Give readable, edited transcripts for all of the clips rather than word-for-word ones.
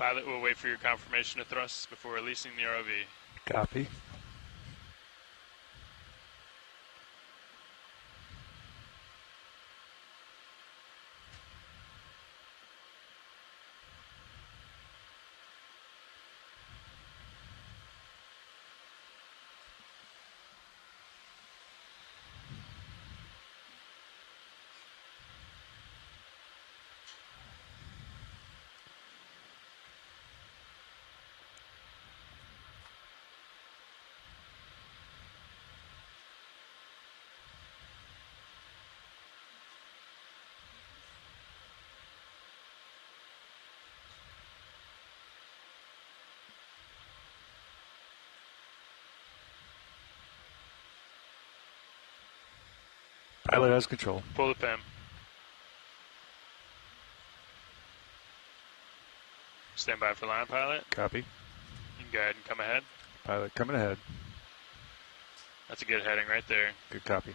Pilot will wait for your confirmation of thrusts before releasing the ROV. Copy. Pilot has control. Pull the PIM. Stand by for line, pilot. Copy. You can go ahead and come ahead. Pilot coming ahead. That's a good heading right there. Good copy.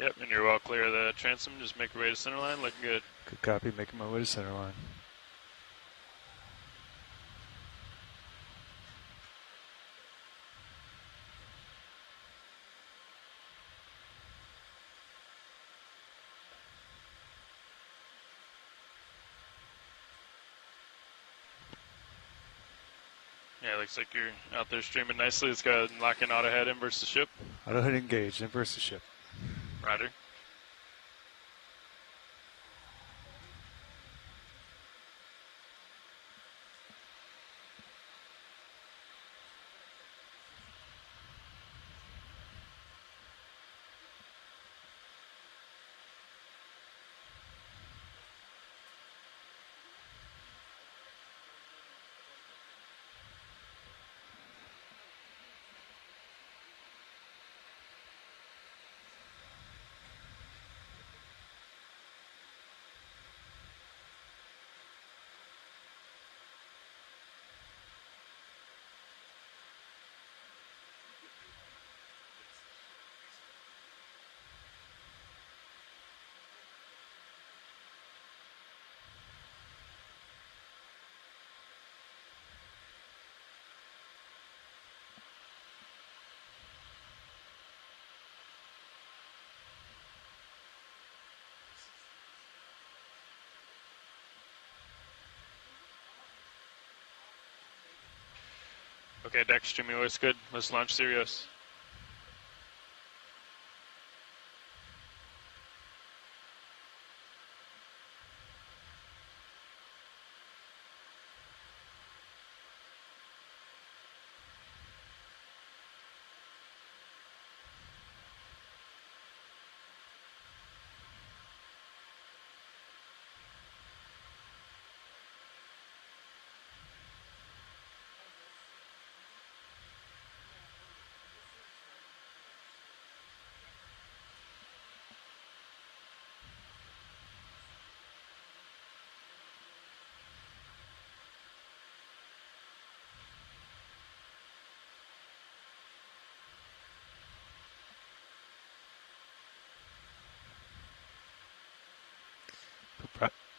Yep, and you're well clear of the transom. Just make your way to center line. Looking good. Good copy. Making my way to center line. Yeah, looks like you're out there streaming nicely. Let's go ahead and lock in auto head inverse the ship. Auto head engaged. Inverse the ship. Roger. Okay, deck streaming looks good. Let's launch Sirius.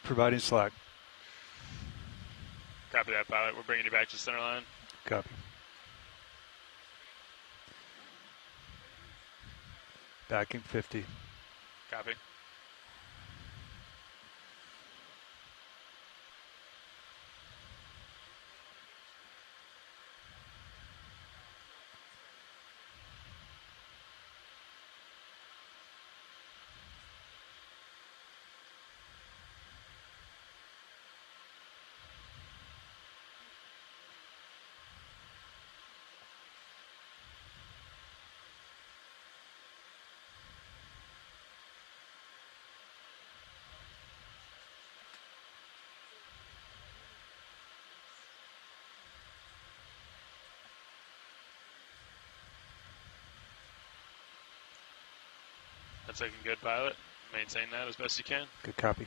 Providing slack. Copy that, pilot. We're bringing you back to center line. Copy. Backing 50. Copy. That's looking good, pilot. Maintain that as best you can. Good copy.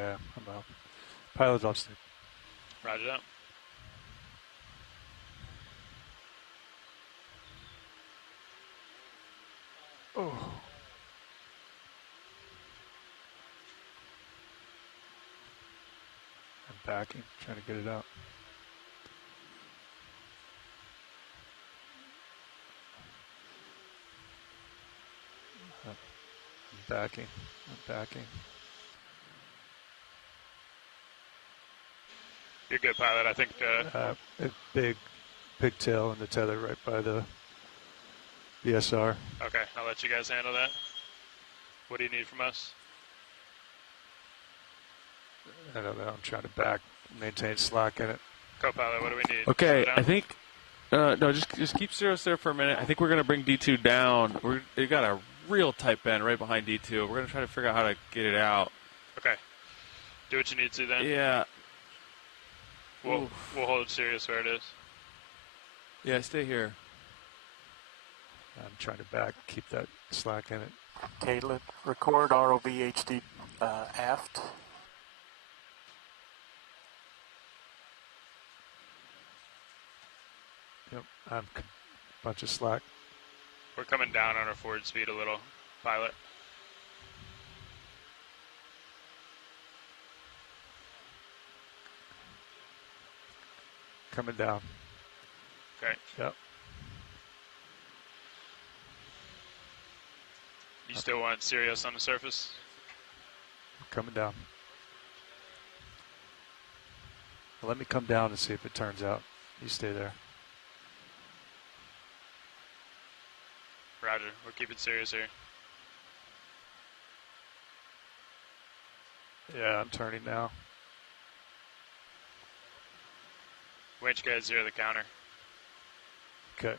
Yeah, I'm out. Pilot off stick. Roger that. Oh. I'm backing, trying to get it out. I'm backing. I'm backing. You're good, pilot. I think. A big pigtail in the tether right by the BSR. Okay, I'll let you guys handle that. What do you need from us? I don't know. I'm trying to back, maintain slack in it. Co-pilot, what do we need? Okay, I think. No, just keep Cirrus there for a minute. I think we're going to bring D2 down. We got a real tight bend right behind D2. We're going to try to figure out how to get it out. Okay. Do what you need to then. Yeah. We'll hold Sirius where it is. Yeah, stay here. I'm trying to back, keep that slack in it. Caitlin, record ROV aft. Yep, I'm bunch of slack. We're coming down on our forward speed a little, pilot. Coming down. Okay. Yep. You still want Sirius on the surface? Coming down. Well, let me come down and see if it turns out. You stay there. Roger. We're keeping Sirius here. Yeah, I'm turning now. Winch guys, zero the counter. Okay.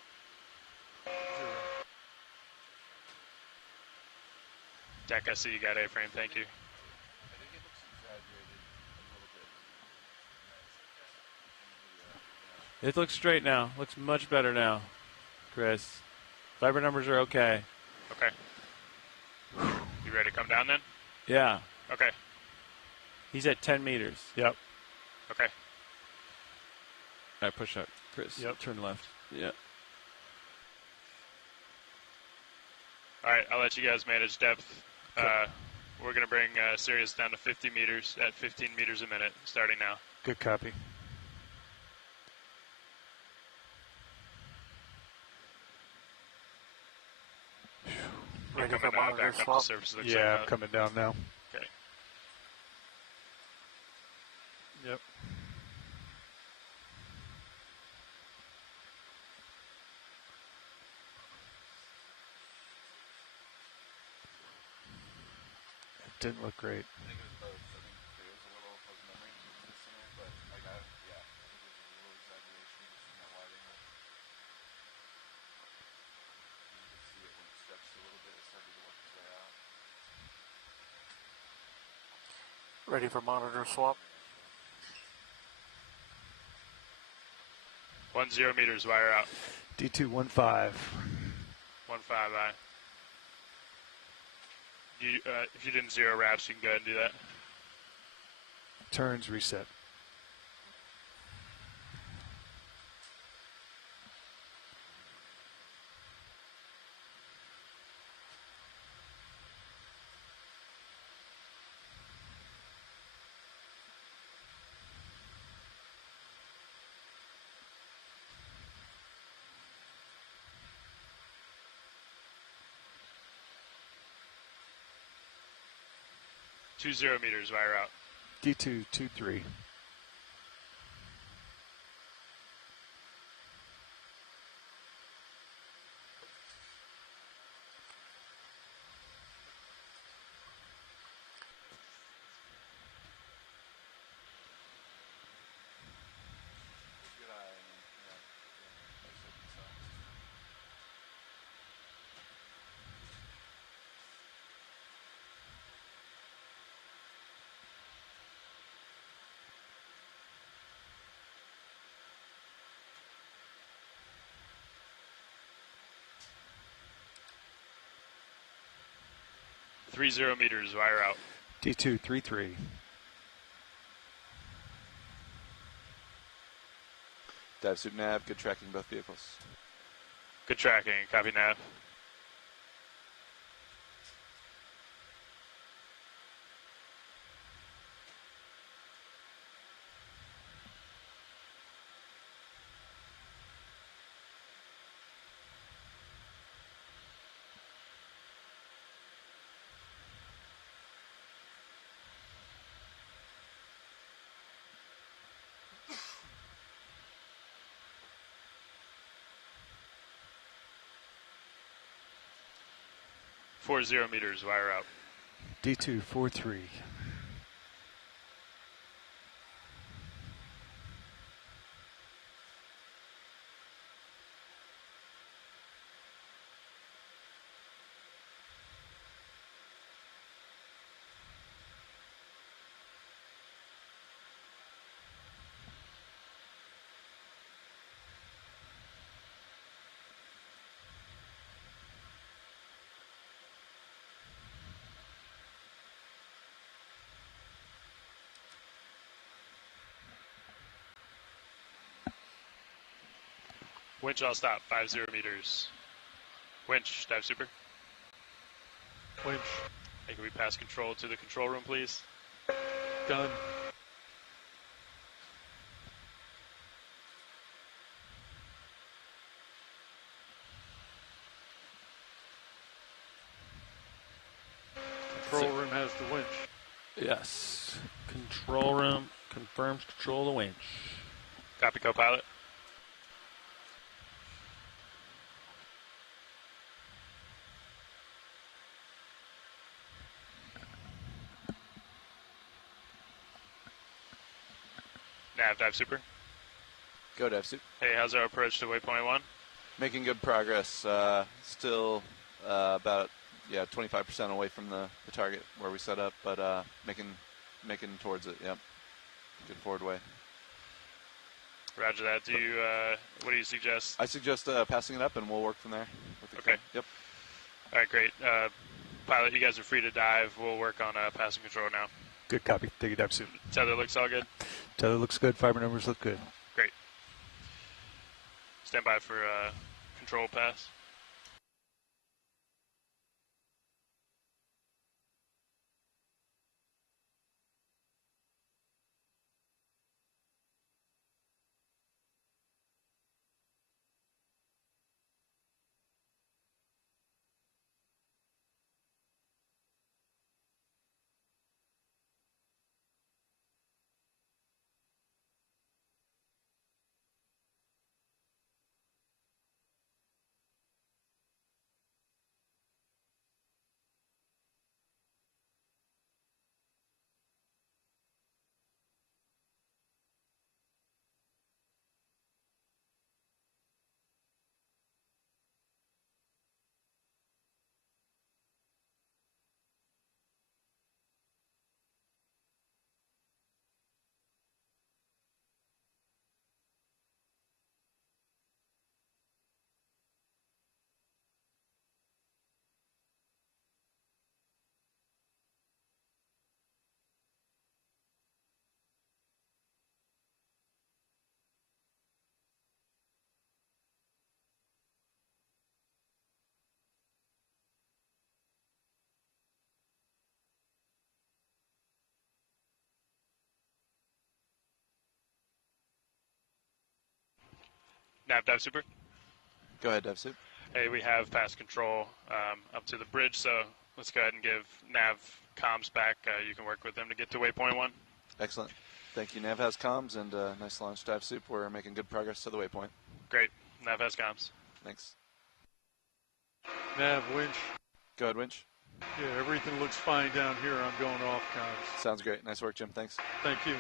Deck, I see you got A-frame. Thank you. It looks straight now. Looks much better now, Chris. Fiber numbers are okay. Okay. You ready to come down then? Yeah. Okay. He's at 10 meters. Yep. Okay. All right, push up. Chris, Yep. Turn left. Yeah. All right, I'll let you guys manage depth. Okay. We're going to bring Sirius down to 50 meters at 15 meters a minute, starting now. Good copy. Ready for Coming down, monitor back up the swap. surface. Looks Yeah, like I'm coming down now. Okay. Yep. It didn't look great. Ready for monitor swap. 10 meters, wire out. D215. 15I. You, if you didn't zero wraps, you can go ahead and do that. Turns reset. Two 0 meters, wire out. D223. Three 0 meters, wire out. D233. Dive suit nav, good tracking both vehicles. Good tracking. Copy nav. Four 0 meters, wire out. D243. Winch, I'll stop. 50 meters. Winch, dive super. Winch. Hey, can we pass control to the control room, please? Done. Control room has the winch. Yes. Control room confirms control of the winch. Copy, co-pilot. Nav, dive super. Go dive suit. Hey, how's our approach to waypoint 1? Making good progress. Still about 25% away from the target where we set up, but making towards it. Yep. Good forward way. Roger that. Do you, what do you suggest? I suggest passing it up, and we'll work from there. With the Okay. Yep. All right, great. Pilot, you guys are free to dive. We'll work on passing control now. Good copy. Take a dive suit. Tether looks all good? Tether looks good. Fiber numbers look good. Great. Stand by for control pass. Nav, dive super. Go ahead, dive suit. Hey, we have pass control up to the bridge, so let's go ahead and give Nav comms back. You can work with them to get to waypoint 1. Excellent. Thank you. Nav has comms and nice launch dive suit. We're making good progress to the waypoint. Great. Nav has comms. Thanks. Nav, winch. Go ahead, winch. Yeah, everything looks fine down here. I'm going off comms. Sounds great. Nice work, Jim. Thanks. Thank you.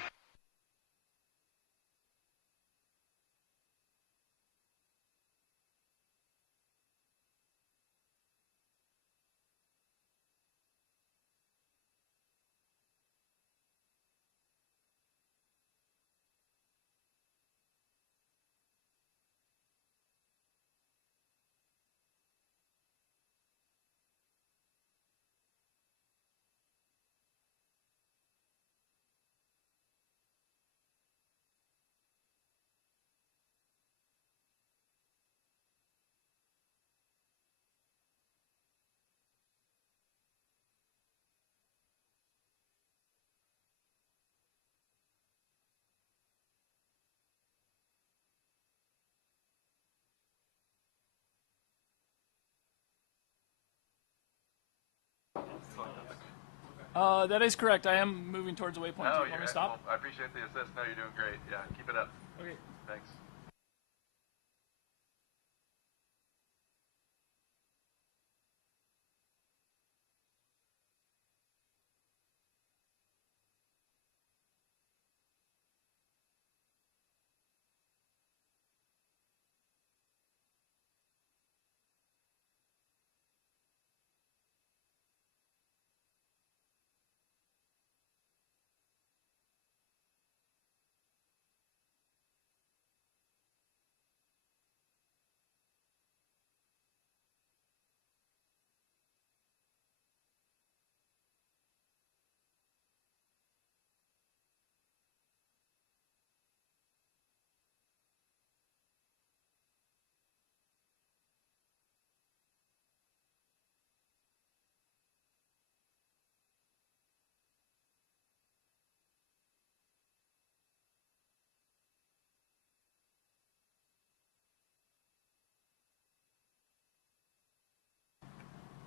That is correct. I am moving towards the waypoint. Oh, Do you want me to stop? Well, I appreciate the assist. No, you're doing great. Yeah, keep it up. Okay. Thanks.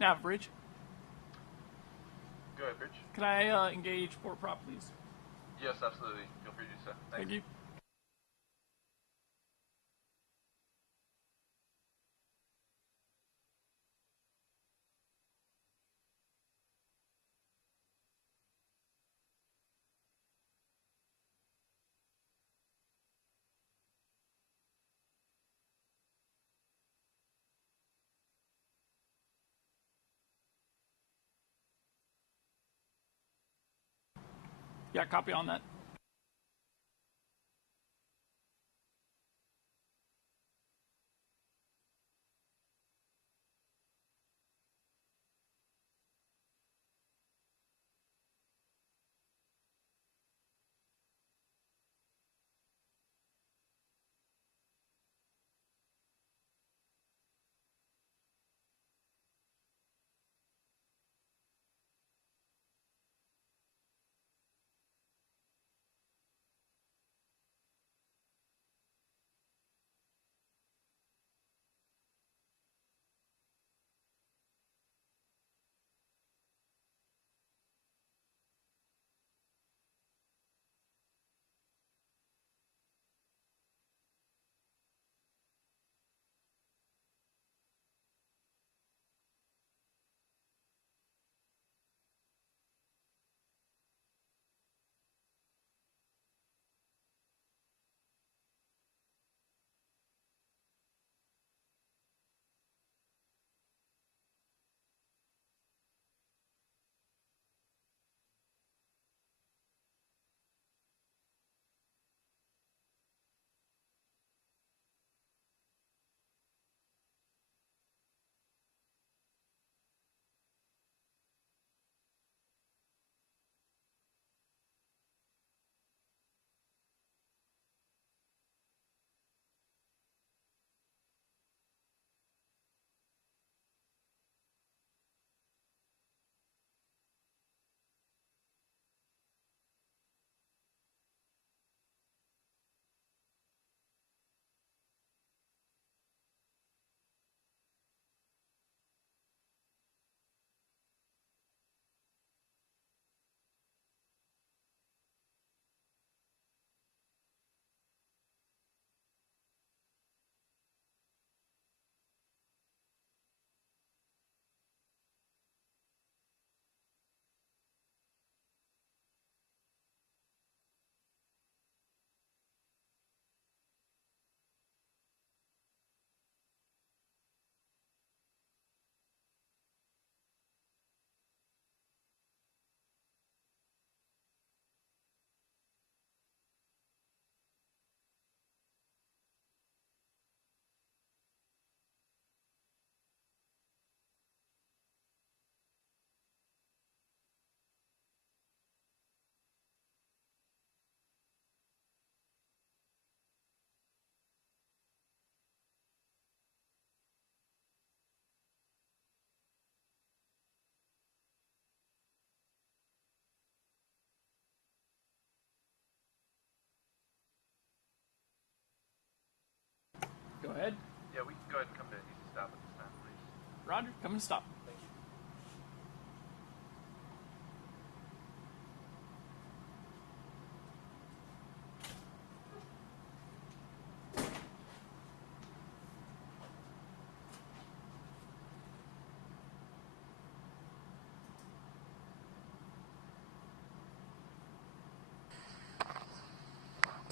Nav bridge. Go ahead, Bridge. Can I engage port prop, please? Yes, absolutely. Feel free to do so. Thank you. Yeah, copy on that. Go ahead. Yeah, we can go ahead and come to an easy stop at this time, please. Roger, come and stop. Thank you.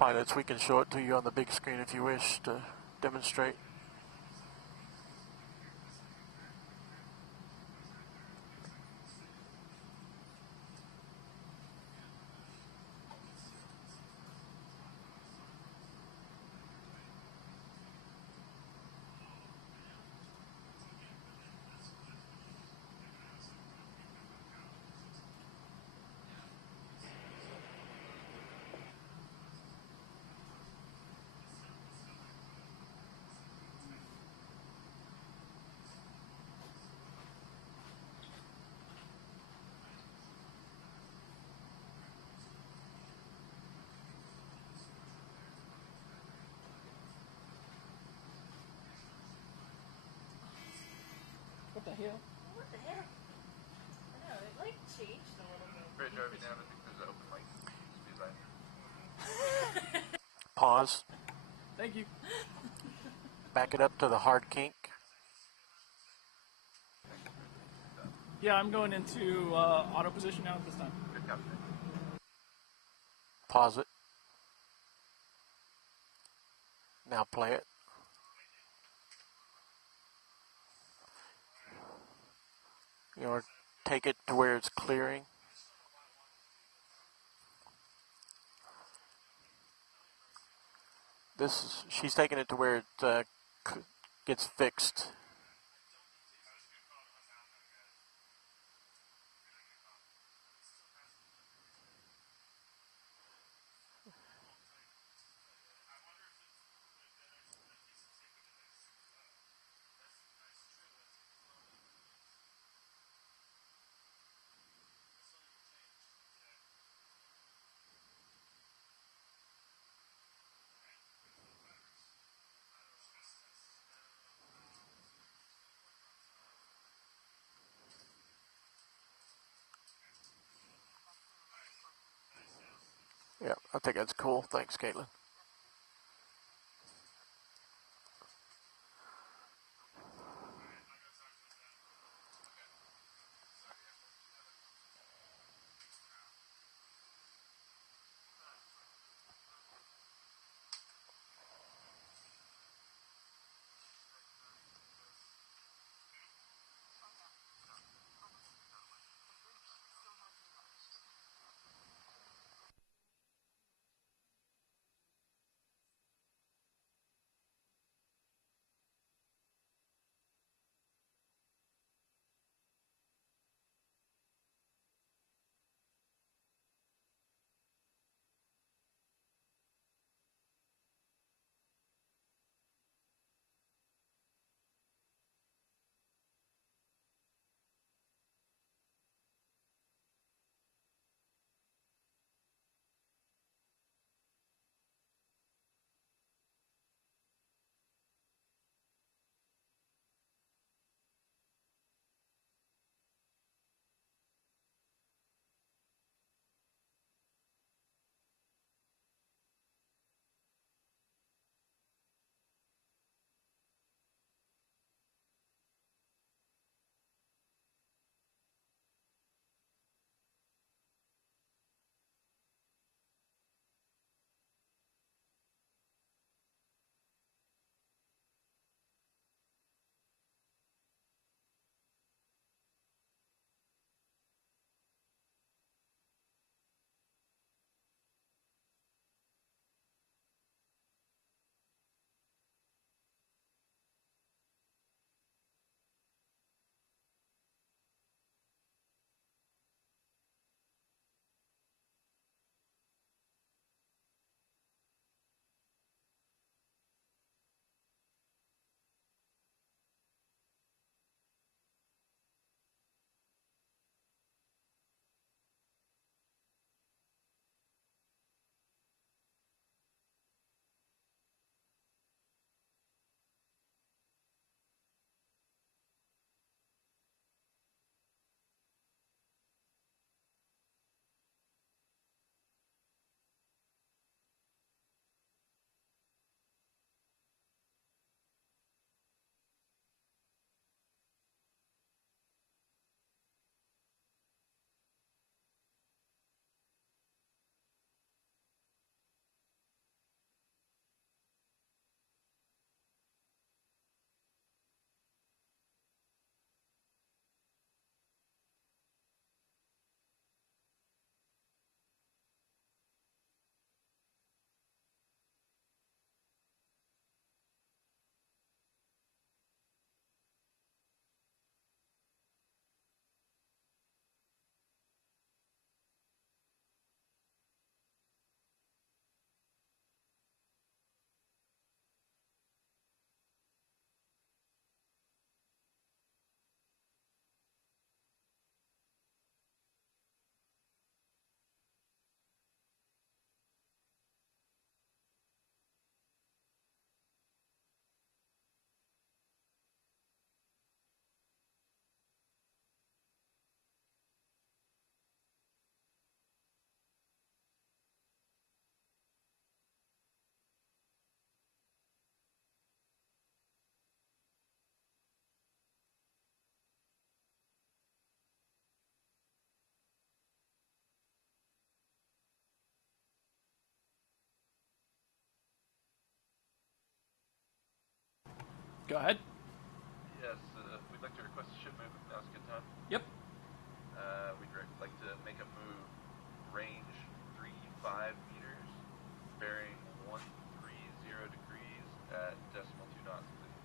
Pilots, we can show it to you on the big screen if you wish to demonstrate. What the hell? What the heck? I know, it like changed a little bit. Bridge over now, I think there's an open mic. Pause. Thank you. Back it up to the hard kink. Yeah, I'm going into auto position now at this time. Good copy. Pause it. Now play it. You know, take it to where it's clearing. She's taking it to where it gets fixed. Yeah, I think that's cool. Thanks, Caitlin. Go ahead. Yes, we'd like to request a ship move if now's a good time. Yep. We'd like to make a move range 35 meters, bearing 130 degrees at decimal 2 knots, please.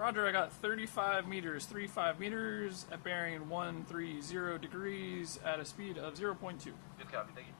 Roger, I got 35 meters, 35 meters at bearing 130 degrees at a speed of 0.2. Good copy, thank you.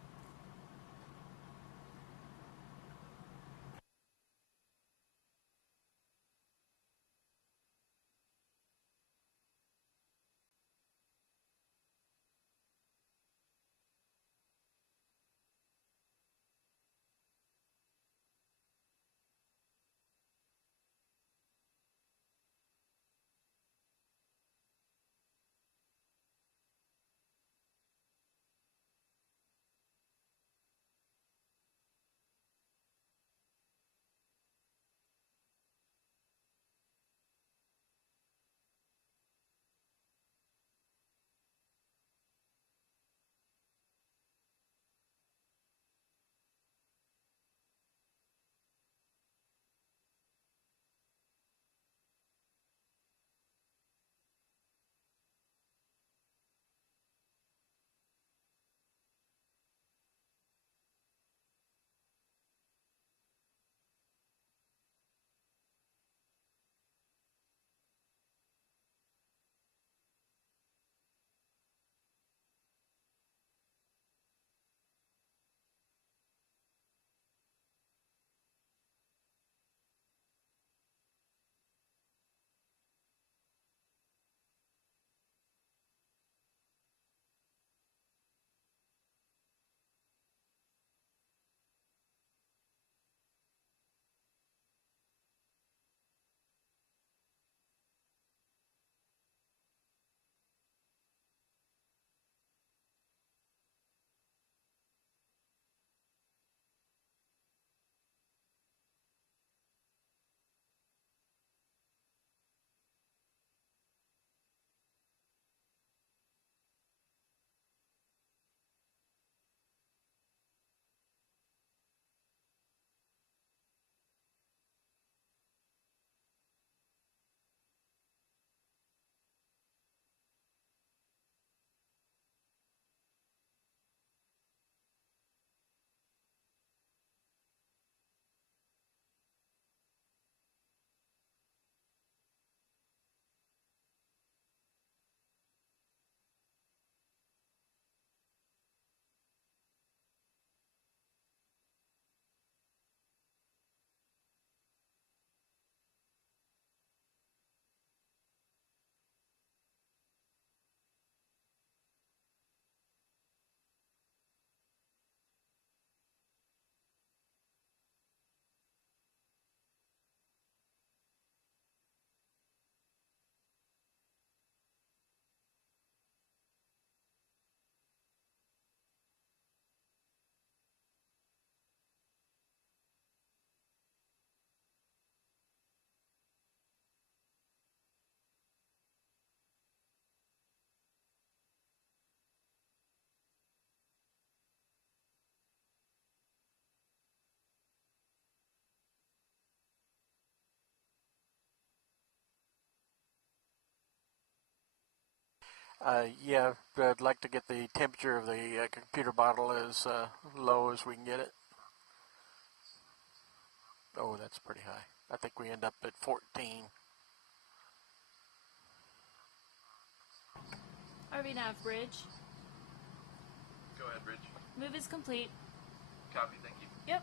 Yeah, I'd like to get the temperature of the computer bottle as low as we can get it. Oh, that's pretty high. I think we end up at 14. RV-nav bridge. Go ahead, Bridge. Move is complete. Copy, thank you. Yep.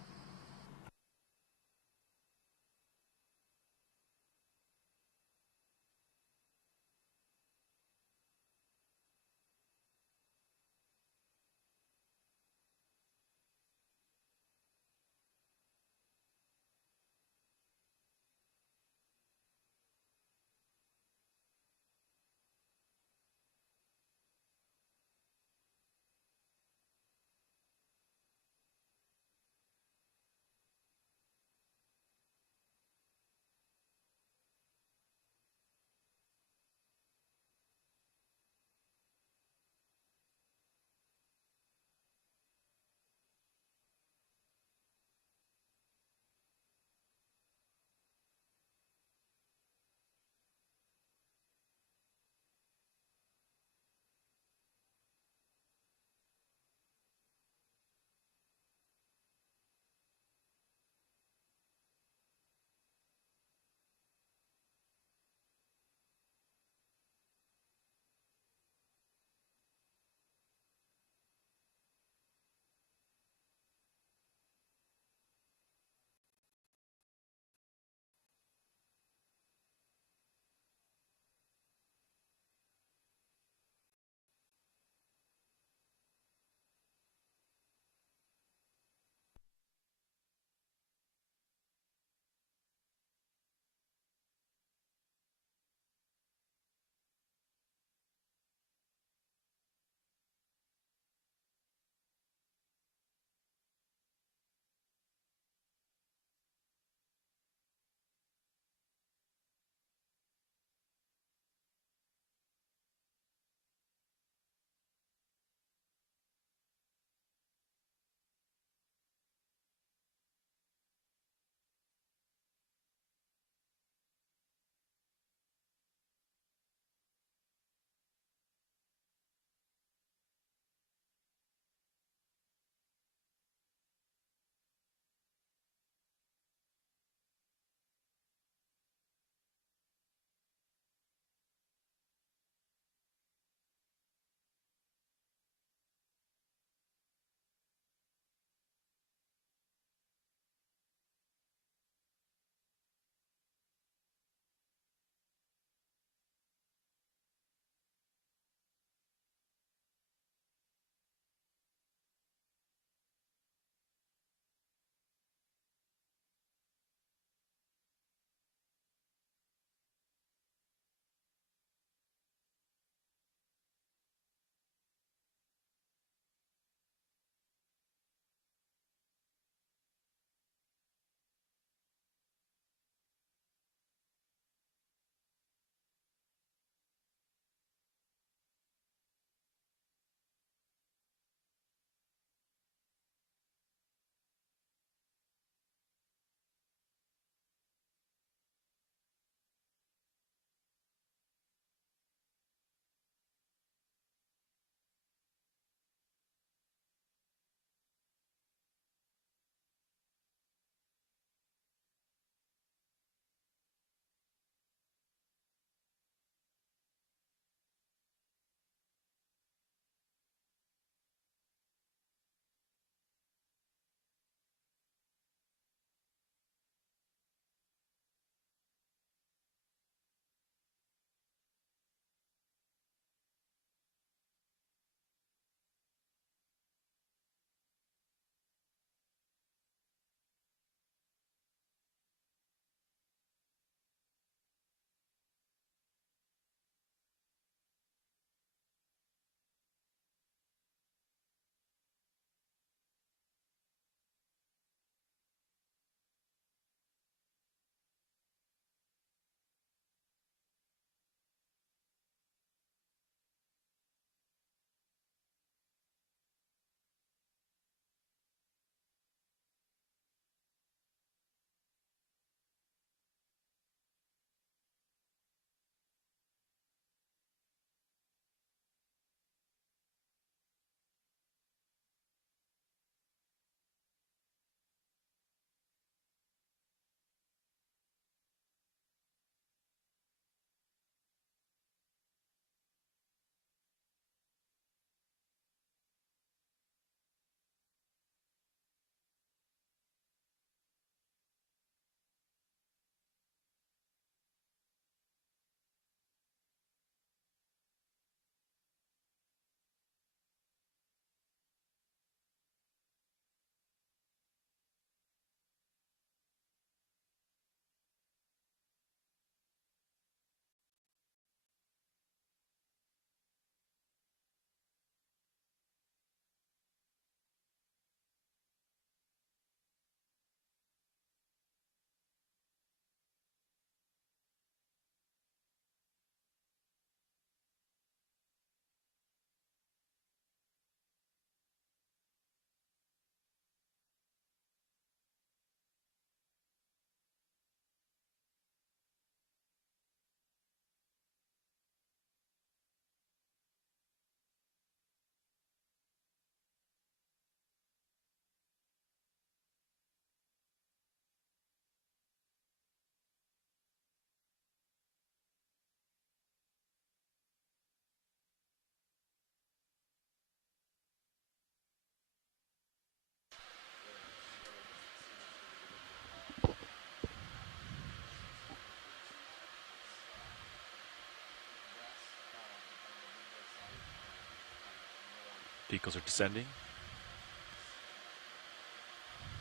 Vehicles are descending.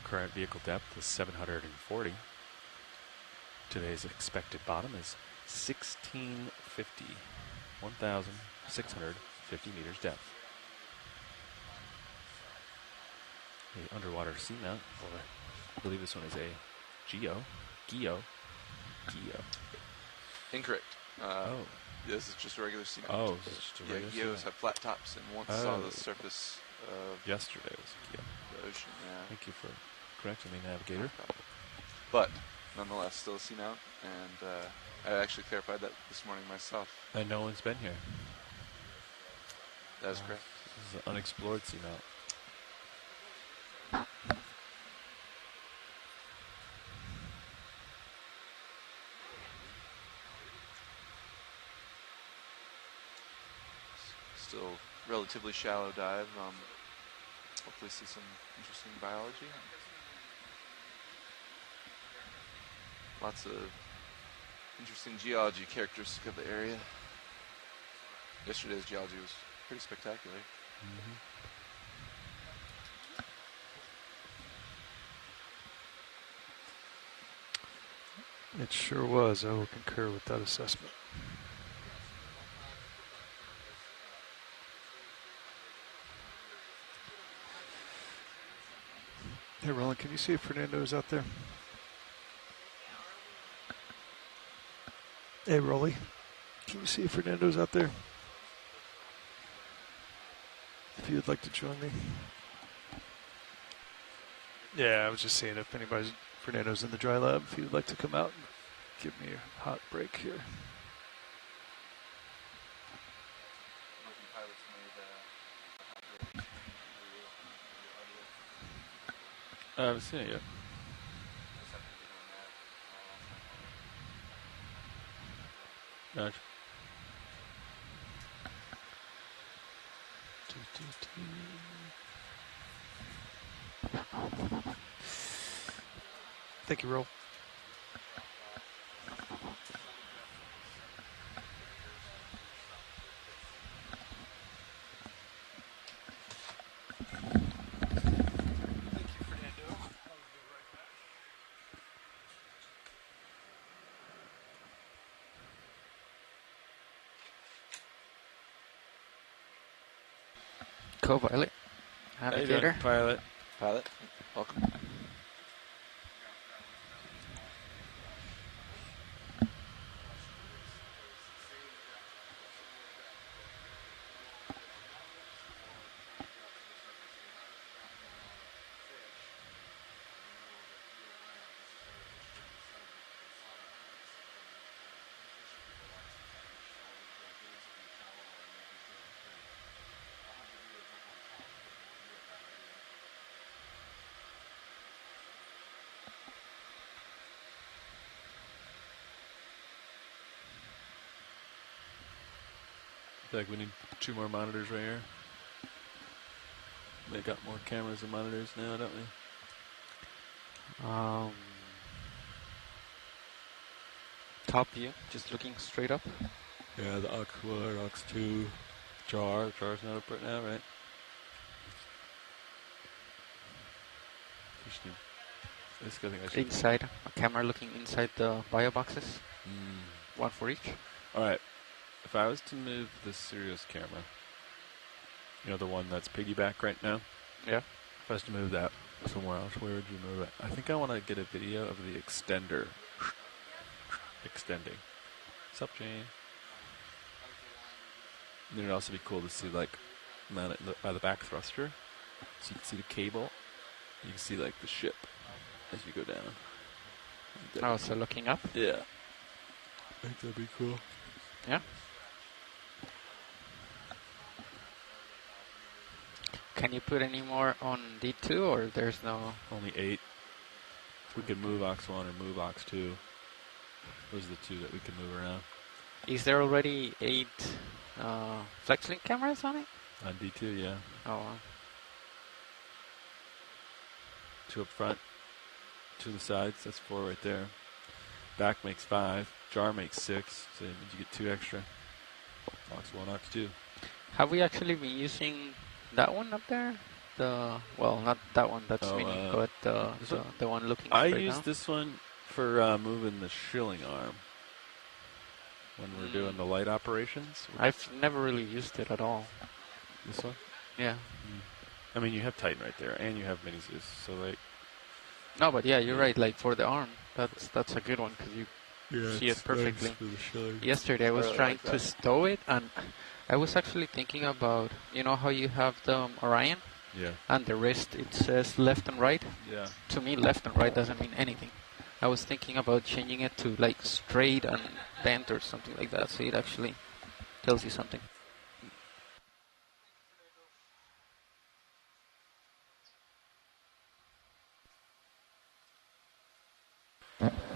Current vehicle depth is 740. Today's expected bottom is 1650. 1,650 meters depth. A underwater seamount, or I believe this one is a geo. Incorrect. Oh. This is just a regular seamount. Oh, this is just a regular geos seamount. have flat tops and once saw the surface of Yesterday was a geo. the ocean. Yeah. Thank you for correcting me, Navigator. But nonetheless, still a seamount, and I actually clarified that this morning myself. And no one's been here. That is correct. This is an unexplored seamount. Still relatively shallow dive. Hopefully see some interesting biology. Lots of interesting geology characteristic of the area. Yesterday's geology was pretty spectacular. It sure was. I will concur with that assessment. Hey, Roland, can you see if Fernando's out there? Hey, Rolly, can you see if Fernando's out there? If you'd like to join me. Yeah, I was just seeing if Fernando's in the dry lab, if you'd like to come out and give me a hot break here. I haven't seen it yet. Gotcha. Thank you, Roll. Co-pilot, navigator. Pilot. Pilot, welcome. I feel like we need 2 more monitors right here. They got more cameras and monitors now, don't we? Top view, just looking straight up. Yeah, the aux1, aux2, jar. Jar's not up right now, right? This guy think I should. Inside, a camera looking inside the bio boxes. One for each. All right. If I was to move the Sirius camera, you know, the one that's piggyback right now? Yeah. If I was to move that somewhere else, where would you move it? I think I want to get a video of the extender extending. What's up, Jane? And then it'd also be cool to see, like, mount it by the back thruster. So you can see the cable. You can see, like, the ship as you go down. Oh, so looking up? Yeah. I think that'd be cool. Yeah. Can you put any more on D2 or there's no? Only 8. So we could move aux1 or move aux2. Those are the 2 that we can move around. Is there already 8 FlexLink cameras on it? On D2, yeah. Oh. 2 up front, 2 to the sides. That's 4 right there. Back makes 5. Jar makes 6. So that means you get 2 extra. aux1, aux2. Have we actually been using That one up there? Well, not that one. That's mini, but the one looking I straight use down. this one for moving the shilling arm when we're doing the light operations. I've never really used it at all. This one? Yeah. I mean, you have Titan right there, and you have mini Zeus, so like. No, but yeah, you're right. Like for the arm, that's a good one because you see it perfectly. Yesterday I was trying to stow it, and I was actually thinking about, you know how you have the Orion? Yeah. And the wrist, it says left and right. Yeah. To me, left and right doesn't mean anything. I was thinking about changing it to like straight and bent or something like that, so it actually tells you something.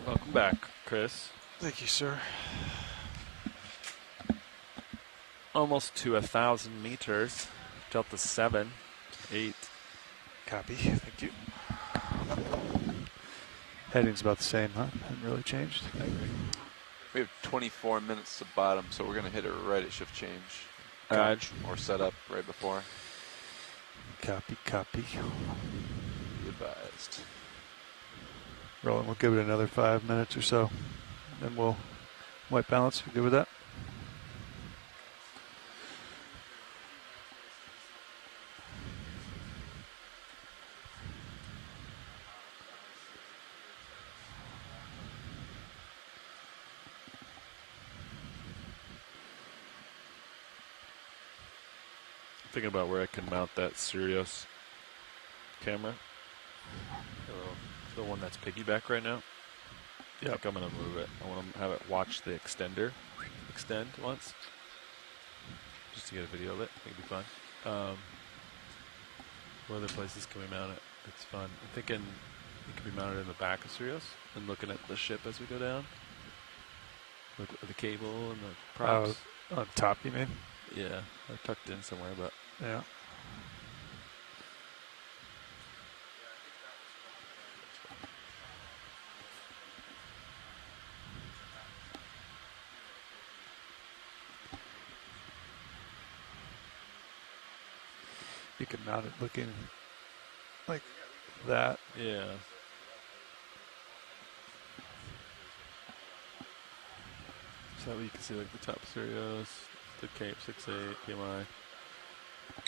Welcome back, Chris. Thank you, sir. Almost to 1,000 meters. Delta 7, 8. Copy. Thank you. Heading's about the same, huh? Hasn't really changed. I agree. We have 24 minutes to bottom, so we're going to hit it right at shift change. Or set up right before. Copy, copy. Be advised. Roland, we'll give it another 5 minutes or so. Then we'll white balance. You good with that? Thinking about where I can mount that Sirius camera. The one that's piggyback right now. Yeah, I think I'm gonna move it. I want to have it watch the extender extend once, just to get a video of it. I think it'd be fun. What other places can we mount it? It's fun. I'm thinking it could be mounted in the back of Sirius and looking at the ship as we go down. Look at the cable and the props. On top, you mean? Yeah, they're tucked in somewhere, but yeah. You can mount it looking like that. Yeah. So that way you can see like the top Sirius, the Cape 6.8, PMI,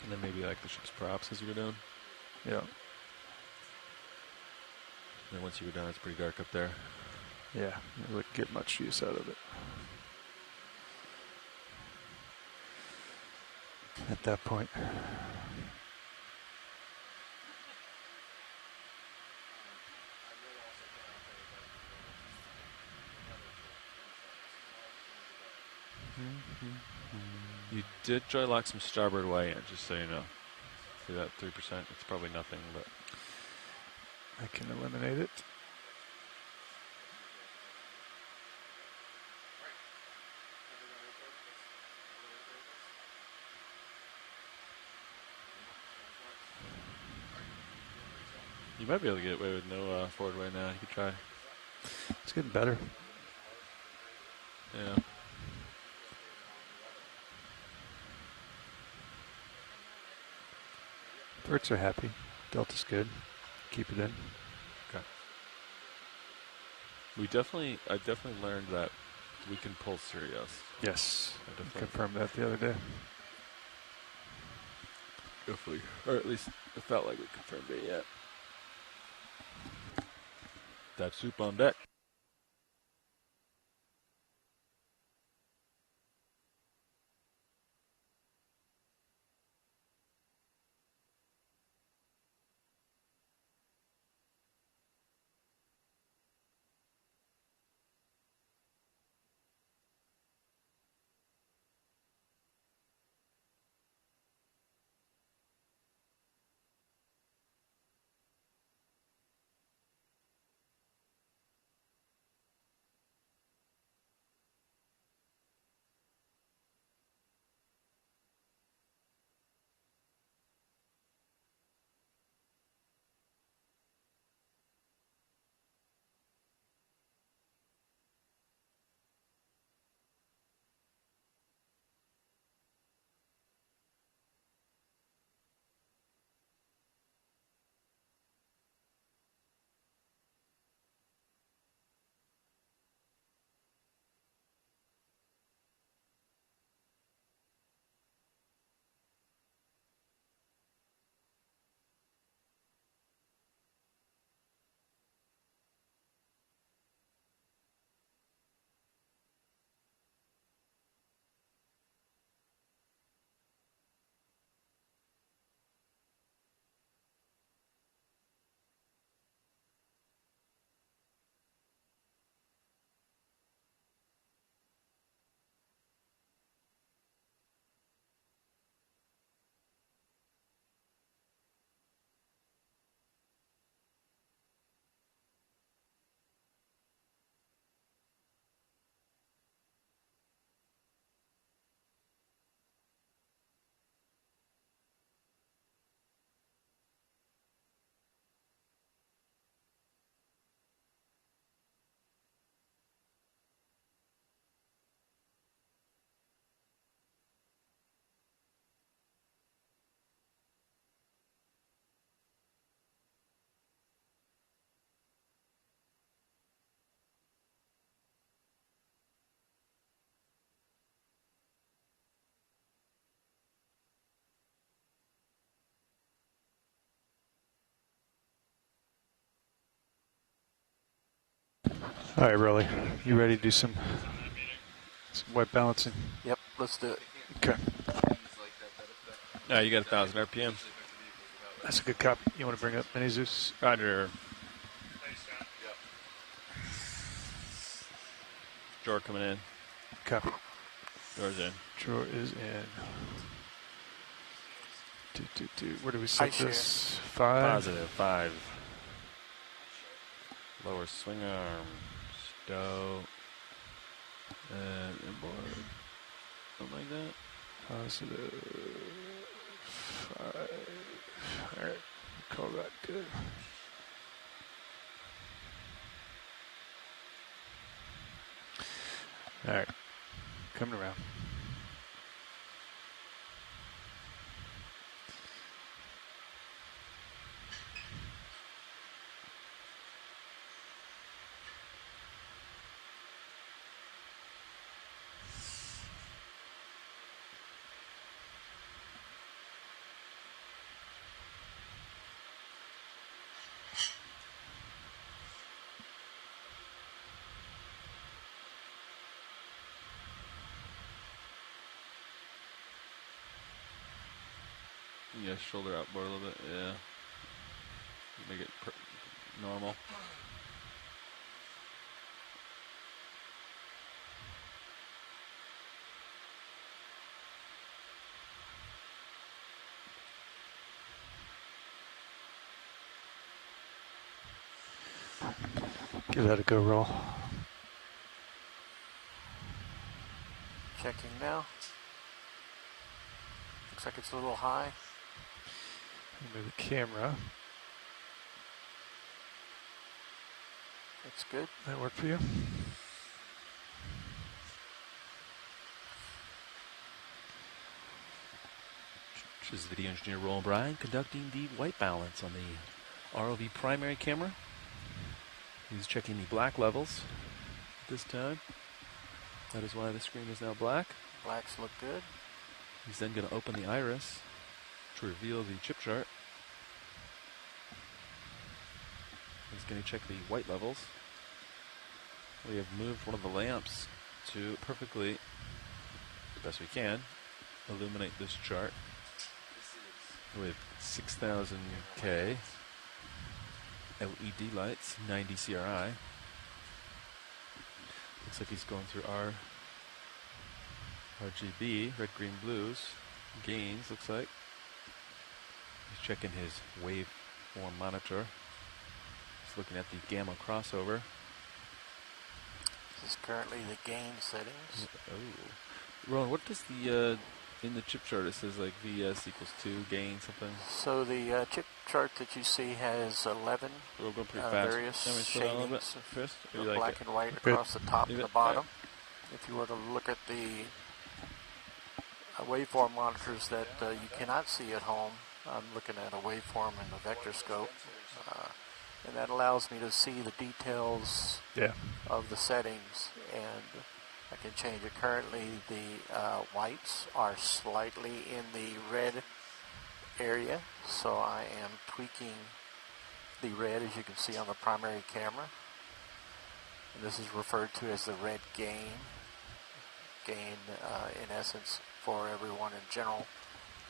and then maybe like the ship's props as you go down. Yeah. And then once you go down, it's pretty dark up there. Yeah, you wouldn't get much use out of it. At that point. You did dry lock some starboard way in, just so you know. See that 3%? It's probably nothing, but I can eliminate it. you might be able to get away with no forward way now. You could try. It's getting better. Yeah. Birds are happy. Delta's good. Keep it in. Okay. I definitely learned that we can pull Sirius. Yes. I definitely Confirmed that the other day. Or at least it felt like we confirmed it yet. That soup on deck. All right, Rolly, you ready to do some white balancing? Yep, let's do it. Okay. You got 1,000 RPM. That's a good copy. You want to bring up Mini Zeus? Roger. Drawer coming in. Copy. Drawer's in. Drawer is in. Where do we set High this? 5. Positive 5. Lower swing arm. Stow. And inboard. Something like that. Positive 5. All right. Call that good. All right. Coming around. Yeah, shoulder outboard a little bit. Yeah. Make it normal. Give that a go roll. Checking now. Looks like it's a little high. Move the camera. That's good. That work for you? This is video engineer Roland Bryan conducting the white balance on the ROV primary camera. He's checking the black levels this time. That is why the screen is now black. Blacks look good. He's then going to open the iris to reveal the chip chart. He's going to check the white levels. We have moved one of the lamps to perfectly, the best we can, illuminate this chart with 6000K LED lights, 90 CRI. Looks like he's going through our RGB, red, green, blues, gains, looks like. He's checking his waveform monitor. He's looking at the gamma crossover. This is currently the gain settings. Oh. Ron, what does the, in the chip chart, it says like VS equals 2, gain something? So the chip chart that you see has 11 We'll go pretty fast. various Slow down a little bit shadings, first? Or of you like black it? and white Good. across the top Leave and it? the bottom. If you were to look at the waveform monitors that you cannot see at home, I'm looking at a waveform in the vector scope, and that allows me to see the details of the settings, and I can change it. Currently the whites are slightly in the red area, so I am tweaking the red, as you can see on the primary camera, and this is referred to as the red gain. Gain, in essence, for everyone in general,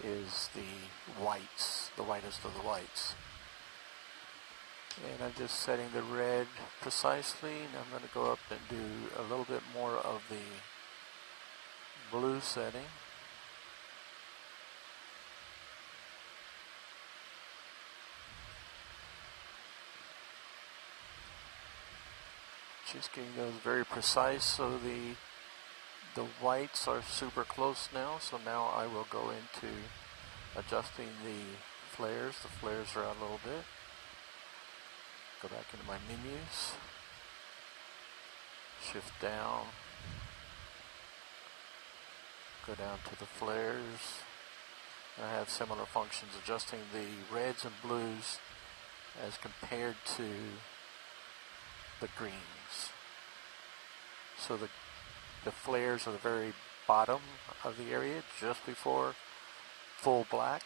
is the whites, the whitest of the whites. And I'm just setting the red precisely, and I'm going to go up and do a little bit more of the blue setting. Just getting those very precise, so the whites are super close now, so now I will go into adjusting the flares. The flares are out a little bit. Go back into my menus. Shift down. Go down to the flares. I have similar functions, adjusting the reds and blues as compared to the greens. So the flares are the very bottom of the area, just before full black.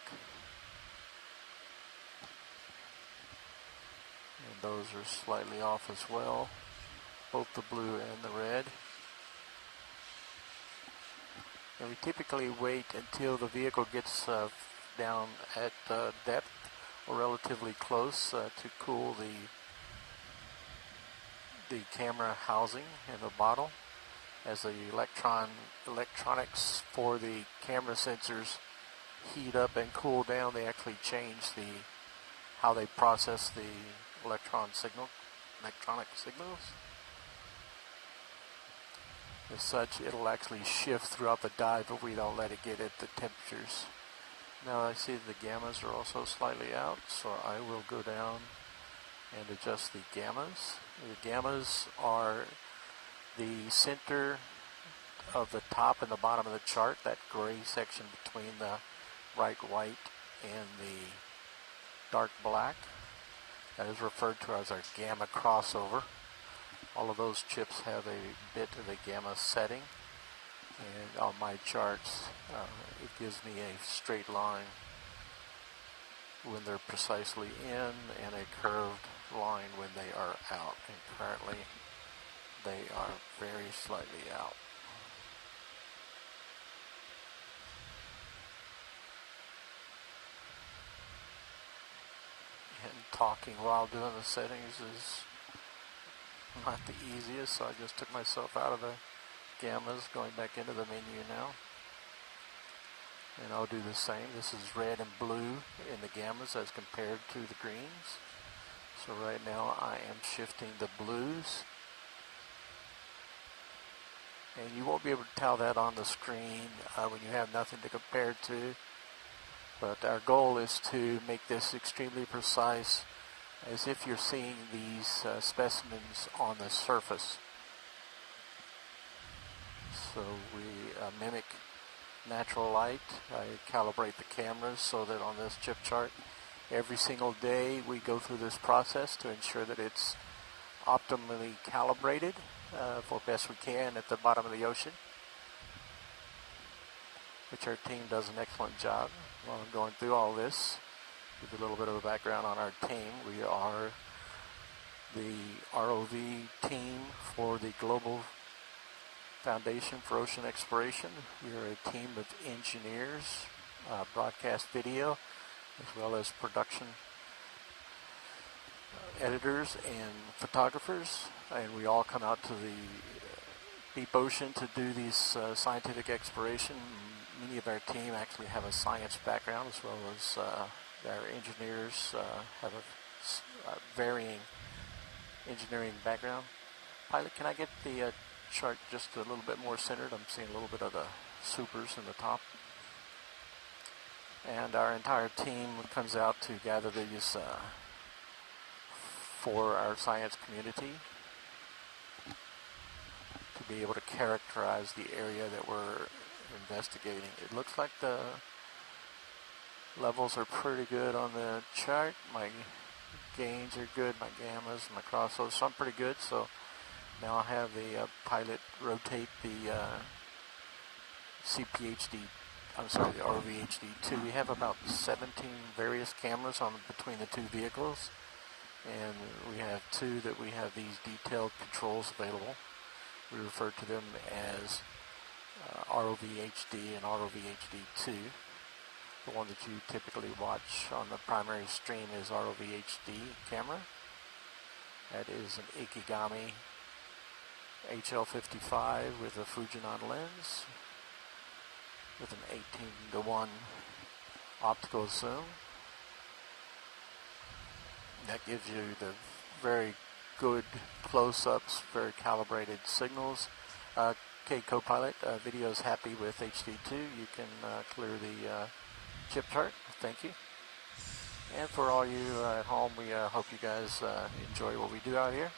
And those are slightly off as well. both the blue and the red. And we typically wait until the vehicle gets down at depth or relatively close to cool the camera housing in the bottle. As the electronics for the camera sensors heat up and cool down, they actually change how they process the electronic signals. As such, it'll actually shift throughout the dive if we don't let it get at the temperatures. Now I see the gammas are also slightly out, so I will go down and adjust the gammas. The gammas are the center of the top and the bottom of the chart, that gray section between the bright white and the dark black. That is referred to as our gamma crossover. All of those chips have a bit of a gamma setting, and on my charts it gives me a straight line when they're precisely in and a curved line when they are out, and currently they are very slightly out. And talking while doing the settings is not the easiest, so I just took myself out of the gammas, going back into the menu now. And I'll do the same. This is red and blue in the gammas as compared to the greens. So right now I am shifting the blues. And you won't be able to tell that on the screen when you have nothing to compare to. But our goal is to make this extremely precise, as if you're seeing these specimens on the surface. So we mimic natural light. I calibrate the cameras so that on this chip chart, every single day we go through this process to ensure that it's optimally calibrated for best we can at the bottom of the ocean, which our team does an excellent job. While I'm going through all this, give a little bit of a background on our team. We are the ROV team for the Global Foundation for Ocean Exploration. We are a team of engineers, broadcast video, as well as production editors and photographers, and we all come out to the deep ocean to do these scientific exploration. Many of our team actually have a science background, as well as our engineers have a varying engineering background. Pilot, can I get the chart just a little bit more centered? I'm seeing a little bit of the supers in the top. And our entire team comes out to gather these for our science community, to be able to characterize the area that we're investigating. It looks like the levels are pretty good on the chart. My gains are good, my gammas, my crossovers, so I'm pretty good. So now I have the pilot rotate the the RVHD2. We have about 17 various cameras on between the two vehicles, and we have two that we have these detailed controls available. We refer to them as ROVHD and ROVHD2. The one that you typically watch on the primary stream is ROVHD camera. That is an Ikegami HL55 with a Fujinon lens with an 18:1 optical zoom. That gives you the very good close-ups, very calibrated signals. Okay, co-pilot, video is happy with HD2. You can clear the chip chart. Thank you. And for all you at home, we hope you guys enjoy what we do out here.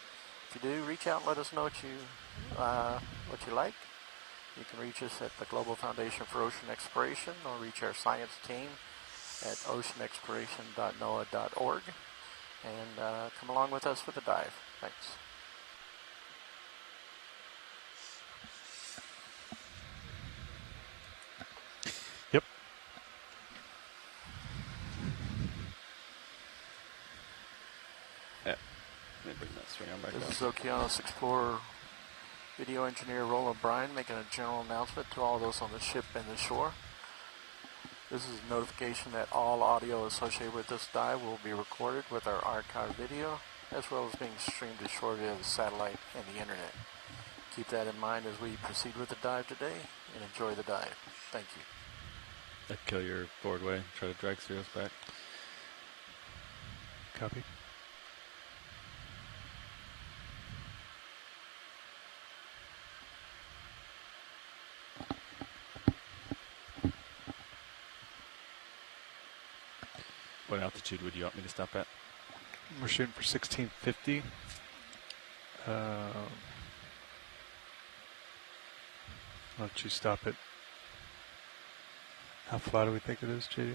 If you do, reach out and let us know what you like. You can reach us at the Global Foundation for Ocean Exploration, or reach our science team at oceanexploration.noaa.org. And come along with us for the dive. Thanks. Yep. Yeah. Let me bring that swing on back up. is Okeanos Explorer video engineer Roland Bryan making a general announcement to all those on the ship and the shore. This is a notification that all audio associated with this dive will be recorded with our archive video, as well as being streamed to shore via the satellite and the internet. Keep that in mind as we proceed with the dive today, and enjoy the dive. Thank you. I'd kill your forward way, try to drag Sirius back. Copy. What altitude would you want me to stop at? We're shooting for 1650. Why don't you stop it? How flat do we think it is, JD?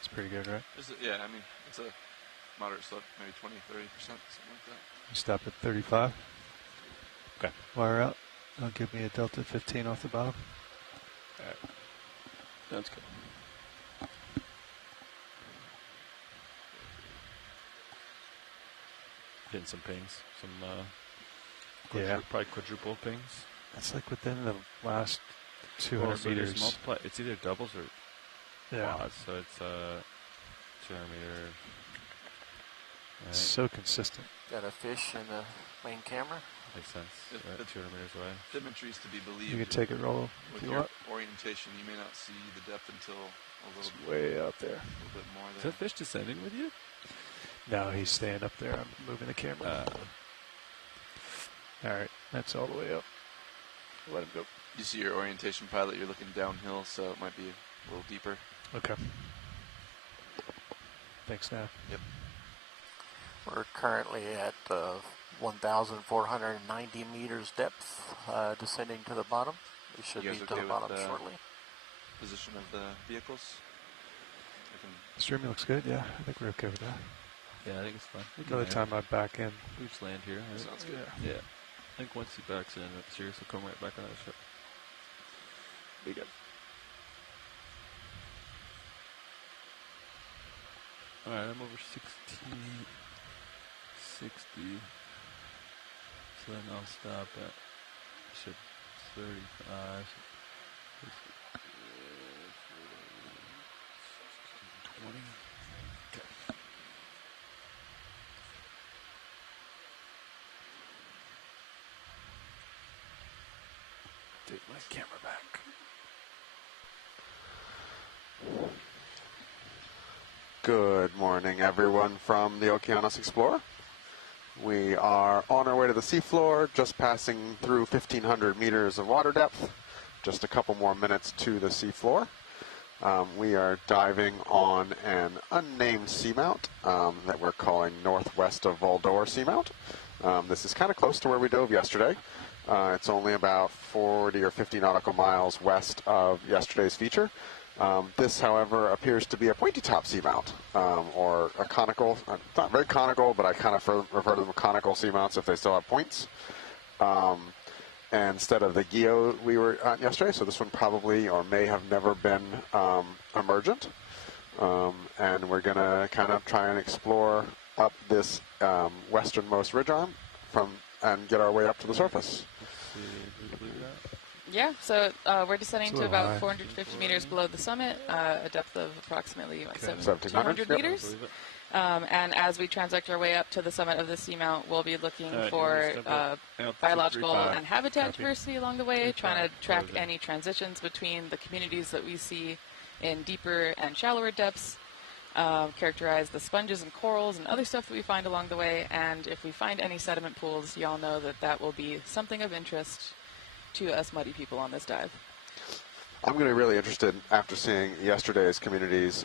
It's pretty good, right? Yeah, I mean, it's a moderate slope, maybe 20, 30%, something like that. You stop at 35. Okay. Wire out. That'll give me a delta 15 off the bottom. All right. Sounds good. Getting some pings, some probably quadruple pings. It's like within the last 200 meters. Multiply. It's either doubles or quads, so it's 200 meter. Right. So consistent. Got a fish in the main camera. Makes sense. Right, 200 meters away. Dimetry is to be believed. You can take it roll with if you your want. orientation. You may not see the depth until a little bit way out there. A little bit more Is there. that fish descending with you? No, he's staying up there. I'm moving the camera. All right, that's all the way up. Let him go. You see your orientation pilot, you're looking downhill, so it might be a little deeper. Okay. Thanks, Nav. Yep. We're currently at 1,490 meters depth, descending to the bottom. We should be to the bottom shortly. Position of the vehicles? Streaming looks good, yeah. I think we're okay with that. Yeah, I think it's fine. Another time I back in. We just land here. Right? Sounds good. Yeah. I think once he backs in, Sirius will come right back on that ship. Be good. Alright, I'm over 60. So then I'll stop at ship 35. 20. Okay. Take my camera back. Good morning, everyone from the Okeanos Explorer. We are on our way to the seafloor, just passing through 1,500 meters of water depth. Just a couple more minutes to the seafloor. We are diving on an unnamed seamount that we're calling northwest of Volador Seamount. This is kind of close to where we dove yesterday. It's only about 40 or 50 nautical miles west of yesterday's feature. This, however, appears to be a pointy-top seamount, or a conical. It's not very conical, but I kind of refer to them as conical seamounts if they still have points. And instead of the geo we were at yesterday, so this one probably or may have never been emergent. And we're going to kind of try and explore up this westernmost ridge arm and get our way up to the surface. Yeah, so we're descending to about 450 meters below the summit, a depth of approximately 1,700 meters. And as we transect our way up to the summit of the seamount, we'll be looking for biological and habitat diversity along the way, trying to track any transitions between the communities that we see in deeper and shallower depths, characterize the sponges and corals and other stuff that we find along the way, and if we find any sediment pools, y'all know that that will be something of interest to us muddy people on this dive. I'm going to be really interested after seeing yesterday's communities.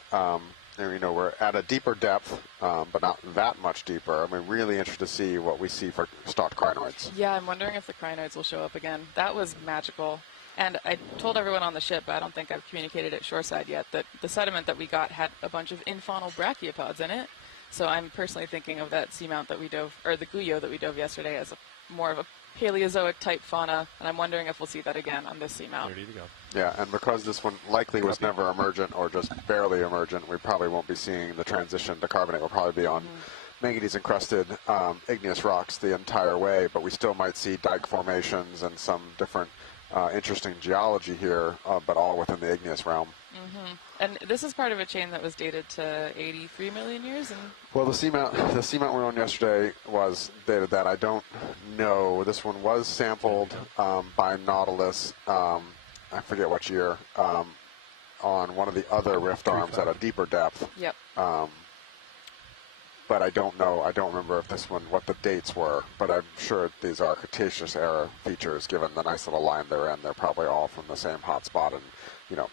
We're at a deeper depth, but not that much deeper. I'm really interested to see what we see for stalked crinoids. Yeah, I'm wondering if the crinoids will show up again. That was magical. And I told everyone on the ship, but I don't think I've communicated it shoreside yet, that the sediment that we got had a bunch of infaunal brachiopods in it. So I'm personally thinking of that seamount that we dove, or the Guyo that we dove yesterday, as more of a Paleozoic type fauna, and I'm wondering if we'll see that again on this seamount. Ready to go. Yeah, and because this one likely was never emergent or just barely emergent, we probably won't be seeing the transition to carbonate. We'll probably be on manganese-encrusted igneous rocks the entire way, but we still might see dike formations and some different interesting geology here, but all within the igneous realm. Mm-hmm. And this is part of a chain that was dated to 83 million years? Well, the seamount we were on yesterday was dated that. I don't know. This one was sampled by Nautilus, I forget what year, on one of the other rift arms at a deeper depth. Yep. But I don't know. I don't remember if this one, what the dates were. But I'm sure these are Cretaceous era features, given the nice little line they're in. They're probably all from the same hotspot, and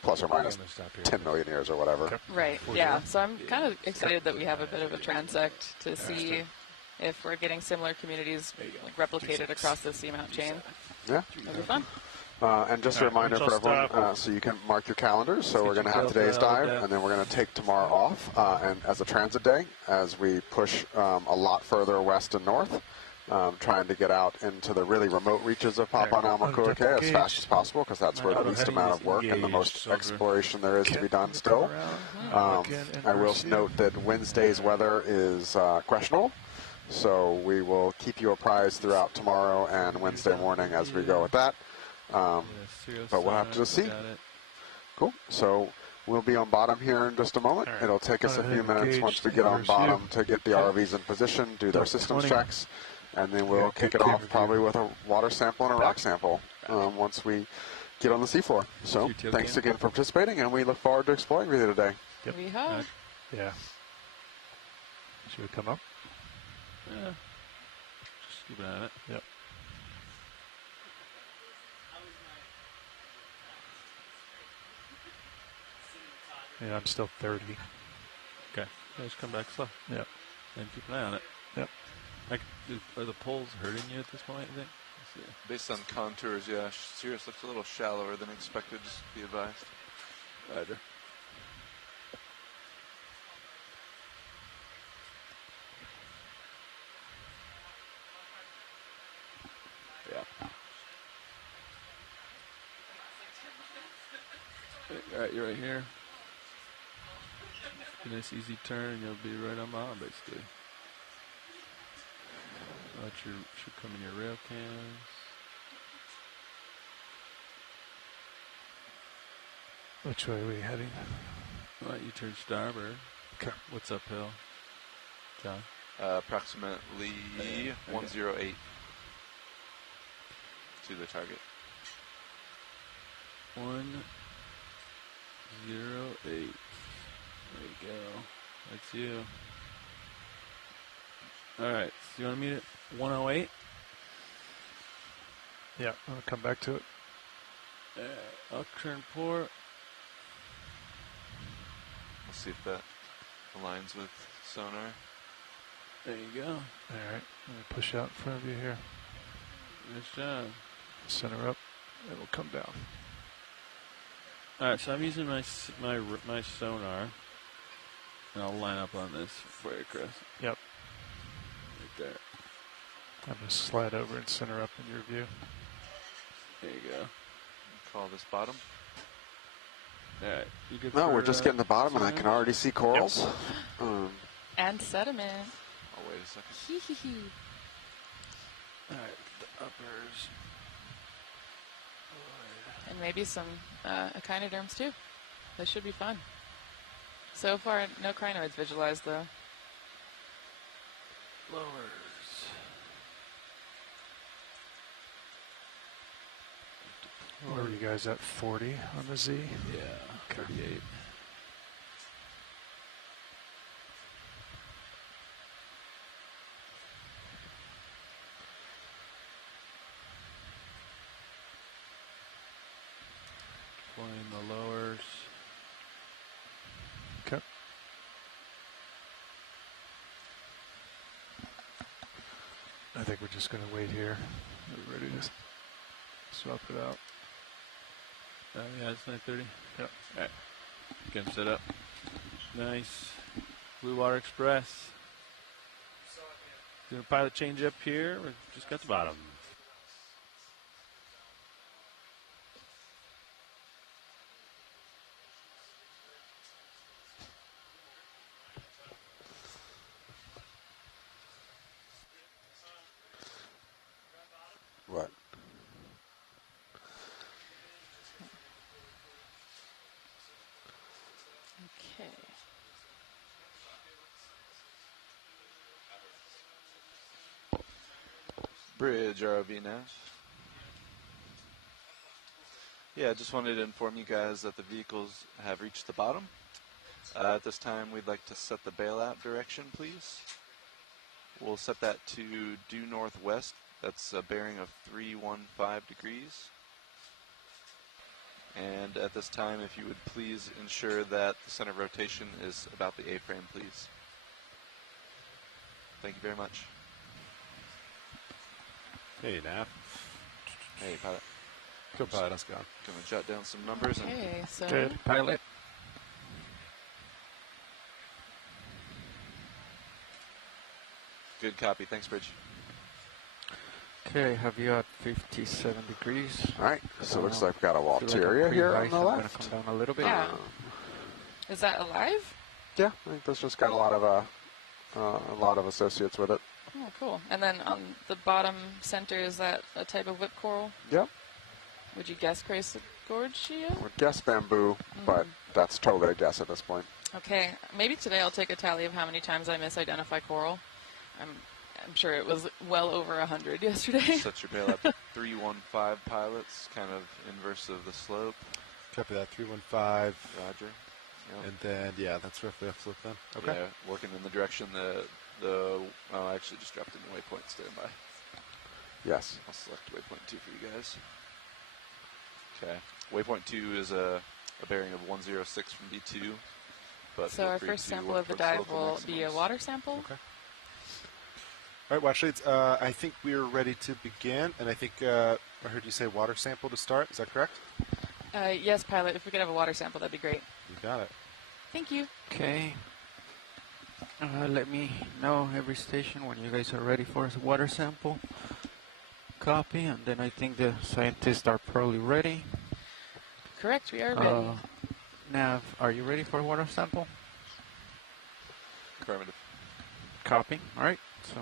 plus or minus 10 million years or whatever. Okay. Right. Yeah. So I'm kind of excited that we have a bit of a transect to see if we're getting similar communities replicated across the seamount chain. Yeah. It'll be fun. And just a reminder for everyone, so you can mark your calendars. So we're going to have today's dive, and then we're going to take tomorrow off, and as a transit day, as we push a lot further west and north, trying to get out into the really remote reaches of Papahanaumokuakea as fast as possible, because that's where the least amount of work and the most exploration there is to be done still. I will note that Wednesday's weather is questionable, so we will keep you apprised throughout tomorrow and Wednesday morning as we go with that. But we'll have to just see. Cool. So we'll be on bottom here in just a moment. It'll take us a few minutes once we get on bottom to get the ROVs in position, do their systems checks, and then we'll kick it off probably with a water sample and a rock sample once we get on the seafloor. So thanks again for participating, and we look forward to exploring with you today. Yep. We hope. Yeah. Should we come up? Yeah. Just keep an eye on it. Yep. Yeah, I'm still 30. Okay. Just come back slow. Yep. And keep an eye on it. Yep. Are the poles hurting you at this point, I think? Based on contours, yeah. Sirius looks a little shallower than expected, just be advised. Roger. Yeah. All right, you're right here. A nice easy turn, you'll be right on bottom, basically. That should come in your rail cams. Which way are we heading? All right, you turn starboard. Okay. What's uphill, John? Approximately 108 to the target. 108. There you go. That's you. All right. So you want to meet at 108? Yeah, I'll come back to it. I'll turn port. We'll see if that aligns with sonar. There you go. All right. I'm going to push out in front of you here. Nice job. Center up. It will come down. All right. So I'm using my sonar. And I'll line up on this for you, Chris. Yep. Right there. I'm going to slide over and center up in your view. There you go. Call this bottom. All right. You good No, we're just getting the bottom, and I can already see corals. Yep. And sediment. Oh, wait a second. Hee hee hee. All right. The uppers. And maybe some echinoderms too. That should be fun. So far, no crinoids visualized, though. Lowers. Where are you guys at? 40 on the Z? Yeah, 38. Deploying the lowers. Okay. I think we're just going to wait here. We're ready to swap it out. Yeah, it's 9:30. Yep. All right. Get them set up. Nice. Blue Water Express. Doing a pilot change up here. We just got the bottom. Bridge ROV now. Yeah, I just wanted to inform you guys that the vehicles have reached the bottom. At this time, we'd like to set the bailout direction, please. We'll set that to due northwest. That's a bearing of 315 degrees. And at this time, if you would please ensure that the center of rotation is about the A-frame, please. Thank you very much. Hey, Nav. Hey, pilot. Go, pilot. Let's go. Going to jot down some numbers. Okay, so Good, pilot. Good copy. Thanks, Bridge. Okay, have you at 57 degrees? All right, so it looks like we've got a Walteria here on the I'm left. gonna come down a little bit. yeah. Is that alive? Yeah, I think this just got a lot of associates with it. Oh, cool. And then on the bottom center, is that a type of whip coral? Yep. Would you guess Gorgia? Would guess bamboo, but that's totally a guess at this point. Okay, maybe today I'll take a tally of how many times I misidentify coral. I'm sure it was well over 100 yesterday. Set your bail up to 315 pilots, kind of inverse of the slope. Copy that. 315. Roger. Yep. And then, yeah, that's roughly upslope then. Okay. Yeah, working in the direction I actually just dropped in the waypoint. Stand by. Yes. I'll select waypoint 2 for you guys. Okay. Waypoint 2 is a bearing of 106 from D2. But so our first sample of the dive will be a water sample. Okay. All right, well, actually, I think we're ready to begin, and I think I heard you say water sample to start. Is that correct? Yes, pilot. If we could have a water sample, that'd be great. You got it. Thank you. Okay. Let me know every station when you guys are ready for a water sample. Copy, and then I think the scientists are probably ready. Correct, we are ready. Nav, are you ready for a water sample? Affirmative. Copy. All right. So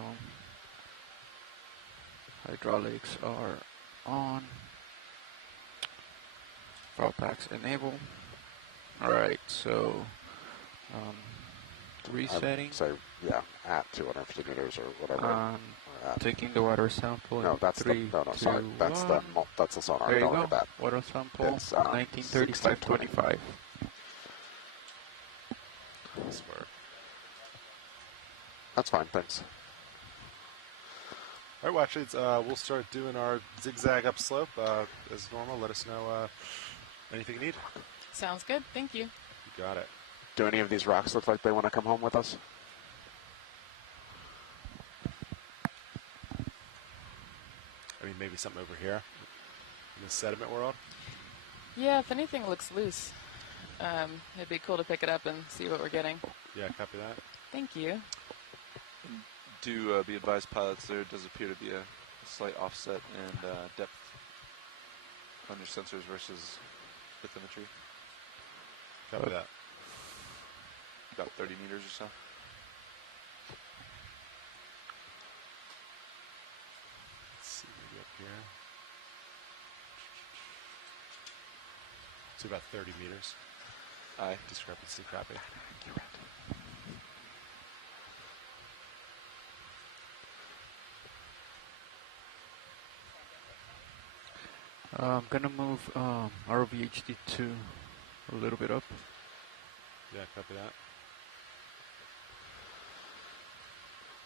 hydraulics are on. Valve packs enable. All right. So resetting. I'd say, yeah, at 250 meters or whatever. Taking the water sample. No, that's three, sorry. That's the sonar. There you Don't go. look at that. Water sample. It's 1935-25. That's fine, thanks. All right, well, actually, we'll start doing our zigzag upslope as normal. Let us know anything you need. Sounds good. Thank you. You got it. Do any of these rocks look like they want to come home with us? I mean, maybe something over here in the sediment world. Yeah, if anything looks loose, it'd be cool to pick it up and see what we're getting. Yeah, copy that. Thank you. Do be advised, pilots, there does appear to be a slight offset in depth on your sensors versus bathymetry. Copy that. About 30 meters or so. Let's see, maybe up here. It's about 30 meters. Aye. Discrepancy, copy. I'm gonna move ROVHD2 a little bit up. Yeah, copy that.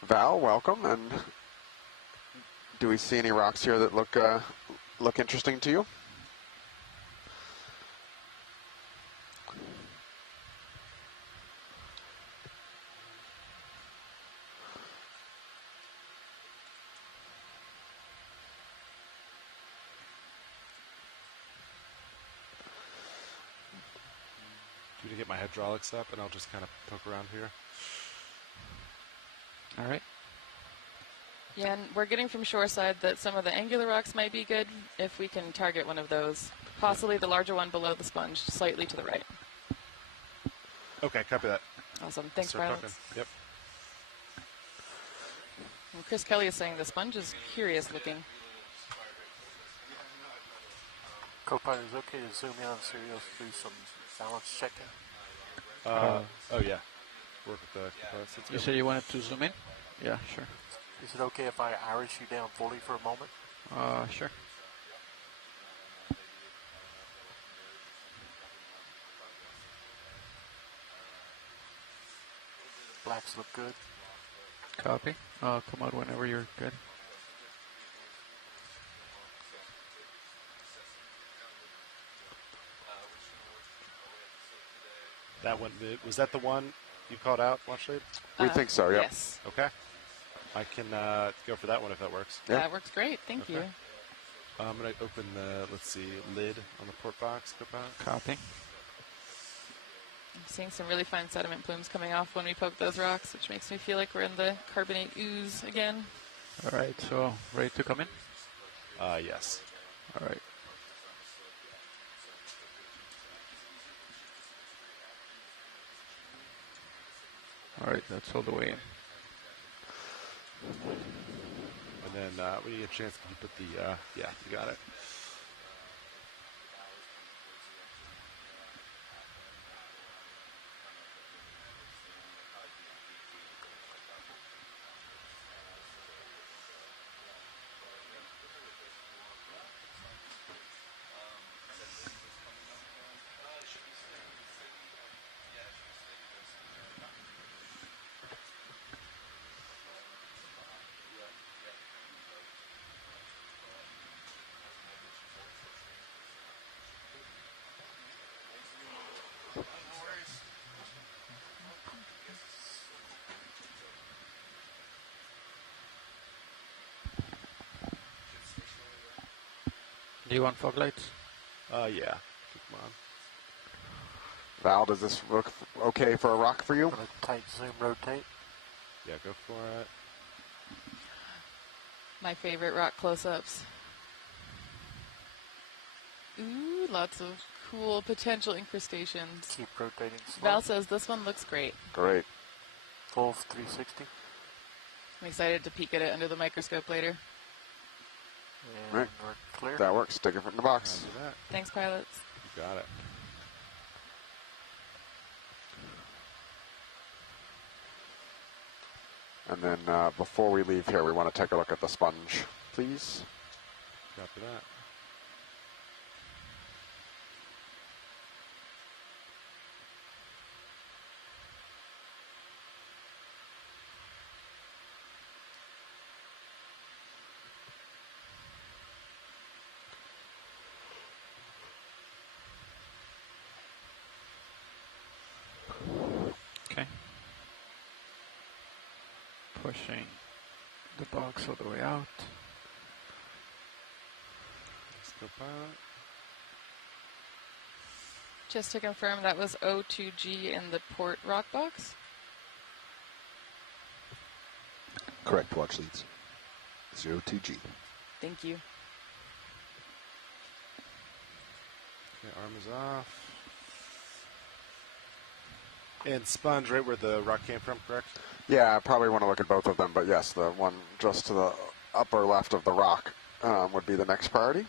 Val, welcome. And do we see any rocks here that look interesting to you? To get my hydraulics up, and I'll just kind of poke around here. All right. Yeah, and we're getting from shoreside that some of the angular rocks might be good if we can target one of those. Possibly the larger one below the sponge, slightly to the right. Okay, copy that. Awesome. Thanks, Start Brian. poking. Yep. And Chris Kelly is saying the sponge is curious looking. Co-pilot, is it okay to zoom in on Sirius to do some balance checking? Oh, yeah. Work with the components. You said you wanted to zoom in? Yeah, sure. Is it okay if I iris you down fully for a moment? Sure. Blacks look good. Copy. Come out whenever you're good. That one, was that the one you called out, Watchlead? We think so, yeah. Yes. Okay. I can go for that one if that works. Yeah. That works great. Thank you. I'm going to open the, let's see, lid on the port box. Copy. I'm seeing some really fine sediment plumes coming off when we poke those rocks, which makes me feel like we're in the carbonate ooze again. All right, so ready to come in? Yes. All right. All right, that's all the way in. And then when you get a chance, can you put the, yeah, you got it. Do you want fog lights? Yeah. Come on. Val, does this look okay for a rock for you? Tight zoom rotate. Yeah, go for it. My favorite rock close-ups. Ooh, lots of cool potential incrustations. Keep rotating slow. Val says this one looks great. Great. Full 360. I'm excited to peek at it under the microscope later. And Right. we're clear. That works. Stick it in the box. Copy that. Thanks, pilots. You got it. And then before we leave here, we want to take a look at the sponge, please. Copy that. Okay. Pushing the box all the way out. Let's go pilot. Just to confirm, that was O2G in the port rock box? Correct, watch leads. 02G. Thank you. Okay, arm is off. And sponge right where the rock came from, correct? Yeah, I probably want to look at both of them, but yes, the one just to the upper left of the rock would be the next priority.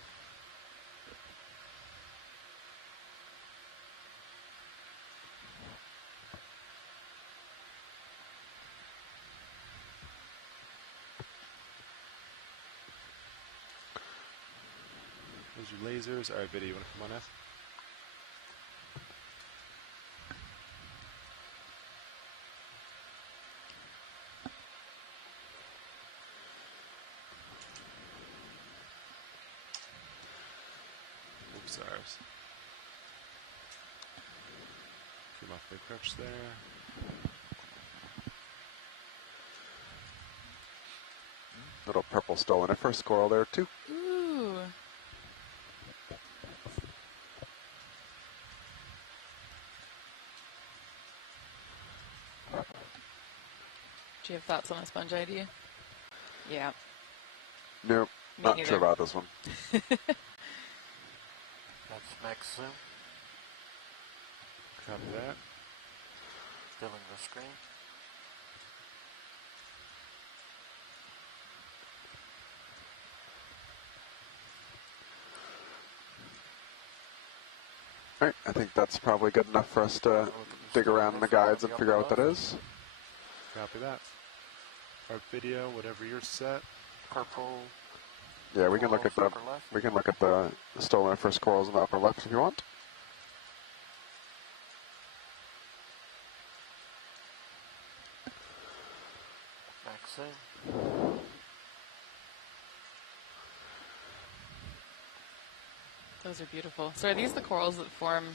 Those are lasers. All right, video, you want to come on, F? Oops, ours. Came off big crutch there. Little purple stone in first coral there too. Ooh. Do you have thoughts on a sponge idea? Yeah. Nope, Me not neither. sure about this one. That's max zoom. Copy that. Filling the screen. All right, I think that's probably good enough for us to dig around in the guides and figure out what that is. Copy that. Or video, whatever you're set. Purple. Yeah, we can look at the stolen first corals in the upper left if you want. Vaccine. Those are beautiful. So are these the corals that form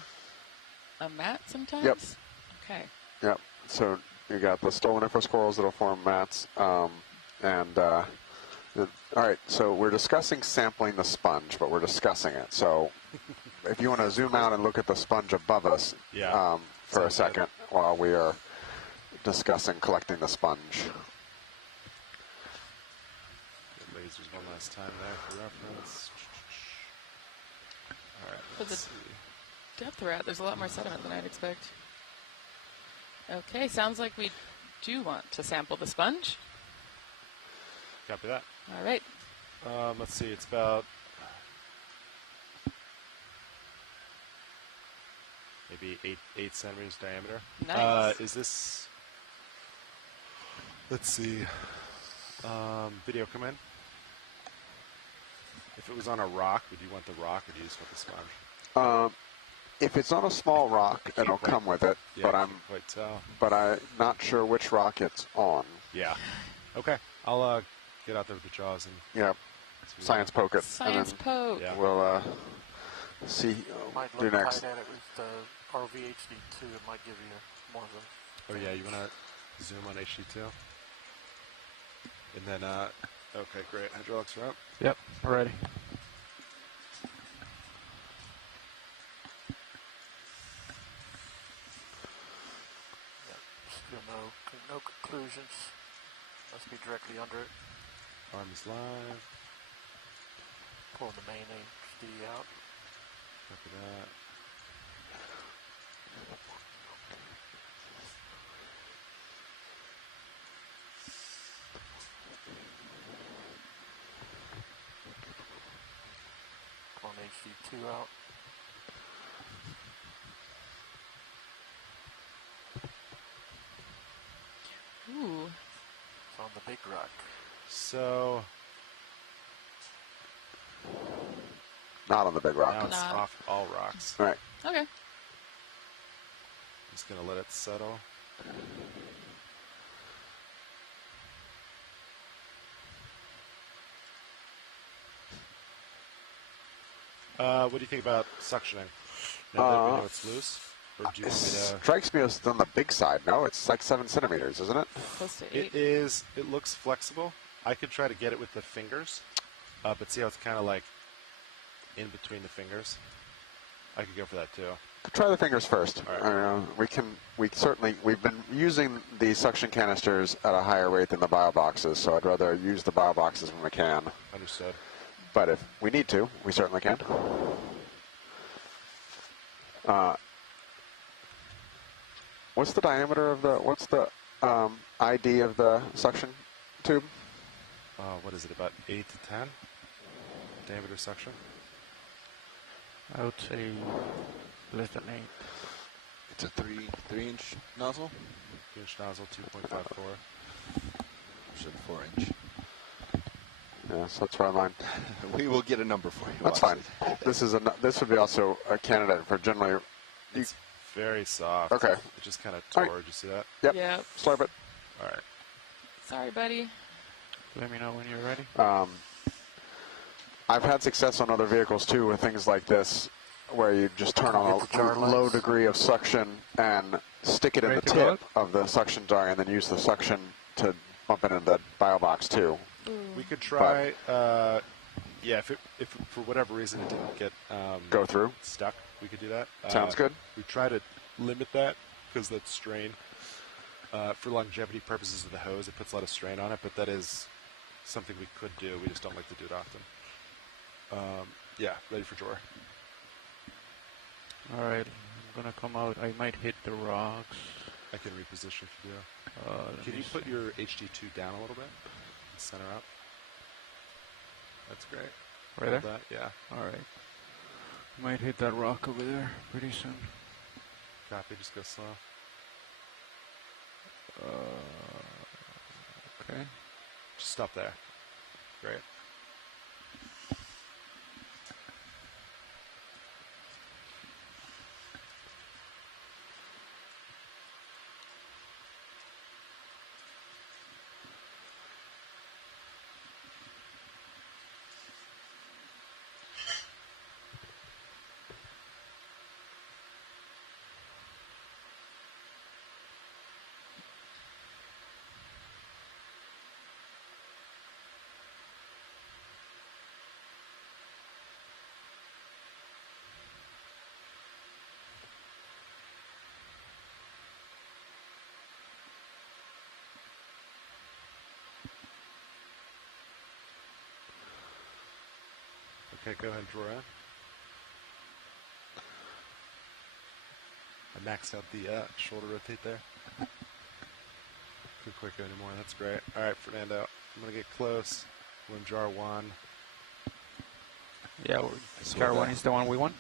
a mat sometimes? Yep. Okay. Yep. So you got the stolen first corals that'll form mats, all right, so we're discussing sampling the sponge, but we're discussing it. So if you want to zoom out and look at the sponge above us for a second while we are discussing collecting the sponge. Get lasers one last time there for reference. All right, For the depth we're at, there's a lot more sediment than I'd expect. Okay, sounds like we do want to sample the sponge. Copy that. All right. Let's see, it's about maybe 8 centimeters diameter. Nice. Is this, let's see, video come in? If it was on a rock, would you want the rock or do you just want the sponge? If it's on a small rock, it'll come with it, Yeah, but I'm not sure which rock it's on. Yeah. Okay. I'll get out there with the jaws and science poke it. Science poke. Yeah. We'll see. Might Do look next. tight at it with the RVHD2. It might give you more of them. Oh yeah, you want to zoom on HD2? And then, okay, great. Hydraulics are up. Yep, we're ready. Still no conclusions. Must be directly under it. Arm is live. Pulling the main HD out. Look at that. Pulling HD2 out. Ooh. It's on the big rock. So Not on the big rock. now it's Nah. off all rocks. All right. Okay. Just gonna let it settle. What do you think about suctioning? Now that we know it's loose? Or do you It want me to... strikes me as on the big side. No, it's like 7 centimeters, isn't it? Close to 8. It is. It looks flexible. I could try to get it with the fingers, but see how it's kind of like in between the fingers? I could go for that too. Try the fingers first. All right. We've been using the suction canisters at a higher rate than the bio boxes, so I'd rather use the bio boxes when we can. Understood. But if we need to, we certainly can. What's the diameter of what's the ID of the suction tube? What is it, about 8 to 10? Diameter suction? I would say less than 8. It's a 3-inch nozzle. 3-inch nozzle, 2.54. Should 4-inch. Yeah, so that's right mine. We will get a number for you. That's fine. This would be also a candidate for generally. It's very soft. Okay. It just kind of tore. All right. Did you see that? Yep. Slurp it. All right. Sorry, buddy. Let me know when you're ready. I've had success on other vehicles too with things like this, where you just turn on a low degree of suction and stick it in the tip of the suction jar, and then use the suction to bump it into the bio box too. We could try. If for whatever reason it didn't get Go through. stuck, we could do that. Sounds good. We try to limit that because that strain, for longevity purposes of the hose, it puts a lot of strain on it. But that is something we could do. We just don't like to do it often. Ready for drawer. All right, I'm gonna come out. I might hit the rocks. I can reposition if you do. Can you put your HD2 down a little bit? Center up. That's great. Right there? That, yeah. All right. Might hit that rock over there pretty soon. Copy, just go slow. Okay. Just stop there. Great. Okay, go ahead and draw in. I maxed out the shoulder rotate there. Too quick anymore, that's great. All right, Fernando, I'm going to get close. We're in jar 1. Yeah, jar 1 is the one we want?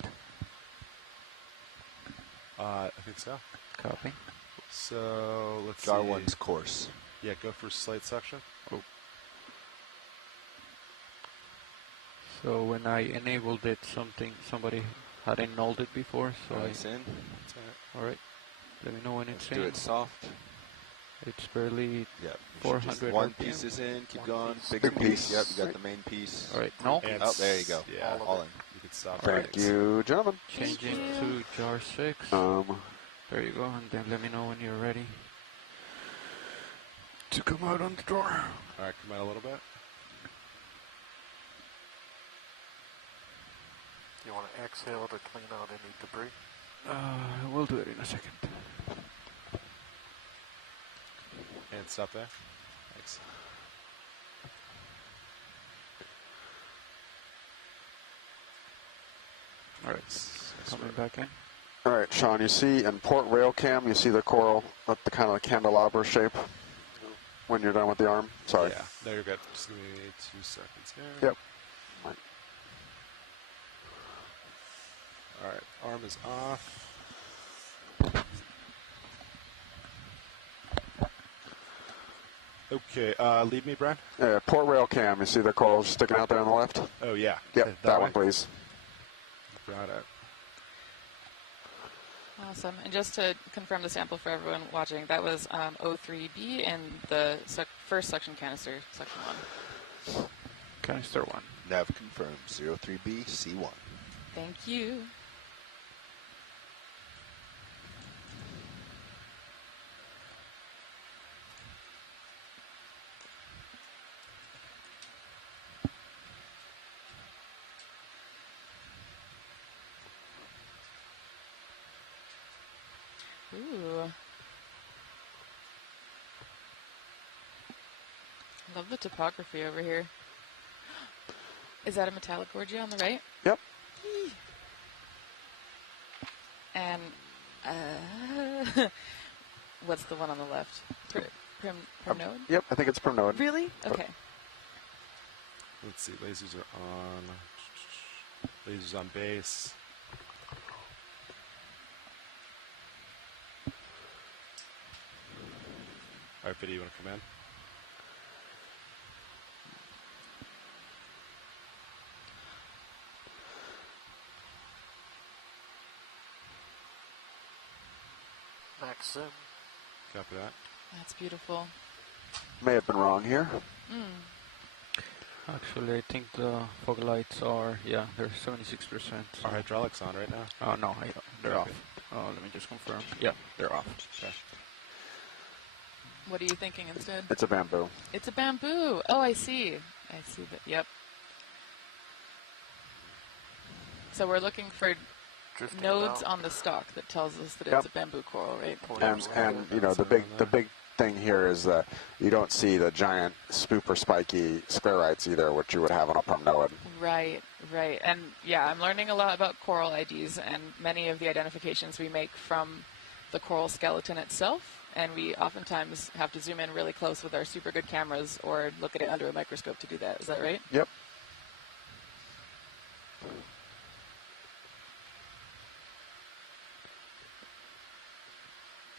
I think so. Copy. So, let's jar see. 1's course. Yeah, go for slate suction. Oh. So when I enabled it, somebody had annulled it before. So it's in. All right. Let me know when it's in. Do it soft. It's barely 400 one RPM. piece is in. Keep going. Bigger piece. Yep, you got the main piece. All right. No. Oh, there you go. Yeah, all in. You can stop. Thank you, gentlemen. Changing to jar 6. There you go. And then let me know when you're ready to come out on the door. All right, come out a little bit. You want to exhale to clean out any debris? We'll do it in a second. And stop there. Thanks. All right, coming back in. All right, Sean, you see in port rail cam, you see the coral at the kind of candelabra shape when you're done with the arm? Sorry. Yeah, no, you're good. Just give me 2 seconds here. Yep. All right, arm is off. Okay, lead me, Brian. Port rail cam, you see the coral sticking out there on the left? Oh, yeah. Yep, that one, please. Got it. Awesome. And just to confirm the sample for everyone watching, that was O3B in the first suction canister, section 1. Canister 1. Nav confirmed. 03B, C1. Thank you. Ooh. Love the topography over here. Is that a metallic gorgia on the right? Yep. And what's the one on the left? Primnode? Yep, I think it's primnode. Really? Okay. Let's see, lasers are on. Lasers on base. All right, Biddy, you want to come in? Max in. Copy that. That's beautiful. May have been wrong here. Actually, I think the fog lights are, they're 76%. Are hydraulics on right now? Oh, no, they're off. Let me just confirm. Yeah, they're off. Okay. What are you thinking instead? It's a bamboo. It's a bamboo. Oh, I see. I see that. Yep. So we're looking for nodes on the stalk that tells us that it's a bamboo coral, right? And you know, the big thing here is that you don't see the giant super spiky sclerites either, which you would have on a primnode. Right, right. And yeah, I'm learning a lot about coral IDs, and many of the identifications we make from the coral skeleton itself, and we oftentimes have to zoom in really close with our super good cameras or look at it under a microscope to do that. Is that right? Yep.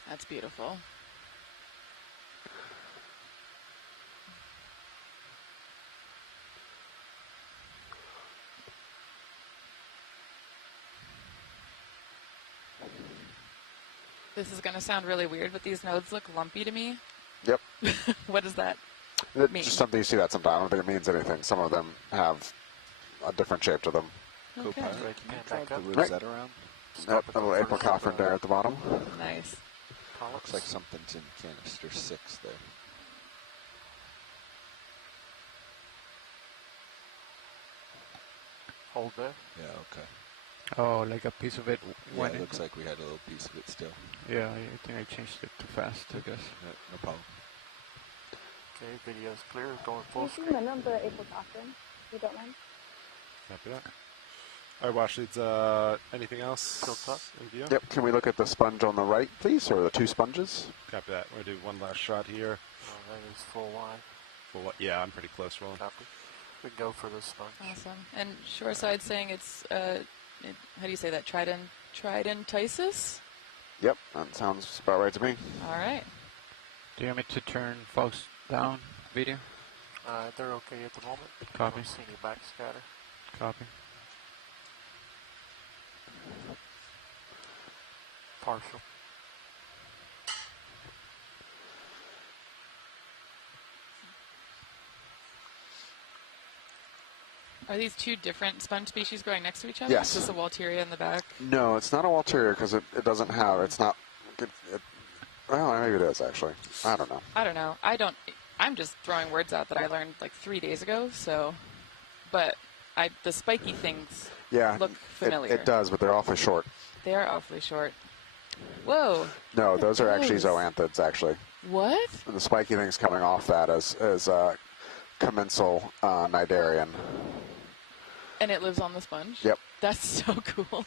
That's beautiful. This is going to sound really weird, but these nodes look lumpy to me. Yep. What does that mean? Just something you see that sometimes. I don't think it means anything. Some of them have a different shape to them. Okay. Co-pilot, can you drop the Right. Rosetta around? Yep, a little April coffer there at the bottom. Nice. Looks like something's in canister 6 there. Hold there. Yeah, okay. Oh, like a piece of it Yeah, went it looks into- like we had a little piece of it still. Yeah, I think I changed it too fast, I guess. No problem. Okay, video's clear. Going Can full you see screen. the name of the April Cochran, if you don't mind? Copy that. All right, Wash leads. Anything else in view? Yep, can we look at the sponge on the right, please, or the two sponges? Copy that. We're going to do one last shot here. Oh, that is full line. Yeah, I'm pretty close, Roland. Copy. We can go for the sponge. Awesome. And Shoreside saying it's, how do you say that? Tridentisis? Yep, that sounds about right to me. All right. Do you want me to turn folks down video? They're okay at the moment. Copy. Don't see any backscatter. Copy. Partial. Are these two different sponge species growing next to each other? Yes. Is this a Walteria in the back? No, it's not a Walteria because it doesn't have, it's not, well, maybe it is actually. I don't know. I don't know. I'm just throwing words out that I learned like 3 days ago, so, but the spiky things look familiar. It does, but they're awfully short. They are awfully short. Whoa. No, those are actually zoanthids, actually. What? And the spiky things coming off that is commensal cnidarian. And it lives on the sponge? Yep. That's so cool.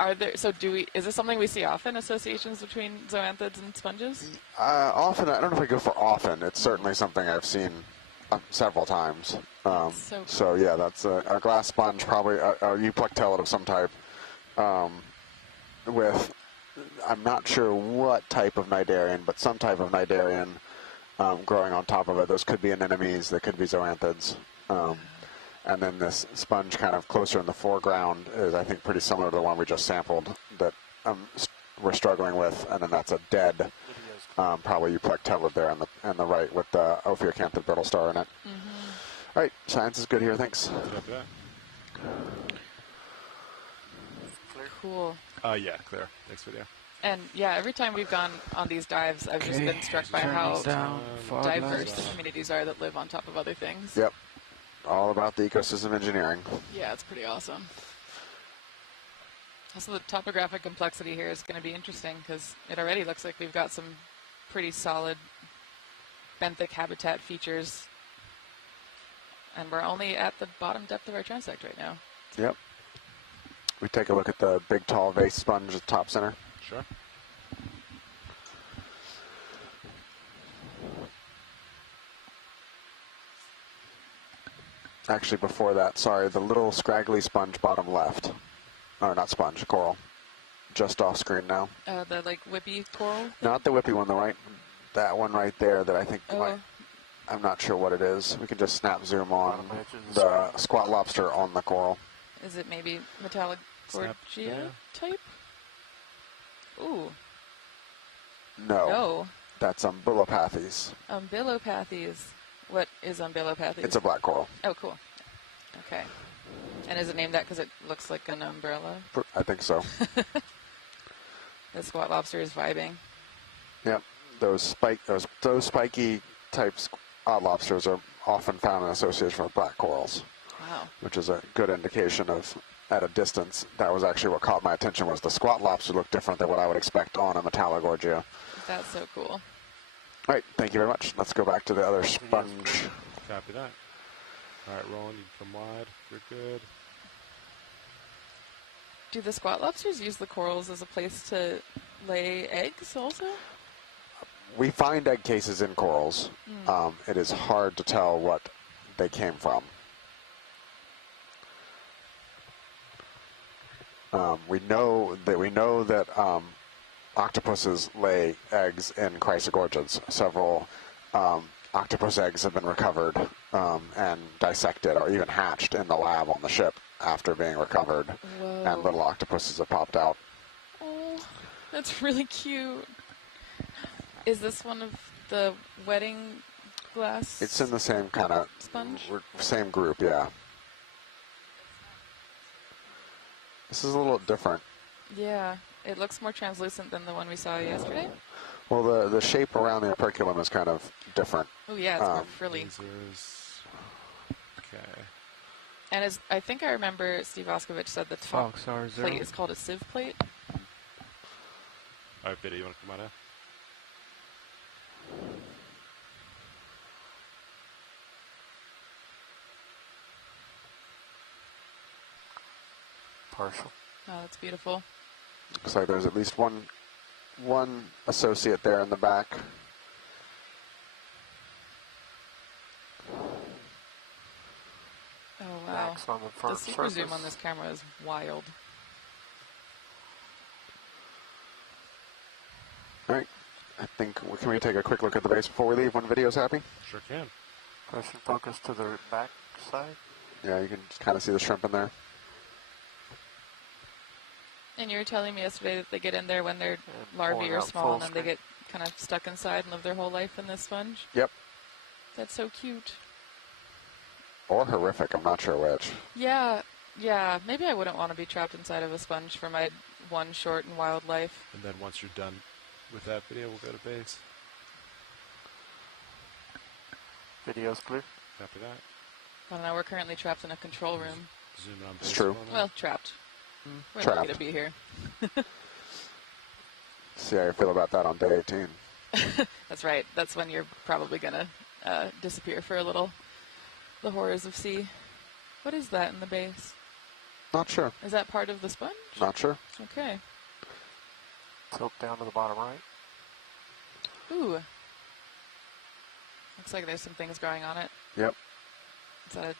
Is this something we see often, associations between zoanthids and sponges? Often, I don't know if I go for often. It's certainly something I've seen several times. So yeah, that's a glass sponge, probably a euplectellid of some type. With, I'm not sure what type of cnidarian, but some type of cnidarian growing on top of it. Those could be anemones, they could be zoanthids. And then this sponge kind of closer in the foreground is, I think, pretty similar to the one we just sampled that we're struggling with. And then that's a dead, probably euplectellid there on the right with the Ophiocanthid brittle star in it. All right, science is good here, thanks. Cool. Yeah, clear. Thanks, video. And yeah, every time we've gone on these dives, I've just been struck by how diverse the communities are that live on top of other things. Yep. All about the ecosystem engineering. Yeah, it's pretty awesome. Also, the topographic complexity here is going to be interesting because it already looks like we've got some pretty solid benthic habitat features. And we're only at the bottom depth of our transect right now. Yep. We take a look at the big, tall vase sponge at the top center. Sure. Actually, before that, sorry, the little scraggly sponge bottom left. Or not sponge, coral. Just off screen now. The like whippy coral? Not the whippy one, that one right there that I think I'm not sure what it is. We can just snap zoom on the squat lobster on the coral. Is it maybe metallic gorgia type? Ooh. No. No. That's Umbellopathes. Umbellopathes. What is Umbellopathes? It's a black coral. Oh, cool. Okay. And is it named that because it looks like an umbrella? I think so. The squat lobster is vibing. Yep. Those spiky types odd lobsters are often found in association with black corals. Wow. Which is a good indication of, at a distance, that was actually what caught my attention, was the squat lobster looked different than what I would expect on a metallogorgia. That's so cool. All right, thank you very much. Let's go back to the other sponge. Copy that. All right, Roland, you can come wide. You're good. Do the squat lobsters use the corals as a place to lay eggs also? We find egg cases in corals. It is hard to tell what they came from. We know that octopuses lay eggs in chrysogorgids. Several octopus eggs have been recovered and dissected or even hatched in the lab on the ship after being recovered. Whoa. And little octopuses have popped out. Oh, That's really cute. Is this one of the wedding glass? It's in the same kind of sponge? Same group, yeah. This is a little different. Yeah, it looks more translucent than the one we saw yesterday. Well, the shape around the operculum is kind of different. Oh yeah, it's more frilly. Okay. And I think I remember Steve Oskovich said the top plate is called a sieve plate. All right, Biddy, you want to come on out? Partial. Oh, that's beautiful. Looks like there's at least one associate there in the back. Oh wow! The super surface. zoom on this camera is wild. All right, I think can we take a quick look at the base before we leave when video's happy? Sure can. Pressure focus to the back side. Yeah, you can just kind of see the shrimp in there. And you were telling me yesterday that they get in there when their larvae are small and then they get kind of stuck inside and live their whole life in this sponge? Yep. That's so cute. Or horrific, I'm not sure which. Yeah, maybe I wouldn't want to be trapped inside of a sponge for my one short and wild life. And then once you're done with that video, we'll go to base. Video's clear. Copy that. I don't know, we're currently trapped in a control room. Zoom in on base. It's true. Well, trapped. We're Trapped. lucky to be here. See how you feel about that on day 18. That's right. That's when you're probably going to disappear for a little. The horrors of sea. What is that in the base? Not sure. Is that part of the sponge? Not sure. Okay. Tilt down to the bottom right. Ooh. Looks like there's some things growing on it. Yep. Is that a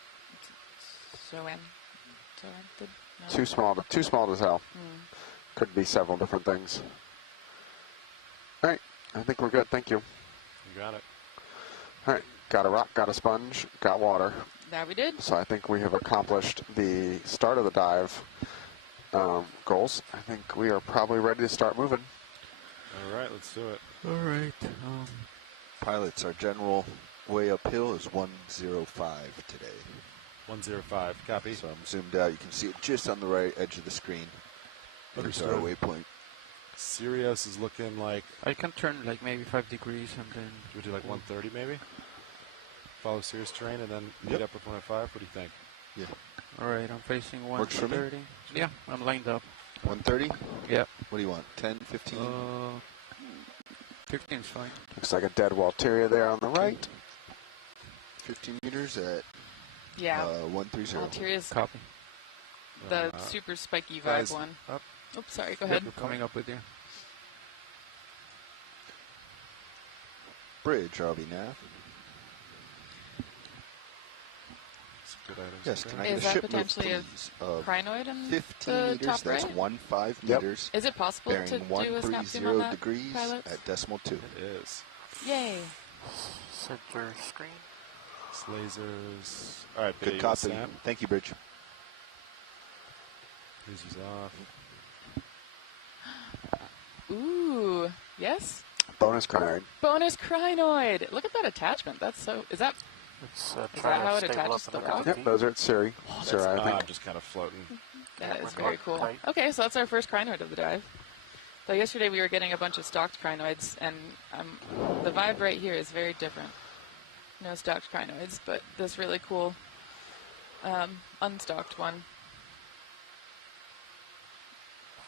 zoanthid? No. Too small to tell. Could be several different things. All right, I think we're good. Thank you. You got it. All right, got a rock, got a sponge, got water. That we did. So I think we have accomplished the start of the dive goals. I think we are probably ready to start moving. All right, let's do it. All right. Pilots, our general way uphill is 105 today. 105, copy. So I'm zoomed out. You can see it just on the right edge of the screen. There's our waypoint. Sirius is looking like... I can turn like maybe 5 degrees and then... Should we do like 130 maybe? Follow Sirius terrain and then meet up with 105? What do you think? Yeah. All right, I'm facing 130. Works for me. Yeah, I'm lined up. 130? Yeah. What do you want? 10, 15? 15 is fine. Looks like a dead Walteria there on the right. 15 meters at 130. Alteria's Copy. The super spiky vibe guys, one. Up. Oops, sorry, go ahead. We're coming up with you. Bridge, RV nav. Good items. Yes, can I Is get a that ship move, potentially a please? crinoid in 15 the meters, top that's right? 15 Yep. meters. Is it possible bearing to do a snap zoom on 130 that, degrees pilots? at decimal 2. It is. Yay. Center screen. It's lasers. All right, Good copy. Thank you, Bridge. Lasers off. Ooh, yes? Bonus crinoid. Bonus crinoid. Look at that attachment. That's so... Is that It's Is that how it attaches to the rock? Yep, those are at Siri. Siri, I think. I'm just kind of floating. That is very cool. Okay, so that's our first crinoid of the dive. So yesterday we were getting a bunch of stocked crinoids, and the vibe right here is very different. No stocked crinoids, but this really cool unstocked one.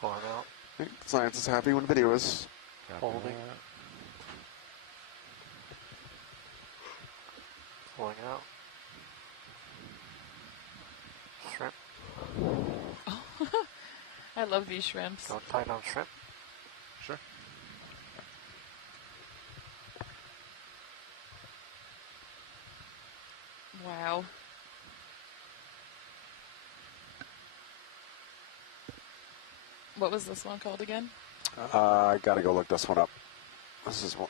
Pulling out. Science is happy when video is. Holding. Pulling out. Shrimp. I love these shrimps. Go tight on shrimp. Sure. Wow. What was this one called again? I gotta go look this one up. This is one.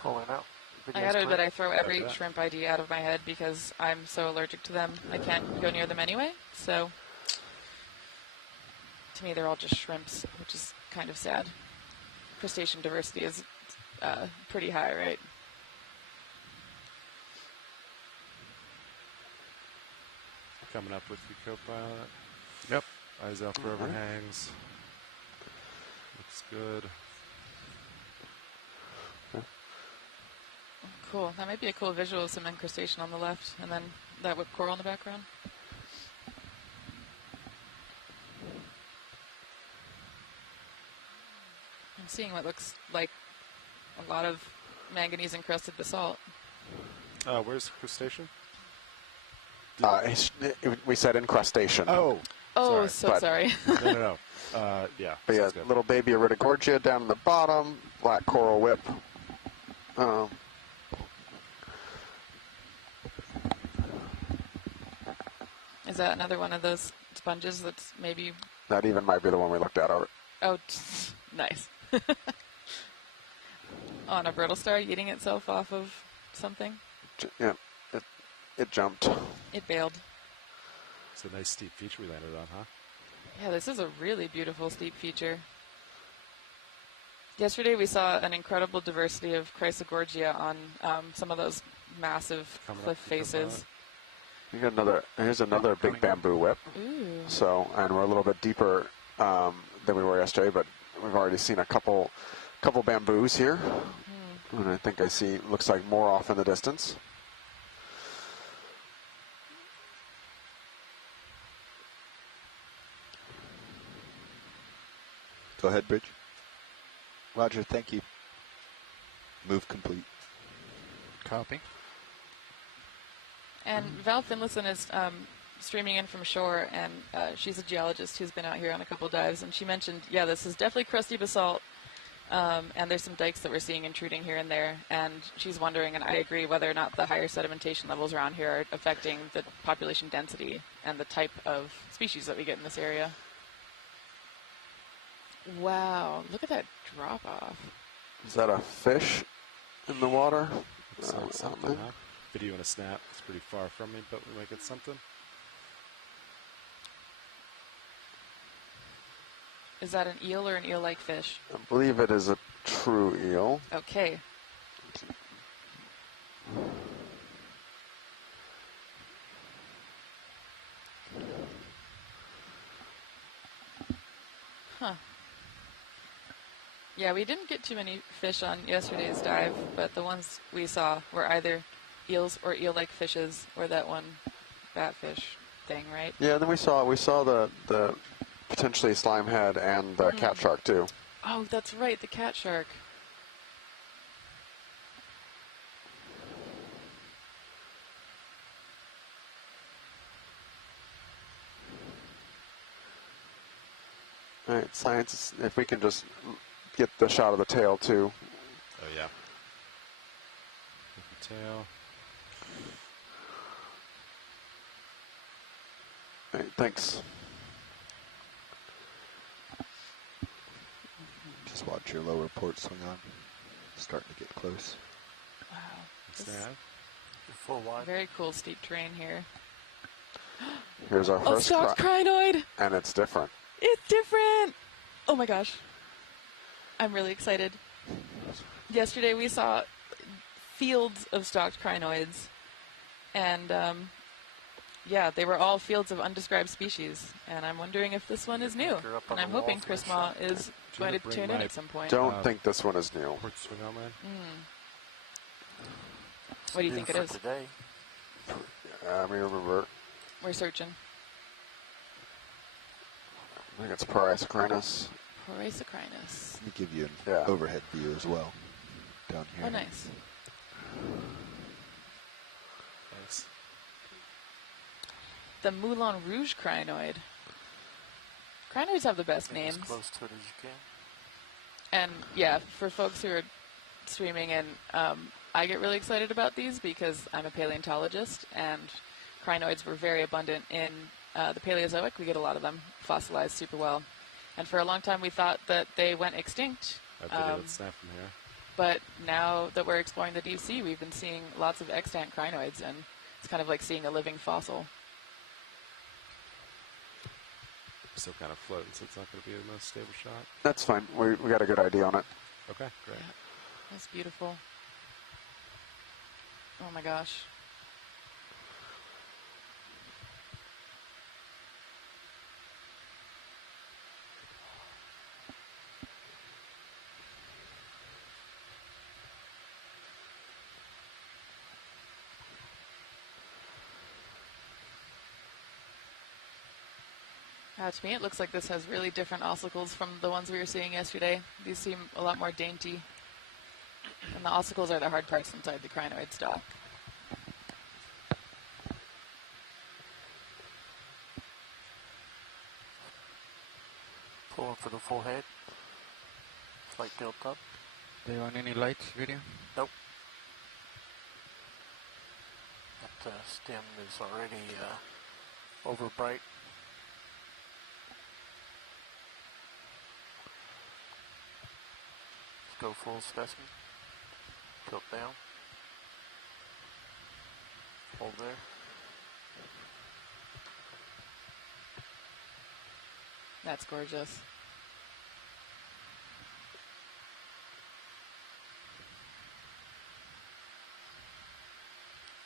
Pulling out. I gotta admit, I throw every shrimp ID out of my head because I'm so allergic to them. I can't go near them anyway, so to me they're all just shrimps, which is kind of sad. Crustacean diversity is pretty high, right? Coming up with your co-pilot. Yep. Eyes out for overhangs. Looks good. Cool. That might be a cool visual of some incrustation on the left, and then that with coral in the background. I'm seeing what looks like a lot of manganese-encrusted basalt. Where's crustacean? We said incrustation. Oh. Oh, sorry. sorry. No. Yeah. But yeah, little baby Iridogorgia down in the bottom, black coral whip. Is that another one of those sponges that's maybe... That even might be the one we looked at. Oh, nice. On a brittle star eating itself off of something? Yeah, it jumped. It bailed. It's a nice steep feature we landed on, huh? Yeah, this is a really beautiful steep feature. Yesterday we saw an incredible diversity of Chrysogorgia on some of those massive cliff faces. Here's another big bamboo whip. Ooh. So, and we're a little bit deeper than we were yesterday, but we've already seen a couple bamboos here. And I think I see, looks like more off in the distance. Go ahead, Bridge. Roger, thank you. Move complete. Copy. And Val Finlayson is streaming in from shore, and she's a geologist who's been out here on a couple dives, and she mentioned, yeah, this is definitely crusty basalt, and there's some dikes that we're seeing intruding here and there, and she's wondering, and I agree, whether or not the higher sedimentation levels around here are affecting the population density and the type of species that we get in this area. Wow, look at that drop-off. Is that a fish in the water? Looks like something, huh? Video and a snap. It's pretty far from me, but we might get something. Is that an eel or an eel-like fish? I believe it is a true eel. Okay. Huh. Yeah, we didn't get too many fish on yesterday's dive, but the ones we saw were either eels or eel-like fishes, or that one batfish thing, right? Yeah, and then we saw the potentially slime head and the cat shark too. Oh, that's right, the cat shark. All right, science, if we can just get the shot of the tail too. Oh, yeah. The tail. All right, thanks. Just watch your lower port swing on. Starting to get close. Wow. Full wide. Very cool steep terrain here. Here's our first stalked crinoid! And it's different. It's different! Oh my gosh. I'm really excited. Yesterday we saw fields of stalked crinoids, and yeah, they were all fields of undescribed species, and I'm wondering if this one is new. And I'm hoping Chris Ma is going to tune in at some point. Don't think this one is new. What do you think it is? Today. Let me remember. We're searching. I think it's Parasicrinus. Parasicrinus. Let me give you an overhead view as well. Down here. Oh, nice. Nice. The Moulin Rouge crinoid. Crinoids have the best names. As close to it as you can. And yeah, for folks who are streaming in, I get really excited about these because I'm a paleontologist, and crinoids were very abundant in the Paleozoic. We get a lot of them fossilized super well. And for a long time we thought that they went extinct. Snap from here. But now that we're exploring the deep sea, we've been seeing lots of extant crinoids, and it's kind of like seeing a living fossil. still kind of floating, so it's not going to be the most stable shot. That's fine. We got a good idea on it. Okay, great. Yeah, that's beautiful. Oh my gosh. To me, it looks like this has really different ossicles from the ones we were seeing yesterday. These seem a lot more dainty. And the ossicles are the hard parts inside the crinoid stalk. Pulling for the full head. Slight tilt up. Do you want any lights video? Nope. That stem is already over bright. Go full specimen. Tilt down. Hold there. That's gorgeous.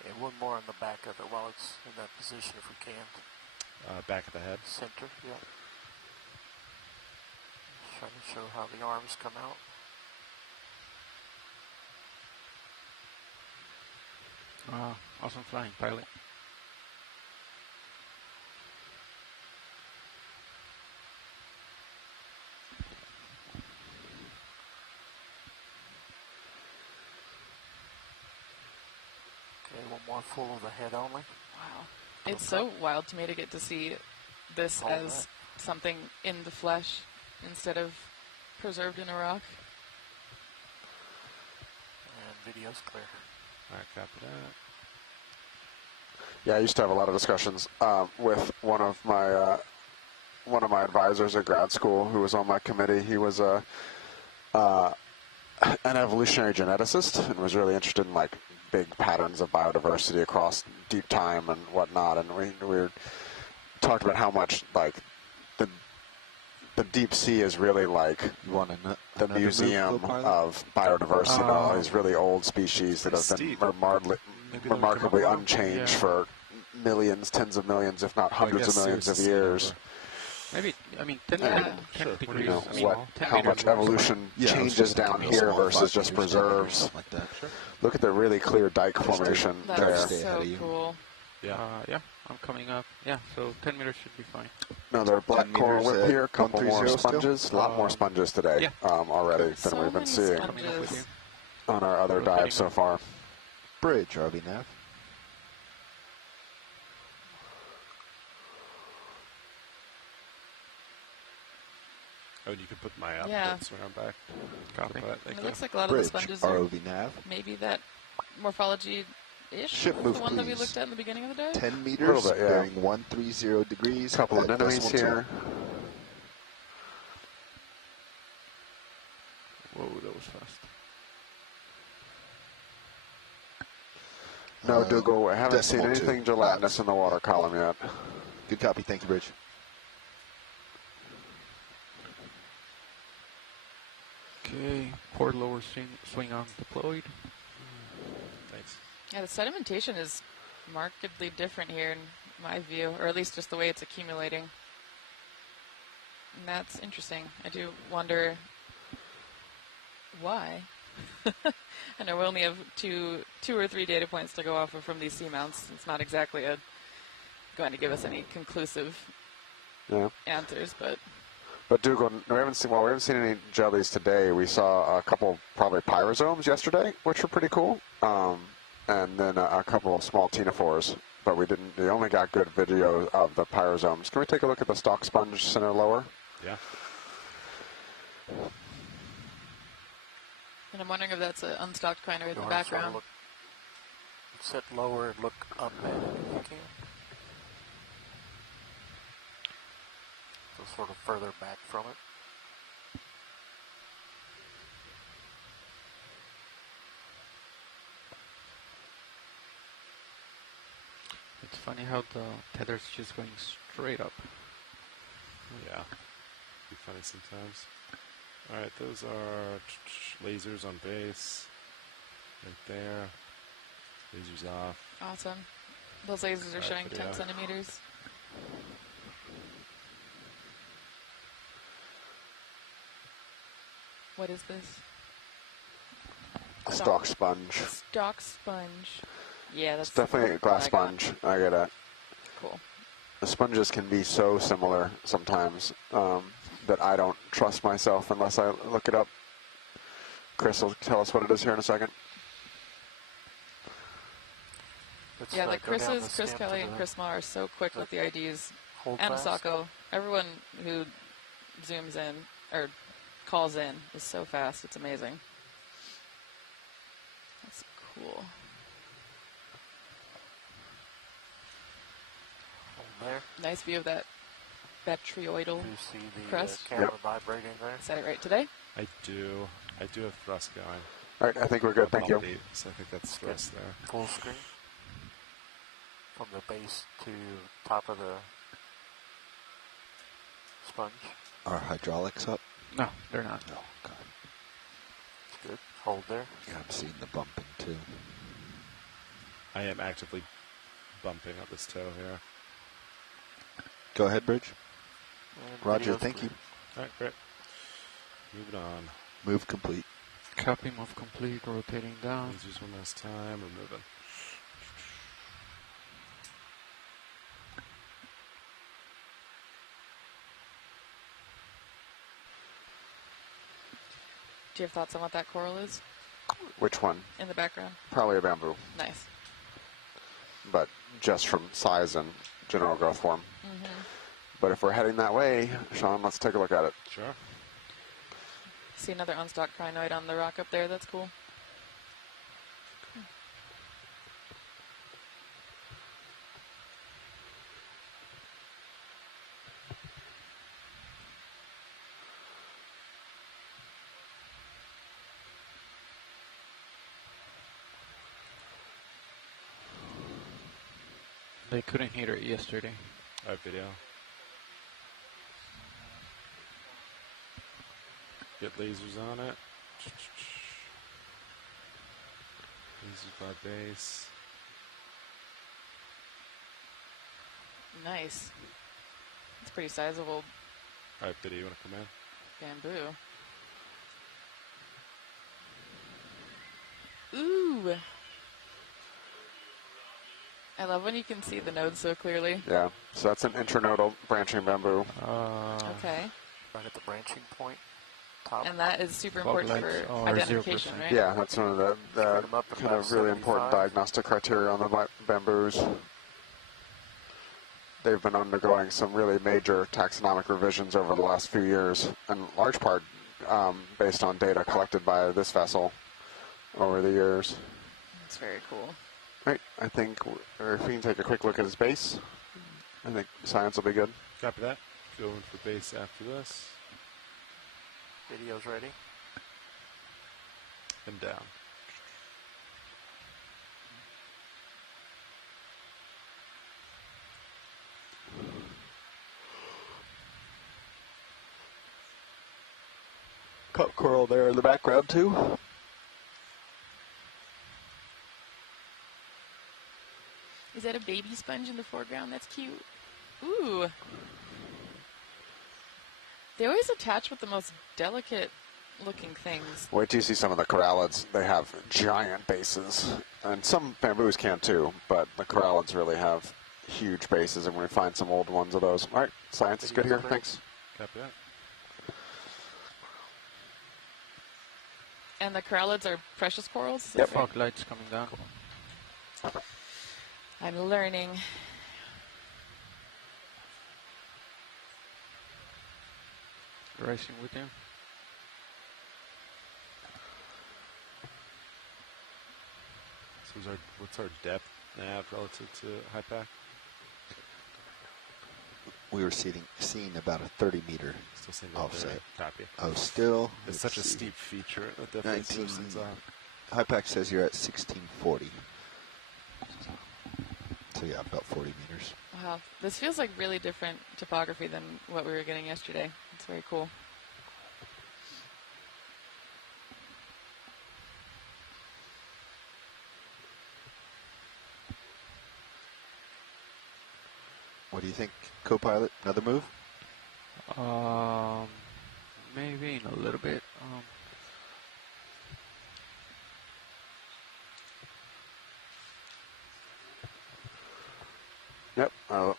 And one more on the back of it while it's in that position if we can. Back of the head. Center, yeah. Just trying to show how the arms come out. Awesome flying, pilot. Okay, one more full of the head only. Wow. It's so wild to me to get to see this as something in the flesh instead of preserved in a rock. And video's clear. All right, copy that. Yeah, I used to have a lot of discussions with one of my advisors at grad school who was on my committee. He was an evolutionary geneticist and was really interested in like big patterns of biodiversity across deep time and whatnot. And we talked about how much like the deep sea is really like the museum of biodiversity. And all these really old species that have been remarkably unchanged for millions, tens of millions, if not hundreds of millions of years. Maybe, I mean, 10 degrees. How much evolution changes down here versus just preserves. Like that. Sure. Look at the really clear dike formation there. That's so cool. Yeah, I'm coming up. Yeah, so 10 meters should be fine. Another black coral whip here, a couple more sponges, a lot more sponges today already than we've been seeing on our other dives so far. Bridge, RV Nav. Oh, and you can put my outputs around back. Copy. It looks like a lot of the sponges are maybe that morphology-ish, the one that we looked at in the beginning of the dive. 10 meters, bearing 130 degrees. Couple of anemones here. Whoa, that was fast. No, Dougal, I haven't seen anything gelatinous in the water column yet. Good copy. Thank you, Bridge. Okay, port lower swing arm deployed. Thanks. Yeah, the sedimentation is markedly different here in my view, or at least just the way it's accumulating. And that's interesting. I do wonder why. I know we only have two or three data points to go off of from these seamounts. It's not exactly going to give us any conclusive answers, but Dougal, we haven't seen any jellies today. We saw a couple probably pyrosomes yesterday, which were pretty cool, and then a couple of small ctenophores. But we only got good video of the pyrosomes. Can we take a look at the stalk sponge center lower? Yeah. And I'm wondering if that's an unstocked crinoid in the background. Sit lower and look up at it if you can. So sort of further back from it. It's funny how the tether's just going straight up. Yeah, be funny sometimes. All right, those are lasers on base, right there. Lasers off. Awesome. Those lasers are showing 10 centimeters. What is this? Stock sponge. Stock sponge. Yeah, that's it's definitely a glass sponge. I get it. Cool. The sponges can be so similar sometimes that I don't trust myself unless I look it up. Chris will tell us what it is here in a second. Yeah, like Chris Kelly and Chris Ma are so quick with the IDs. And Asako. Everyone who zooms in or calls in is so fast. It's amazing. That's cool. There. Nice view of that batrioidal You see the crust. camera vibrating there? Is that it right today? I do have thrust going. All right, I think we're good. Thank you. So I think that's thrust there. Full screen. From the base to top of the sponge. Are hydraulics up? No, they're not. No, God. It's good. Hold there. Yeah, I'm seeing the bumping too. I am actively bumping up this toe here. Go ahead, Bridge. And Roger, video's thank clear. you. All right, great. Moving on. Move complete. Copy, move complete, rotating down. Lasers one last time. We're moving. Do you have thoughts on what that coral is Which one? in the background? Probably a bamboo, Nice. but just from size and general growth form. But if we're heading that way, Sean, let's take a look at it. Sure. See another unstocked crinoid on the rock up there. That's cool. They couldn't hear it yesterday. All right, video. Get lasers on it. Lasers by base. Nice. It's pretty sizable All right, video, you want to come in? bamboo. Ooh. I love when you can see the nodes so clearly. Yeah, so that's an intranodal branching bamboo. Okay. Right at the branching point. Top. And that is super important for identification, 0%. right? Yeah, that's one of the kind of really important diagnostic criteria on the bamboos. They've been undergoing some really major taxonomic revisions over the last few years, in large part based on data collected by this vessel over the years. It's very cool. Right, I think if we can take a quick look at his base, I think science will be good. Copy that. Going for base after this. Video's ready. And down. Cup coral there in the background too. Is that a baby sponge in the foreground? That's cute. Ooh. They always attach with the most delicate looking things. Wait till you see some of the corallids. They have giant bases. And some bamboos can too, but the corallids really have huge bases, and we find some old ones of those. All right, science is good here. Thanks. Copy that. And the corallids are precious corals? Yep. Fog lights coming down. I'm learning. Racing with you. So what's our depth nav relative to high pack? We were seeing about a 30-meter Still seeing offset. Copy. Oh, still. It's such a steep feature. It definitely slows things off. High pack says you're at 1640. So yeah, about 40 meters. Wow, this feels like really different topography than what we were getting yesterday. It's very cool. What do you think, co-pilot? Another move? Maybe in a little bit. Yep.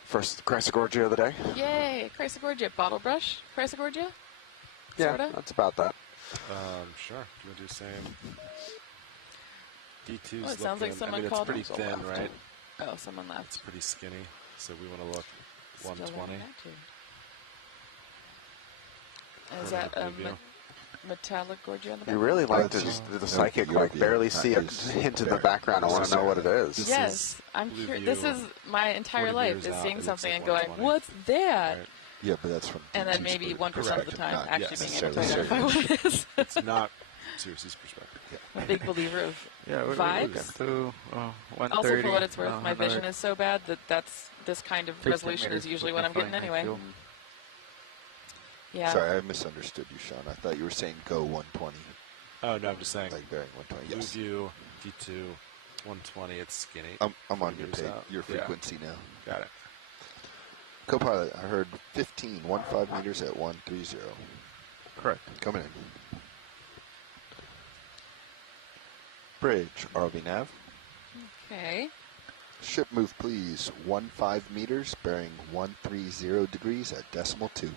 First Chrysogorgia of the day. Yay! Chrysogorgia. Bottle brush? Chrysogorgia? Yeah, Sorta? that's about that. Sure. Do you want to do the same? D2's Oh, it sounds like looking, someone I mean, called it's pretty thin, right? Oh, someone left. It's pretty skinny, so we want to look Still 120. haven't got to. Is that a metallic gorgia on the back? You really like the psychic, like barely see a hint in the background. I want to know what it is. Yes, I'm curious. This is my entire life, is seeing something and going, what's that? Right. Yeah, but that's from And then maybe 1% of the time Not actually being able to necessarily identify what it is. It's not Sirius's perspective. Yeah. I'm a big believer of We're vibes. to 130. Also, for what it's worth, my vision is so bad that this kind of 15 resolution is meters usually would what be I'm getting fine, I anyway. feel. Yeah. Sorry, I misunderstood you, Sean. I thought you were saying go 120. Oh, no, I'm just saying. Like bearing 120, Blue yes. view, D2, 120, it's skinny. I'm on 40 your meters page, out. your frequency now. Got it. Co-pilot, I heard 15 meters at 130. Correct. Coming in. Bridge, ROV nav. Okay. Ship move, please. 15 meters, bearing 130 degrees at decimal 2.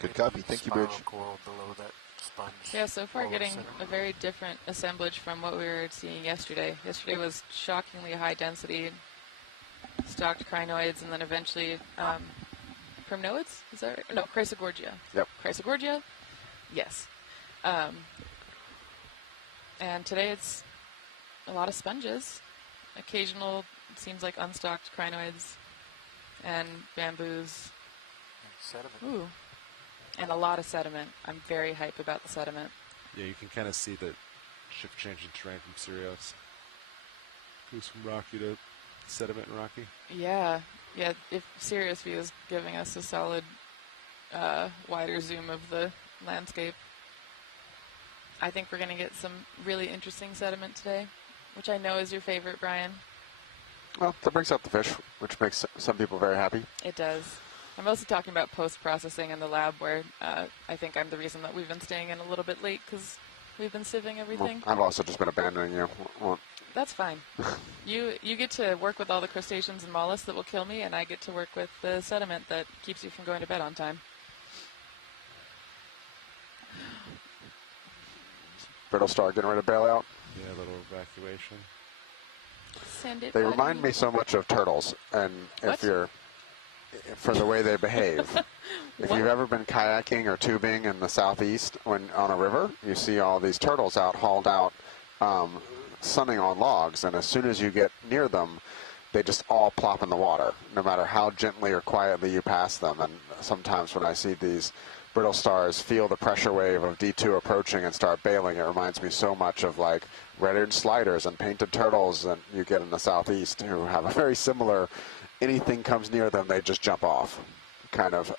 Good copy. Thank you, Bridge. Coral below that sponge. Yeah, so far Coral getting center. a very different assemblage from what we were seeing yesterday. Yesterday was shockingly high density, stalked crinoids, and then eventually primnoids? Is that right? No, Chrysogorgia. Yep. Chrysogorgia? Yes. And today it's a lot of sponges. Occasional, it seems like unstalked crinoids and bamboos. And sediment. Ooh. And a lot of sediment. I'm very hype about the sediment. Yeah, you can kind of see the shift change in terrain from Sirius. Goes from rocky to sediment and rocky. Yeah. Yeah, if Sirius View is giving us a solid wider zoom of the landscape. I think we're going to get some really interesting sediment today, which I know is your favorite, Brian. Well, that brings out the fish, which makes some people very happy. It does. I'm mostly talking about post-processing in the lab, where I think I'm the reason that we've been staying in a little bit late because we've been sieving everything. Well, I've also just been abandoning you. Well, that's fine. You get to work with all the crustaceans and mollusks that will kill me, and I get to work with the sediment that keeps you from going to bed on time. Brittle Star getting ready to bail out. Yeah, a little evacuation. Send it. They remind me so much of turtles, and for the way they behave. If you've ever been kayaking or tubing in the southeast when on a river, you see all these turtles out hauled out sunning on logs, and as soon as you get near them, they just all plop in the water, no matter how gently or quietly you pass them. And sometimes when I see these brittle stars feel the pressure wave of D2 approaching and start bailing, it reminds me so much of like red-eared sliders and painted turtles that you get in the southeast, who have a very similar, anything comes near them, they just jump off, kind of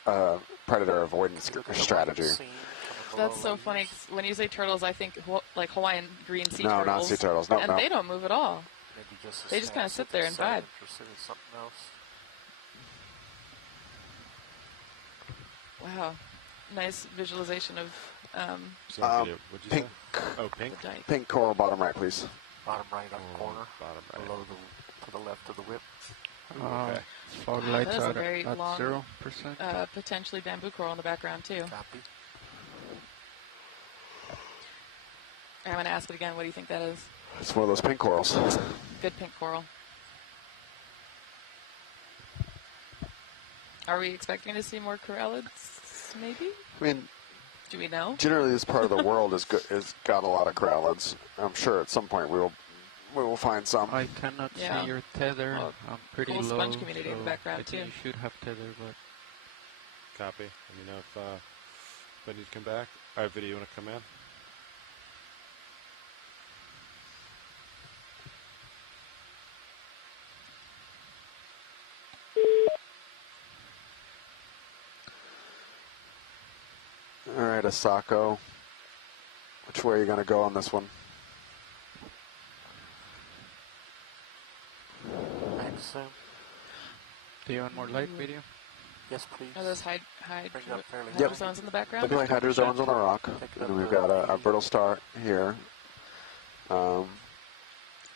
predator avoidance strategy. That's so funny, 'cause when you say turtles, I think like Hawaiian green sea turtles. No, not sea turtles. No, and they don't move at all. Maybe just they just kind of sit there and vibe. Interested in something else. Wow, nice visualization of pink. Oh, pink. Pink coral, bottom right, please. Bottom right up corner. Bottom right. Below to the left of the whip. Okay. Fog lights that is a out very at long, 0%. potentially bamboo coral in the background too. Copy. I'm going to ask it again. What do you think that is? It's one of those pink corals. Good pink coral. Are we expecting to see more corallids, maybe? I mean, do we know? Generally, this part of the world has got a lot of corallids. I'm sure at some point we will find some. I cannot see your tether. I'm pretty cool low. Sponge community in the background I think too. you should have tether, but copy. Let me know if I need to come back. All right, video, you want to come in? right of Saco. Which way are you going to go on this one? Thanks, Do you want more light video? Yes, please. Are those hydro Yep. zones in the background? Looking like hydro zones on the rock. And we've got a brittle star here. Oh,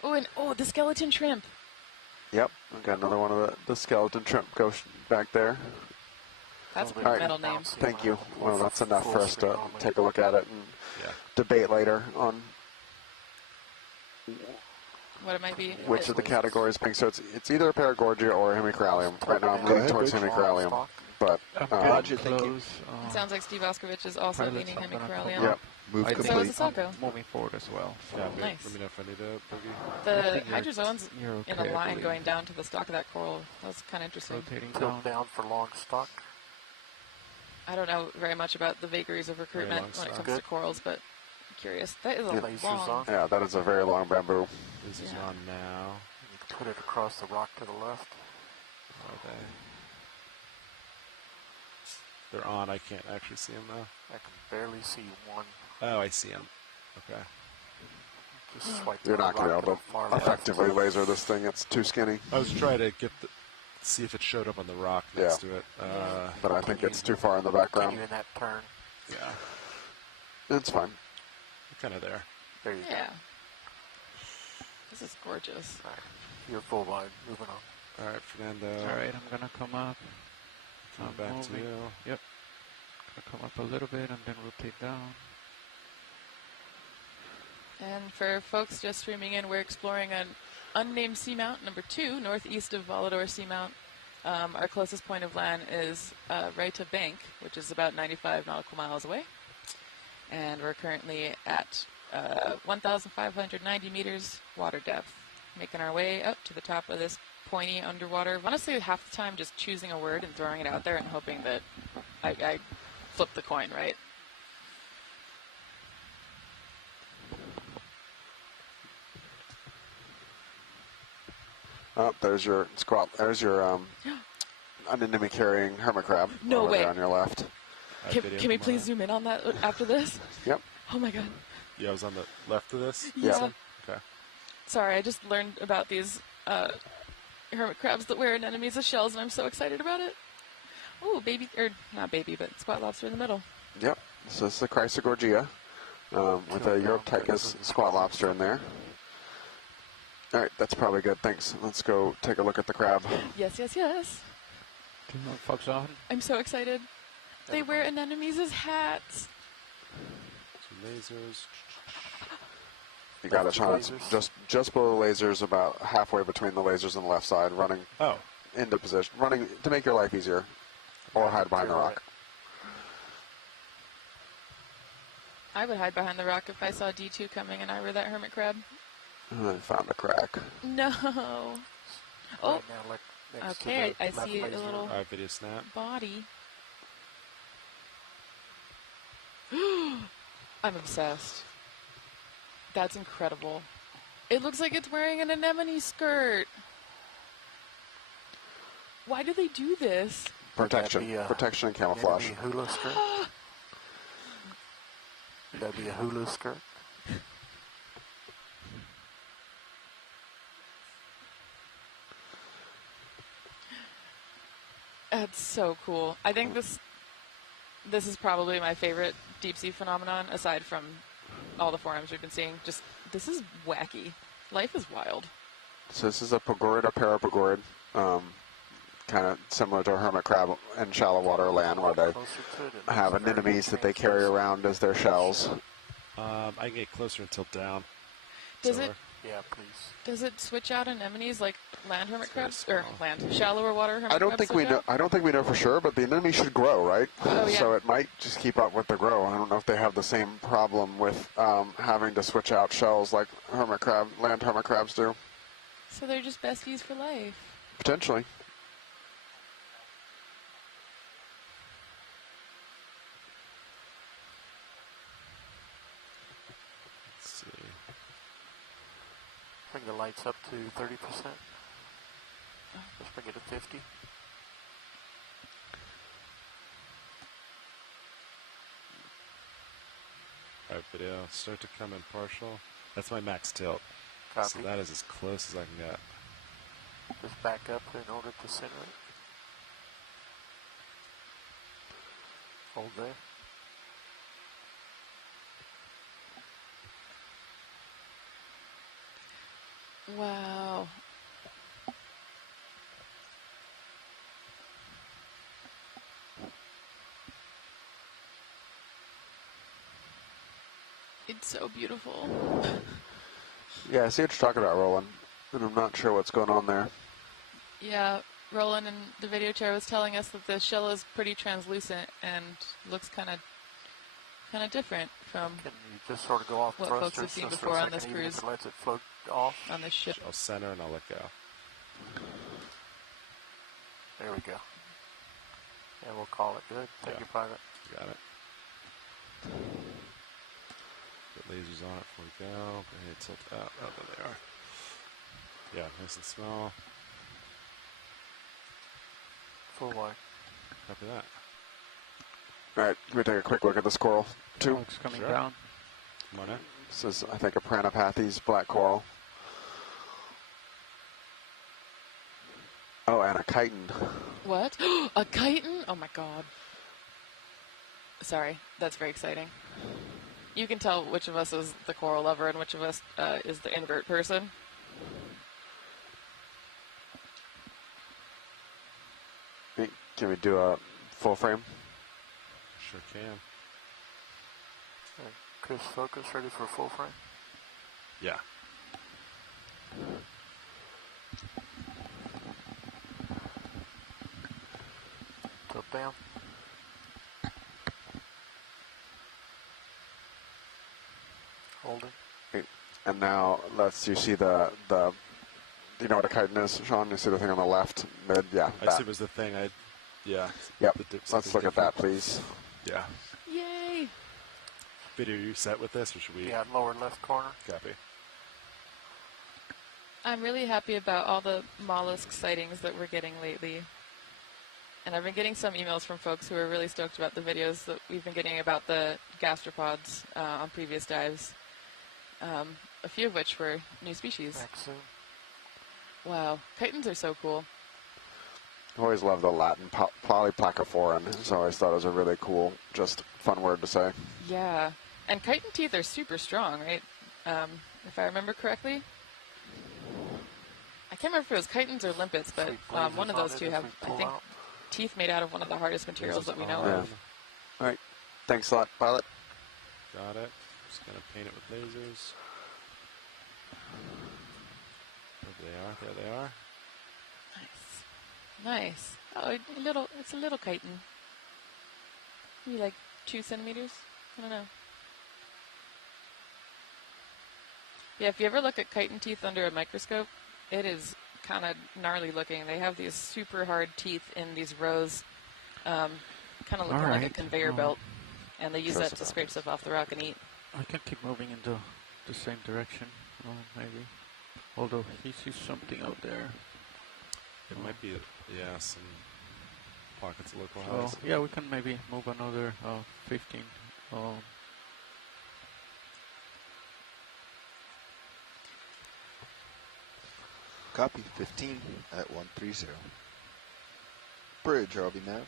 and the skeleton shrimp. Yep, we've got another one of the skeleton shrimp ghost back there. That's a pretty metal name. Thank you. Well, that's enough for us to take a look at it and debate later on what it might be. Which of the categories being. So it's either a Paragorgia or a Hemicorallium. Right now I'm leaning towards Hemicorallium. But Roger, thank you. It sounds like Steve Oskovich is also leaning Hemicorallium. Yep. Move So complete. is the Saco. Moving forward as well. So Nice. Let me know if I need a boogie. The hydrozones okay, in a I line believe. going down to the stalk of that coral. That was kind of interesting. Rotating Tilt down. down for long stock. I don't know very much about the vagaries of recruitment long when it stalk. comes to corals, but I'm curious. That is a Lasers long. on. yeah, that is a very long bamboo. This is Yeah. on now. You can put it across the rock to the left. Are they? They're on. I can't actually see them though. I can barely see one. Oh, I see them. Okay. Just swipe You're the not going to rock be able the far to left. effectively laser this thing. It's too skinny. I was trying to see if it showed up on the rock next to it. But I think it's too far in the Can background. you in that turn? Yeah. It's fine. Kind of there. There you Yeah. This is gorgeous. go. All right. You're full wide. Moving on. All right, Fernando. All right, I'm gonna come up. Come back to moving. you. Yep. Gonna come up a little bit and then rotate down. And for folks just streaming in, we're exploring an unnamed seamount, number 2, northeast of Volador Seamount. Our closest point of land is right of Bank, which is about 95 nautical miles away. And we're currently at 1,590 meters water depth, making our way up to the top of this pointy underwater. Honestly, half the time just choosing a word and throwing it out there and hoping that I flip the coin right. Oh, there's your squat. There's your anemone carrying hermit crab. No over way. there on your left. Can we please zoom in on that after this? Yep. Oh my god. Yeah, I was on the left of this. Yeah. Okay. Sorry, I just learned about these hermit crabs that wear anemones as shells, and I'm so excited about it. Ooh, baby, or not baby, but squat lobster in the middle. Yep. So this is the Chrysogorgia with a Europithecus squat lobster in there. All right, that's probably good. Thanks. Let's go take a look at the crab. Yes, yes, yes. Two more folks on. I'm so excited. They wear anemones as hats. Two lasers. You got it, Sean. It's just below the lasers, about halfway between the lasers and the left side, running into position, running to make your life easier, or hide behind the rock. I would hide behind the rock if I saw D2 coming and I were that hermit crab. I found a crack. No. Oh. Right now, next to Okay, the I left see a laser. little All right, video snap. body. I'm obsessed. That's incredible. It looks like it's wearing an anemone skirt. Why do they do this? Protection. Protection and camouflage. Would that be a hula skirt? Would that be a hula skirt? That's so cool. I think this is probably my favorite deep sea phenomenon, aside from all the forums we've been seeing. Just, this is wacky. Life is wild. So this is a Pagorid or Parapagorid, kind of similar to a hermit crab in shallow water land, where they have anemones that they carry around as their shells. I can get closer and tilt down. Does it? Yeah, please. Does it switch out anemones like land hermit crabs or shallower water hermit crabs? I don't think we know. I don't think we know for sure, but the anemone should grow, right? Oh, yeah. So it might just keep up with the grow. I don't know if they have the same problem with having to switch out shells like land hermit crabs do. So they're just besties for life. Potentially. Let's see. Bring the lights up to 30%. Let's bring it to 50. Alright, video. Start to come in partial. That's my max tilt. Copy. So that is as close as I can get. Just back up in order to center it. Hold there. Wow. It's so beautiful. Yeah, I see what you're talking about, Roland, and I'm not sure what's going on there. Yeah, Roland in the video chair was telling us that the shell is pretty translucent and looks kind of different from Can you just sort of go off what thrusters folks have seen just before for a on this second, even if cruise. it lets it float off? On this ship. I'll center and I'll let go. There we go. And we'll call it good. Thank you, Pilot. Got it. Put lasers on it before we go. Go ahead, tilt out. Oh, there they are. Yeah, nice and small. Full wide. Copy that. All right, can we take a quick look at this coral, too? It's coming down. Come on in. This is, I think, a Pranapathes black coral. Oh, and a chitin. What? A chitin? Oh my god. Sorry, that's very exciting. You can tell which of us is the coral lover and which of us is the invert person. Can we do a full frame? Sure can. Chris, focus, ready for full frame? Yeah. Tilt down. Hold it. And now you see the you know what a chitin is, Sean? You see the thing on the left, mid? Yeah. I see it was the thing. Yeah. Yep. Let's look at that, please. Yeah. Yay! Video, are you set with this, or should we? Yeah, lower left corner. Copy. I'm really happy about all the mollusk sightings that we're getting lately. And I've been getting some emails from folks who are really stoked about the videos that we've been getting about the gastropods on previous dives. A few of which were new species. Excellent. Wow, chitins are so cool. I always loved the Latin polyplacophoran. So I always thought it was a really cool, just fun word to say. Yeah, and chitin teeth are super strong, right? If I remember correctly. I can't remember if it was chitins or limpets, but one of those two have, I think, teeth made out of one of the hardest materials that we know of. All right. Thanks a lot, Pilot. Got it. Just going to paint it with lasers. There they are. There they are. Nice. Nice. Oh, it's a little chitin. Maybe like 2 centimeters? I don't know. Yeah, if you ever look at chitin teeth under a microscope, it is kind of gnarly looking. They have these super hard teeth in these rows, kind of looking like a conveyor belt, and they use that to scrape stuff off the rock and eat. I can keep moving into the same direction, maybe. Although he sees something out there. It might be, yeah, some pockets of local highs. Oh, yeah, we can maybe move another 15. Copy 15 at 130. Bridge, RB nav.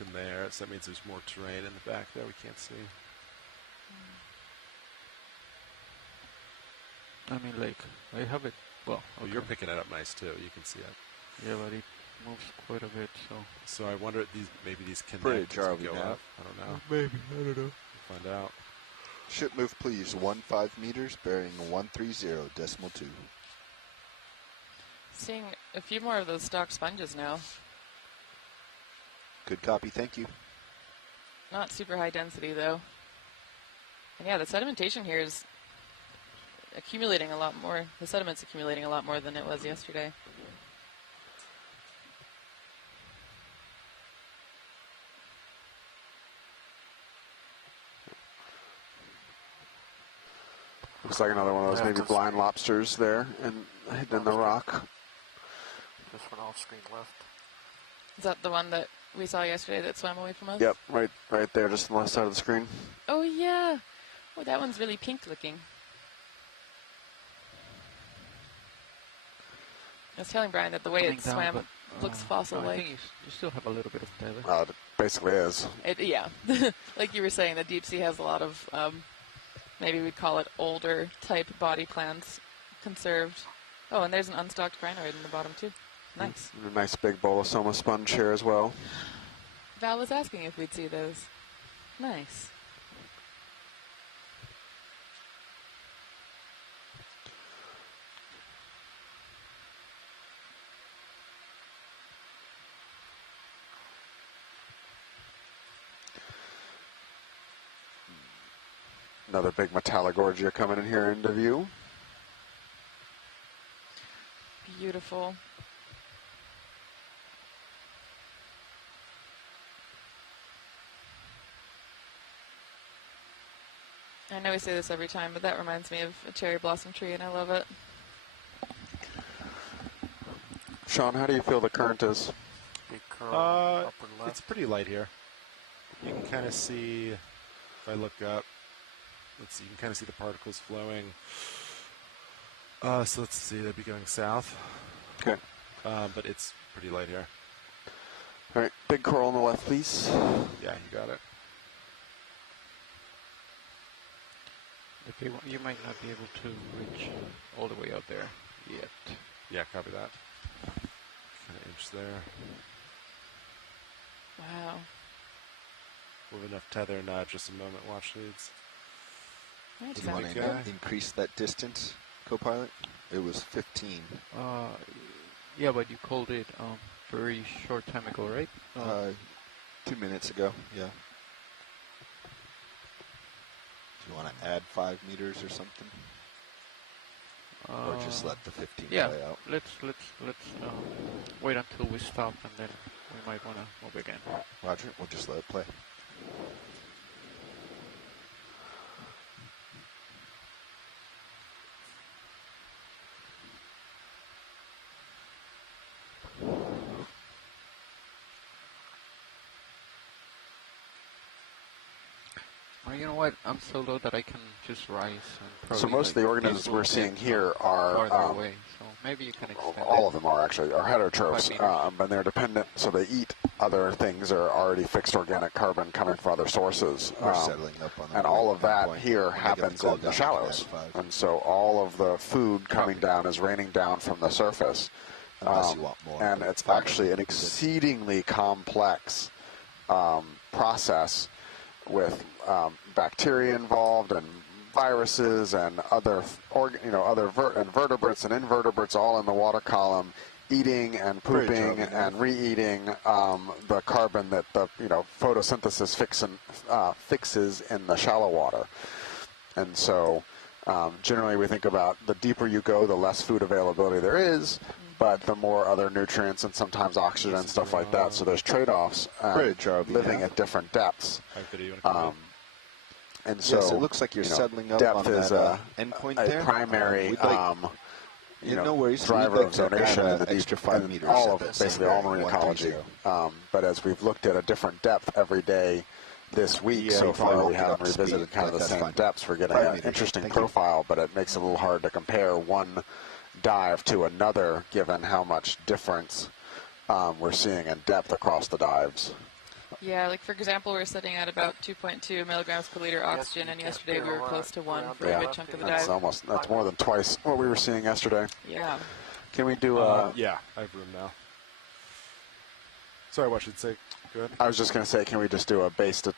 Looking there, so that means there's more terrain in the back there we can't see. I mean, like, I have it, well, okay. You're picking it up nice too, you can see it. Yeah, but it moves quite a bit, so. So I wonder if maybe these connect Bridge, as we RB go nav. up. I don't know. Maybe, I don't know. We'll find out. Ship move, please. 15 meters, bearing 130.2. Seeing a few more of those stock sponges now. Good copy, thank you. Not super high density, though. And yeah, the sedimentation here is accumulating a lot more. The sediment's accumulating a lot more than it was yesterday. Looks like another one of those maybe blind lobsters there and hidden in the rock. This one off screen left. Is that the one that we saw yesterday that swam away from us? Yep, right there, just on the left side of the screen. Oh, yeah. Oh, that one's really pink looking. I was telling Brian that the way it swam looks fossil-like. I think you still have a little bit of tether. It basically is. Yeah. Like you were saying, the deep sea has a lot of, maybe we'd call it older type body plants conserved. Oh, and there's an unstocked crinoid in the bottom, too. Nice. And a nice big bowl of soma sponge here as well. Val was asking if we'd see those. Nice. Another big metallogorgia coming in here into view. Beautiful. I know we say this every time, but that reminds me of a cherry blossom tree, and I love it. Sean, how do you feel the current is? Big curl, upper left. It's pretty light here. You can kind of see, if I look up, let's see, you can kind of see the particles flowing. So let's see, they'd be going south. Okay. But it's pretty light here. All right, big coral on the left, please. Yeah, you got it. Okay, well, you might not be able to reach all the way out there yet. Yeah, copy that. Kind of inch there. Wow. We have enough tether, not just a moment watch leads. Do you want to increase that distance, co-pilot? It was 15. Yeah, but you called it very short time ago, right? 2 minutes ago, yeah. Do you want to add 5 meters or something? Or just let the 15 play out? Let's wait until we stop, and then we might want to move again. Roger, we'll just let it play. You know what? I'm so low that I can just rise. And so most of the organisms we're seeing here are away. So maybe you can extend all of them are actually are heterotrophs, and they're dependent. So they eat other things or already fixed organic carbon coming from other sources. We're settling up on and all of that here happens in the shallows, and so all of the food coming down is raining down from the surface. Unless you want more. And it's actually an exceedingly complex process with bacteria involved and viruses and other vertebrates and invertebrates all in the water column, eating and pooping and re-eating the carbon that the photosynthesis fixes in the shallow water. And so generally we think about the deeper you go, the less food availability there is, but the more other nutrients and sometimes oxygen and stuff like that. So there's trade-offs living at different depths. And so yes, it looks like you're settling up depth on is that endpoint there. Primary no worries. driver of zonation in the extra 5 meters. All of basically all marine ecology. But as we've looked at a different depth every day this week so far, we haven't revisited kind of the same depths. We're getting an interesting profile, but it makes it a little hard to compare one dive to another given how much difference we're seeing in depth across the dives. Yeah, like for example, we're sitting at about 2.2 milligrams per liter oxygen, and yesterday we were close to 1 for a good chunk of the dive. That's more than twice what we were seeing yesterday. Yeah. Can we do yeah, I have room now. Sorry, what should say? Good. I was just going to say, can we just do a base to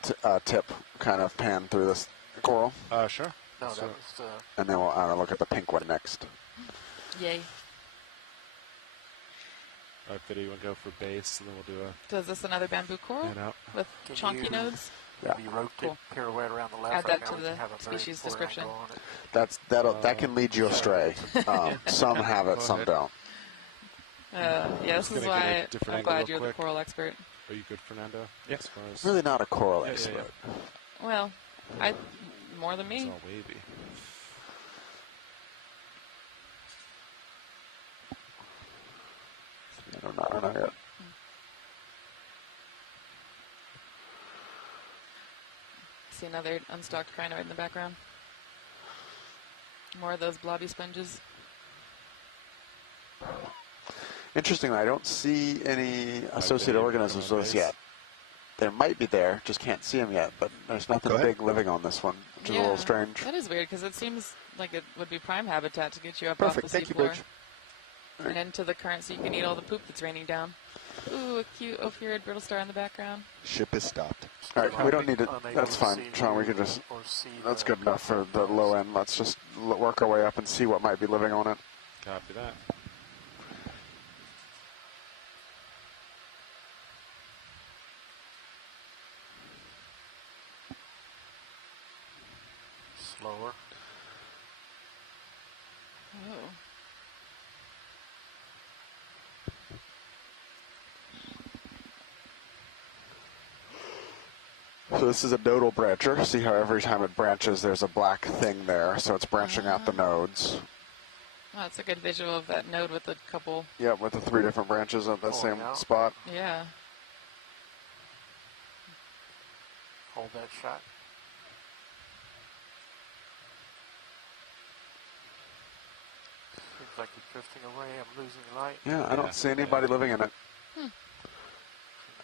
tip kind of pan through this coral? Sure. No, that was, and then we'll look at the pink one next. Yay. All right, Biddy, you want to go for base, and then we'll do a... So is this another bamboo coral with chunky nodes? Yeah. Cool. Pirouette around the left. Add that to the species description. That can lead you astray. Some have it, some don't. Yeah, this is why I'm glad you're the coral expert. Are you good, Fernando? Yes. Really not a coral expert. Yeah. Well, more than me. It's all wavy. Not yet. see another unstocked crinoid in the background. More of those blobby sponges. Interestingly, I don't see any associated organisms with this yet. There might be there, just can't see them yet, but there's nothing big living on this one, which is a little strange. That is weird, because it seems like it would be prime habitat to get you up Perfect. off the Thank you, seafloor. Bridge. And into the current so you can eat all the poop that's raining down. Ooh, a cute ophiurid brittle star in the background. Ship is stopped. All right, we don't need it. That's fine, Sean. We can just. That's good enough for the low end. Let's just work our way up and see what might be living on it. Copy that. Slower. Oh. So this is a nodal brancher. See how every time it branches, there's a black thing there. So it's branching out the nodes. Oh, that's a good visual of that node with a couple. Yeah, with the 3 different branches at the same spot. Yeah. Hold that shot. Seems like it's drifting away. I'm losing light. Yeah, I don't see anybody living in it.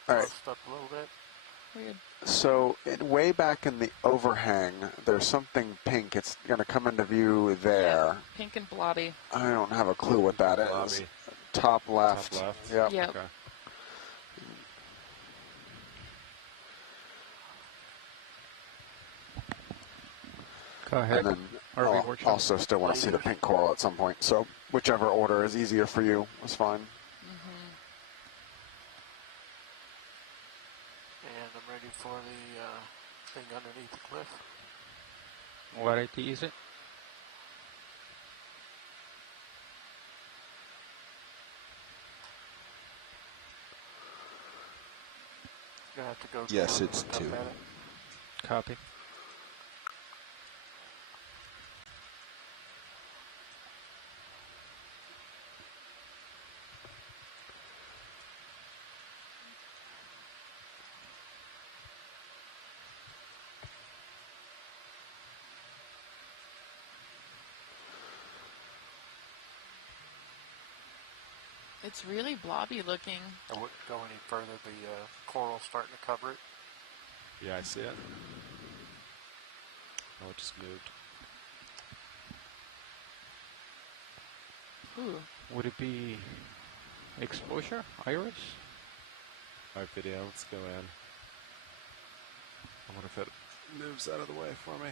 All right. Up a little bit. Weird. So way back in the overhang, there's something pink. It's going to come into view there. Yeah, pink and blobby. I don't have a clue what that is. Blobby. Top left. Top left. Yep. Yep. Okay. Go ahead. And then Are we I'll also still want to see the pink coral at some point. So whichever order is easier for you is fine. And I'm ready for the thing underneath the cliff. What IT is it? You have to go. Yes, it's 2. Copy. It's really blobby looking. I wouldn't go any further. The coral's starting to cover it. Yeah, I see it. Oh, it just moved. Ooh. Would it be exposure, iris? Alright, video, let's go in. I wonder if it moves out of the way for me.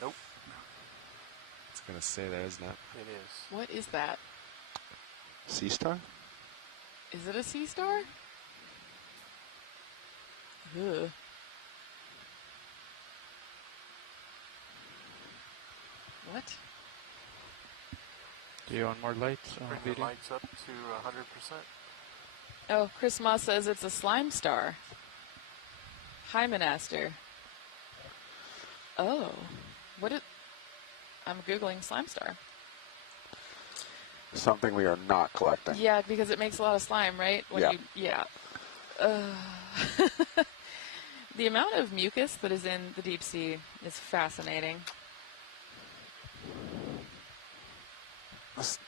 Nope. It's going to stay there, isn't it? It is. What is that? Sea star? Is it a sea star? Ugh. What? Do you want more lights? Bring the video? lights up to 100%. Oh, Chris Moss says it's a slime star. Hymenaster. Oh. What it... I'm Googling slime star. Something we are not collecting. Yeah, because it makes a lot of slime, right? When Yeah. The amount of mucus that is in the deep sea is fascinating. This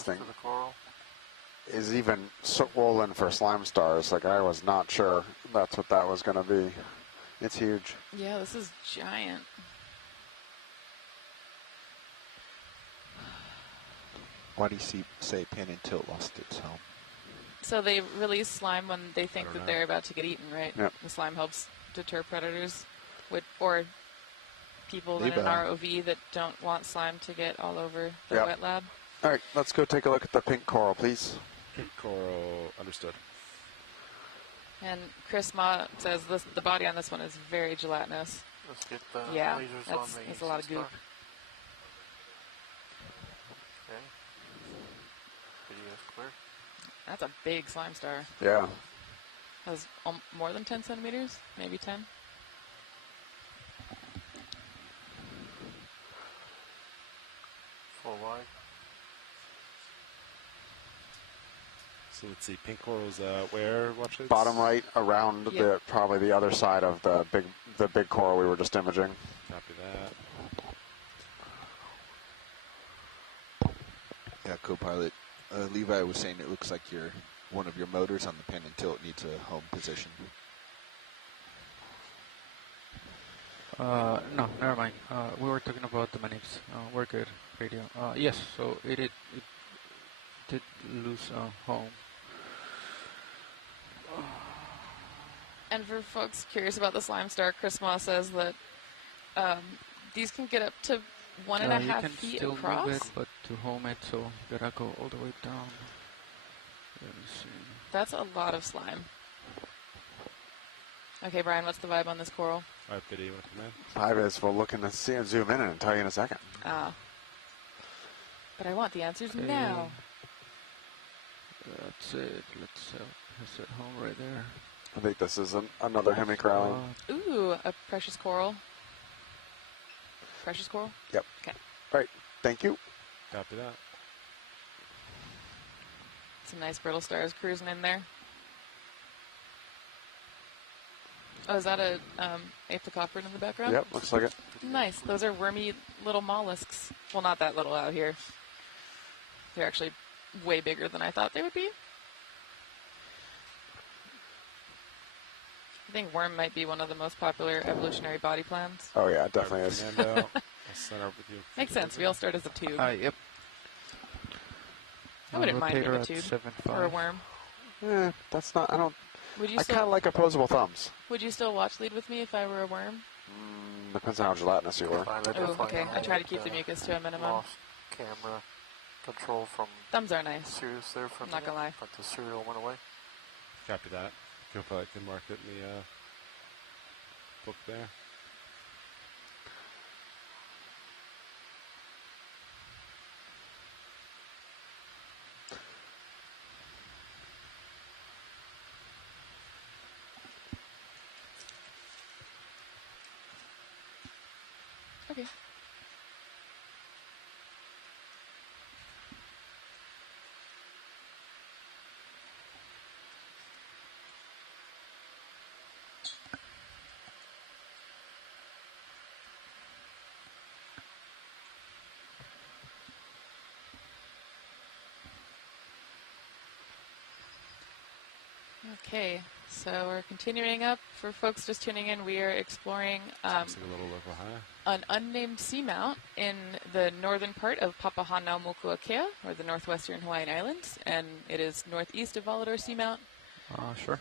thing To the coral. is even swollen for slime stars. Like, I was not sure that's what that was going to be. It's huge. Yeah, this is giant. Why do you say Penn and Tilt lost its home? So they release slime when they think that they're about to get eaten, right? Yep. The slime helps deter predators, or people in an ROV that don't want slime to get all over the wet lab. All right, let's go take a look at the pink coral, please. Pink coral, understood. And Chris Ma says the body on this one is very gelatinous. Let's get the Yeah, lasers on the that's a lot of sea goop. star. Okay. Video's clear. That's a big slime star. Yeah. Has more than 10 centimeters, maybe 10. Full wide. So let's see, pink corals where? Watch it. Bottom right, around probably the other side of the big coral we were just imaging. Copy that. Yeah, co-pilot. Levi was saying it looks like one of your motors on the pin and tilt needs a home position. No, never mind. We were talking about the manips. We're good. Radio. Yes, so it did lose home. And for folks curious about the slime star, Chris Ma says that these can get up to 1.5 feet still across. Move it, but to home it, so you gotta go all the way down. Let me see. That's a lot of slime. Okay, Brian, what's the vibe on this coral? 550, you want to come in? 5 is, we'll look and see and zoom in and tell you in a second. Ah. But I want the answers now. That's it. Let's set home right there. I think this is another hemicoralline. Ooh, a precious coral. Precious coral? Yep. Okay. All right. Thank you. Copy that. Some nice brittle stars cruising in there. Oh, is that a aphicopterid in the background? Yep, looks like it. Nice. Those are wormy little mollusks. Well, not that little out here. They're actually way bigger than I thought they would be. I think worm might be one of the most popular evolutionary body plans. Oh yeah, it definitely is. I'll start up with you. Makes sense. We all start as a tube. Yep. I wouldn't mind being a tube or a worm. That's not. I don't. Would you I kind of like opposable thumbs. Would you still watch lead with me if I were a worm? Depends on how gelatinous you are. Oh, okay. I try to keep the mucus to a minimum. Lost camera control from thumbs are nice. Sirius there for I'm not gonna lie. But the serial went away. Copy that. Co-pilot can mark it in the book there. Okay. Okay, so we're continuing up. For folks just tuning in, we are exploring a little local high. An unnamed seamount in the northern part of Papahanaumokuakea, or the northwestern Hawaiian Islands, and it is northeast of Volador Seamount. Sure.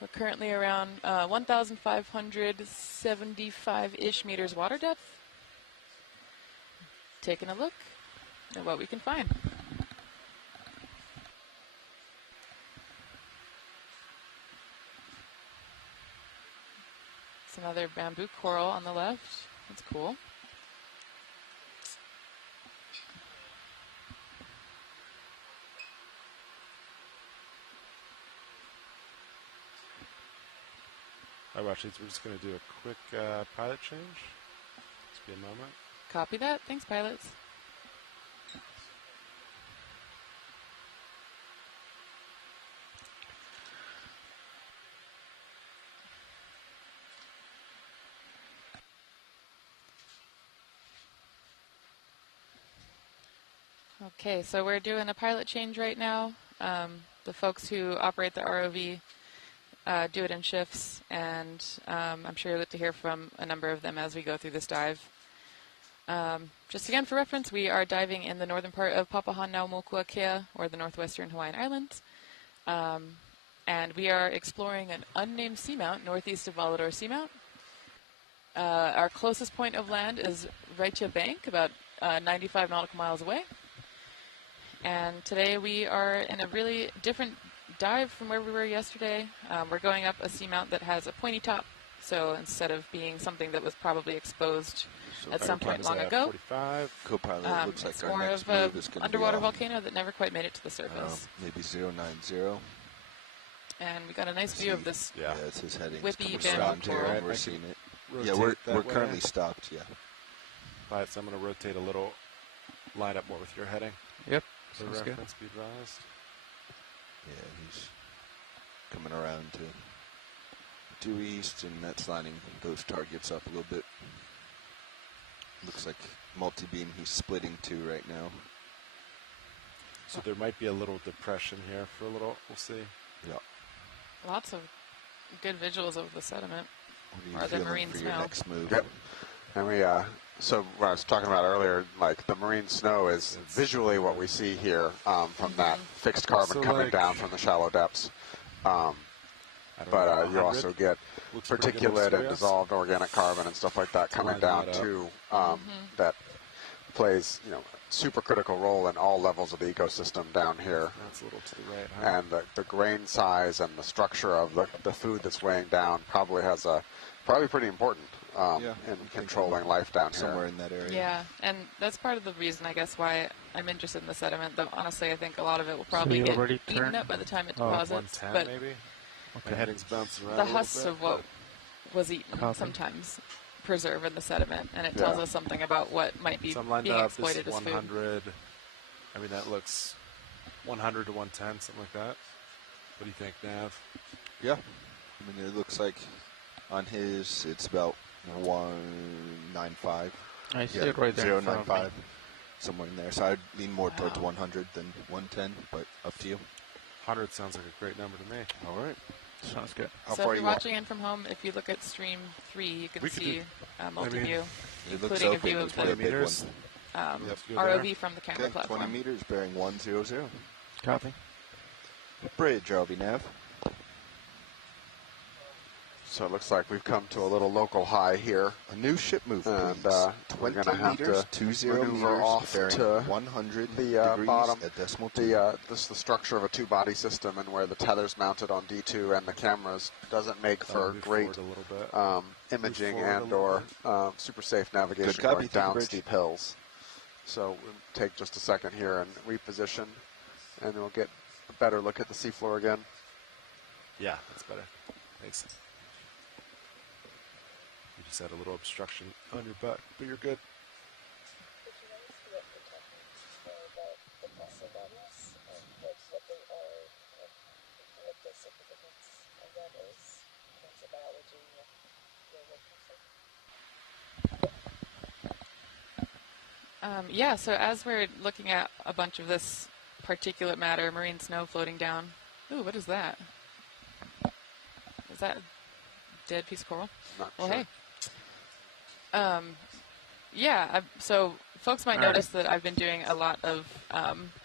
We're currently around 1,575-ish meters water depth. Taking a look at what we can find. Another bamboo coral on the left. That's cool. All right, Rashid, we're just going to do a quick pilot change. Just be a moment. Copy that. Thanks, pilots. Okay, so we're doing a pilot change right now. The folks who operate the ROV do it in shifts, and I'm sure you'll get to hear from a number of them as we go through this dive. Just again for reference, we are diving in the northern part of Papahanaumokuakea, or the northwestern Hawaiian Islands, and we are exploring an unnamed seamount northeast of Volador Seamount. Our closest point of land is Raitia Bank, about 95 nautical miles away. And today we are in a really different dive from where we were yesterday. We're going up a seamount that has a pointy top, so instead of being something that was probably exposed at some point long ago, co-pilot looks like it's our more next of move an is going to underwater be volcano that never quite made it to the surface. Maybe 090. And we got a nice view of this it's his heading. whippy bamboo coral. We're seeing it. Yeah, we're currently stopped, yeah. All right, so I'm going to rotate a little, line up more with your heading. Yep. For reference, be advised. Yeah, he's coming around to due east, and that's lining those targets up a little bit. Looks like multi-beam he's splitting to right now. So there might be a little depression here for a little. We'll see. Yeah. Lots of good visuals of the sediment. What are you feeling for your next move? Yep. And we, so what I was talking about earlier, like the marine snow is visually what we see here from that fixed carbon coming down from the shallow depths. But you also get particulate and dissolved organic carbon and stuff like that coming down too. That plays, super critical role in all levels of the ecosystem down here. That's a little to the right, huh? And the grain size and the structure of the food that's weighing down probably pretty important in controlling life down here. Somewhere in that area. Yeah, and that's part of the reason, I guess, why I'm interested in the sediment. Though honestly, I think a lot of it will probably get eaten up by the time it deposits. 110 but maybe? Okay. The heading's bouncing around the husks of what was eaten sometimes preserve in the sediment, and it tells us something about what might be being exploited as 100, food. I mean, that looks 100 to 110, something like that. What do you think, Nav? Yeah. I mean, it looks like on his, it's about 195. I see it right there. 095. Somewhere in there. So I'd lean more towards 100 than 110, but up to you. 100 sounds like a great number to me. All right. Sounds good. So if you're watching in from home, if you look at stream 3, you can see multi-view, including a view of the 20 meters. ROV from the camera platform. 20 meters, bearing 100. Copy. Bridge, ROV nav. So it looks like we've come to a little local high here. A new ship move, and we're 20 going to have meters, to 20 maneuver meters, off bearing to 100 the degrees bottom. at decimal This is the structure of a two-body system, and where the tether's mounted on D2 and the cameras doesn't make for great imaging and/or super safe navigation going down steep hills. So we'll take just a second here and reposition, and we'll get a better look at the seafloor again. Yeah, that's better. Thanks. You just had a little obstruction on your butt, but you're good. Yeah, so as we're looking at a bunch of this particulate matter, marine snow floating down. Ooh, what is that? Is that a dead piece of coral? Not well, sure. Hey. Yeah, so folks might notice that I've been doing a lot of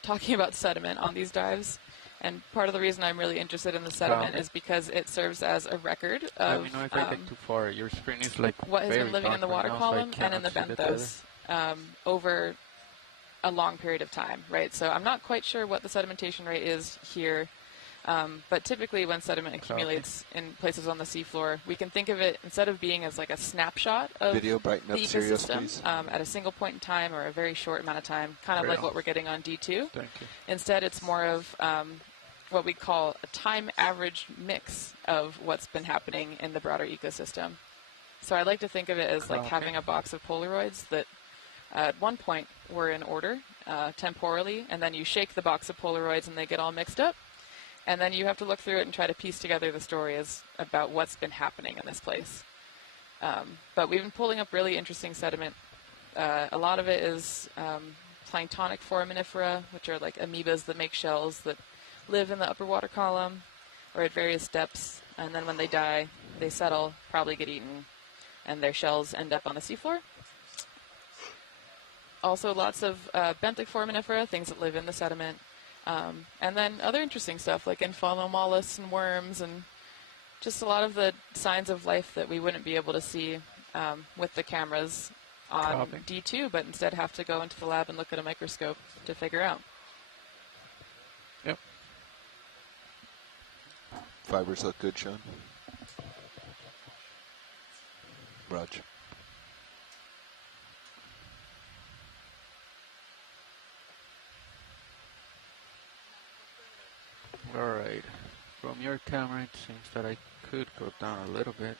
talking about sediment on these dives. And part of the reason I'm really interested in the sediment is because it serves as a record of Let me know if I get too far. Your screen is like what has been living in the water column and in the benthos over a long period of time, right? So I'm not quite sure what the sedimentation rate is here, but typically when sediment accumulates in places on the seafloor, we can think of it, instead of being as like a snapshot of the ecosystem at a single point in time or a very short amount of time, kind of like what we're getting on D2. Thank you. Instead, it's more of what we call a time average mix of what's been happening in the broader ecosystem. So I like to think of it as like having a box of Polaroids that at one point were in order temporally, and then you shake the box of Polaroids and they get all mixed up, and then you have to look through it and try to piece together the story about what's been happening in this place. But we've been pulling up really interesting sediment. A lot of it is planktonic foraminifera, which are like amoebas that make shells that live in the upper water column or at various depths, and then when they die, they settle, probably get eaten, and their shells end up on the seafloor. Also lots of benthic foraminifera, things that live in the sediment, and then other interesting stuff like infernal mollusks and worms, and just a lot of the signs of life that we wouldn't be able to see with the cameras on D2, but instead have to go into the lab and look at a microscope to figure out. Yep. Fibers look good, Sean. Raj. All right. From your camera, it seems that I could go down a little bit.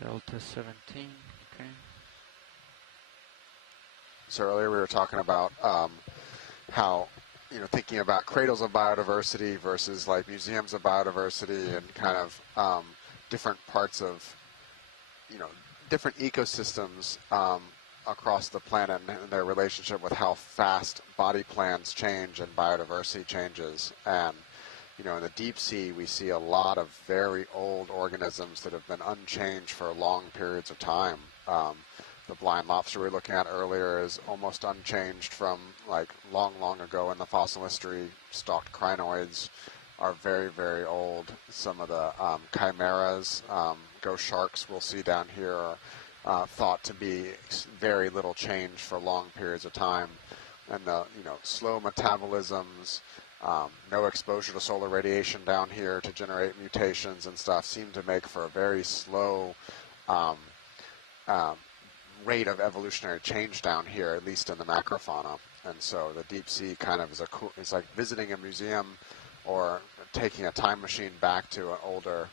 Delta 17, okay. So earlier we were talking about how, thinking about cradles of biodiversity versus like museums of biodiversity and kind of different parts of, different ecosystems across the planet and their relationship with how fast body plans change and biodiversity changes. And, in the deep sea, we see a lot of very old organisms that have been unchanged for long periods of time. The blind lobster we were looking at earlier is almost unchanged from like long, long ago in the fossil history. Stalked crinoids are very, very old. Some of the chimeras, ghost sharks we'll see down here are thought to be very little change for long periods of time. And the, slow metabolisms, no exposure to solar radiation down here to generate mutations and stuff seem to make for a very slow rate of evolutionary change down here, at least in the macrofauna. And so the deep sea kind of is like visiting a museum or taking a time machine back to an older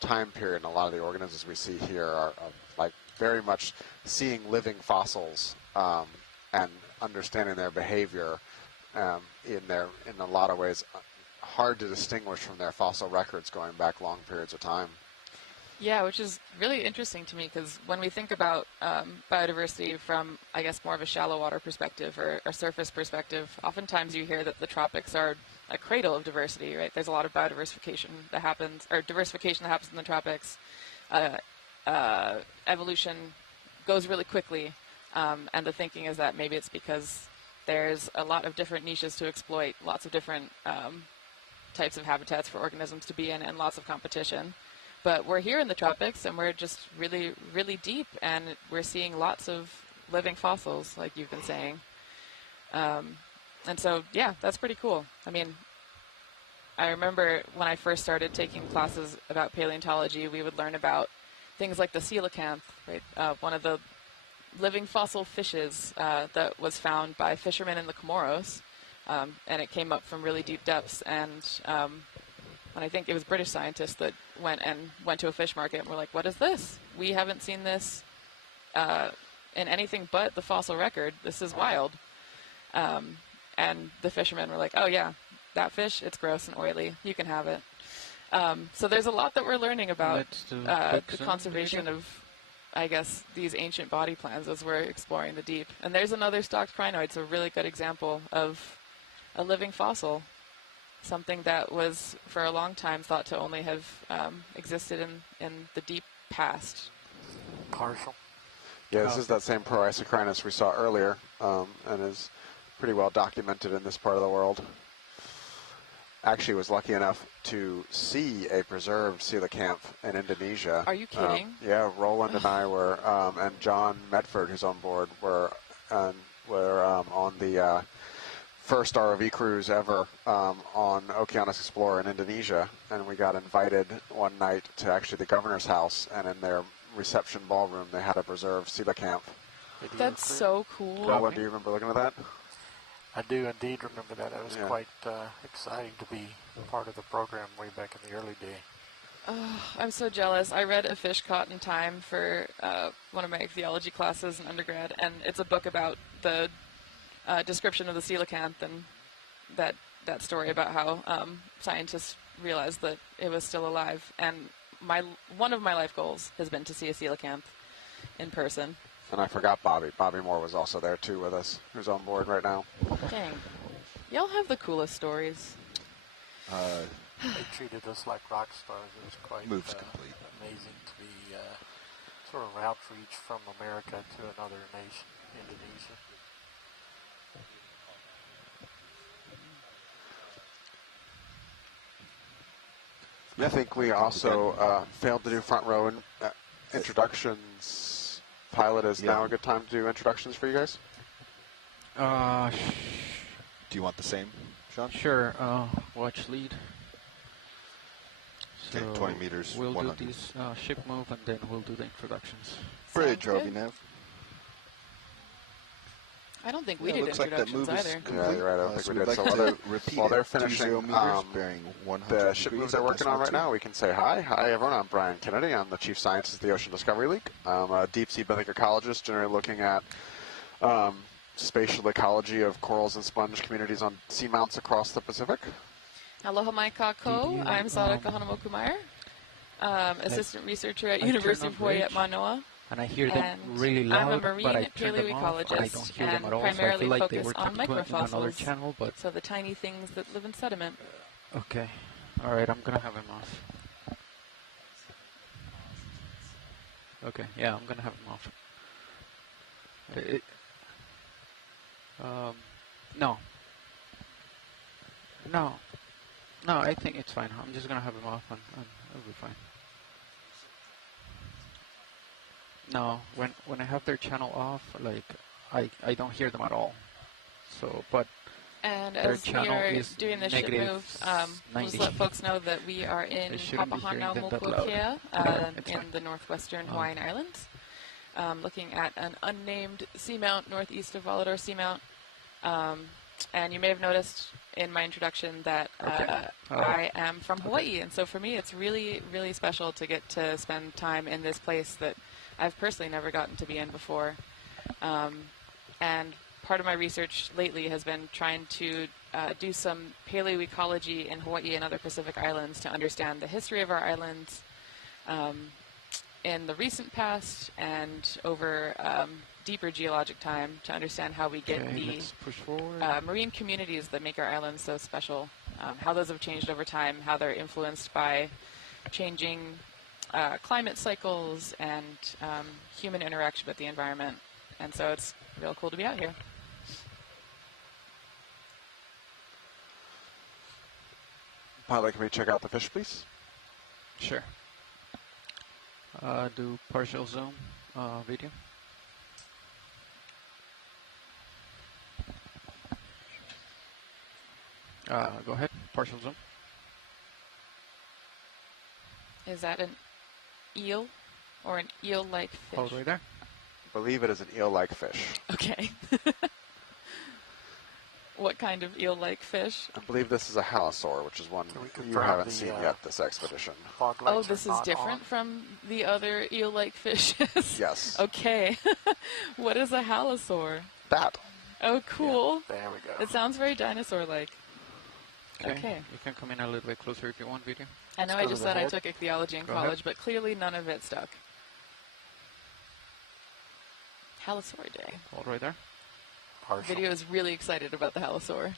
time period. And a lot of the organisms we see here are like very much seeing living fossils and understanding their behavior in a lot of ways hard to distinguish from their fossil records going back long periods of time. Yeah, which is really interesting to me because when we think about biodiversity from, I guess, more of a shallow water perspective or a surface perspective, oftentimes you hear that the tropics are a cradle of diversity, right? There's a lot of biodiversification that happens, or diversification that happens in the tropics. Evolution goes really quickly, and the thinking is that maybe it's because there's a lot of different niches to exploit, lots of different types of habitats for organisms to be in, and lots of competition. But we're here in the tropics, and we're just really, really deep, and we're seeing lots of living fossils, like you've been saying. And so, yeah, that's pretty cool. I mean, I remember when I first started taking classes about paleontology, we would learn about things like the coelacanth, right? One of the living fossil fishes that was found by fishermen in the Comoros, and it came up from really deep depths. And I think it was British scientists that went to a fish market and were like, what is this? We haven't seen this in anything but the fossil record. This is wild. And the fishermen were like, oh yeah, that fish, it's gross and oily. You can have it. So there's a lot that we're learning about the conservation of, I guess, these ancient body plans as we're exploring the deep. And there's another stalked crinoid. It's a really good example of a living fossil. Something that was, for a long time, thought to only have existed in the deep past. Partial. Yeah, this is that same Proisocrinus we saw earlier, and is pretty well documented in this part of the world. Actually was lucky enough to see a preserved coelacanth in Indonesia. Are you kidding? Yeah, Roland and I were, and John Medford, who's on board, were on the first ROV cruise ever on Okeanos Explorer in Indonesia, and we got invited one night to actually the governor's house, and in their reception ballroom they had a preserved coelacanth. That's so cool. Roland, do you remember looking at that? I do indeed remember that. It was quite exciting to be part of the program way back in the early day. Oh, I'm so jealous. I read A Fish Caught in Time for one of my theology classes in undergrad, and it's a book about the description of the coelacanth and that story about how scientists realized that it was still alive. And one of my life goals has been to see a coelacanth in person. And I forgot Bobby. Bobby Moore was also there too with us, who's on board right now. Dang. Y'all have the coolest stories. They treated us like rock stars. It was quite amazing to be sort of outreach from America to another nation, Indonesia. I think we also failed to do front row introductions. Pilot is now a good time to do introductions for you guys. Do you want the same, Sean? Sure. Watch lead. Okay, So 20 meters. We'll 100. do this ship move, and then we'll do the introductions. Bridge, Nav. I don't think we did looks like that introductions move is either. complete. Yeah, you're right. I don't think So we we'd did. like So to repeat while they're it, 20 finishing meters, bearing 100 the ship moves they're working on right now, we can say hi. Hi, everyone. I'm Brian Kennedy. I'm the Chief Scientist of the Ocean Discovery League. I'm a deep-sea benthic ecologist, generally looking at spatial ecology of corals and sponge communities on seamounts across the Pacific. Aloha mai kako. I'm Sadaka Hanamoku-Meyer, assistant researcher at University of Hawaii at Manoa. And I hear them really loud, I'm a marine but I turn them off. I paleoecologist don't hear them and at all, primarily so I feel like they focus were on talking in another microfossils. channel, but... So the tiny things that live in sediment. Okay. All right, I'm going to have him off. Okay, yeah, I'm going to have him off. No. No, I think it's fine. I'm just going to have him off and it'll be fine. No, when I have their channel off, like, I don't hear them at all. So, but and their as we channel are is doing the ship move, we'll just let folks know that we are in Papahanaumokuakea in the northwestern Hawaiian Islands, looking at an unnamed seamount northeast of Volador Seamount. And you may have noticed in my introduction that I am from Hawaii, and so for me it's really, really special to get to spend time in this place that I've personally never gotten to be in before. And part of my research lately has been trying to do some paleoecology in Hawaii and other Pacific islands to understand the history of our islands in the recent past and over deeper geologic time, to understand how we get the marine communities that make our islands so special, how those have changed over time, how they're influenced by changing climate cycles and human interaction with the environment. And so it's real cool to be out here. Pilot, can we check out the fish, please? Sure. Do partial zoom video. Go ahead, partial zoom. Is that an eel or an eel-like fish? Hold right there. I believe it is an eel-like fish. Okay. What kind of eel-like fish? I believe this is a halosaur, which is one you haven't seen yet this expedition. Oh, this is different from the other eel-like fishes? Yes. Okay. What is a halosaur? That. Oh, cool. Yeah, there we go. It sounds very dinosaur-like. Okay. You can come in a little bit closer if you want, video. I know I just said I took ecology in college, but clearly none of it stuck. Halosauridae. Hold right there. Partial. Video is really excited about the halosaur.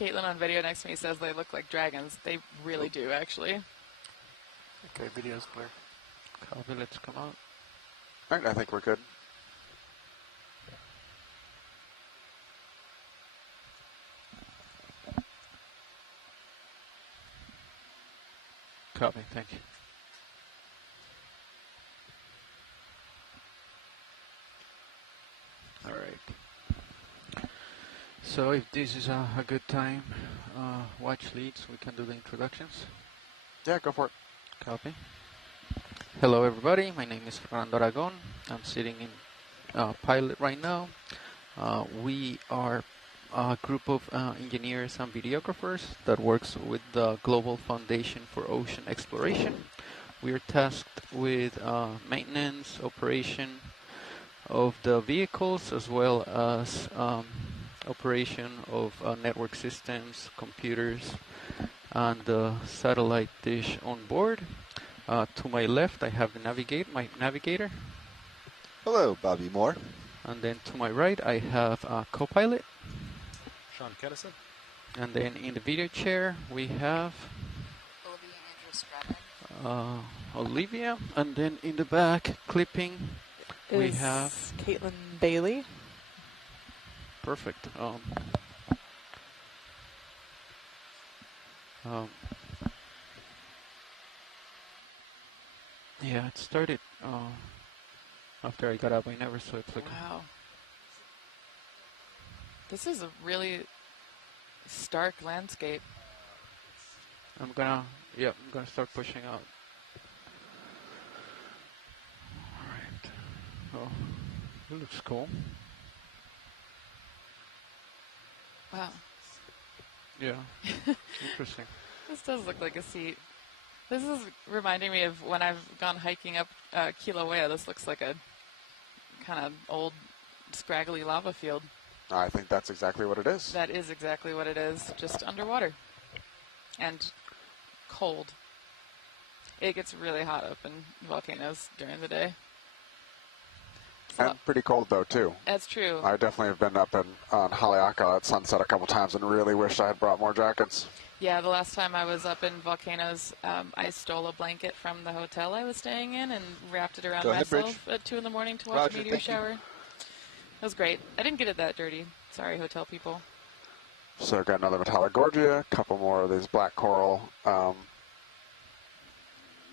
Caitlin on video next to me says they look like dragons. They really do, actually. Okay, video's clear. Copy, let's come out. All right, I think we're good. Copy, thank you. All right. So if this is a good time, watch leads, we can do the introductions. Yeah, go for it. Copy. Hello everybody, my name is Fernando Aragon. I'm sitting in pilot right now. We are a group of engineers and videographers that works with the Global Foundation for Ocean Exploration. We are tasked with maintenance, operation of the vehicles, as well as operation of network systems, computers, and the satellite dish on board. To my left, I have the my navigator. Hello, Bobby Moore. And then to my right, I have a co-pilot. Sean Kennison. And then in the video chair, we have Olivia. And then in the back, clipping, we have Caitlin Bailey. Perfect. Yeah, it started after I got up. I never saw it flicker. Wow. This is a really stark landscape. I'm gonna start pushing out. All right. Oh, it looks cool. Wow. Yeah. Interesting. This does look like a seat. This is reminding me of when I've gone hiking up Kilauea. This looks like a kind of old, scraggly lava field. I think that's exactly what it is. That is exactly what it is, just underwater. And cold. It gets really hot up in volcanoes during the day. And pretty cold, though, too. That's true. I definitely have been up on Haleakala at sunset a couple times and really wish I had brought more jackets. Yeah, the last time I was up in Volcanoes, I stole a blanket from the hotel I was staying in and wrapped it around myself at 2 in the morning to watch a meteor shower. It was great. I didn't get it that dirty. Sorry, hotel people. So I've got another Metallogorgia, a couple more of these black coral,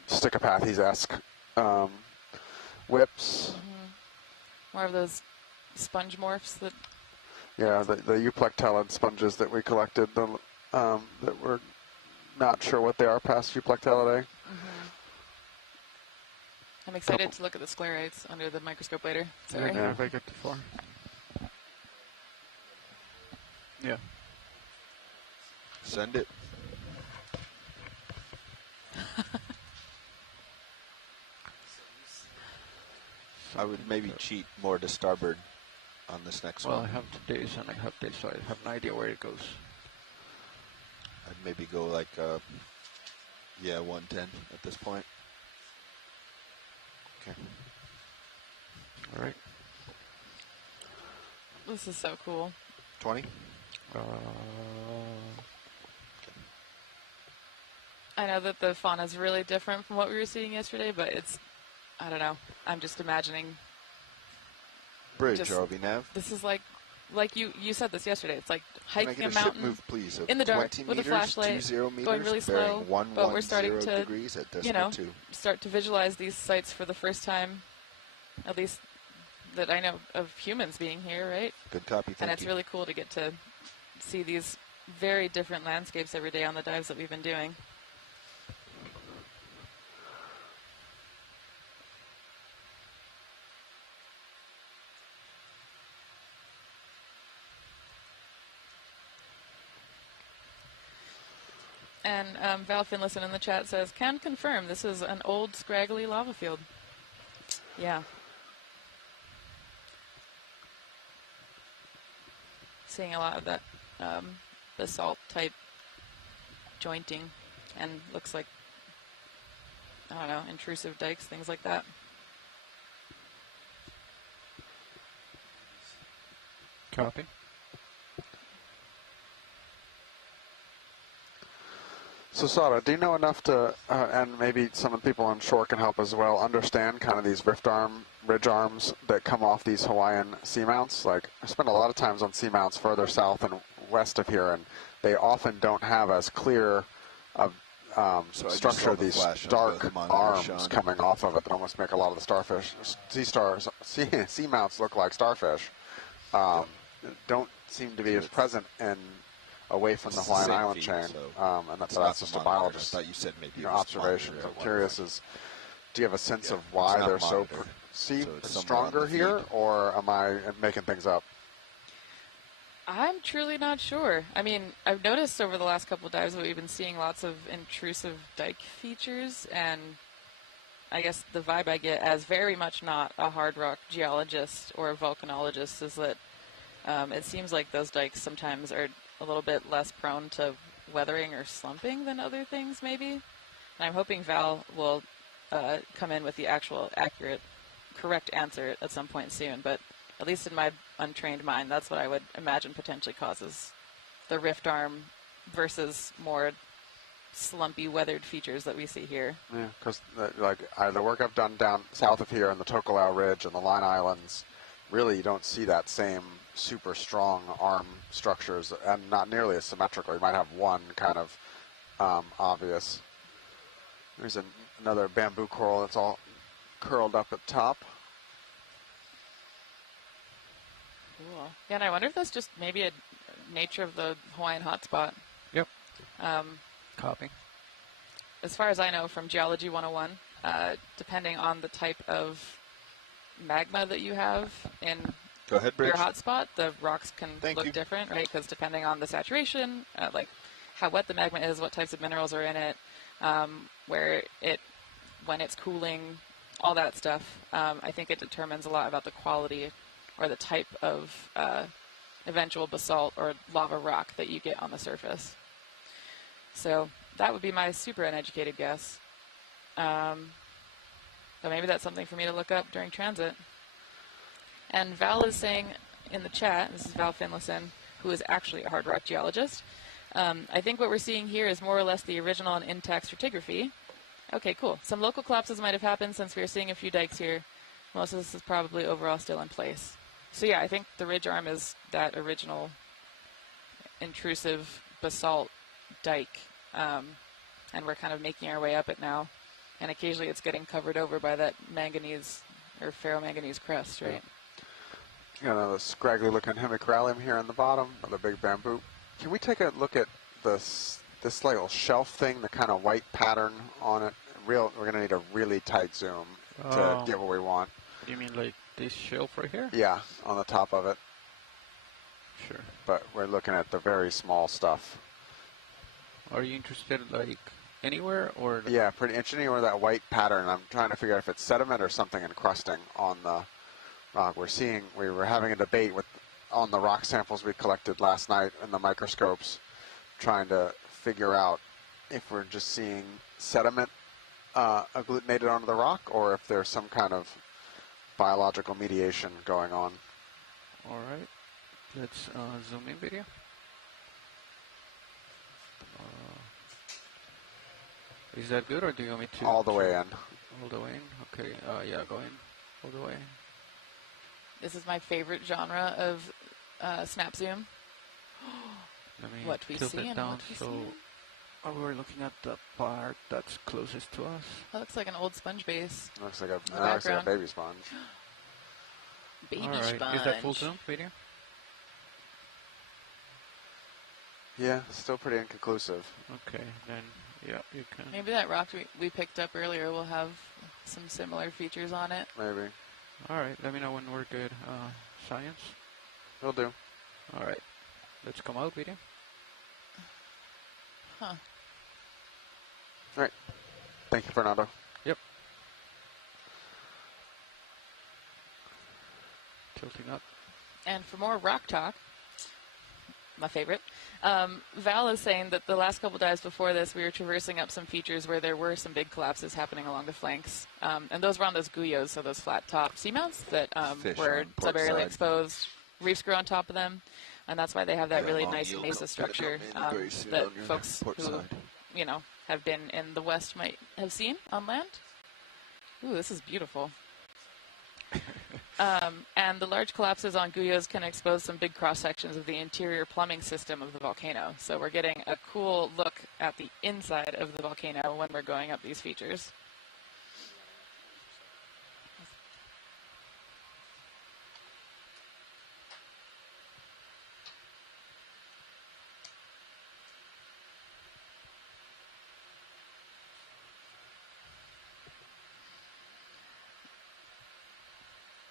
Stichopathes-esque whips. More of those sponge morphs that... Yeah, the euplectellid sponges that we collected that we're not sure what they are past euplectellidae. I'm excited to look at the sclerites under the microscope later. Sorry. Yeah, if I get to 4. Yeah. Send it. I would maybe cheat more to starboard on this next one. Well, I have today's and I have days, so I have no idea where it goes. I'd maybe go like, 110 at this point. Okay. All right. This is so cool. 20? I know that the fauna is really different from what we were seeing yesterday, but it's, I don't know. I'm just imagining. Bridge, RV nav. This is like you said this yesterday. It's like hiking a mountain move, please, in the dark with a flashlight, going really slow. But we're starting to, start to visualize these sites for the first time, at least that I know of humans being here, right? Good copy. And it's really cool to get to see these very different landscapes every day on the dives that we've been doing. And Val Finlayson in the chat says, can confirm this is an old scraggly lava field. Yeah. Seeing a lot of that basalt type jointing and looks like, I don't know, intrusive dikes, things like that. Copy. So Sara, do you know enough to, and maybe some of the people on shore can help as well, understand kind of these ridge arms that come off these Hawaiian seamounts? Like, I spent a lot of times on seamounts further south and west of here, and they often don't have as clear of structure, these dark arms coming off of it that almost make a lot of the starfish, seamounts look like starfish. Don't seem to be as present in away from the Hawaiian island chain, and that's just a biologist. You said maybe observation. I'm curious: do you have a sense of why they're so stronger here, or am I making things up? I'm truly not sure. I mean, I've noticed over the last couple of dives that we've been seeing lots of intrusive dike features, and I guess the vibe I get as very much not a hard rock geologist or a volcanologist is that it seems like those dikes sometimes are a little bit less prone to weathering or slumping than other things, maybe. And I'm hoping Val will come in with the actual accurate, correct answer at some point soon. But at least in my untrained mind, that's what I would imagine potentially causes the rift arm versus more slumpy, weathered features that we see here. Yeah, because the work I've done down south of here in the Tokelau Ridge and the Line Islands, really you don't see that same super strong arm structures, and not nearly as symmetrical. You might have one kind of obvious. There's another bamboo coral that's all curled up at top. Cool. Yeah, and I wonder if that's just maybe a nature of the Hawaiian hotspot. Yep. Copy. As far as I know from Geology 101, depending on the type of magma that you have in your hotspot, the rocks can look different, right? Because depending on the saturation, like how wet the magma is, what types of minerals are in it, when it's cooling, all that stuff. I think it determines a lot about the quality or the type of eventual basalt or lava rock that you get on the surface. So that would be my super uneducated guess. But maybe that's something for me to look up during transit. And Val is saying in the chat, this is Val Finlayson, who is actually a hard rock geologist, I think what we're seeing here is more or less the original and intact stratigraphy. Okay, cool. Some local collapses might have happened since we are seeing a few dikes here. Most of this is probably overall still in place. So yeah, I think the ridge arm is that original intrusive basalt dike, and we're kind of making our way up it now. And occasionally it's getting covered over by that manganese or ferromanganese crust, right? You know, the scraggly looking hemicrallium here on the bottom of the big bamboo. Can we take a look at this little shelf thing, the kind of white pattern on it? We're going to need a really tight zoom to get what we want. You mean like this shelf right here? Yeah, on the top of it. Sure. But we're looking at the very small stuff. Are you interested like anywhere or? Yeah, pretty interested anywhere that white pattern. I'm trying to figure out if it's sediment or something encrusting on the rock. We were having a debate on the rock samples we collected last night in the microscopes, trying to figure out if we're just seeing sediment agglutinated onto the rock or if there's some kind of biological mediation going on. All right, let's zoom in video. Is that good, or do you want me to? All the way in. All the way in? Okay, yeah, go in. All the way. This is my favorite genre of snap zoom. Let me what we tilt see it and down what we so see. we're looking at the part that's closest to us. That looks like an old sponge base. Looks like a baby sponge. Baby All right. sponge. Is that full zoom video? Yeah, still pretty inconclusive. Okay, then yeah, you can. Maybe that rock we picked up earlier will have some similar features on it. Maybe. All right, let me know when we're good. Science? Will do. All right, let's come out video. Huh. All right. Thank you, Fernando. Yep. Tilting up. And for more rock talk, my favorite, Val is saying that the last couple dives before this, we were traversing up some features where there were some big collapses happening along the flanks. And those were on those guyos, so those flat top seamounts that were subaerially exposed. Reefs grew on top of them. And that's why they have that really nice mesa structure that folks who, have been in the West might have seen on land. Ooh, this is beautiful. And the large collapses on guyos can expose some big cross-sections of the interior plumbing system of the volcano. So we're getting a cool look at the inside of the volcano when we're going up these features.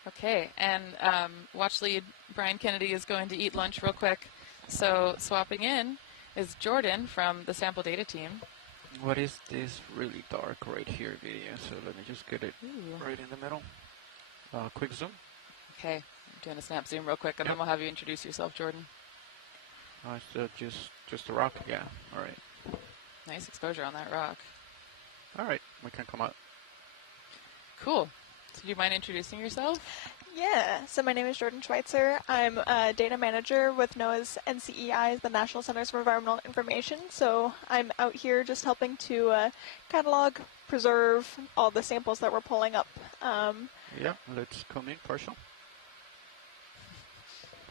Okay, and watch lead Brian Kennedy is going to eat lunch real quick. So swapping in is Jordan from the sample data team. What is this really dark right here video? So let me just get it right in the middle. Quick zoom. Okay, I'm doing a snap zoom real quick, and then we'll have you introduce yourself, Jordan. So just a rock, yeah. All right. Nice exposure on that rock. All right, we can come out. Cool. So do you mind introducing yourself? Yeah, so my name is Jordan Schweitzer. I'm a data manager with NOAA's NCEI, the National Centers for Environmental Information. So I'm out here just helping to catalog, preserve all the samples that we're pulling up. Yeah, let's come in partial.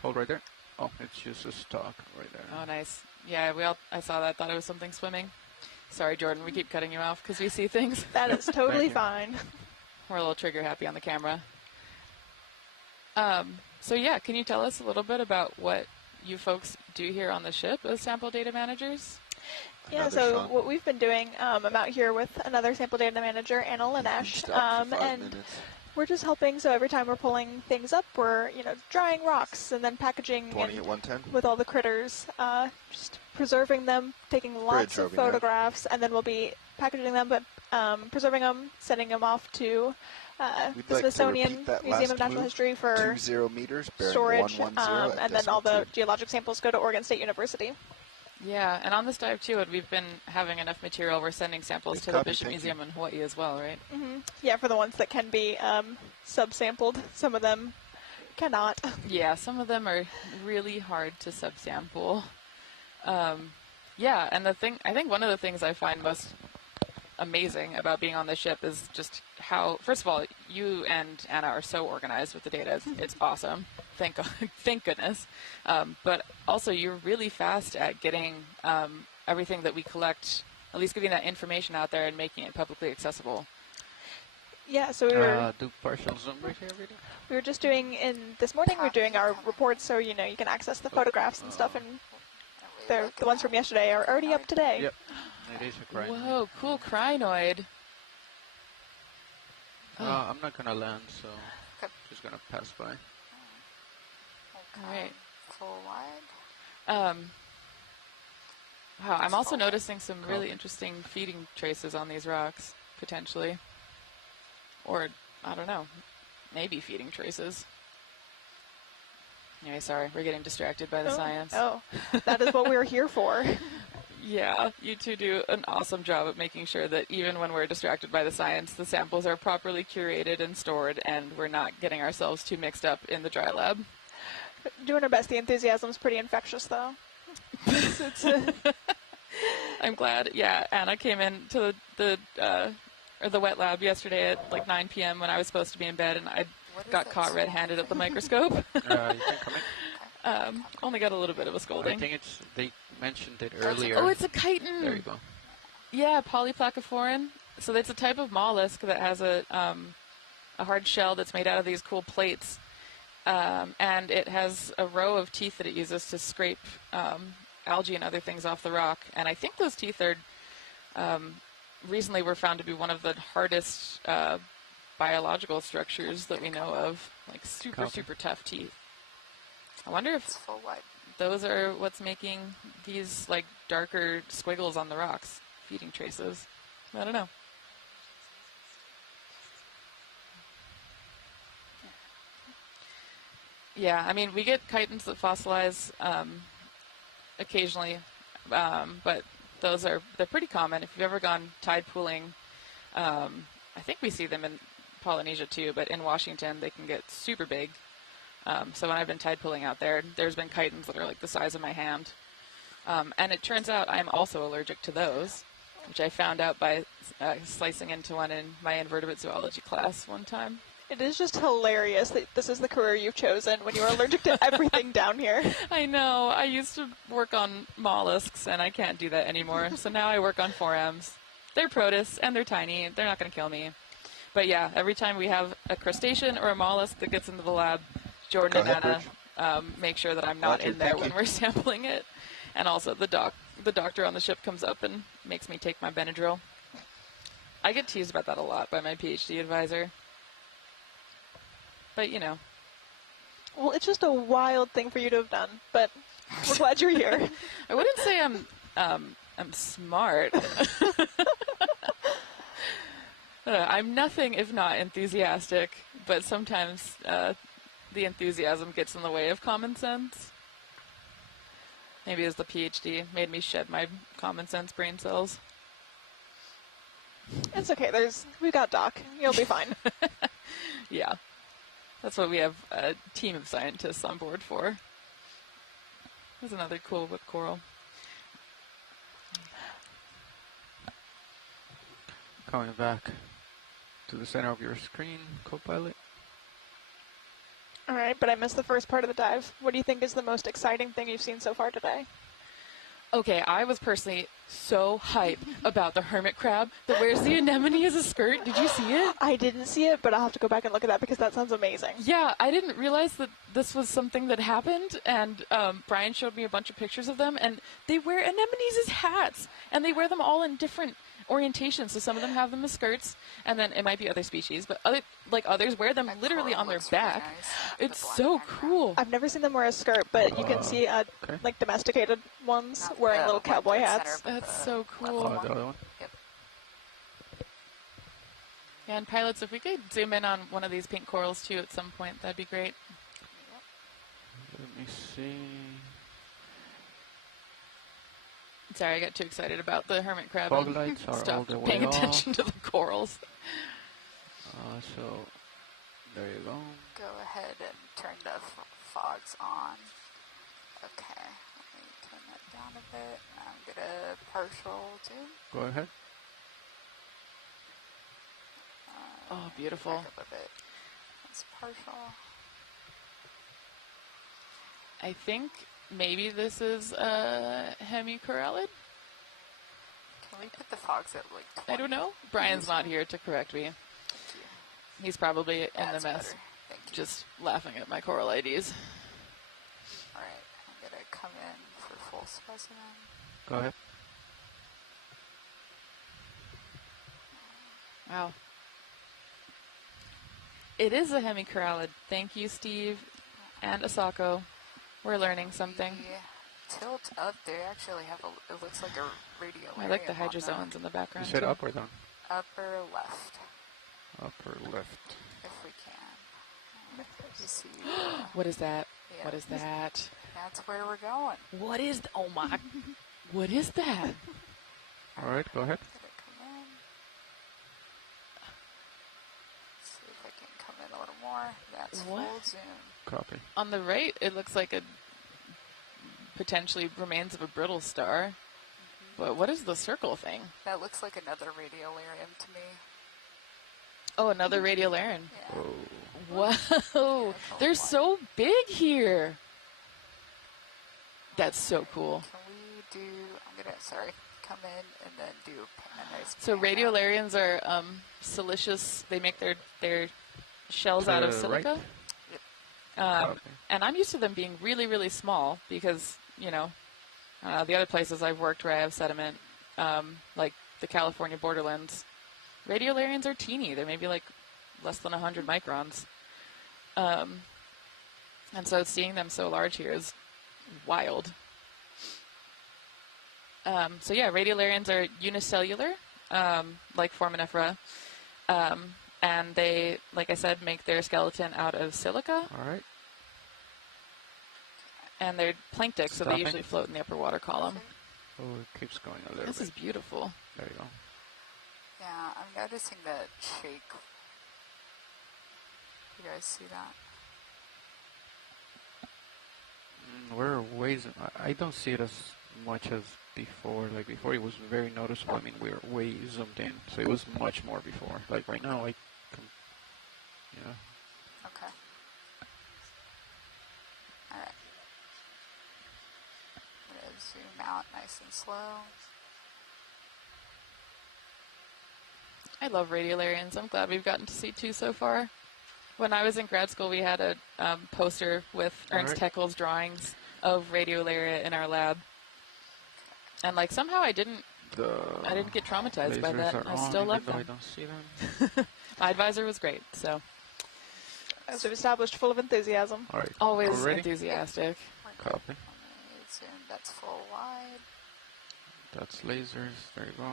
Hold right there. Oh, it's just a stalk right there. Oh, nice. Yeah, I saw that. Thought it was something swimming. Sorry, Jordan. We keep cutting you off because we see things. That is totally fine. We're a little trigger happy on the camera. So yeah, can you tell us a little bit about what you folks do here on the ship as sample data managers? Yeah, so what we've been doing, I'm out here with another sample data manager, Anna Lanesh, and we're just helping. So every time we're pulling things up, we're drying rocks and then packaging 20 at 110 with all the critters, just preserving them, taking lots of photographs, and then we'll be packaging them, but preserving them, sending them off to the Smithsonian Museum of Natural History for 20 meters, storage, and then all the geologic samples go to Oregon State University. Yeah, and on this dive too, we've been having enough material. We're sending samples to the Bishop Museum in Hawaii as well, right? Mm-hmm. Yeah, for the ones that can be subsampled. Some of them cannot. Yeah, some of them are really hard to subsample. Yeah, and I think one of the things I find most amazing about being on the ship is just how, first of all, you and Anna are so organized with the data. It's awesome. Thank goodness. But also, you're really fast at getting everything that we collect, at least getting that information out there and making it publicly accessible. Yeah, so we were do partial zoom right here, Rita? We were just doing this morning. We're doing our reports, so you can access the photographs and stuff, and the ones from yesterday are already up today. Yep. It is a crinoid. Whoa, cool crinoid. I'm not gonna land, so just gonna pass by. All right. Full wide. Wow, I'm also noticing some really interesting feeding traces on these rocks, potentially. Or, I don't know, maybe feeding traces. Anyway, sorry, we're getting distracted by the science. Oh, that is what we're here for. Yeah, you two do an awesome job at making sure that even when we're distracted by the science, the samples are properly curated and stored, and we're not getting ourselves too mixed up in the dry lab. Doing our best. The enthusiasm's pretty infectious, though. I'm glad. Yeah, Anna came into the wet lab yesterday at like 9 p.m. when I was supposed to be in bed, and I got caught red-handed at the microscope. You can come in. Only got a little bit of a scolding. I think they mentioned it earlier. Oh, it's a chitin. There you go. Yeah, polyplacophorine. So it's a type of mollusk that has a hard shell that's made out of these cool plates. And it has a row of teeth that it uses to scrape algae and other things off the rock. And I think those teeth are recently were found to be one of the hardest biological structures that we know of. Like super tough teeth. I wonder if those are what's making these like darker squiggles on the rocks, feeding traces. I don't know. Yeah, I mean, we get chitins that fossilize occasionally, but they're pretty common. If you've ever gone tide pooling, I think we see them in Polynesia too, but in Washington they can get super big. So when I've been tide pooling out there, there's been chitins that are like the size of my hand. And it turns out I'm also allergic to those, which I found out by slicing into one in my invertebrate zoology class one time. It is just hilarious that this is the career you've chosen when you are allergic to everything down here. I know. I used to work on mollusks, and I can't do that anymore. So now I work on forams. They're protists, and they're tiny. They're not going to kill me. But yeah, every time we have a crustacean or a mollusk that gets into the lab, Jordan and Anna make sure that I'm not in there when we're sampling it. And also the doctor on the ship comes up and makes me take my Benadryl. I get teased about that a lot by my PhD advisor. But, you know. Well, it's just a wild thing for you to have done, but we're glad you're here. I wouldn't say I'm smart. I'm nothing if not enthusiastic, but sometimes the enthusiasm gets in the way of common sense. Maybe as the PhD made me shed my common sense brain cells. It's okay. We got Doc. You'll be fine. Yeah. That's what we have a team of scientists on board for. There's another cool whip coral. Coming back to the center of your screen, Copilot. All right, but I missed the first part of the dive. What do you think is the most exciting thing you've seen so far today? Okay, I was personally so hyped about the hermit crab that wears the anemone as a skirt. Did you see it? I didn't see it, but I'll have to go back and look at that because that sounds amazing. Yeah, I didn't realize that this was something that happened, and Brian showed me a bunch of pictures of them, and they wear anemones as hats, and they wear them all in different orientations. So some of them have them as skirts, and then it might be other species, but others wear them literally on their back. Really nice. It's so cool. I've never seen them wear a skirt, but you can see like domesticated ones wearing little cowboy hats. That's so cool. The other one? Yep. Yeah, and pilots, if we could zoom in on one of these pink corals too at some point, that'd be great. Let me see. Sorry, I got too excited about the hermit crab. Fog lights are all Stopped the way paying off. attention to the corals. So, there you go. Go ahead and turn the fogs on. Okay, let me turn that down a bit. I'm gonna partial zoom. Go ahead. Oh, beautiful. Back up a bit. That's partial. I think maybe this is a hemicorallid. Can we put the fogs at like 20? I don't know. Brian's not here to correct me. He's probably in the mess, better. Thank you. just laughing at my coral IDs. Alright, I'm gonna come in for full specimen. Go ahead. Wow. It is a hemicorallid. Thank you, Steve and Asako. We're learning something. The tilt up, they actually have a, it looks like a radiolarian. I like the on hydrozoans in the You background. said too. up or down? Upper left, Upper left. if we can. You see, What is that? yeah, What is that? that's where we're going. What is? Oh my! What is that? All right, go ahead. Gonna come in. See if I can come in a little more. That's What? full zoom. Copy. On the right, it looks like a potentially remains of a brittle star. But what is the circle thing? That looks like another radiolarian to me. Oh, another radiolarian. Yeah. Whoa! They're so big here. That's so cool. Can we do? I'm gonna come in and then do a nice. So pan out. radiolarians are silicious. They make their shells out of silica. Okay. And I'm used to them being really, really small because, you know, the other places I've worked where I have sediment, like the California borderlands, radiolarians are teeny. They're maybe like less than 100 microns. And so seeing them so large here is wild. So yeah, radiolarians are unicellular, like Foraminifera. And they, like I said, make their skeleton out of silica. All right. And they're planktic, so they Stopping. usually float in the upper water column. Oh, it keeps going a little This bit. is beautiful. There you go. Yeah, I'm noticing that shake. You guys see that? We're ways. I don't see it as much as before. Like before, it was very noticeable. I mean, we're way zoomed in, so it was much more before. Like right now, yeah. Okay. Alright. I'm gonna zoom out nice and slow. I love radiolarians. I'm glad we've gotten to see two so far. When I was in grad school, we had a poster with Ernst Alright. Haeckel's drawings of radiolaria in our lab. And like somehow I didn't get traumatized by Lasers that. are I on, still even love though them. I don't see them. My advisor was great, so As we've established, full of enthusiasm. All right. always Already? enthusiastic. Copy. Let me zoom, that's full wide. That's lasers. There you go.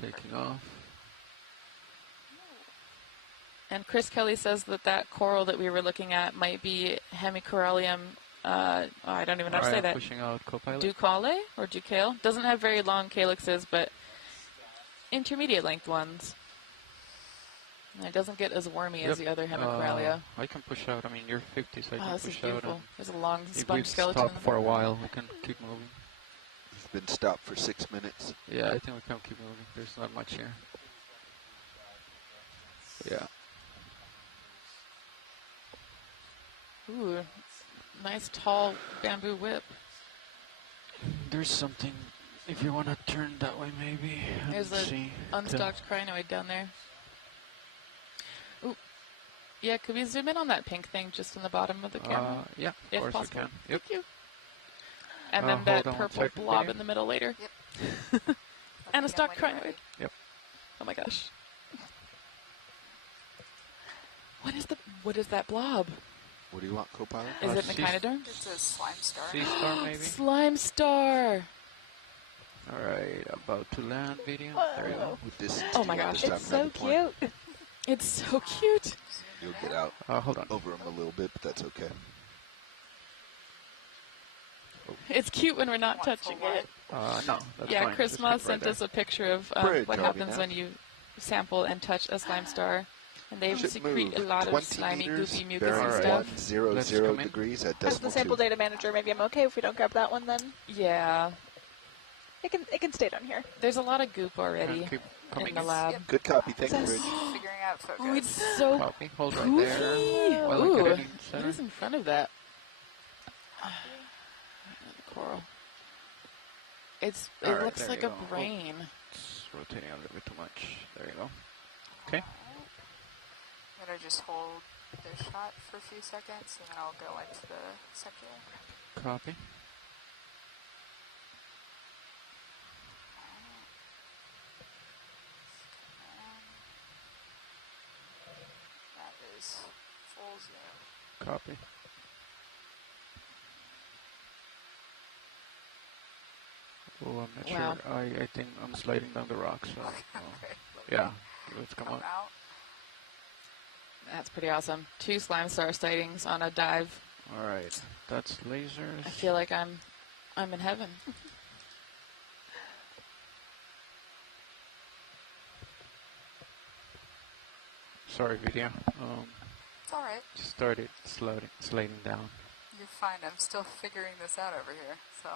Taking off. And Chris Kelly says that coral that we were looking at might be Hemicorallium. I don't even know how to say that. Pushing out Copilot. Ducale or Ducale. Doesn't have very long calyxes, but intermediate length ones. And it doesn't get as wormy as the other Hemicoralia. I can push out. I mean, you're 50, so I can This is push out. beautiful. There's a long If sponge we've skeleton. stopped for a while, we can keep moving. We've been stopped for 6 minutes. Yeah, I think we can keep moving. There's not much here. Yeah. Ooh, nice tall bamboo whip. there's something. If you want to turn that way, maybe. There's an unstocked crinoid down there. Ooh. Yeah, could we zoom in on that pink thing just in the bottom of the camera? Yeah, of if course possible. you can. Yep. Thank you. And then that hold on purple blob in the middle later. Yep. And a stocked crinoid. Yep. Oh my gosh. What is that blob? What do you want, co-pilot? Is it an echinoderm? It's a slime star. Sea star, maybe? Slime star. All right, about to land, video. Whoa. There you go. With this, Oh my gosh. It's so cute. It's so cute. You'll get out Hold on. over him a little bit, but that's okay. It's cute when we're not touching it. No, that's Yeah, fine. Chris Just Moss keep right sent us a picture of Great what job, happens Ina. when you sample and touch a slime star. And they Should secrete a move lot 20 of slimy, meters, goofy mucus bearing and stuff. 100 degrees at As decimal the sample 2. data manager, maybe I'm okay if we don't grab that one then. Yeah. It can stay down here. There's a lot of goop already keep coming in the in. lab. Yep. Good copy, thank you, Bridge. Figuring out focus. Oh, it's so Copy. Hold right goofy. there. While I Ooh, get it in what center. is in front of that? Coral. It All right, looks there like you a go. brain. It's rotating a little bit too much. There you go. Okay. I'm going to just hold this shot for a few seconds, and then I'll go into the center. Copy. That is full zoom. Copy. Oh, I'm not Wow. sure. I think I'm sliding down the rocks. So, Okay. yeah, let's come on. out. That's pretty awesome. 2 slime star sightings on a dive. All right, that's lasers. I feel like I'm in heaven. Sorry, video. It's all right. Started sliding down. You're fine. I'm still figuring this out over here, so.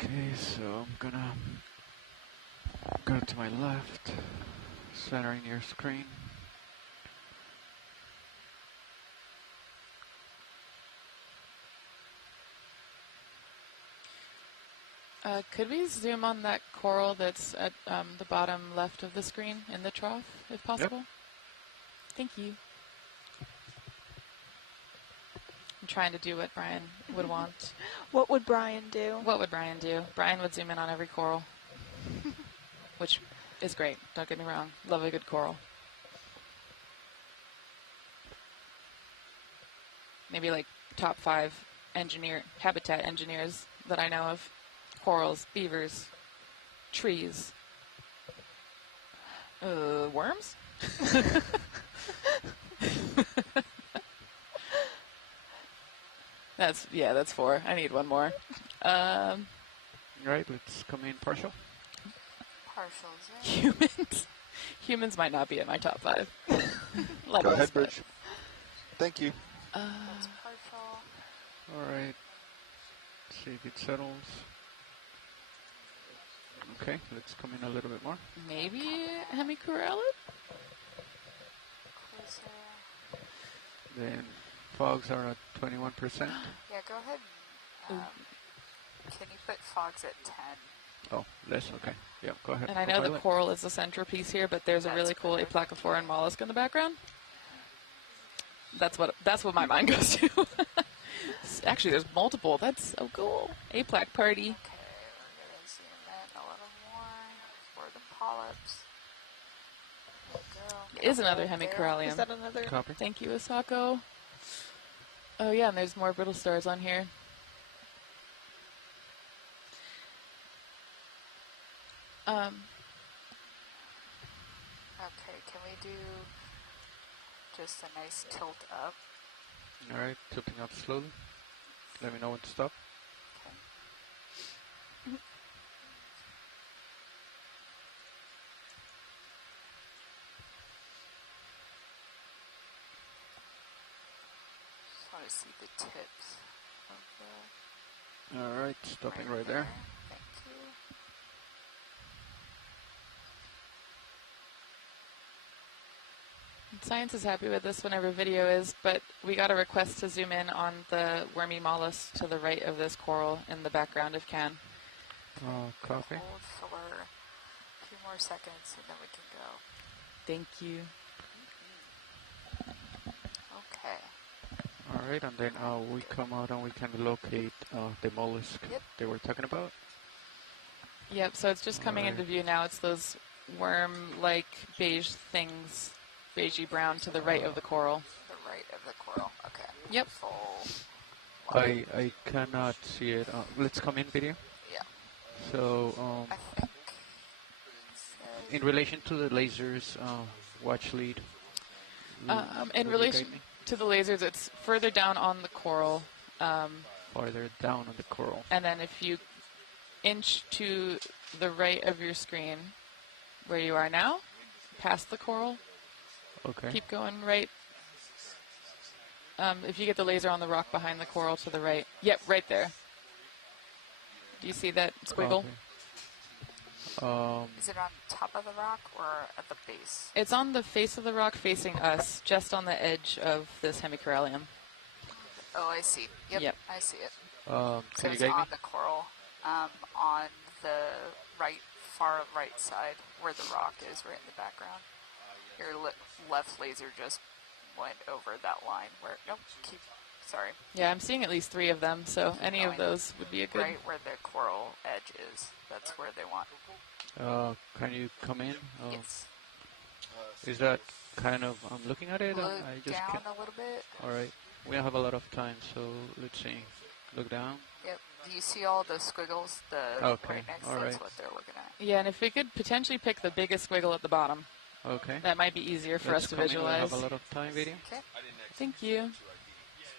Okay, so I'm gonna go to my left, centering your screen. Could we zoom on that coral that's at the bottom left of the screen in the trough, if possible? Yep. Thank you. I'm trying to do what Brian would want. What would Brian do? What would Brian do? Brian would zoom in on every coral, which is great. Don't get me wrong. Love a good coral. Maybe like top 5 habitat engineers that I know of. Corals, beavers, trees, worms? That's 4. I need one more. Right, let's come in partial. Partial zoom. Humans might not be in my top 5. Go ahead, Bridge. Thank you. That's partial. All right. See if it settles. Okay, let's come in a little bit more. Maybe hemicorallid? Closer. Then fogs are at 21%. Yeah, go ahead. And, can you put fogs at 10? Oh, less, okay. Yeah, go ahead. And I know the coral is the centerpiece here, but there's a really cool aplacophorian mollusk in the background. That's what my mind goes to. Actually, there's multiple. That's so cool. Aplac party. Okay, we're going to zoom in a little more for the polyps. It is another hemicorallium. Is that another? Copy. Thank you, Asako. Oh yeah, and there's more brittle stars on here. Okay, can we do just a nice tilt up? All right, tilting up slowly. Let me know when to stop. Just want to see the tips of the... All right, stopping right there. Thank you. Science is happy with this whenever video is, but we got a request to zoom in on the wormy mollusk to the right of this coral in the background if can. Copy. Hold for a few more seconds and then we can go. Thank you. Okay. All right, and then we come out and we can locate the mollusk they were talking about. Yep, so it's just coming into view now. It's those worm-like beige things, beigey brown to the right of the coral. The right of the coral, okay. Yep. I cannot see it. Let's come in video. Yeah. So, in relation to the lasers, watch lead. In relation to the lasers, it's further down on the coral. Farther down on the coral. And then if you inch to the right of your screen, where you are now, past the coral. Okay. Keep going right. If you get the laser on the rock behind the coral to the right. Yep, right there. Do you see that squiggle? Is it on top of the rock or at the base? It's on the face of the rock facing us, just on the edge of this hemicorallium. Oh, I see. Yep. I see it. So it's on the coral, on the far right side, where the rock is, right in the background. Your left laser just went over that line where, sorry. Yeah, I'm seeing at least 3 of them, so any of those would be a good... Right where the coral edge is, that's where they want. Can you come in? Yes. Is that kind of, I'm looking at it, Look I just down can't. a little bit. Alright, we don't have a lot of time, so let's see. Look down. Yep. Do you see all the squiggles? Okay. Right next, All right. that's what they're looking at. Yeah, and if we could potentially pick the biggest squiggle at the bottom. Okay. That might be easier for us to visualize. We have a lot of time, video. Okay. Thank you.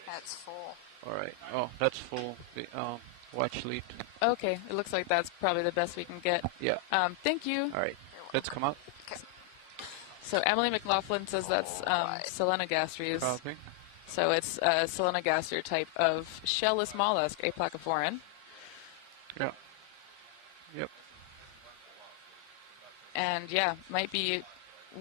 That's full. Alright. Oh, that's full. Watch lead. Okay, it looks like that's probably the best we can get. Yeah. Thank you. Alright. Let's come out. Okay. So Emily McLaughlin says that's Selenogastries. Copy. So it's a Selenogaster type of shellless mollusk, aplacophorine. Yeah. Yep. And yeah, might be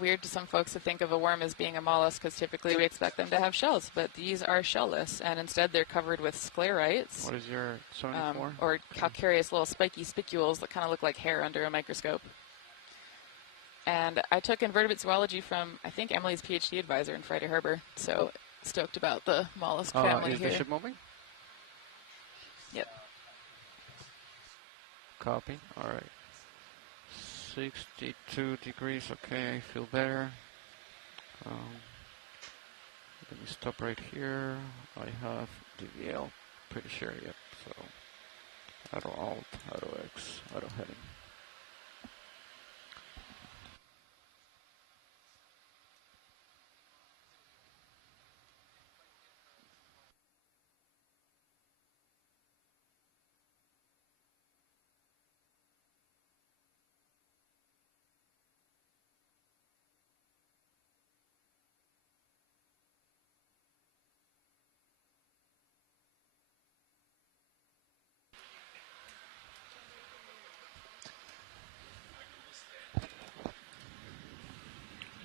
weird to some folks to think of a worm as being a mollusk because typically we expect them to have shells, but these are shellless, and instead they're covered with sclerites. What is your 74? Or calcareous little spiky spicules that kind of look like hair under a microscope. And I took invertebrate zoology from, I think, Emily's PhD advisor in Friday Harbor, so stoked about the mollusk family is here. the ship moving? Yep. Copy. All right. 62 degrees. Okay, I feel better. Let me stop right here. I have DVL. Pretty sure. Yep. So auto alt, auto X, auto heading.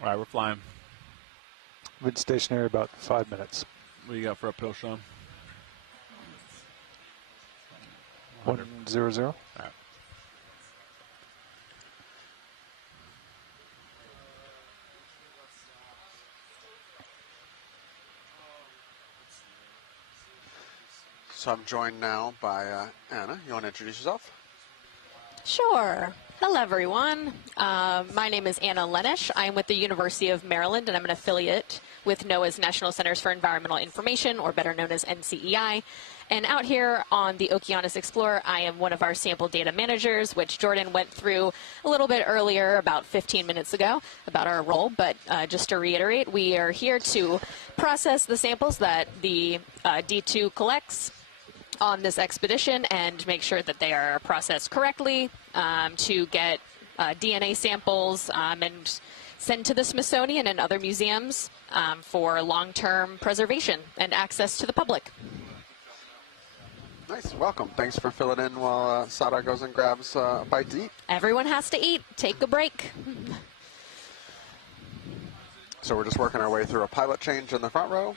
All right, we're flying. Been stationary about 5 minutes. What do you got for uphill, Sean? 100. All right. So I'm joined now by Anna. You want to introduce yourself? Sure. Hello, everyone. My name is Anna Lenish. I'm with the University of Maryland, and I'm an affiliate with NOAA's National Centers for Environmental Information, or better known as NCEI. And out here on the Okeanos Explorer, I am one of our sample data managers, which Jordan went through a little bit earlier, about 15 minutes ago, about our role. But just to reiterate, we are here to process the samples that the D2 collects on this expedition and make sure that they are processed correctly to get DNA samples and sent to the Smithsonian and other museums for long-term preservation and access to the public. Nice. Welcome. Thanks for filling in while Sada goes and grabs a bite to eat. Everyone has to eat. Take a break. So we're just working our way through a pilot change in the front row.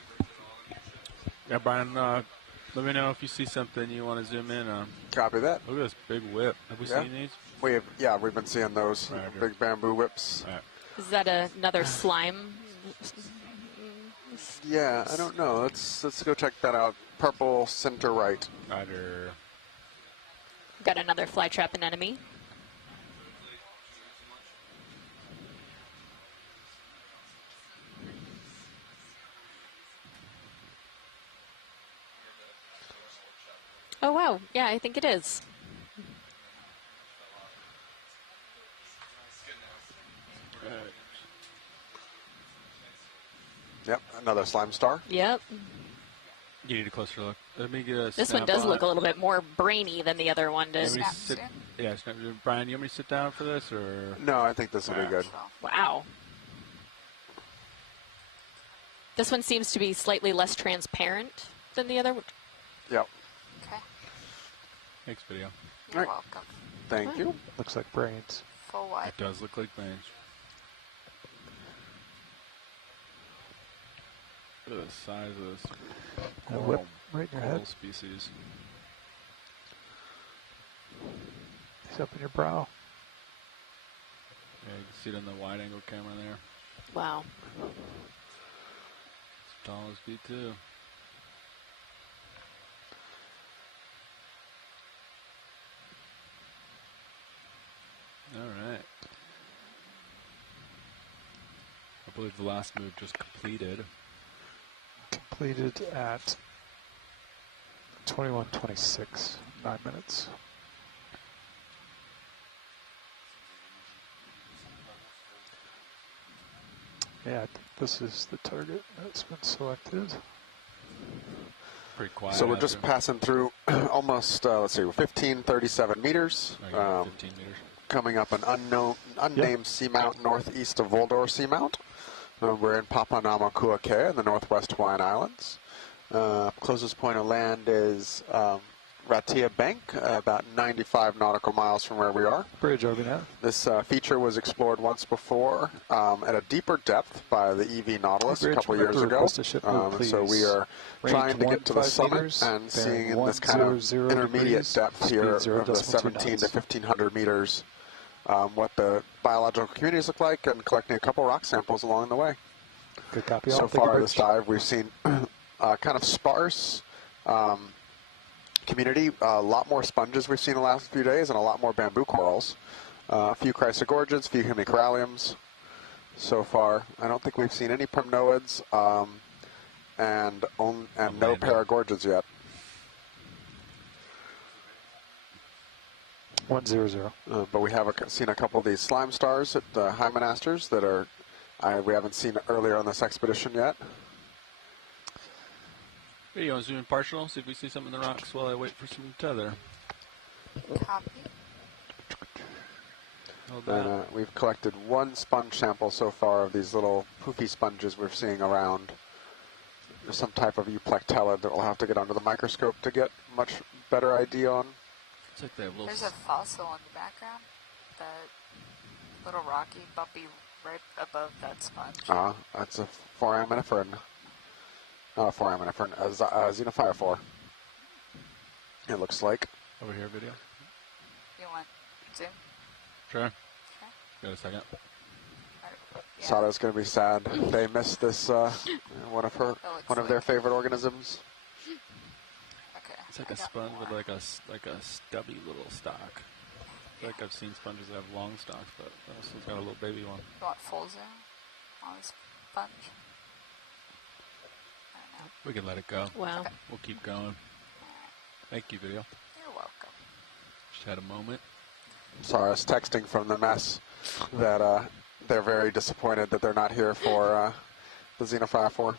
Yeah, Brian, let me know if you see something you want to zoom in on. Copy that. Look at this big whip. Have we seen these? We've been seeing those big bamboo whips. Right. Is that another slime? Yeah, I don't know. Let's go check that out. Purple center right. Roger. Got another fly trap anemone. Oh, wow. Yeah, I think it is. Yep, another slime star. Yep. You need a closer look. Let me get a This one does look a little bit more brainy than the other one did. Yeah, Brian, you want me to sit down for this, or? No, I think this will be good. Wow. This one seems to be slightly less transparent than the other one. Yep. Okay. Thanks, video. You're welcome. Thank you. Looks like brains. Full wide. It does look like brains. Look at the size of this Whip right in your coral head. species. It's up in your brow. Yeah, you can see it on the wide-angle camera there. Wow. As tall as B2. All right. I believe the last move just completed. Completed at 21:26, 9 minutes. Yeah, I think this is the target that's been selected. Pretty quiet. So we're just passing through almost, let's see, 1537 meters. 15 meters. Coming up an unnamed seamount northeast of Volador Seamount. We're in Papahanaumokuakea in the northwest Hawaiian Islands. Closest point of land is Ratia Bank, about 95 nautical miles from where we are. Bridge over now. This feature was explored once before at a deeper depth by the EV Nautilus a couple years ago. So we are trying to get to the summit and seeing in this kind of intermediate depth here of the 17 to 1500 meters what the biological communities look like and collecting a couple rock samples along the way. Good copy. So far this dive we've seen kind of sparse community, a lot more sponges we've seen the last few days and a lot more bamboo corals. A few chrysogorgids, a few hemicoralliums so far. I don't think we've seen any primnoids and no paragorgids yet. 100. But we have seen a couple of these slime stars at Hymenasters that are we haven't seen earlier on this expedition yet. Hey, you want to zoom in partial? See if we see something in the rocks while I wait for some tether. Copy. And we've collected one sponge sample so far of these little poofy sponges we're seeing around. There's some type of euplectellid that we'll have to get under the microscope to get much better idea on. It's like they have There's a fossil in the background. That little rocky, bumpy, right above that sponge. That's a foraminifern. Not a foraminifern, a xenophyophore. It looks like. Over here, video. You want zoom? Sure. Okay. Got a second. Yeah. Sada's going to be sad. They missed this one of their favorite organisms. Okay. It's like a sponge with like a stubby little stalk. I feel like I've seen sponges that have long stalks, but this one's got a little baby one. You want full zoom on this sponge? We can let it go. Wow. Okay. We'll keep going. Thank you, video. You're welcome. Just had a moment. Sorry, I was texting from the mess that they're very disappointed that they're not here for the xenophyophore.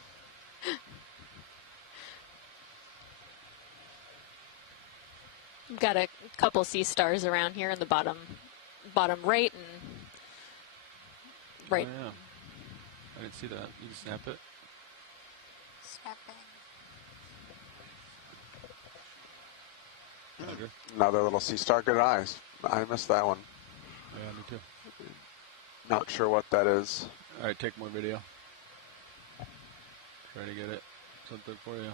We've got a couple sea stars around here in the bottom right and right. Oh, yeah. I didn't see that. You can snap it. Snapping. Roger. Another little sea star. Good eyes. I missed that one. Yeah, me too. Not sure what that is. All right, take more video. Try to get it. Something for you.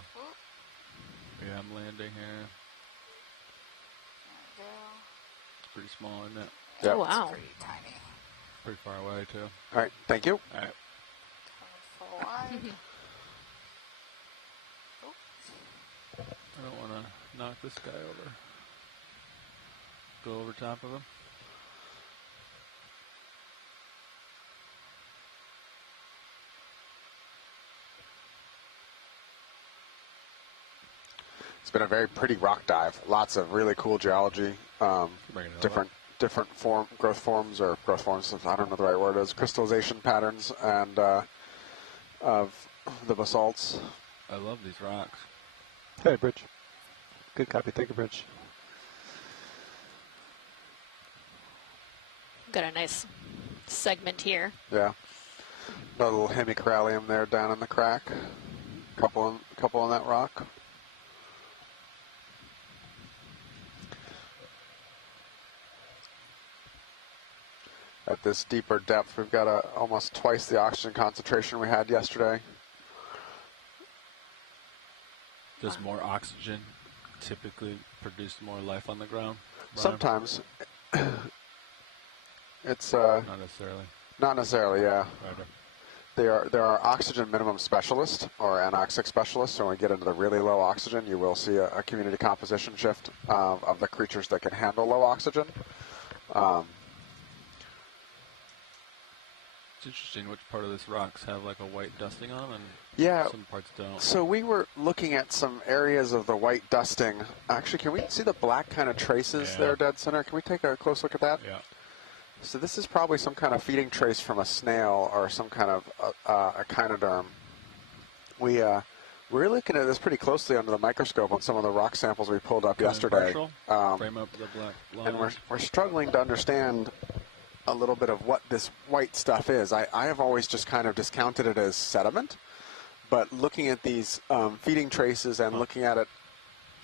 Yeah, I'm landing here. There we go. It's pretty small, isn't it? Yep. Oh, wow. It's pretty tiny. Pretty far away, too. All right, thank you. All right. Full wide. I don't want to knock this guy over. Go over top of him. It's been a very pretty rock dive. Lots of really cool geology, different growth forms. I don't know the right word is. Crystallization patterns and of the basalts. I love these rocks. Hey, Bridge. Good copy. Thank you, Bridge. Got a nice segment here. Yeah. Another little hemicorallium there down in the crack. Couple on that rock. At this deeper depth, we've got almost twice the oxygen concentration we had yesterday. Does more oxygen typically produce more life on the ground? Brian? Sometimes. It's not necessarily. Not necessarily, yeah. Right. There are oxygen minimum specialists or anoxic specialists. So when we get into the really low oxygen, you will see a community composition shift of the creatures that can handle low oxygen. It's interesting which part of this rocks have like a white dusting on them and some parts don't. So we were looking at some areas of the white dusting. Actually, can we see the black kind of traces there dead center? Can we take a close look at that? Yeah. So this is probably some kind of feeding trace from a snail or some kind of echinoderm. We're looking at this pretty closely under the microscope on some of the rock samples we pulled up yesterday. Frame up the black line. And we're struggling to understand a little bit of what this white stuff is. I have always just kind of discounted it as sediment, but looking at these feeding traces and looking at it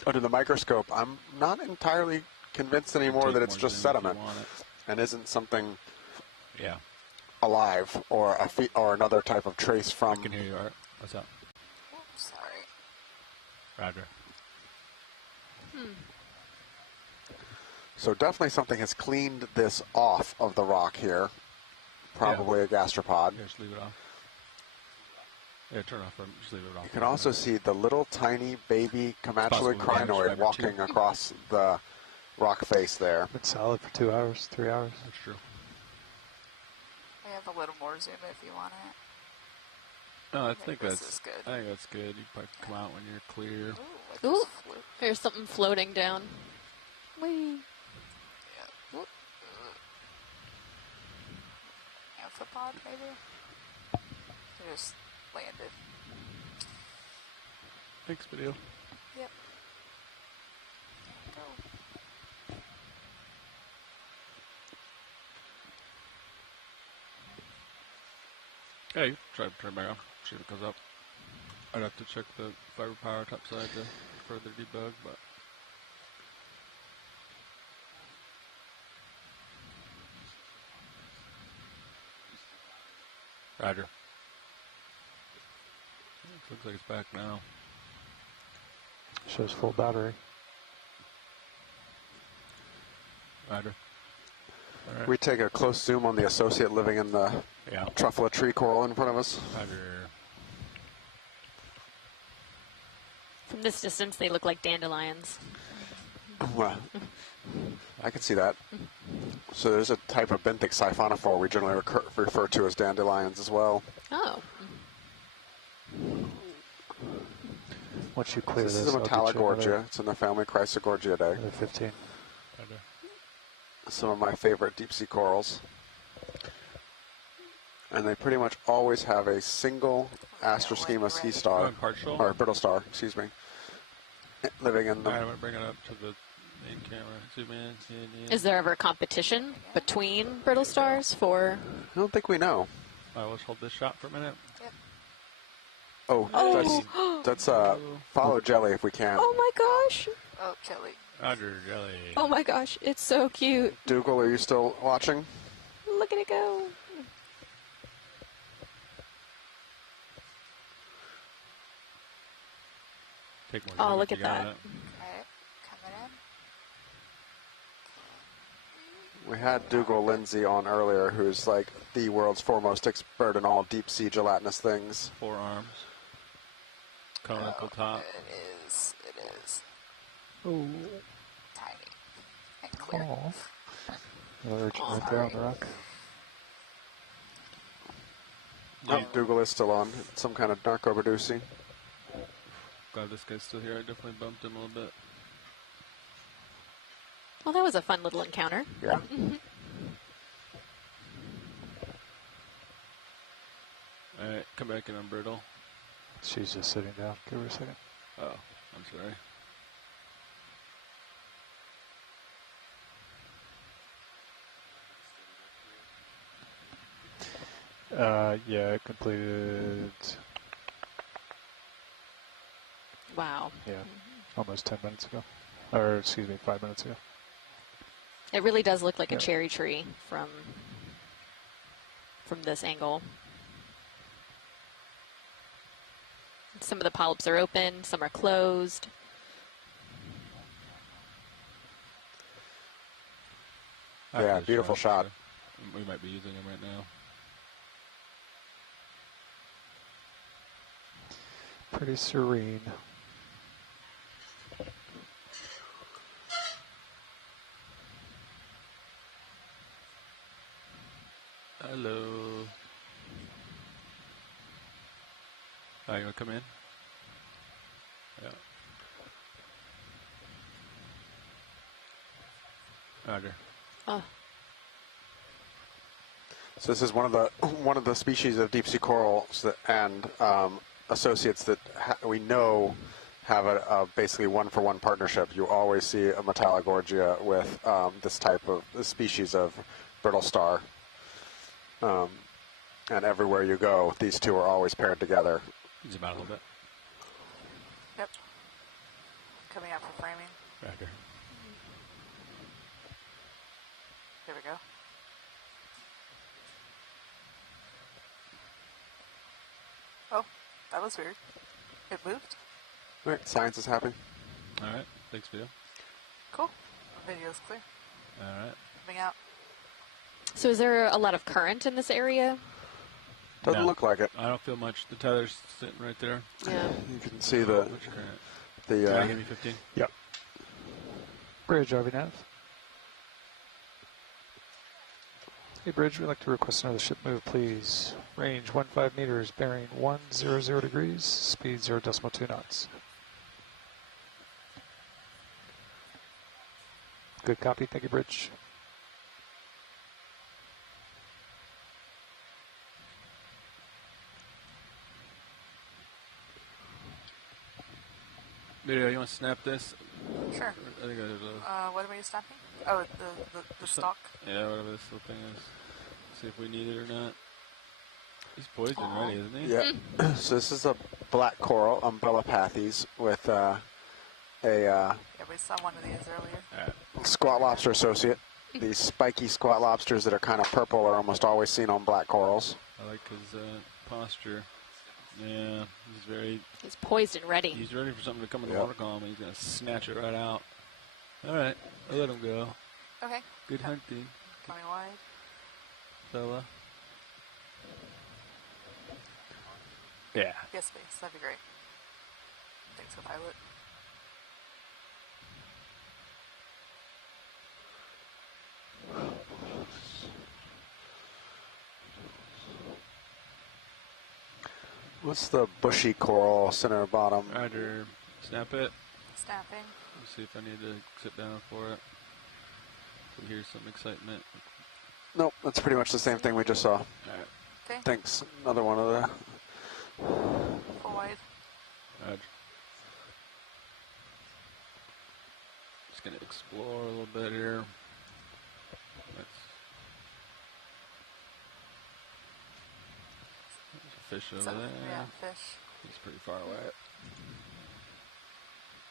under the microscope, I'm not entirely convinced anymore that it's just sediment and isn't something alive or or another type of trace from. I can hear you, Art. What's up? Oops, sorry. Roger. So definitely something has cleaned this off of the rock here. Probably a gastropod. Yeah, just leave it off. Yeah, turn off. Just leave it off. You can also see the little tiny baby Comanchuloid crinoid walking across the rock face there. It's solid for 2 hours, 3 hours. That's true. We have a little more zoom if you want it. No, I think this that's is good. I think that's good. You probably come out when you're clear. Ooh, there's something floating down. Whee. Amphipod, maybe? It just landed. Thanks, video. Yep. Go. Hey, try to turn back on. See if it comes up. I'd have to check the fiber power topside to further debug, but. Roger. Looks like it's back now. Shows full battery. Roger. Right. We take a close zoom on the associate living in the truffula tree coral in front of us. Roger. From this distance, they look like dandelions. Well, I can see that. So there's a type of benthic siphonophore we generally refer to as dandelions as well. Oh. Once you clear this, is a Metallogorgia. It's in the family Chrysogorgiidae. 15. Some of my favorite deep sea corals. And they pretty much always have a single Astroschema sea star, or brittle star, excuse me, living in them. I'm going to bring it up to the main camera. Zoom in. Is there ever a competition between brittle stars for? I don't think we know. Let's hold this shot for a minute. Yep. Oh, that's follow jelly if we can. Oh my gosh! Oh, jelly. Roger, jelly. Oh my gosh, it's so cute. Dougal, are you still watching? Look at it go. Take one. Oh, look at that. Alright, coming in. We had Dougal Lindsay on earlier, who's like the world's foremost expert in all deep sea gelatinous things. 4 arms. Conical top. It is. Oh. Tiny. And clear. Another urchin right there on the rock. Oh, Dougal is still on. Some kind of narco-producing. Glad this guy's still here. I definitely bumped him a little bit. Well, that was a fun little encounter. Yeah. Alright, come back in on Brittle. She's just sitting down. Give her a second. Oh, I'm sorry. Yeah, it completed. Wow. Yeah, almost 10 minutes ago. Or, excuse me, 5 minutes ago. It really does look like a cherry tree from this angle. Some of the polyps are open, some are closed. Yeah, beautiful shot. We might be using him right now. Pretty serene. Hello. You want to come in? Yeah. Roger. Oh. So this is one of the species of deep sea corals and associates that we know have a basically one-for-one partnership. You always see a metallogorgia with this type of species of brittle star. And everywhere you go, these two are always paired together. Zoom out a little bit. Yep. Coming out for framing. Roger. Here we go. Oh, that was weird. It moved. All right, science is happening. All right, thanks, video. Cool. Video's clear. All right. Coming out. So is there a lot of current in this area? Doesn't look like it. I don't feel much. The tether's sitting right there. Yeah. You can see the Which current? the. Give me 15. Yep. Bridge, RV-nav. Hey, Bridge, we'd like to request another ship move, please. Range 15 meters, bearing 100 degrees, speed 0.2 knots. Good copy. Thank you, Bridge. Video, you want to snap this? Sure. I think there's a... What are we snapping? Oh, the stock? Yeah, whatever this little thing is. See if we need it or not. He's poised and ready, isn't he? Yeah. So this is a black coral, Umbellapathes, with Yeah, we saw one of these earlier. squat lobster associate. These spiky squat lobsters that are kind of purple are almost always seen on black corals. I like his posture. Yeah, he's poised and ready. He's ready for something to come in the water column, and he's going to snatch it right out. All right, I'll let him go. Okay. Good hunting. Coming wide. Fella. Yeah. Yes, please. That'd be great. Thanks for pilot. What's the bushy coral center bottom? Roger. Snap it. Snapping. Let's see if I need to sit down for it. We hear some excitement. Nope, that's pretty much the same thing we just saw. All right. Okay. Thanks. Another one of the. Full wide. Roger. Just going to explore a little bit here. There's a fish over there. Yeah, fish. He's pretty far away.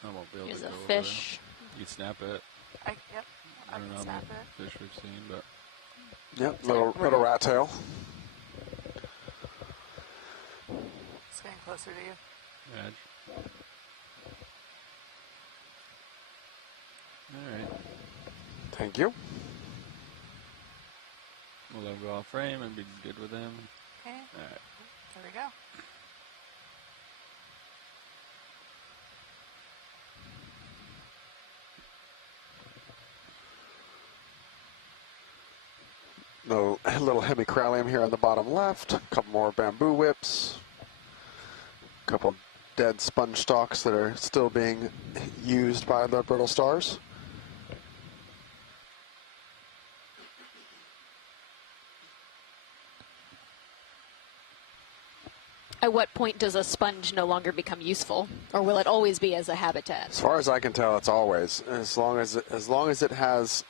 I won't be able Here's to a go fish. over there. You can snap it. Yep. I don't know how snap many it. fish we've seen, but... Yep, little rat tail. It's getting closer to you. Edge. Thank you. We'll let him go off frame and be good with him. Okay. All right. There we go. The little hemicralium here on the bottom left. A couple more bamboo whips. A couple dead sponge stalks that are still being used by the brittle stars. At what point does a sponge no longer become useful, or will it always be as a habitat? As far as I can tell, it's always. As long as it has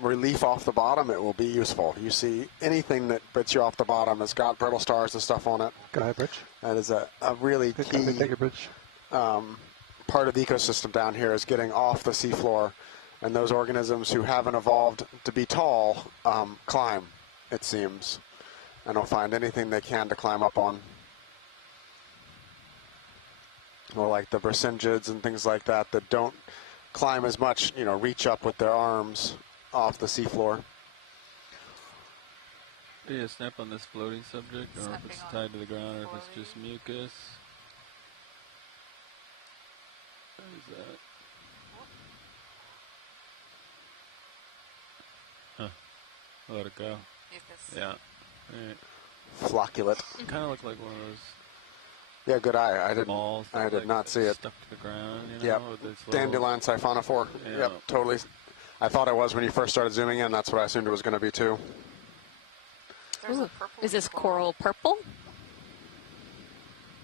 relief off the bottom, it will be useful. You see anything that bits you off the bottom has got brittle stars and stuff on it. Go ahead, Bridge. That is a really key part of the ecosystem down here is getting off the seafloor, and those organisms who haven't evolved to be tall climb, it seems, and will find anything they can to climb up on. Or like the brachyngeids and things like that that don't climb as much, you know, reach up with their arms off the seafloor. Yeah, snap on this floating subject, or if it's tied to the ground, or if it's just mucus. What is that? Huh. I'll let it go. Mucus. Yeah. All right. Flocculate. It kind of looked like one of those. Yeah, good eye. I did like not see it. Stuck to the ground, you know, Yep. with its Dandelion siphonophore. Yeah. Yep, totally. I thought it was when you first started zooming in. That's what I assumed it was going to be too. Ooh. Is this coral purple?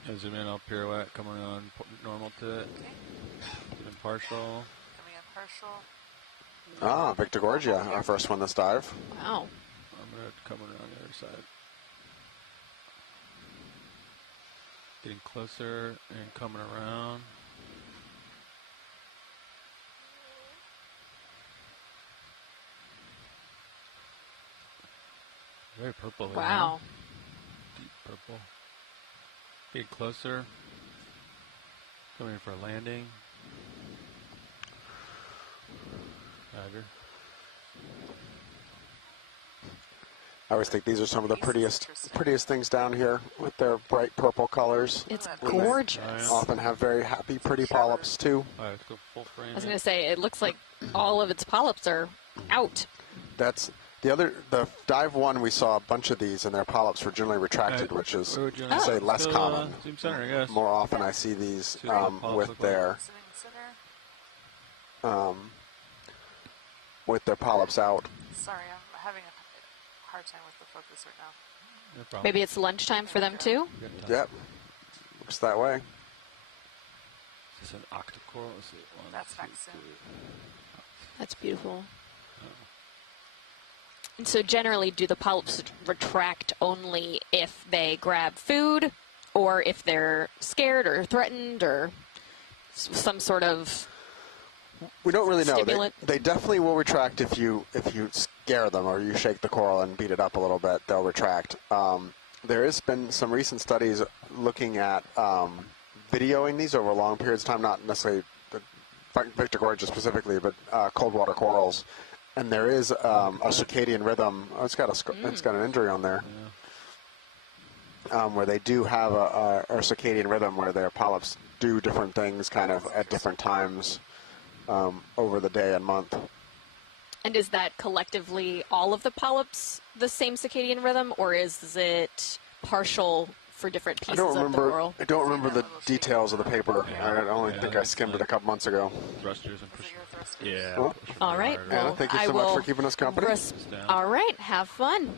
Yeah, zoom in, I'll pirouette, come around normal to it. Get in partial. Coming in partial. Ah, Victorgorgia, our first one this dive. Wow. I'm going to come around the other side. Getting closer and coming around. Very purple. Wow. Deep purple. Getting closer. Coming in for a landing. Tiger. I always think these are some of the prettiest things down here with their bright purple colors. It's gorgeous. Often have very happy, pretty polyps too. All right, let's go full frame. I was going to say, it looks like all of its polyps are out. That's the dive one. We saw a bunch of these, and their polyps were generally retracted, which is say less common. Center, I guess. More often, I see these with their polyps out. Sorry, I'm having a hard time with the focus right now. No problem. Maybe it's lunchtime for them too? Yep. Looks that way. Is this an octocoral? That's Maxim. That's beautiful. And so generally, do the polyps retract only if they grab food, or if they're scared or threatened, or some sort of We don't really know. stimulant? They definitely will retract if you scare them or you shake the coral and beat it up a little bit. They'll retract. There has been some recent studies looking at videoing these over long periods of time, not necessarily the Victorgorgia specifically, but cold water corals. And there is a circadian rhythm. Oh, it's got an injury on there. Where they do have a circadian rhythm where their polyps do different things kind of at different times over the day and month. And is that collectively all of the polyps the same circadian rhythm, or is it partial for different pieces of the coral? I don't remember the details of the paper. I only think I skimmed it a couple months ago. Thrusters and push. Yeah. Cool. All right. Well, thank you so much for keeping us company. All right. Have fun.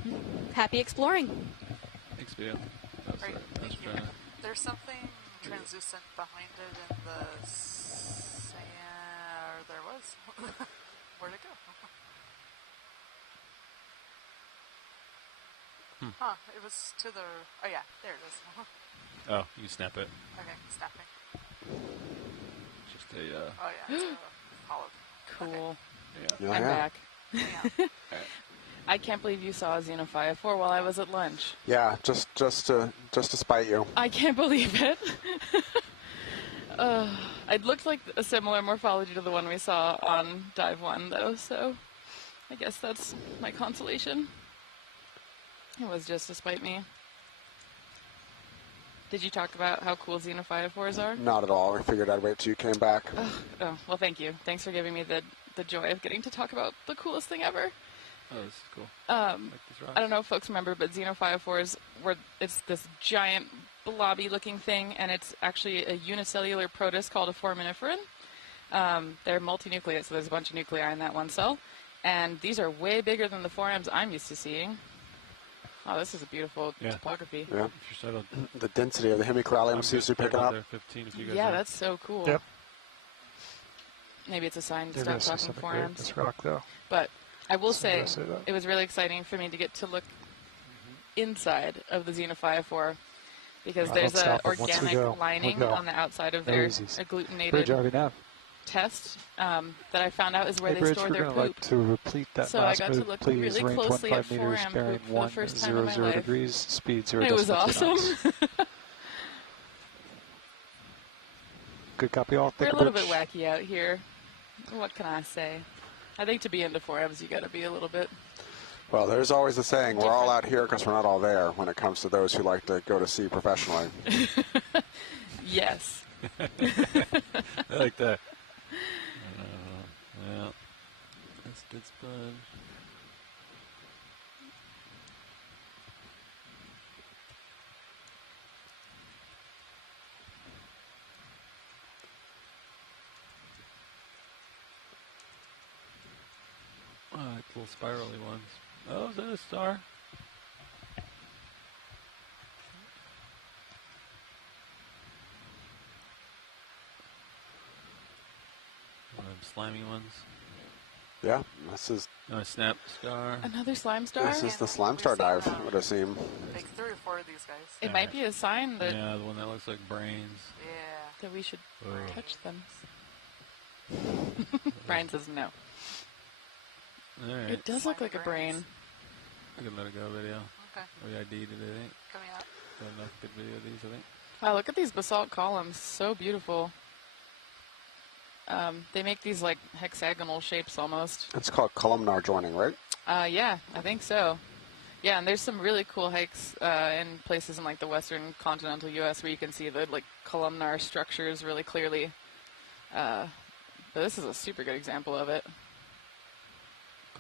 Happy exploring. Thanks, Vito. Right, thank you. There's something translucent behind it in the sand. Or there was. Where'd it go? Huh, it was to the... Oh, yeah, there it is. Oh, you snap it. Okay, snapping. Just a... Oh, yeah, it's a polyp. Cool. Yeah. I'm back. Yeah. I can't believe you saw a xenophyrophore while I was at lunch. Yeah, just to spite you. I can't believe it. It looked like a similar morphology to the one we saw on Dive 1, though, so... I guess that's my consolation. It was just to spite me. Did you talk about how cool xenophobophores are? Not at all. I figured I'd wait till you came back. Oh, well, thank you. Thanks for giving me the joy of getting to talk about the coolest thing ever. Oh, this is cool. I don't know if folks remember, but xenophobophores it's this giant blobby-looking thing, and it's actually a unicellular protist called a foraminiferan. They're multinucleate, so there's a bunch of nuclei in that one cell. And these are way bigger than the forams I'm used to seeing. Oh, this is a beautiful topography. Yeah. The density of the hemicorallium seems to be picking up. Yeah, that's so cool. Yep. Maybe it's a sign to stop talking forams. This rock, though. But I will say, it was really exciting for me to get to look inside of the xenophobophore, because there's an organic lining on the outside of their agglutinated test that I found out is where they store their poop. Like to replete that so I got to look really closely at foram poop for the first time in my life. Degrees, speed 0. It was awesome. Good copy, all. We're a little bit wacky out here. What can I say? I think to be into forams, you got to be a little bit. Well, there's always the saying, we're all out here because we're not all there when it comes to those who like to go to sea professionally. Yes. I like that. Yeah. That's good sponge. Oh, like little spirally ones. Oh, is that a star? One of them slimy ones. Yeah, this is... a snap star. Another slime star? This is the slime star dive, would it seem. Like 3 or 4 of these guys. It might be a sign that... Yeah, the one that looks like brains. Yeah. That we should touch them. Brian says no. All right. It does look like a brain. I can let it go video. Okay. We ID'd it, I think. Coming out. Got enough good video of these, I think. Wow, look at these basalt columns. So beautiful. They make these like hexagonal shapes almost. It's called columnar joining, right? Yeah, I think so. Yeah, and there's some really cool hikes in places in like the western continental U.S. where you can see the like columnar structures really clearly. But this is a super good example of it.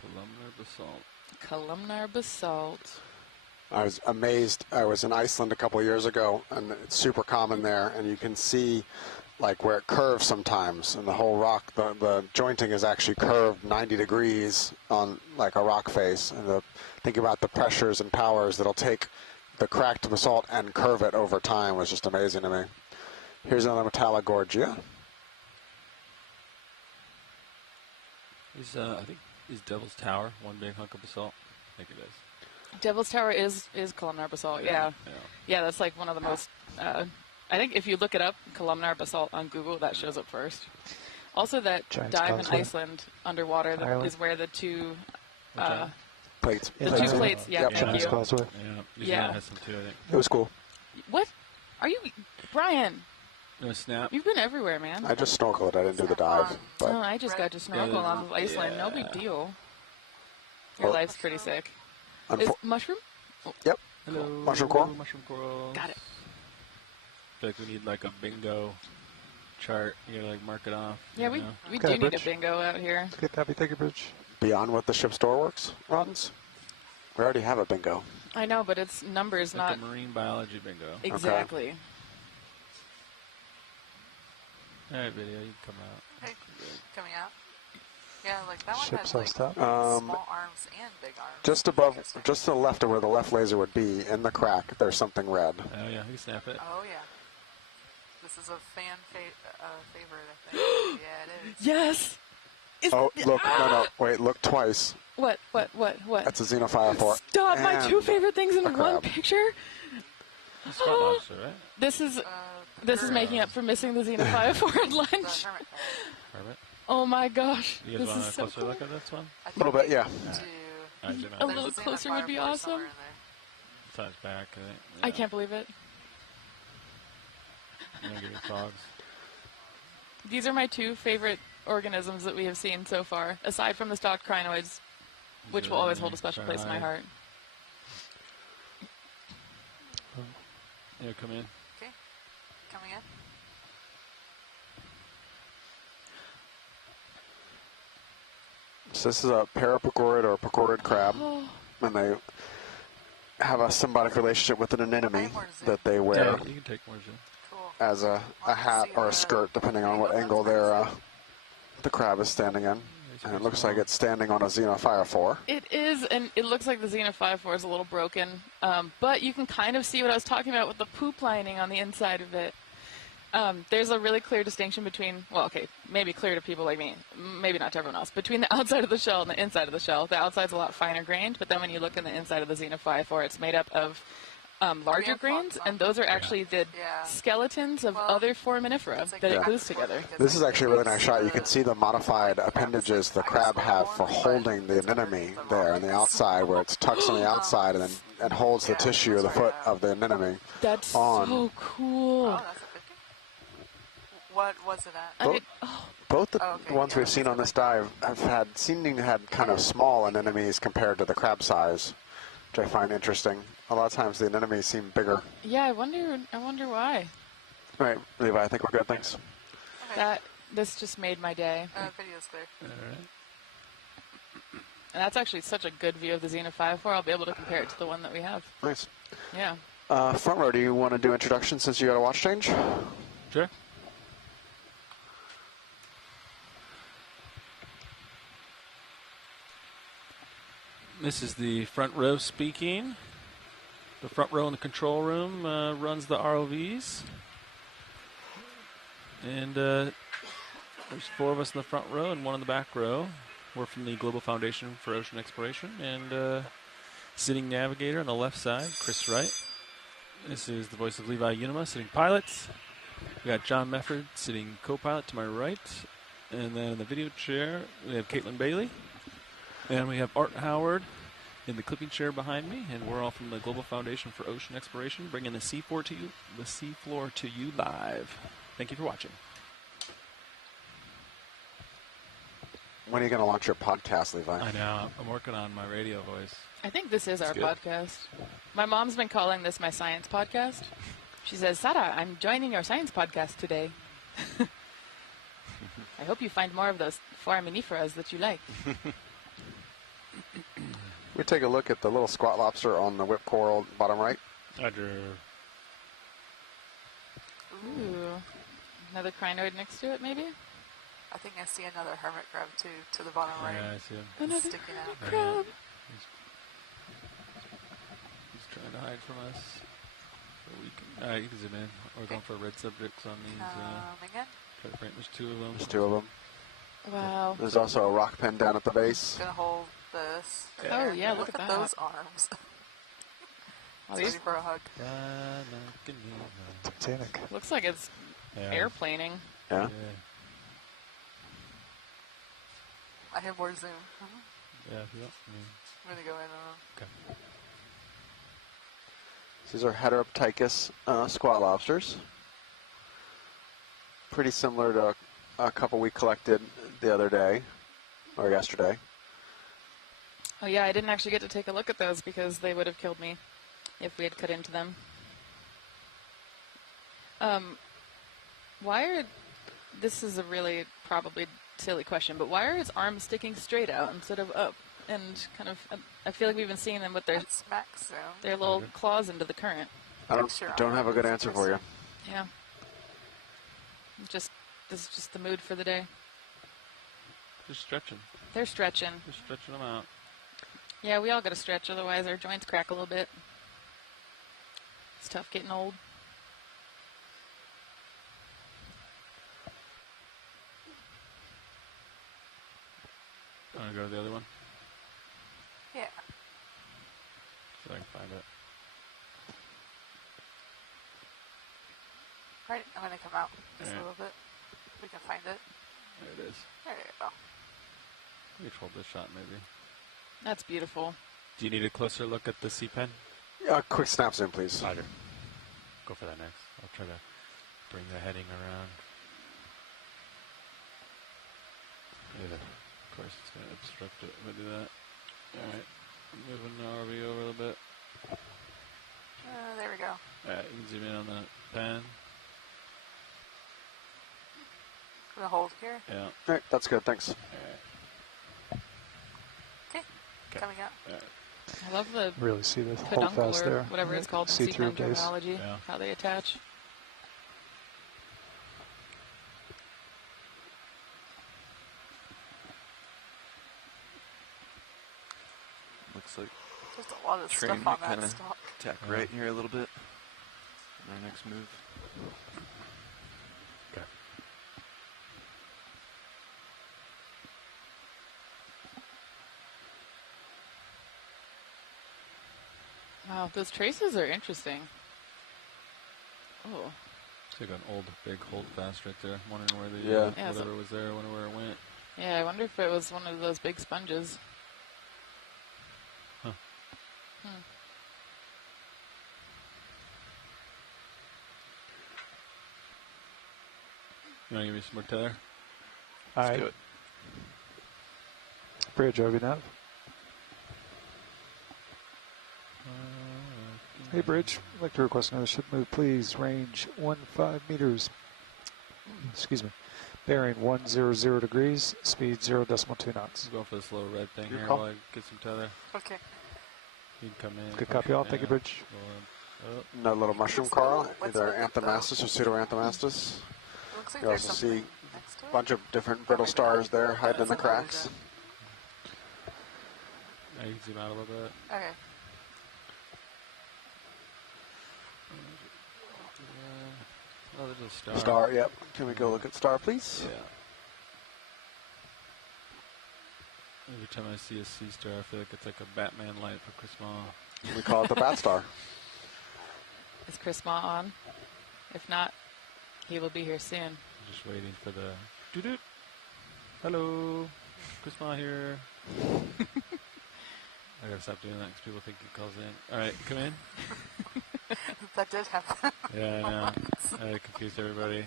Columnar basalt. Columnar basalt. I was amazed. I was in Iceland a couple of years ago, and it's super common there, and you can see like where it curves sometimes, and the whole rock, the jointing is actually curved 90 degrees on like a rock face. And think about the pressures and powers that'll take the cracked basalt and curve it over time was just amazing to me. Here's another Metallogorgia. I think is Devil's Tower one big hunk of basalt? I think it is. Devil's Tower is columnar basalt. Yeah. That's like one of the most. I think if you look it up, columnar basalt on Google, that shows up first. Also, that Giant's dive Causeway. in Iceland underwater is where the two plates. The two plates. Yeah, Yep. thank Giant's you. Causeway. Yeah. Has some too, I think. It was cool. What? Are you, Brian? No snap. You've been everywhere, man. I just snorkeled. I didn't do the dive. But I just got to snorkel off of Iceland. No big deal. Your life's pretty sick. Is mushroom? Oh. Yep. Hello. Mushroom coral. Mushroom coral. Got it. I feel like we need like a bingo chart. You gotta like mark it off. Yeah, we do need a bingo out here. Good copy. Thank you, Bridge. Beyond what the ship's door works runs, we already have a bingo. I know, but it's numbers, like not a marine biology bingo. Exactly. Okay. All right, video, you can come out. Okay, coming out. Yeah, like that one Ship's has all like stopped. small arms and big arms. Just above, just to the left of where the left laser would be, in the crack, there's something red. Oh yeah, you snap it. Oh yeah. This is a fan favorite, I think. Yeah, it is. Yes. Look, no, wait, look twice. What? That's a xenophobophore. Stop! My two favorite things in a one crab. picture. Lobster, right? This is making up for missing the xenophobophore at lunch. Hermit. Oh my gosh, You guys this want is a so closer cool. look at this one? A little bit, yeah. A little closer would be awesome. It's on his back, I think. Yeah. I can't believe it. I'm gonna give you frogs. These are my two favorite organisms that we have seen so far, aside from the stalked crinoids. which will always hold a special place in my heart. Yeah, come in. Okay, coming in. So this is a parapagorid or pagorid crab, and they have a symbiotic relationship with an anemone that they wear You can take more zoom. as a hat or a skirt, depending on what angle the crab is standing in. And it looks like it's standing on a xenophyophore. It is, and it looks like the xenophyophore is a little broken, but you can kind of see what I was talking about with the poop lining on the inside of it. There's a really clear distinction between, well, okay, maybe clear to people like me, maybe not to everyone else, between the outside of the shell and the inside of the shell. The outside's a lot finer grained, but then when you look in the inside of the xenophyophore, it's made up of larger grains, and those are actually the skeletons of other foraminifera that it glues together. This is actually a really nice shot. You can see the modified appendages the crab have for holding the anemone there on the outside, where it tucks on the outside and holds the tissue of the foot of the anemone. That's on. so cool. What was it at? Both the ones we've seen on this dive have seeming to have kind of small anemones compared to the crab size, which I find interesting. A lot of times the anemones seem bigger. Yeah, I wonder why. All right, Levi, I think we're good. Thanks. This just made my day. Video's clear. All right. And that's actually such a good view of the xenophyophore. I'll be able to compare it to the one that we have. Nice. Yeah. Front row, do you want to do introductions since you got a watch change? Sure. This is the front row speaking. The front row in the control room runs the ROVs. And there's 4 of us in the front row and 1 in the back row. We're from the Global Foundation for Ocean Exploration. And sitting navigator on the left side, Chris Wright. This is the voice of Levi Unima, sitting pilots. We got John Mefford sitting co-pilot to my right. And then in the video chair, we have Caitlin Bailey. And we have Art Howard in the clipping chair behind me, and we're all from the Global Foundation for Ocean Exploration, bringing the seafloor to you live. Thank you for watching. When are you going to launch your podcast, Levi? I know. I'm working on my radio voice. I think this is our podcast. My mom's been calling this my science podcast. She says, Sarah, I'm joining your science podcast today. I hope you find more of those foraminiferas that you like. We take a look at the little squat lobster on the whip coral bottom right. Roger. Ooh. Another crinoid next to it, maybe? I think I see another hermit crab too, to the bottom right. Yeah, I see him. Another sticking out. crab. He's trying to hide from us. You can zoom in. We're going for red subjects on these. Try to frame. There's 2 of them. There's 2 of them. Wow. There's also a rock pen down at the base. Gonna hold this. Oh yeah, look at that. Those arms. Ready for a hug. Titanic. Looks like it's airplaning. Yeah. I have more zoom. Yeah, if you want. I'm gonna go in on them. Okay. These are Heteroptychus squat lobsters. Pretty similar to a couple we collected the other day, or yesterday. Oh yeah, I didn't actually get to take a look at those because they would have killed me if we had cut into them. This is a really probably silly question, but why are its arms sticking straight out instead of up? And kind of, I feel like we've been seeing them with their little claws into the current. I don't have a good answer for you. Yeah. This is just the mood for the day. They're stretching. They're stretching. They're stretching them out. Yeah, we all got to stretch, otherwise our joints crack a little bit. It's tough getting old. Want to go to the other one? Yeah. So I can find it. Right, I'm gonna come out just a little bit. We can find it. There it is. There you go. We can hold this shot maybe. That's beautiful. Do you need a closer look at the C-pen? Quick snap zoom, please. Roger. Go for that next. I'll try to bring the heading around. Yeah, of course, it's going to obstruct it if I do that. Alright, moving the RV over a little bit. There we go. Alright, you can zoom in on the pen. Gonna hold here. Yeah. Alright, that's good, thanks. Okay, coming up. I love the really see the peduncle holdfast or there. whatever it's called, See through sequence base. geology, how they attach. Looks like Just a lot of train stuff on kind that of stalk. tack right here a little bit. In our next move. Okay. Wow, those traces are interesting. Oh. It's like an old big holdfast right there. I'm wondering where the Yeah, whatever was there, I wonder where it went. Yeah, I wonder if it was one of those big sponges. Huh. You want to give me some more tether? Let's do it. Bridge, over now. Hey, Bridge. I'd like to request another ship move, please. Range 15 meters. Excuse me. Bearing 100 degrees. Speed 0.2 knots. Go for this little red thing Your here call. while I get some tether. Okay. You can come in. Good copy all. Thank you, Bridge. Another little mushroom coral, either Anthomastus or Pseudoanthomastus. Looks like You there's also something see next to a it. bunch of different brittle stars there hiding in the cracks. Now you can zoom out a little bit. Okay. Oh, there's a star. Star, yep. Can we go look at star, please? Yeah. Every time I see a sea star, I feel like it's like a Batman light for Chris Ma. We call it the Bat Star. Is Chris Ma on? If not, he will be here soon. I'm just waiting for the doo-doo. Hello, Chris Ma here. I gotta stop doing that because people think he calls in. All right, come in. That did happen. Yeah, I know. I confused everybody.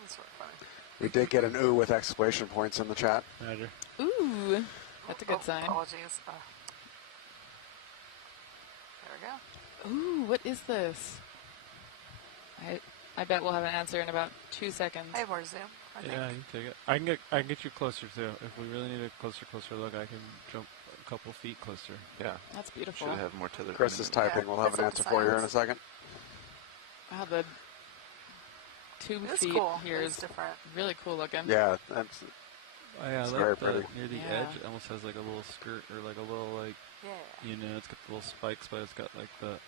That's really funny. We did get an ooh with exclamation points in the chat. Roger. Ooh, that's a good sign. Apologies. There we go. Ooh, what is this? I bet we'll have an answer in about 2 seconds. I have more zoom. I think. Yeah, you take it. I can get you closer too. If we really need a closer look, I can jump a couple feet closer. Yeah. That's beautiful. Should have more tether. Chris is typing. We'll have an answer for you here in a second. Wow, the 2 It's feet cool. here It's is different. really cool looking. Yeah, that's Oh, yeah, it's I very like pretty. near the Yeah. edge. It almost has like a little skirt or like a little like, Yeah. you know, it's got the little spikes, but it's got like the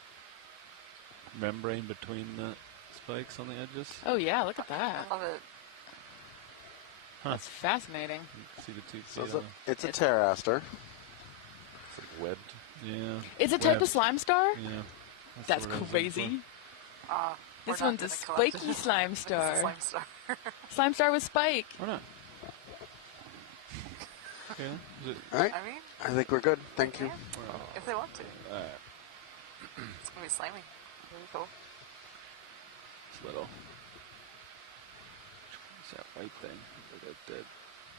membrane between the spikes on the edges. Oh yeah, look at that. I love it. That's fascinating. You can see the 2 So feet. it's a pteraster. It's like webbed. Yeah. It's a type of slime star? Yeah. That's what I was crazy. We're This not one's a gonna collect spiky it. slime It's a star. slime star. Slime star with spike. Or not. Okay. Is it, All right. I mean, I think we're good. Thank you. if they want to. Alright. It's gonna be slimy. Really cool. It's little. What's that white thing? Like a dead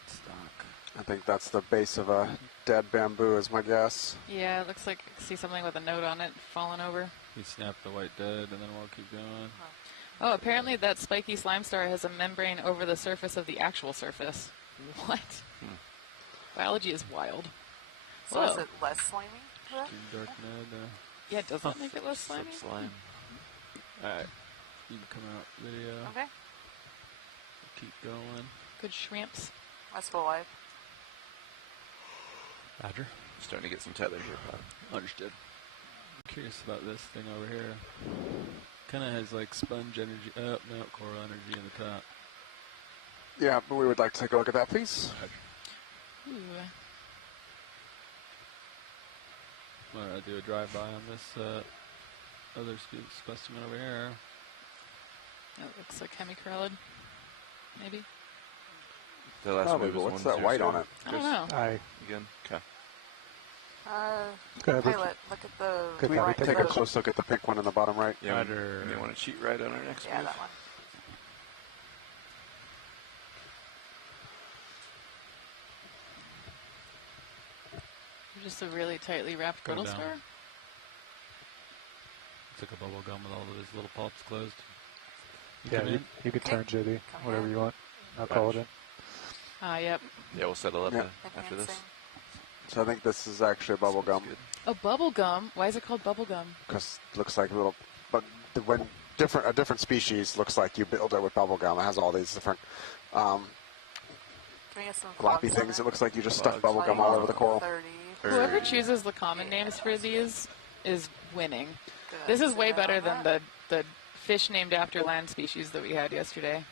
stock. I think that's the base of a dead bamboo is my guess. Yeah, it looks like I see something with a note on it falling over. We snap the white dead and then we'll keep going. Oh, apparently that spiky slime star has a membrane over the surface of the actual surface. What? Biology is wild. So is Whoa. it less slimy? Dark Ned. Yeah, does that make it less slimy? Slime. Alright. You can come out video. Okay. Keep going. Good shrimps. That's full life. Roger. Starting to get some tether here, Bob. Understood. I'm curious about this thing over here. Kind of has like sponge energy. Oh, no, coral energy in the top. Yeah, but we would like to take a look at that, please. Ooh. I'm going to do a drive-by on this other specimen over here. That looks like hemicorallid, maybe? The last Probably, move but is what's 1-0. that white on it? I don't know. Aye. Again? Okay. Go ahead, Rich. Pilot, look at the Can we right take a the- close look at the pink one in the bottom right? Yeah, Roger. you want to cheat right on our next Yeah, move? that one. We're just a really tightly wrapped brittle down. star? It's like a bubble gum with all of his little polyps closed. You could turn, JB, whatever you want. I'll call it in. Yep. Yeah, we'll settle up after this. So I think this is actually a bubble gum. Oh, bubble gum. Why is it called bubble gum? Because it looks like a little, but when a different species looks like you build it with bubble gum. It has all these different floppy things. It looks like you just stuff bubble gum all over the coral. Whoever chooses the common names for these is winning. This is way better than the fish named after land species that we had yesterday.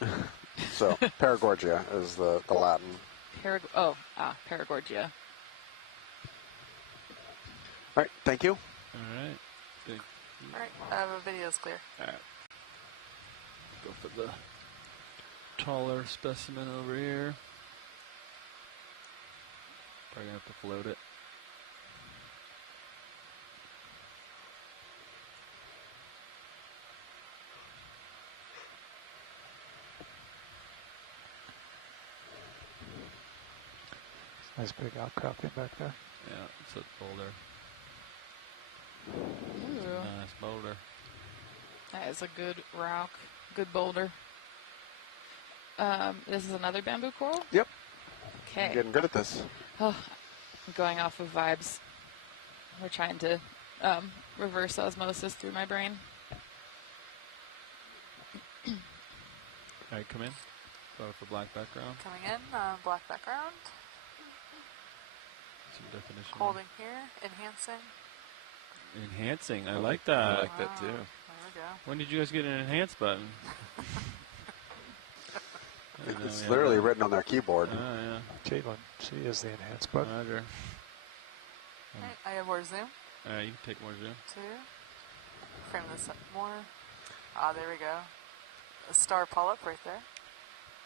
So Paragorgia is the Latin. Paragorgia. All right, thank you. All right. Good. All right, video's clear. All right. Go for the taller specimen over here. Probably gonna have to float it. Nice big outcropping back there. Yeah, it's a boulder. Ooh. Nice boulder. That is a good rock, good boulder. This is another bamboo coral? Yep. Okay. I'm getting good at this. Oh, I'm going off of vibes. We're trying to reverse osmosis through my brain. All right, come in. Go for black background. Coming in, black background. Some definition. Holding here, enhancing. Enhancing, I like that. I like that too. There we go. When did you guys get an enhance button? It's literally written on their keyboard. Oh, yeah. Caitlin, she is the enhance button. Roger. Okay, I have more zoom. All right, you can take more zoom. 2. Frame this up more. There we go. A star polyp right there.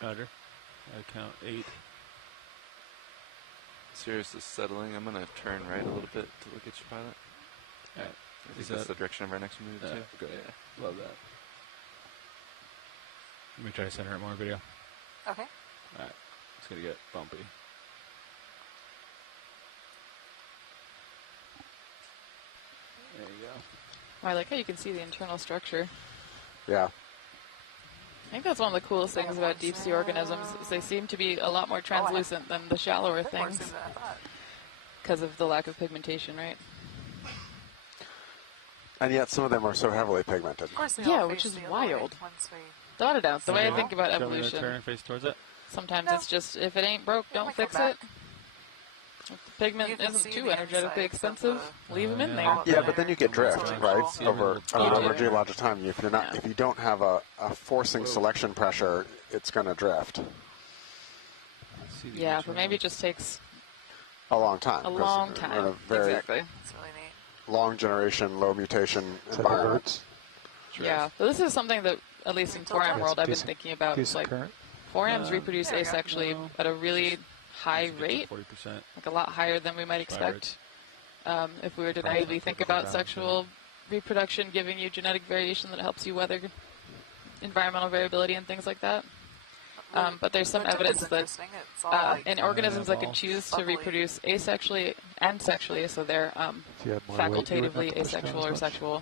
Roger. I count 8. Sirius is settling. I'm going to turn right a little bit to look at your pilot. All right. I think that's the direction of our next move, too. Good. Yeah. Love that. Let me try to center it more video. Okay. All right. It's going to get bumpy. There you go. Oh, I like how you can see the internal structure. Yeah. I think that's one of the coolest things about deep sea organisms is they seem to be a lot more translucent than the shallower things because of the lack of pigmentation, right? And yet some of them are so heavily pigmented. Of course, Yeah, which is wild. Without a doubt. The way I think about evolution, Turn and face towards it. sometimes it's just, if it ain't broke, don't fix it. If the pigment isn't too energetically expensive, leave them in there. Yeah, but then you get drift, right? Over geologic time. If you're not, if you don't have a forcing selection pressure, it's going to drift. Yeah, but maybe it just takes a long time. A long time. We're in a very It's really neat. long generation, low mutation environment. Yeah, so this is something that, at least in 4M world, I've been thinking about. Like, 4Ms reproduce asexually at a really high rate, 40%. like a lot higher than we might expect. If we were to naively think about sexual reproduction giving you genetic variation that helps you weather environmental variability and things like that. But there's some evidence that in organisms that can choose to reproduce asexually and sexually, so they're facultatively asexual or sexual,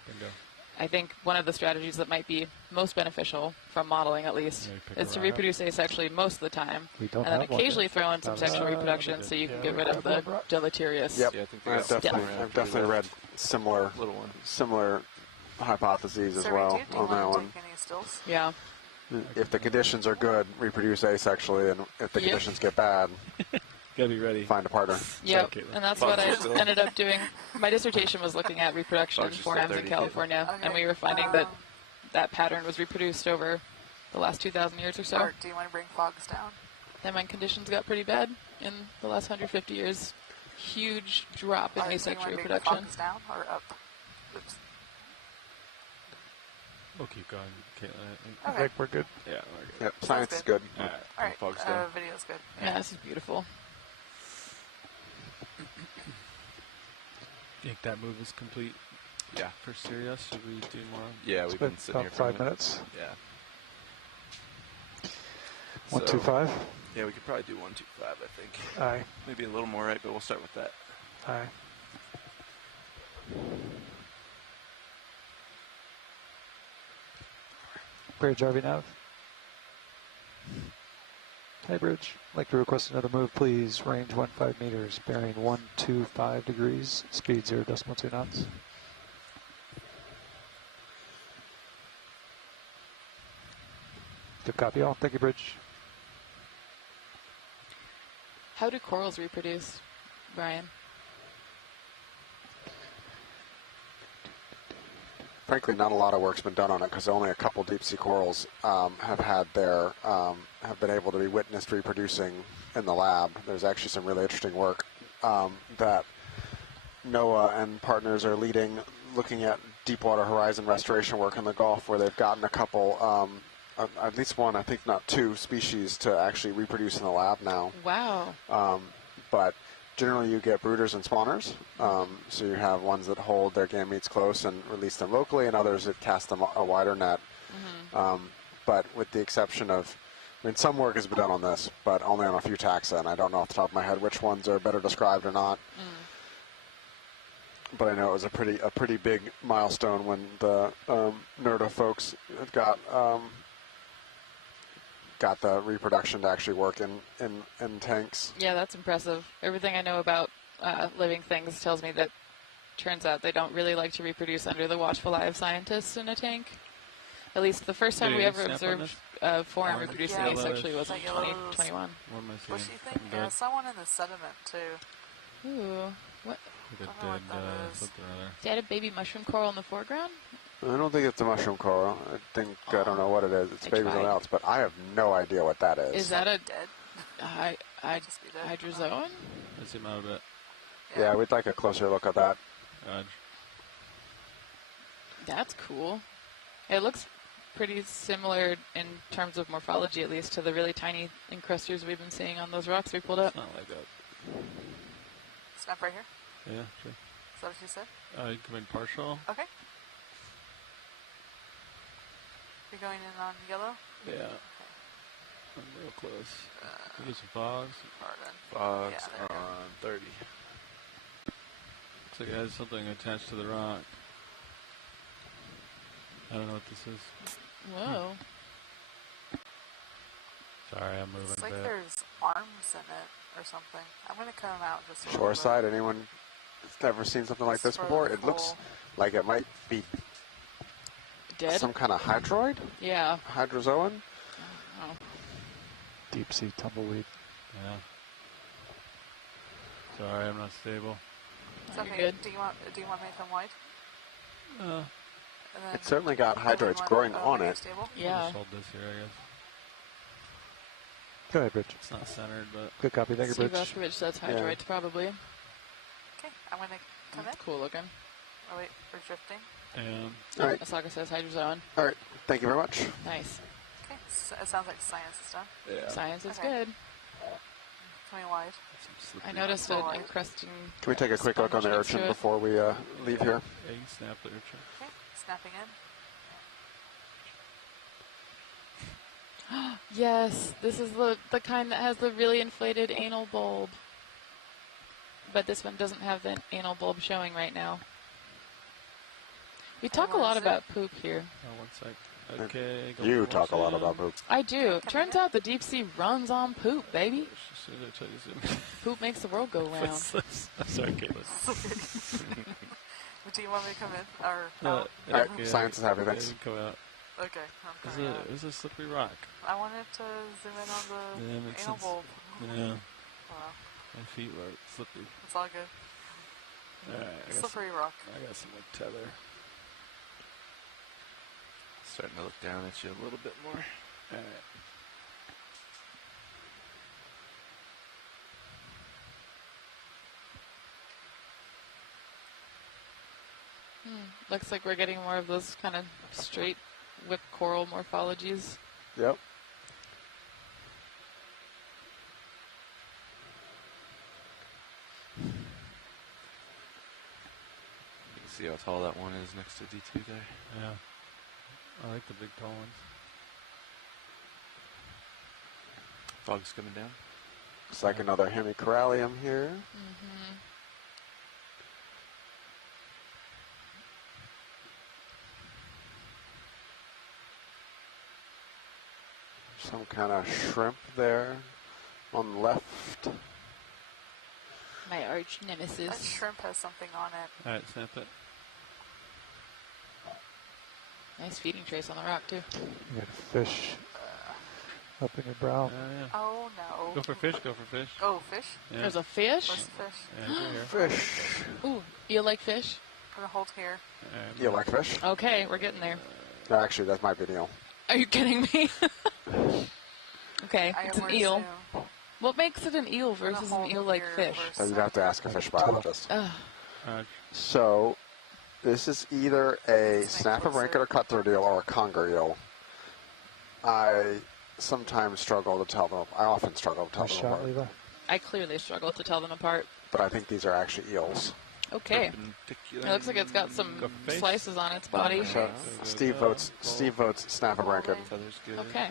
I think one of the strategies that might be most beneficial from modeling, at least, is to reproduce asexually most of the time, and then occasionally throw in some sexual reproduction so you can get rid of the deleterious Yep, Yeah, I think I've definitely read similar hypotheses as well on that one. Yeah. If the conditions are good, reproduce asexually, and if the conditions get bad, gotta be ready. Find a partner. Yep, and that's what I ended up doing. My dissertation was looking at reproduction in 4Ms in California, and we were finding that that pattern was reproduced over the last 2,000 years or so. Art, do you want to bring fogs down? And when conditions got pretty bad in the last 150 years, huge drop in asexual reproduction. Fogs down or up? Oops. We'll keep going, Caitlin. I think we're good. Yeah, we're good. Yep, science is good. All right, All right, video's good. Yeah, this is beautiful. Think that move is complete? Yeah. For Sirius, should we do more? Yeah, we've been sitting here for 5 minutes. Yeah. 125. Yeah, we could probably do 125, I think. Aye. Maybe a little more, right? But we'll start with that. Aye. Bridge, RV Nav. Hi, Bridge. I'd like to request another move, please. Range 15 meters, bearing 125 degrees, speed 0.2 knots. Good copy all. Thank you, Bridge. How do corals reproduce, Brian? Frankly, not a lot of work's been done on it because only a couple deep sea corals have been able to be witnessed reproducing in the lab. There's actually some really interesting work that NOAA and partners are leading, looking at Deepwater Horizon restoration work in the Gulf, where they've gotten a couple, at least one, I think not two species to actually reproduce in the lab now. Wow. But generally you get brooders and spawners, so you have ones that hold their gametes close and release them locally, and others that cast them a wider net. But with the exception of, I mean, some work has been done on this, but only on a few taxa, and I don't know off the top of my head which ones are better described or not. But I know it was a pretty big milestone when the NERDA folks got the reproduction to actually work in tanks. Yeah, that's impressive. Everything I know about living things tells me that turns out they don't really like to reproduce under the watchful eye of scientists in a tank. At least the first time we ever observed foreign reproducing asexually was in 2021. Bushy thing? Yeah, someone in the sediment too. Ooh, what? Is that a baby mushroom coral in the foreground? I don't think it's a mushroom coral. I don't know what it is. It's maybe something else, but I have no idea what that is. Is that a hydrozoan? Let's zoom out a bit. Yeah, we'd like a closer look at that. That's cool. It looks pretty similar in terms of morphology, at least, to the really tiny encrusters we've been seeing on those rocks we pulled up. It's not like that. Snap right here? Yeah, sure. Is that what you said? You come in partial. Okay. You're going in on yellow? Yeah. Okay. I'm real close. Do some fogs. Fogs on 30. Looks like it has something attached to the rock. I don't know what this is. Whoa. Sorry, I'm moving It's a like bit. there's arms in it or something. I'm going to come out just a little Shore bit. side, anyone ever seen something like this before? It looks like it might be dead. Some kind of hydroid? Yeah. Hydrozoan? Oh. Deep sea tumbleweed. Yeah. Sorry, I'm not stable. Is that good? Do you want me to come wide? It's certainly got hydroids growing on it. Yeah. I'll just hold this here, I guess. Go ahead, Bridge. It's not centered, but... Good copy. Thank you, Steve Bridge. Oshkovich says hydroids, probably. Okay, I'm going to come in. Cool looking. Oh, wait, we're drifting. All right. Asaka says hydrozoan. All right. Thank you very much. Nice. Okay, so it sounds like science is done. Yeah. Science is good. Coming wide. I noticed an encrusting... Can we take a quick look on the urchin before we leave here? Yeah, you can snap the urchin. Okay, snapping in. Yes, this is the kind that has the really inflated anal bulb. But this one doesn't have the anal bulb showing right now. We talk a lot about poop here. Oh, one sec. Okay. You talk a lot about poop. I do. Turns out the deep sea runs on poop, baby. Zoom. Poop makes the world go round. I'm sorry, Caitlin. Do you want me to come in? Or All right, science is happy, thanks. Go out. Okay, I'm coming out. It's a slippery rock. I wanted to zoom in on the anal bulb. Yeah. Wow. My feet were slippery. It's all good. Alright, slippery rock. I got some more tether. Starting to look down at you a little bit more. Alright. Looks like we're getting more of those kind of straight whip coral morphologies. Yep. You can see how tall that one is next to D2 there. Yeah. I like the big tall ones. Fog's coming down. Looks like another hemicorallium here. some kind of shrimp there on the left. My arch nemesis. That shrimp has something on it. All right, snap it. Nice feeding trace on the rock, too. You got a fish up in your brow. Yeah. Oh, no. Go for fish, go for fish. Oh, fish? Yeah. There's a fish? Where's the fish? Yeah, he's right here. Fish. Ooh, you like fish? I'm going to hold here. You like fish? Okay, we're getting there. No, actually, that might be an eel. Are you kidding me? Okay, I it's am an more eel. soon. What makes it an eel versus an eel like fish? So you'd have to ask a fish biologist. Ugh. So, this is either a snapper, blanket, or cutthroat eel, or a conger eel. I sometimes struggle to tell them. I often struggle to tell them apart. Levi? I clearly struggle to tell them apart. But I think these are actually eels. Okay. It looks like it's got some slices on its body. So Steve votes snapper blanket. Okay.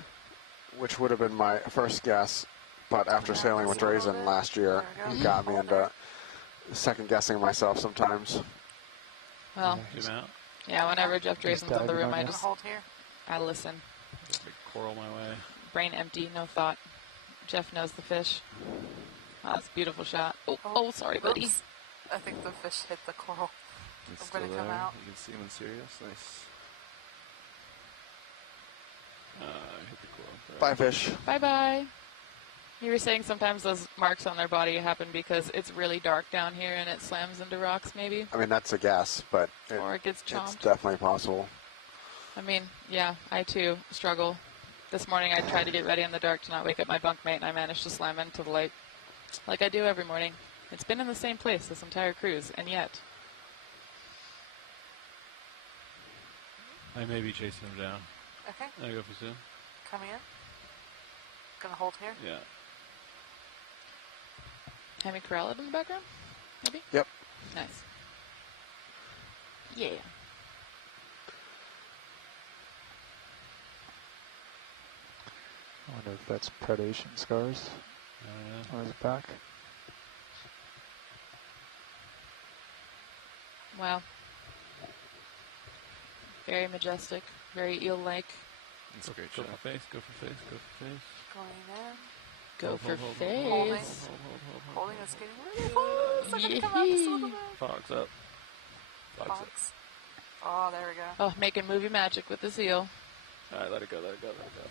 Which would have been my first guess, but after sailing with Drazen last year, he got me into second guessing myself sometimes. Well, yeah, whenever Jeff Drazen's in the room, I listen. Big coral my way. Brain empty, no thought. Jeff knows the fish. Oh, that's a beautiful shot. Oh, sorry, buddy. Oops. I think the fish hit the coral. It's I'm still going to there. come out. You can see him in serious. Nice. Hit the coral. Bye, fish. Bye-bye. You were saying sometimes those marks on their body happen because it's really dark down here and it slams into rocks, maybe? I mean, that's a guess, but Or it gets chomped. it's definitely possible. I mean, yeah, I too struggle. This morning I tried to get ready in the dark to not wake up my bunkmate, and I managed to slam into the light like I do every morning. It's been in the same place this entire cruise, and yet. I may be chasing him down. Okay. I go for soon. Coming in. Gonna hold here. Yeah. Hemi corral it in the background? Maybe? Yep. Nice. Yeah. I wonder if that's predation scars on his back. Wow. Very majestic, very eel-like. It's a great shot. Go for face, go for face, go for face. Going in. Go for face. Holding and skating really fast. I'm gonna come out just a little bit. Fogs up. Fogs. Oh, there we go. Oh, making movie magic with this eel. Alright, let it go, let it go, let it go.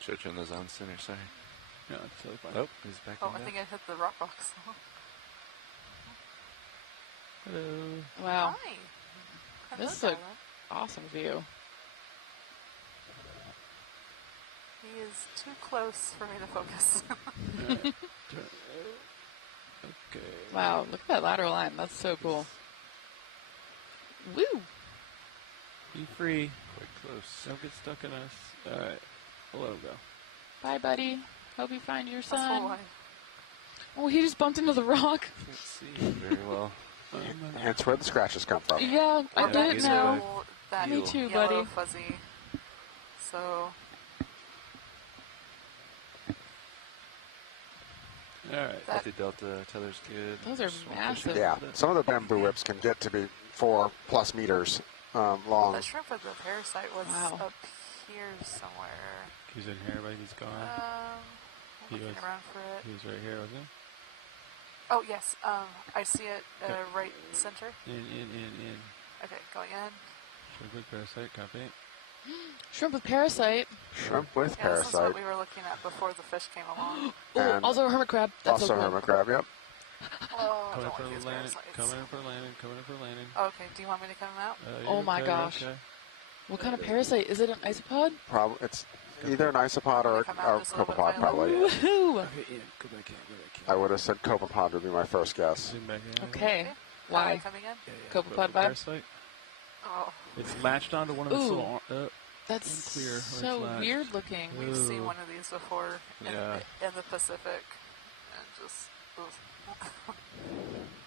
Should turn those on sooner, sorry. No, it's totally fine. Oh, he's back Oh, in I there. think I hit the rock box. Hello. Wow. Hi. This is an awesome view. He is too close for me to focus. Okay. Wow, look at that lateral line. That's so cool. Woo! Be free. Quite close. Don't get stuck in us. Alright. We'll let him go. Bye, buddy. Hope you find your That's full son. life. Oh, he just bumped into the rock. Can't see very well. That's where the scratches come from. Yeah, I did it now. That Me too, yellow buddy. fuzzy. So Alright. Delta Delta, tether's good. Those are massive. Yeah, some of the bamboo whips can get to be 4+ meters long. the shrimp with the parasite was Wow. up here somewhere. He's in here, but he's gone. I'm looking around for it. He was right here, wasn't Oh yes, I see it right center. he? In. Okay, going in. Shrimp with parasite, copy. Shrimp with parasite. Shrimp with Yeah, this is what parasite. we were looking at before the fish came along. Oh, And also a hermit crab. That's Also so cool. hermit crab, yep. Oh, Coming in don't for like these landing, parasites. coming in for landing, coming in for landing. Okay, do you want me to come out? Oh You're my okay, gosh. okay. What kind of parasite? Is it an isopod? It's either an isopod or a Come out just a little bit copepod, probably. Woohoo! Okay, Ian, go back in, go back in. I would have said copepod would be my first guess. Zoom back in. Okay. Why? Coming in? Copepod vibe? Parasite. Oh, It's latched onto one of its Ooh. little That's unclear where so it's latched. weird looking. we've seen Ooh. one of these before Yeah. in the Pacific, and just ugh.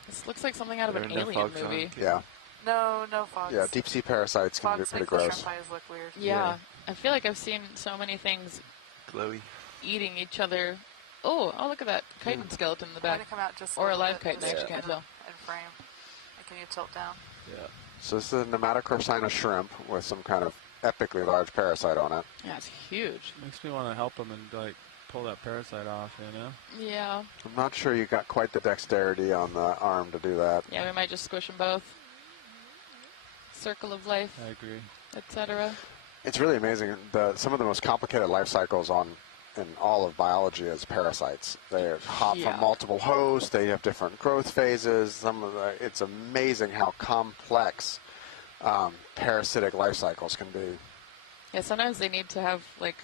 This looks like something out of There an are no alien fogs on. movie. Yeah, no fogs. yeah, deep sea parasites can be Fogs pretty make the gross. shrimp eyes look weird. Yeah. I feel like I've seen so many things Glowy. eating each other. Oh, look at that chitin skeleton in the I'm back. gonna come out just Or a little live bit chitin, I just actually can't in- tell. In frame. And can you tilt down? Yeah. So this is a nematocorcina shrimp with some kind of epically large parasite on it. Yeah, it's huge. Makes me want to help him and like pull that parasite off, you know? Yeah. I'm not sure you got quite the dexterity on the arm to do that. Yeah, we might just squish them both. Circle of life. I agree. Etc. It's really amazing. Some of the most complicated life cycles in all of biology is parasites. They hop from multiple hosts. They have different growth phases. It's amazing how complex parasitic life cycles can be. Yeah, sometimes they need to have, like,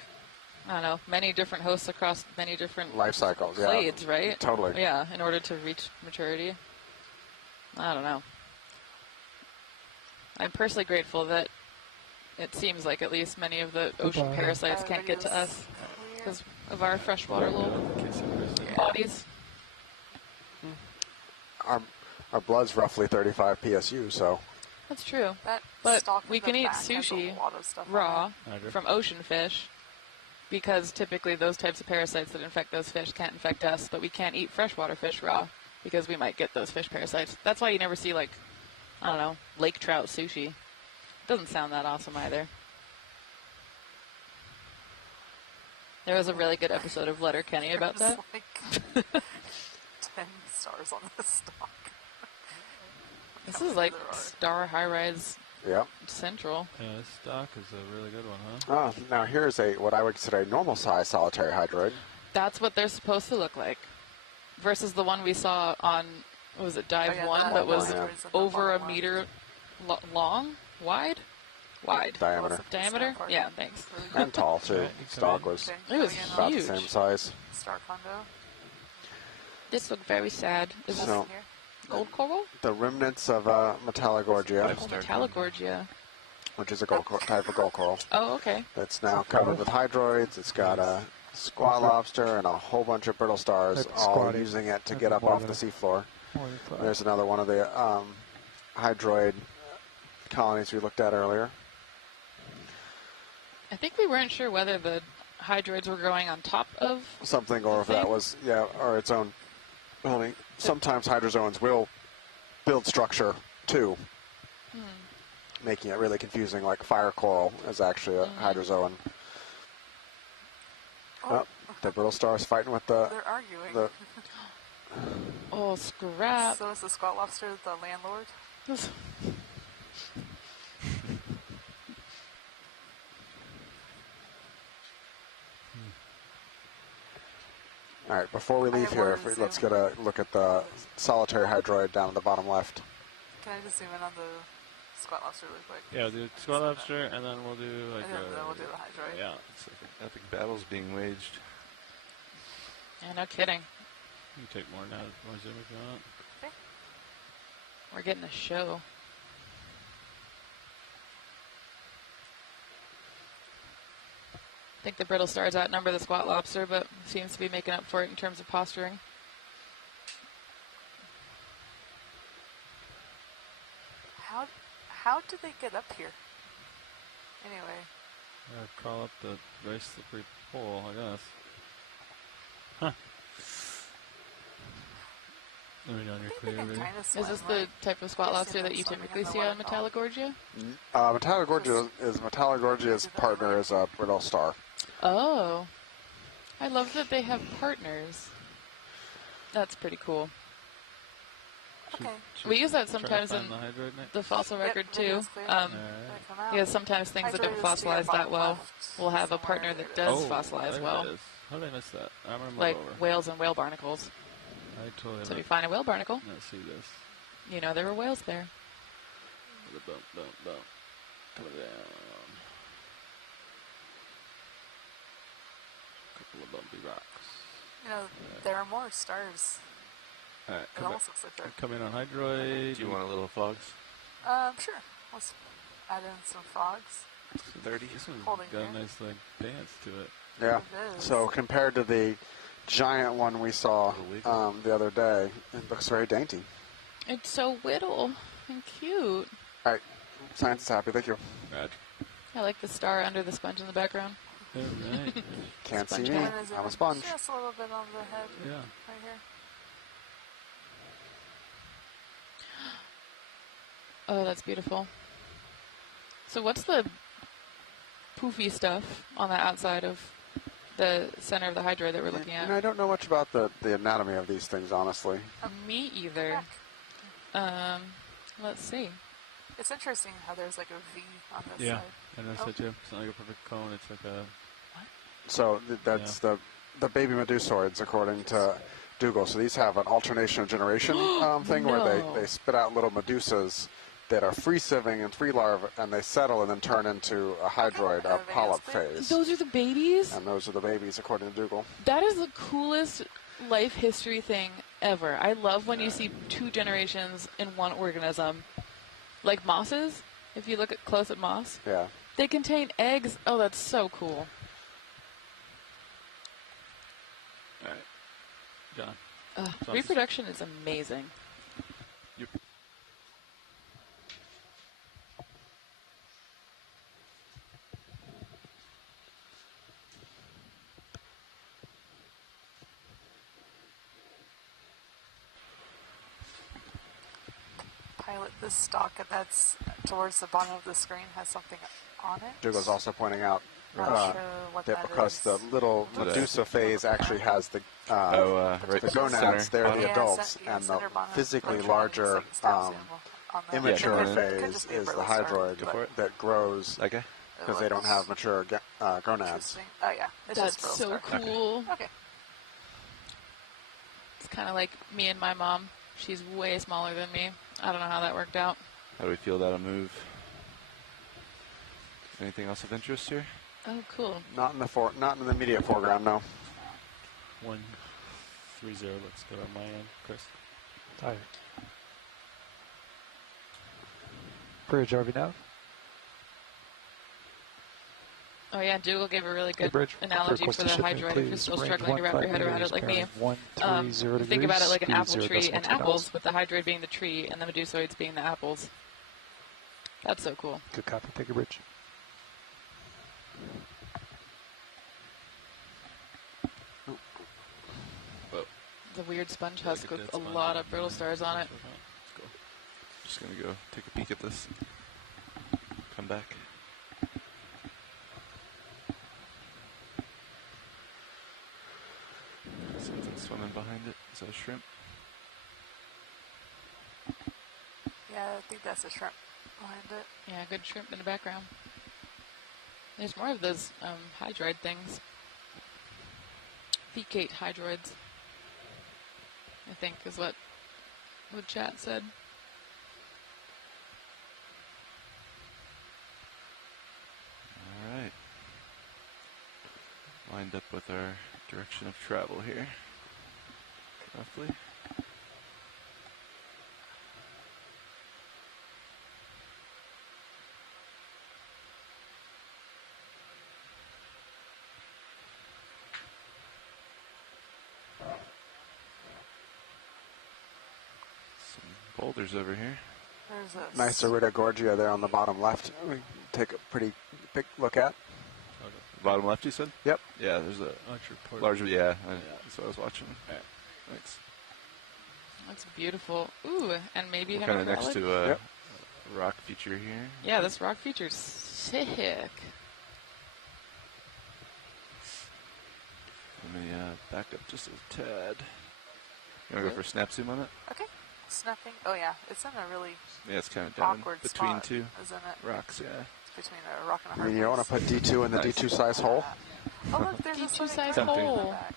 I don't know, many different hosts across many different life cycles, clades, right? Totally. Yeah, in order to reach maturity. I don't know. I'm personally grateful that it seems like at least many of the ocean parasites can't get to us because of our freshwater little bodies. Our blood's roughly 35 PSU, so. That's true. That but stalk we in the can eat back has a sushi lot of stuff on raw it. from ocean fish because typically those types of parasites that infect those fish can't infect us, but we can't eat freshwater fish raw because we might get those fish parasites. That's why you never see, like, I don't know, lake trout sushi. Doesn't sound that awesome either. There was a really good episode of Letterkenny about that. Like 10 stars on this stock. This is like Star High Rise Central. Yeah, this stock is a really good one, huh? Oh, now here's what I would consider a normal size solitary hydroid. That's what they're supposed to look like. Versus the one we saw on, what was it, Dive 1 that was over a meter long? Wide? Diameter. Diameter? Yeah, thanks. And tall, too. Stock was about the same size. Star condo. This looked very sad. Is this So, gold coral? the remnants of Metallogorgia, Metallogorgia. which is a type of gold coral. Oh, okay. That's now covered with hydroids. It's got a squat lobster and a whole bunch of brittle stars, all using it to get up off the seafloor. There's another one of the hydroid colonies we looked at earlier. I think we weren't sure whether the hydroids were growing on top of something, or if that was, or its own building. Sometimes hydrozoans will build structure too, making it really confusing. Like fire coral is actually a hydrozoan. Oh, the brittle stars fighting with the. They're arguing. Oh, scrap. So is the squat lobster the landlord? All right, before we leave here, let's get a look at the solitary hydroid down at the bottom left. Can I just zoom in on the squat lobster really quick? Yeah, we'll do squat lobster, and then we'll do like and then we'll do the hydroid. Yeah. It's like an epic battle's being waged. Yeah, no kidding. You can take more now, more zoom if you want. Okay. We're getting a show. I think the brittle stars outnumber the squat lobster, but seems to be making up for it in terms of posturing. How did they get up here? Anyway. Crawl up the very slippery pole, I guess. Huh. Let me know when you're clear, really. Is this the type of squat lobster that you typically see on Metallogorgia? Metallogorgia's partner is a brittle star. Oh. I love that they have partners. That's pretty cool. Okay. We use that sometimes in the fossil record too. Because sometimes things that don't fossilize that well will have a partner that does fossilize well. How did I miss that? I'm gonna move like over. whales and whale barnacles. I totally. So if you find a whale barnacle, let's see this. You know there were whales there. Bump, bump, bump. Coming down. Couple of bumpy rocks. You know, there are more stars. All right, it almost looks like they're... Come in on hydroid. Do you want a little frogs? Sure. Let's add in some frogs. 30. This one's got a nice like dance to it. Yeah. So compared to the giant one we saw the other day, it looks very dainty. It's so whittle and cute. All right. Science is happy. Thank you. Rad. I like the star under the sponge in the background. All right. Can't see me. I'm a sponge. Just a little bit on the head. Yeah. Right here. Oh, that's beautiful. So what's the poofy stuff on the outside of the center of the hydroid that we're looking at. And I don't know much about the anatomy of these things, honestly. Me either. Let's see. It's interesting how there's like a V on this side. I noticed that too. It's not like a perfect cone. It's like a... What? So that's the baby medusoids, according to Dougal. So these have an alternation of generation thing where they spit out little medusas that are free sieving and free larvae, and they settle and then turn into a hydroid, a polyp phase. Those are the babies? And those are the babies, according to Dougal. That is the coolest life history thing ever. I love when you see two generations in one organism. Like mosses, if you look close at moss. Yeah. They contain eggs. Oh, that's so cool. All right. John. Reproduction is amazing. Yep. Pilot this stalk that's towards the bottom of the screen has something on it. Dougal's also pointing out Not sure what that that because is. the little medusa phase actually has the gonads, they're the adults, and the physically larger immature phase is the hydroid that grows because they don't have mature gonads. Oh yeah, that's so cool. Okay. It's kind of like me and my mom. She's way smaller than me. I don't know how that worked out. How do we feel that'll move? Anything else of interest here? Oh, cool. Not in the immediate foreground, no. 130 looks good on my end, Chris. Tired. Bridge, RV nav. Oh yeah, Dougal gave a really good analogy for the hydroid. If you're still struggling to wrap your head around it like me, think about it like an apple tree and apples, with the hydroid being the tree and the medusoids being the apples. That's so cool. Good copy. Take a bridge. The weird sponge husk with a lot of brittle stars on it. Let's go. Just gonna go take a peek at this. Come back. Something swimming behind it. Is that a shrimp? Yeah, I think that's a shrimp behind it. Yeah, good shrimp in the background. There's more of those hydroid things. Fecate hydroids, I think, is what chat said. All right. Lined up with our direction of travel here, roughly. Boulders over here. There's a Nice Arita Gorgia there on the bottom left. We take a pretty big look at. Bottom left, you said? Yep. Yeah, there's a larger. That's what I was watching. Right. Thanks. That's beautiful. Ooh, and maybe we're kind of next to a rock feature here. Yeah, this rock feature's sick. Let me back up just a tad. You want to go for a snap zoom on it? Okay. Snapping. Oh yeah, it's in a really it's kind of down awkward between spot, two isn't it? rocks. Yeah. It's between a rock and a I hard mean, you don't want to put D2 in the D2 size hole. Oh look, there's a D2 size hole. in the back.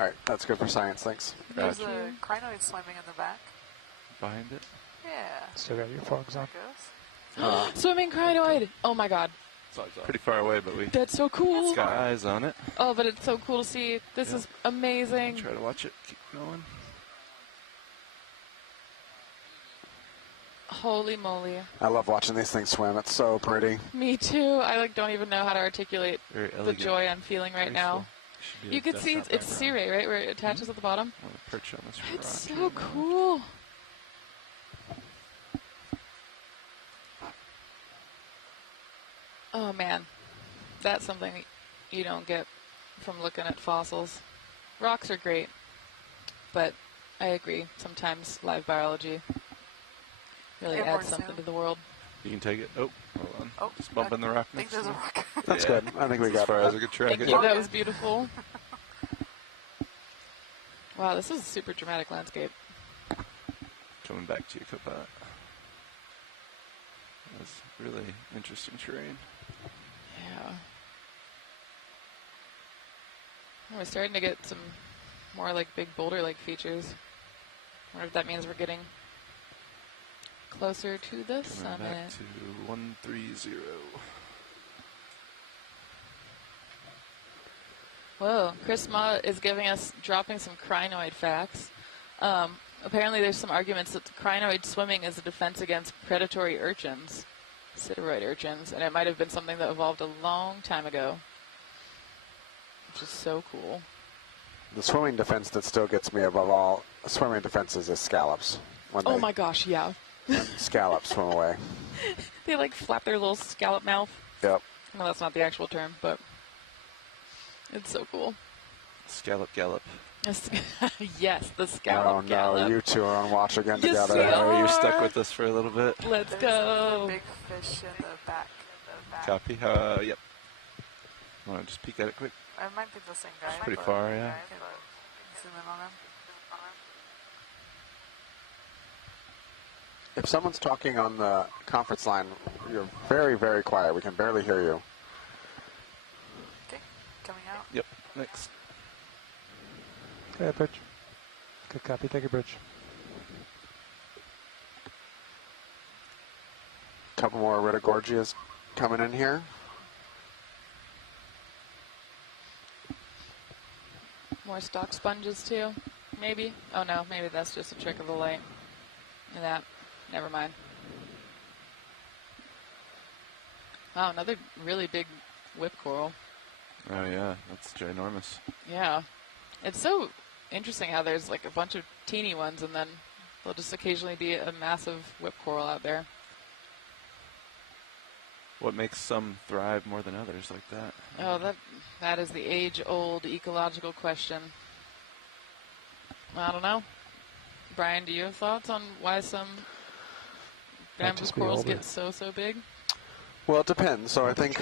All right, that's good for science. Thanks. There's a crinoid swimming in the back. Behind it. Yeah. Still got your fogs on. There it Swimming crinoid. Oh my god. Pretty far away, but we. That's so cool. It's got eyes on it. Oh, but it's so cool to see. This is amazing. Try to watch it. Keep going. Holy moly. I love watching these things swim. It's so pretty. Me too. I don't even know how to articulate the joy I'm feeling right now. You can see it's cirri, right, where it attaches at the bottom. I want to perch on this rock. It's so cool. Oh man, that's something you don't get from looking at fossils. Rocks are great, but I agree. Sometimes live biology really adds something to the world. You can take it. Oh, hold on. Oh, just bumping the rock I think next there's to a rock. That's good. I think we got as far as I could track Thank it. you. That was beautiful. Wow, this is a super dramatic landscape. Coming back to you, Copilot. That was really interesting terrain. Yeah. We're starting to get some more like big boulder-like features. I wonder if that means we're getting closer to the Coming summit. back to 130. Whoa, Chris Ma is dropping some crinoid facts. Apparently there's some arguments that crinoid swimming is a defense against predatory urchins, sideroid urchins, and it might have been something that evolved a long time ago, which is so cool. The swimming defense that still gets me above all swimming defenses is scallops. Oh my gosh, yeah. Scallops swim away. They like flap their little scallop mouth. Yep. No, that's not the actual term, but it's so cool. Scallop gallop. Yes, the scallop gallop. Oh no, you two are on watch again Yes, together. we are. You're stuck with us for a little bit. Let's go. Big fish in the back. Copy. Yep. Want to just peek at it quick? It might be the same guy. It's pretty far, yeah. Zoom in on him. If someone's talking on the conference line, you're very, very quiet. We can barely hear you. Okay, coming out. Yep. Next. Okay, Bridge. Good copy. Thank you, Bridge. Couple more Ritagorgias coming in here. More stock sponges too, maybe. Oh no, maybe that's just a trick of the light. Never mind. Wow, another really big whip coral. Oh yeah, that's ginormous. Yeah, it's so interesting how there's like a bunch of teeny ones, and then there'll just occasionally be a massive whip coral out there. What makes some thrive more than others like that? Oh, that is the age-old ecological question. I don't know. Brian, do you have thoughts on why some bamboo corals get so big? Well, it depends. So I think,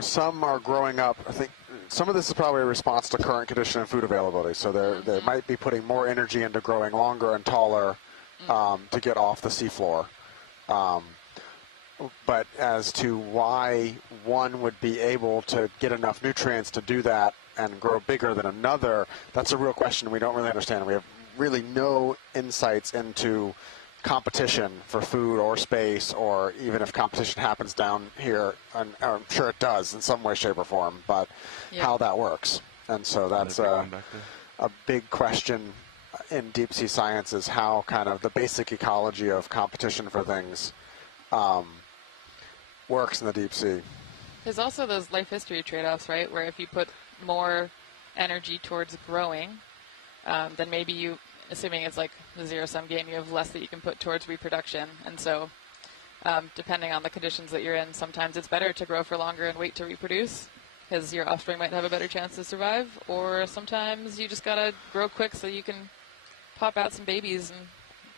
some are growing up. I think some of this is probably a response to current condition and food availability. So they might be putting more energy into growing longer and taller to get off the seafloor. But as to why one would be able to get enough nutrients to do that and grow bigger than another, that's a real question we don't really understand. We have really no insights into competition for food or space, or even if competition happens down here, and I'm sure it does in some way, shape, or form, but how that works. And so that's a big question in deep sea science, is how kind of the basic ecology of competition for things works in the deep sea. There's also those life history trade-offs, right, where if you put more energy towards growing, then maybe you, assuming it's like the zero-sum game, you have less that you can put towards reproduction. And so depending on the conditions that you're in, sometimes it's better to grow for longer and wait to reproduce, because your offspring might have a better chance to survive, or sometimes you just got to grow quick so you can pop out some babies and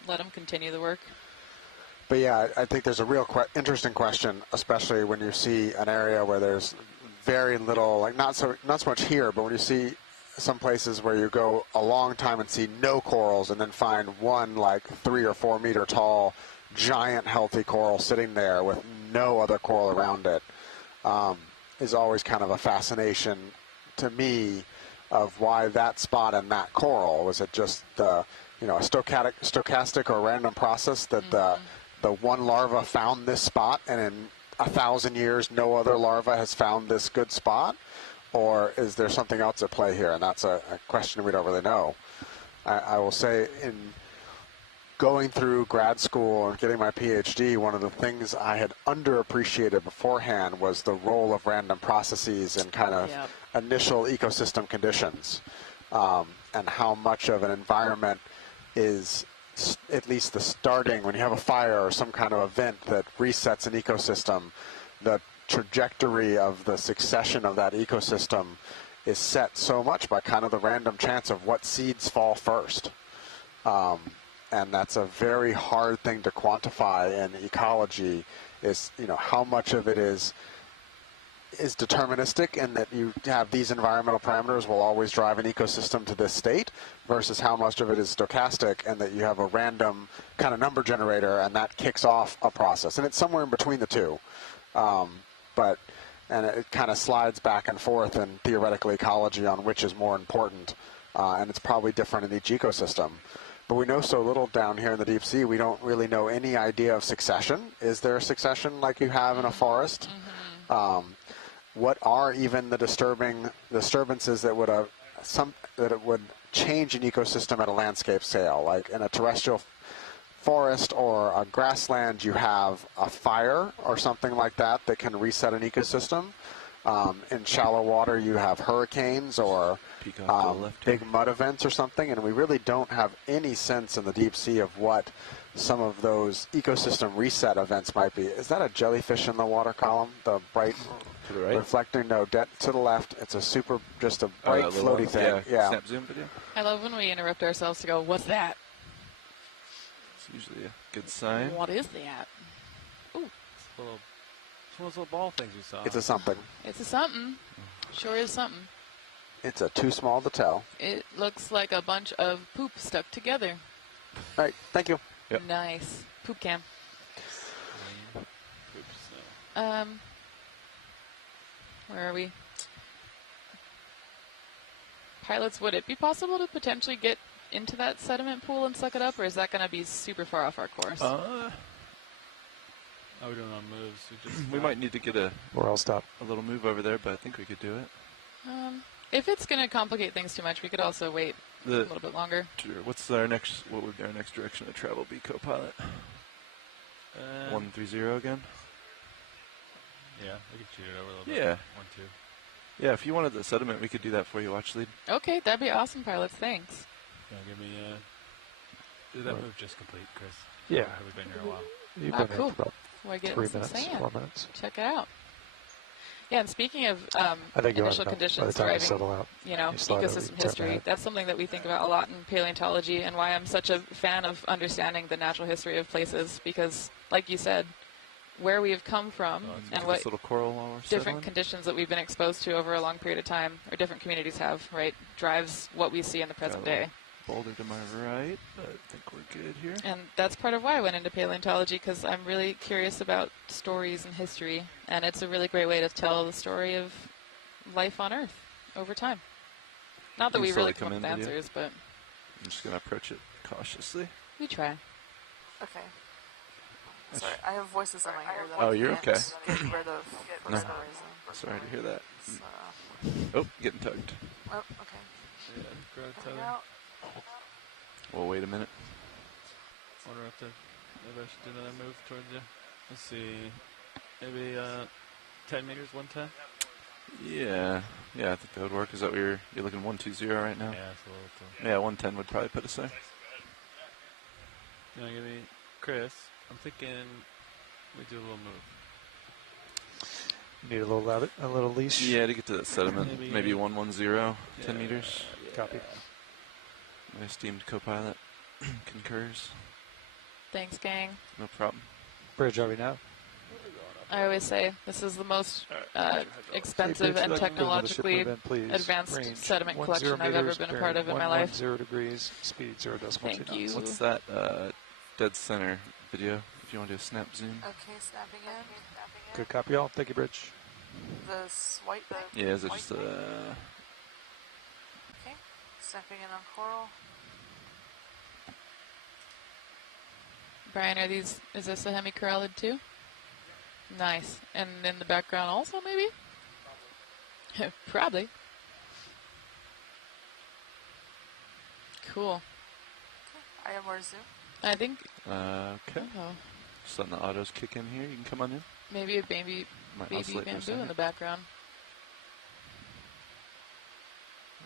let them continue the work. But yeah, I think there's a real interesting question, especially when you see an area where there's very little, like not so much here, but when you see some places where you go a long time and see no corals, and then find one like 3 or 4 meter tall, giant healthy coral sitting there with no other coral around it, is always kind of a fascination to me of why that spot and that coral. Was it just a stochastic or random process that the one larva found this spot, and in 1,000 years no other larva has found this good spot? Or is there something else at play here? And that's a question we don't really know. I will say, in going through grad school and getting my PhD, one of the things I had underappreciated beforehand was the role of random processes and kind of initial ecosystem conditions, and how much of an environment is at least the starting, when you have a fire or some kind of event that resets an ecosystem, the trajectory of the succession of that ecosystem is set so much by kind of the random chance of what seeds fall first. and that's a very hard thing to quantify in ecology, is, you know, how much of it is deterministic, and that you have these environmental parameters will always drive an ecosystem to this state, versus how much of it is stochastic, and that you have a random kind of number generator, and that kicks off a process. And it's somewhere in between the two. And it kind of slides back and forth in theoretical ecology on which is more important, and it's probably different in each ecosystem. But we know so little down here in the deep sea, we don't really know any idea of succession. Is there a succession like you have in a forest? What are even the disturbances that would change an ecosystem at a landscape scale? Like in a terrestrial forest or a grassland, you have a fire or something like that can reset an ecosystem. In shallow water, you have hurricanes or big mud events or something, and we really don't have any sense in the deep sea of what some of those ecosystem reset events might be. Is that a jellyfish in the water column? The bright to the right? Reflecting? No, to the left. It's just a bright floaty thing. Yeah. Snap zoom video. I love when we interrupt ourselves to go, what's that? It's usually a good sign. What is that? Ooh, it's one of those little ball things you saw. It's a something. It's a something. Sure is something. It's a too small to tell. It looks like a bunch of poop stuck together. All right, thank you. Yep. Nice. Poop cam. Where are we? Pilots, would it be possible to potentially get into that sediment pool and suck it up, or is that going to be super far off our course? How are we doing on moves? We might need to get a little move over there, but I think we could do it. If it's going to complicate things too much, we could also wait a little bit longer. What would our next direction of travel be, co-pilot? 130 again? Yeah, we could shoot it over a little bit. Yeah. 1-2. Yeah, if you wanted the sediment, we could do that for you. Watch lead. Okay, that'd be awesome, pilots. Thanks. Yeah, give me did that move just complete, Chris? Yeah. Or have we been here a while? You've been cool. here for about We're getting 3 some minutes, sand. 4 minutes. Check it out. Yeah, and speaking of I think initial conditions driving, out, ecosystem history, that's something that we think about a lot in paleontology, and why I'm such a fan of understanding the natural history of places, because, like you said, where we have come from and what little coral different conditions that we've been exposed to over a long period of time, or different communities have, right, drives what we see in the present day. Boulder to my right, but I think we're good here. And that's part of why I went into paleontology, because I'm really curious about stories and history, and it's a really great way to tell the story of life on Earth over time. Not that we really come up with answers, but I'm just going to approach it cautiously. We try. Okay. Sorry, I have voices in my ear that you're okay. Get rid of for some reason. Sorry to hear that. Oh, getting tugged. Oh, okay. Yeah, grab Coming out. Well, wait a minute. Wonder if maybe I should do another move towards you. Let's see. Maybe 10 meters, 110? Yeah, I think that would work. Is that what you're looking 120 right now? Yeah, it's a little too. Yeah, 110 would probably put us there. You want to give me Chris? I'm thinking we do a little move. Need a little leash. Yeah, to get to that sediment. Maybe 110, 10 meters. Copy. My esteemed co-pilot concurs. Thanks, gang. No problem. Bridge, are we now? I always say this is the most expensive and technologically advanced sediment collection I've ever been a part of in my life. 0 degrees, speed 0 decimal. Thank you. What's that dead center video? If you want to do a snap zoom. Okay, snapping in. Good copy, all. Thank you, Bridge. This white thing. Yeah, is it just Okay, snapping in on coral. Brian, is this a hemicorallid too? Nice. And in the background also, maybe? Probably. Cool. Okay, I have more zoom. I think. Okay. Just letting the autos kick in here. You can come on in. Maybe a baby bamboo in the background.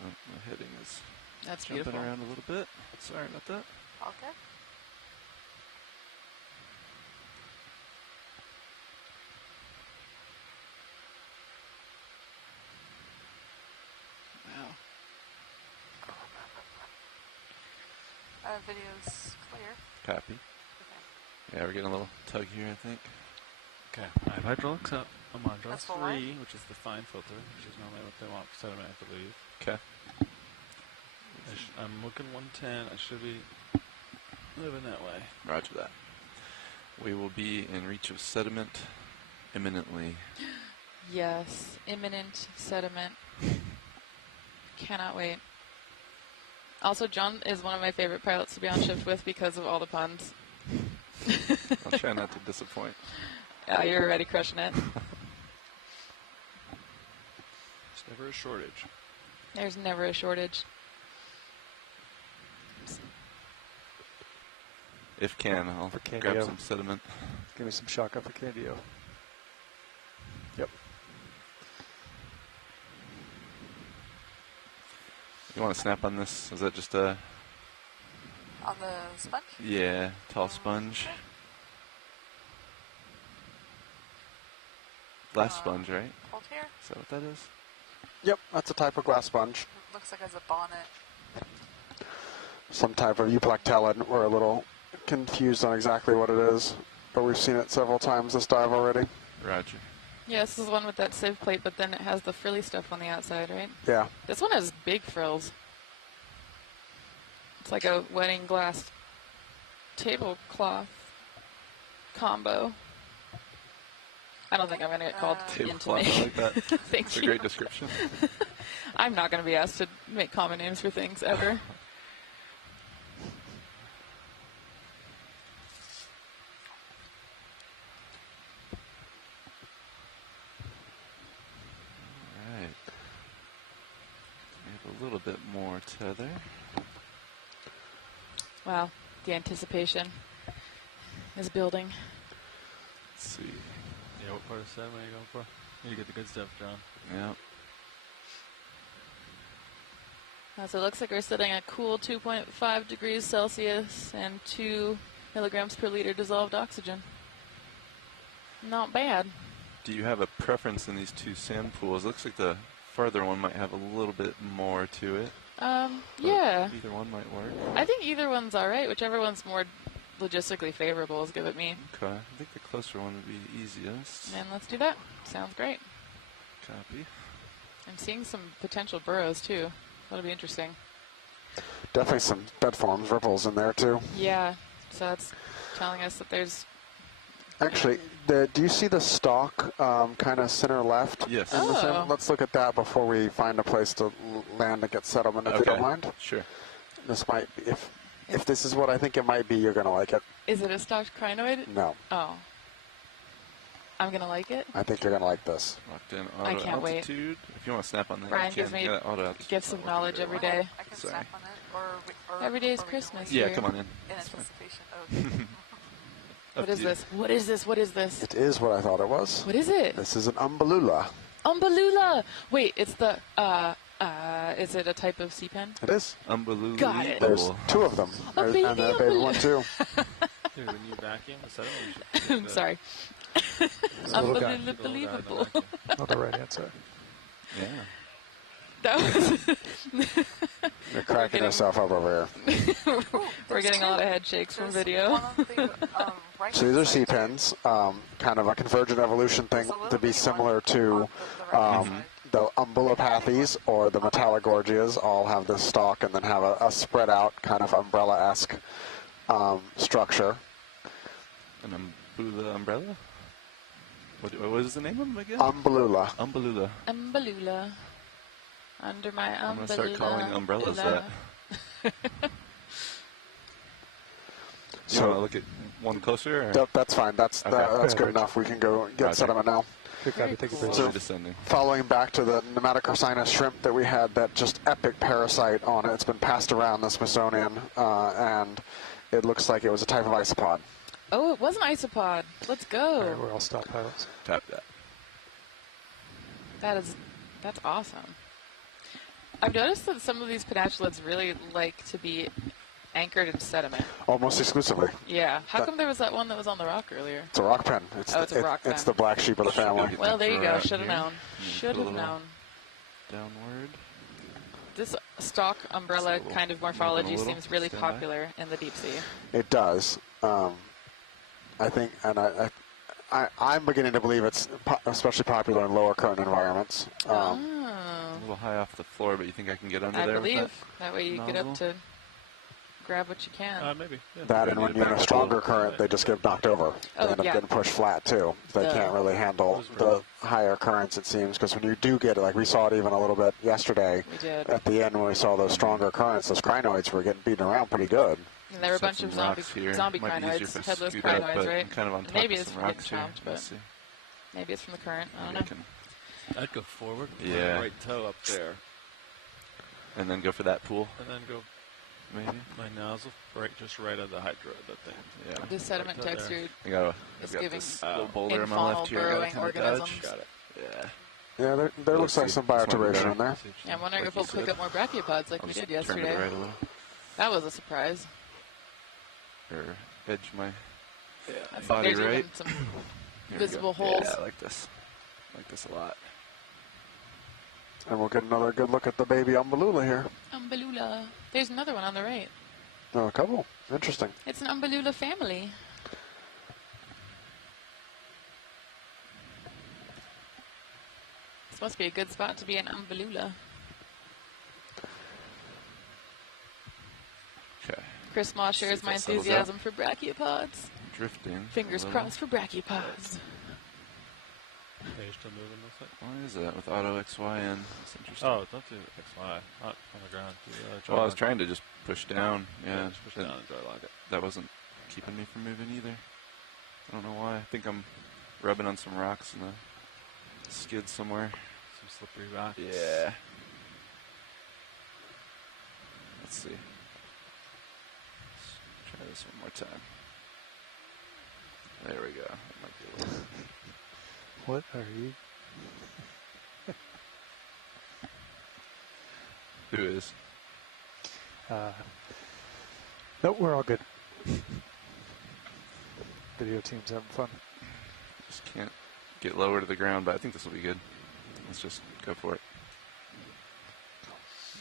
Oh, my heading is That's jumping beautiful. around a little bit. Sorry about that. Okay. Wow. video's clear. Copy. Okay. Yeah, we're getting a little tug here, I think. Okay, I have hydraulics up. I'm on draw That's 3, fine. which is the fine filter, which is normally what they want for sediment, I believe. Okay. I'm looking 110. I should be living that way. Roger that. We will be in reach of sediment imminently. Yes, imminent sediment. Cannot wait. Also, John is one of my favorite pilots to be on shift with because of all the puns. I'll try not to disappoint. Yeah, you're already crushing it. There's never a shortage. There's never a shortage. If can, I'll grab some sediment. Give me some shock up for Candio. Yep. You want to snap on this? Is that just a... On the sponge? Yeah, tall sponge. Glass sponge, right? Hold here. Is that what that is? Yep, that's a type of glass sponge. Looks like it has a bonnet. Some type of euplectellid. We're a little confused on exactly what it is, but we've seen it several times this dive already. Roger. Yeah, this is the one with that sieve plate, but then it has the frilly stuff on the outside, right? Yeah. This one has big frills. It's like a wedding glass tablecloth combo. I don't think I'm going to get called in to make. Tablecloth, I like that. Thank That's you. a great description. I'm not going to be asked to make common names for things ever. Alright. We have a little bit more tether. Wow, the anticipation is building. Let's see. Yeah, what part of sediment are you going for? You get the good stuff, John. Yep. So it looks like we're sitting at cool 2.5 degrees Celsius and 2 milligrams per liter dissolved oxygen. Not bad. Do you have a preference in these two sand pools? Looks like the farther one might have a little bit more to it. Yeah. Either one might work. I think either one's all right. Whichever one's more logistically favorable is give it me. Okay. I think the closer one would be easiest. And let's do that. Sounds great. Copy. I'm seeing some potential burrows too. That'll be interesting. Definitely some bed forms, ripples in there too. Yeah. So that's telling us that there's... Actually, do you see the stalk kind of center left? Yes. In the sim? Let's look at that before we find a place to land to get settlement, if you don't mind. Sure. This might be, if this is what I think it might be, you're going to like it. Is it a stalked crinoid? No. Oh. I'm going to like it? I think you're going to like this. Locked in I auto can't wait. altitude. If you want to snap on that, Brian you gives can. me Yeah, auto altitude. gifts of knowledge every day. I can Sorry. snap on it, or Every day is Christmas Yeah, here. come on in. in anticipation of. What is this? What is this? What is this? It is what I thought it was. What is it? This is an umbellula. Umbellula! Wait, it's the, is it a type of sea pen? It is. Unbelievable. Got it. There's two of them. A and baby a baby one too. Dude, when you vacuum the sediment, you should I'm sorry. little guy. Unbelievable. On the right hand side. Yeah. That was... You're cracking yourself up over here. We're getting a lot of head shakes from video. So these are sea pens, kind of a convergent evolution thing to be similar to the umbellapathes or the metallogorgias. All have this stalk and then have a spread out kind of umbrella-esque structure. An umbrella? What was the name of them again? Umbellula. Umbellula. Umbellula. Under my umbrella. I'm going to start calling umbrellas that. You want to look at one closer? Or? That's fine. That's good enough. We can go get sediment now. So, following back to the Nematochrysinus shrimp that we had, that just epic parasite on it. It's been passed around the Smithsonian, and it looks like it was a type of isopod. Oh, it was an isopod. Let's go. All right, we're all stop pilots. Tap that. That's awesome. I've noticed that some of these penachulids really like to be anchored in sediment. Almost exclusively. Yeah. How come there was that one that was on the rock earlier? It's a rock pen. It's a rock pen. It's the black sheep of the family. Well, there you go. Should have known. Should have known. Downward. This stock umbrella kind of morphology seems really popular in the deep sea. It does. I think, and I'm beginning to believe it's especially popular in lower current environments. A little high off the floor, but you think I can get under there? I believe. With that way you get up to grab what you can. Maybe. Yeah. That, and when you're in a stronger current, they just get knocked over. They end up getting pushed flat, too. They can't really handle the higher currents, it seems, because when you do get it, like we saw it even a little bit yesterday, at the end when we saw those stronger currents, those crinoids were getting beaten around pretty good. And there were a bunch of zombie crinoids, headless crinoids, right? Kind of on top maybe of it's some from rocks getting here. chomped, but maybe it's from the current. I don't know. I'd go forward. Yeah. Right toe up there. And then go for that pool. And then go. Maybe my nozzle just right of the hydro, that thing. Yeah. The sediment right texture is giving this little boulder on my left here. burrowing organisms. Got it. Yeah. Yeah, there looks like some bioturbation in there. Yeah, I'm wondering if we'll pick up more brachiopods like we did yesterday. Right a little. That was a surprise. Or edge my body right. Even some visible holes. Yeah, I like this. I like this a lot. And we'll get another good look at the baby Umbellula here. Umbellula. There's another one on the right. Oh, a couple. Interesting. It's an Umbellula family. This must be a good spot to be an Umbellula. Okay. Chris Maw shares my enthusiasm for brachiopods. Drifting. Fingers crossed for brachiopods. Okay, you're still moving this way? Why is that with auto XY in? That's interesting. Oh, don't do XY. Not on the ground. Well, I was trying to just push down. Yeah, just push down and dry lock it. That wasn't keeping me from moving either. I don't know why. I think I'm rubbing on some rocks in the skid somewhere. Some slippery rocks. Yeah. Let's see. Let's try this one more time. There we go. That might be a little. What are you? Who is? No, we're all good. Video team's having fun. Just can't get lower to the ground, but I think this will be good. Let's just go for it.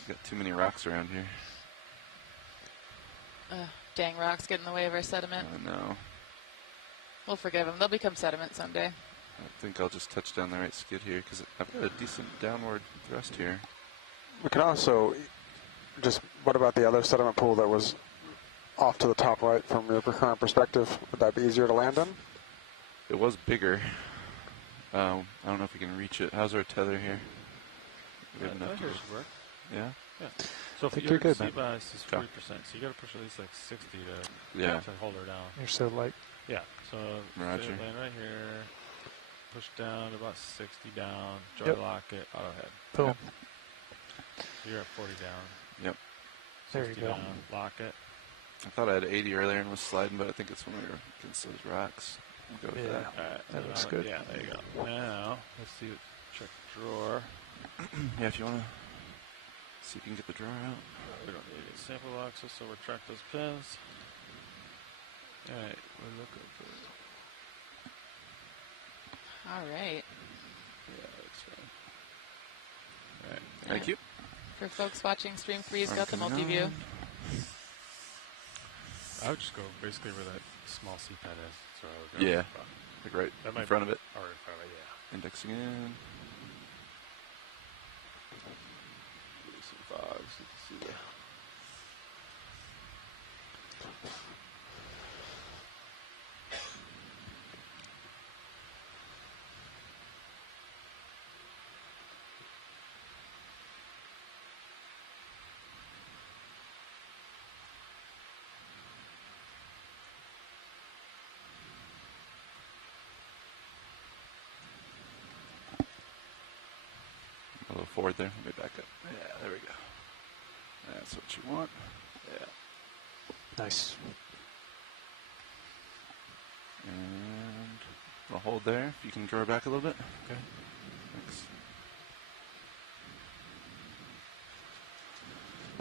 Got too many rocks around here. Dang rocks get in the way of our sediment. I know. We'll forgive them. They'll become sediment someday. I think I'll just touch down the right skid here because I've got a decent downward thrust here. We can also just, what about the other sediment pool that was off to the top right from your current perspective? Would that be easier to land in? It was bigger. I don't know if we can reach it. How's our tether here? We have enough should work. Yeah? Yeah. So if you're good, sea bias is 40%, so you got to push at least like 60 to hold her down. You're so light. Yeah. So Roger. Land right here. Push down to about 60 down. Dry lock it. Auto head. Boom. Yep. So you're at 40 down. Yep. There you go. Down, lock it. I thought I had 80 earlier and was sliding, but I think it's when we were against those rocks. We'll go with that. All right. That looks good. Yeah, there you go. Now, let's see. Check drawer. Yeah, if you want to see if you can get the drawer out. We don't need any sample boxes, so we'll track those pins. All right, we're looking for. All right. Yeah, that's fine. All right. Thank you. For folks watching, Stream 3's got the multi-view. I would just go basically where that small CPAD is. So I would go. Yeah. Like right in front of it. Or in front of it, yeah. Indexing in. Some fog so you can see the. A little forward there. Let me back up. Yeah, there we go. That's what you want. Yeah. Nice. And I'll hold there. If you can draw back a little bit. Okay. Thanks.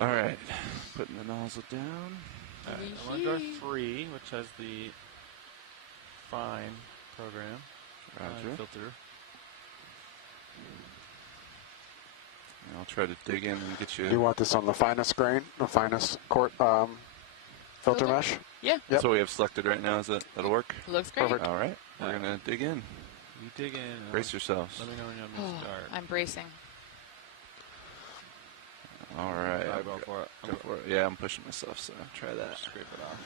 All right. Putting the nozzle down. All right. I'm on drawer 3, which has the fine program. Roger. Filter. I'll try to dig in and get you. Do you want this on the finest grain, the finest filter mesh? Yeah. That's what we have selected right now. That'll work? Looks great. Perfect. All right. We're going to dig in. You dig in. Brace yourselves. Let me know when you're going to start. I'm bracing. All right. Go for it. Go for it. Yeah, I'm pushing myself, so try that. Scrape it off.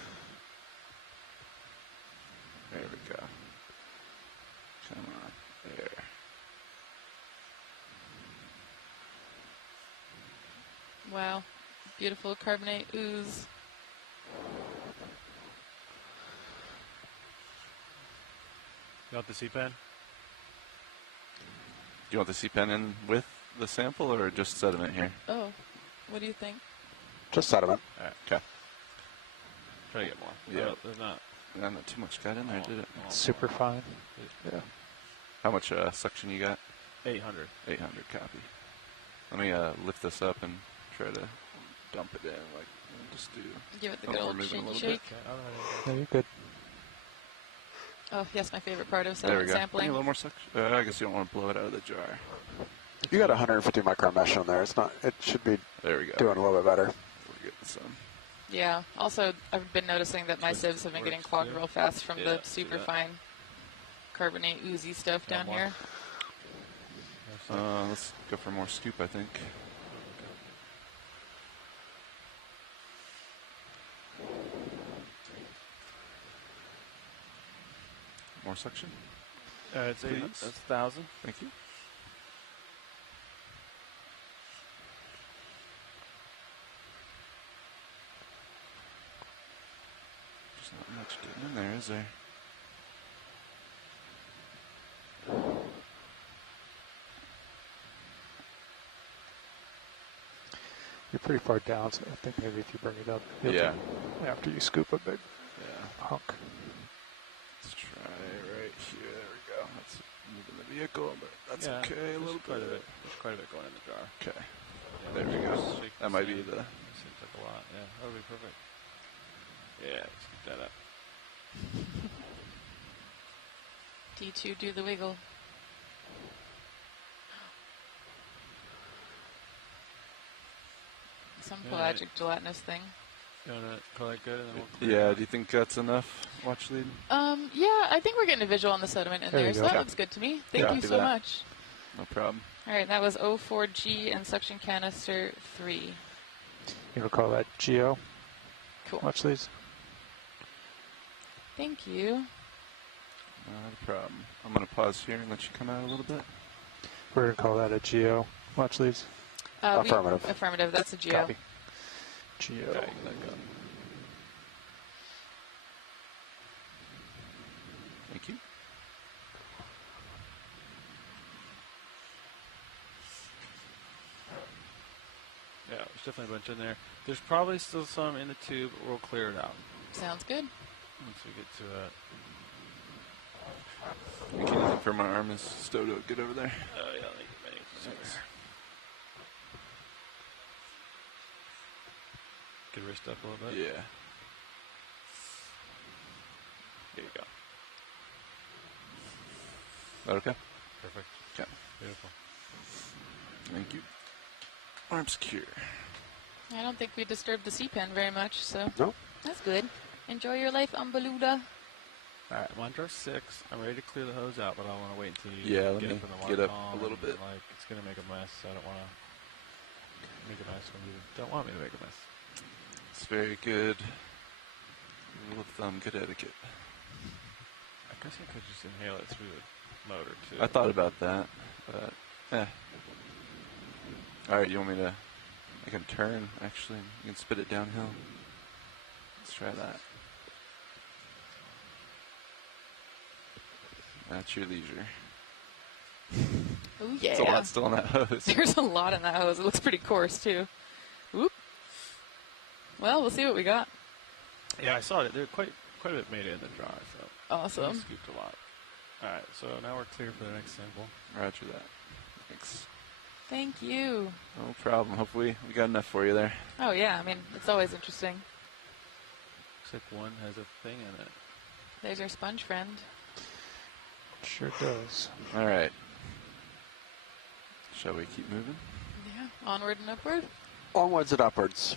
There we go. Come on. There. Wow. Beautiful carbonate ooze. You want the C-pen? Do you want the C-pen in with the sample or just sediment here? Oh, what do you think? Just sediment. All right. Okay. Try to get more. Yeah. There's not. Not too much got in there, did it? Super fine. Yeah. How much suction you got? 800. 800 copy. Let me lift this up and try to dump it in. Like, just do. Give it the good old shaky shake. No, you're good. Oh, yes, my favorite part of There we go. sampling. A little more suction. I guess you don't want to blow it out of the jar. You got 150 micron mesh on there. It's not. It should be there we go. Doing a little bit better. We're getting some. Yeah. Also, I've been noticing that my sieves have been getting clogged real fast from the super fine carbonate oozy stuff down here. Let's go for more scoop, I think. More suction? It's 800. That's 1,000. Thank you. There's not much getting in there, is there? You're pretty far down, so I think maybe if you bring it up, yeah. After you scoop a big hunk. Let's try right here. There we go. That's moving the vehicle, but that's okay. A little bit. There's quite a bit going in the jar. Okay. Yeah, there we go. That might be the. Seems like a lot. Yeah, that would be perfect. Yeah, scoop that up. D2, do the wiggle. Some pelagic gelatinous thing. You want to call that good? And then we'll clear Yeah, do you think that's enough? Watch lead? Yeah, I think we're getting a visual on the sediment in there, so that looks good to me. Thank you so much. No problem. All right, that was O4G and suction canister 3. You want to call that Geo? Cool. Watch these. Thank you. Not a problem. I'm going to pause here and let you come out a little bit. We're going to call that a Geo. Watch these. Affirmative. Affirmative, that's a Geo. Copy. Geo. Okay, let go. Thank you. Yeah, there's definitely a bunch in there. There's probably still some in the tube. We'll clear it out. Sounds good. Once we get to it. You can confirm my arm is stowed up. Get over there. Oh, yeah, I'll make it Thanks. Get wrist up a little bit. Yeah. There you go. That okay? Perfect. Okay. Beautiful. Thank you. Arm secure. I don't think we disturbed the C-pen very much, so no. That's good. Enjoy your life on Beluda. All right, I'm on jar 6. I'm ready to clear the hose out, but I want to wait until you let get me up in the water get up column a little bit. Like, it's going to make a mess, so I don't want to make a mess when you don't want me to make a mess. It's very good. Rule of thumb, good etiquette. I guess I could just inhale it through the motor, too. I thought about that, but All right, you want me to... I can turn, actually. You can spit it downhill. Let's try that. At your leisure. Oh, yeah. There's a lot still on that hose. There's a lot in that hose. It looks pretty coarse, too. Whoop. Well, we'll see what we got. Yeah, I saw it. There's quite a bit made it in the jar, so... Awesome. We scooped a lot. All right, so now we're clear for the next sample. Roger that. Thanks. Thank you. No problem. Hopefully we got enough for you there. Oh, yeah. I mean, it's always interesting. Looks like one has a thing in it. There's our sponge friend. Sure does. All right. Shall we keep moving? Yeah. Onward and upward. Onwards and upwards.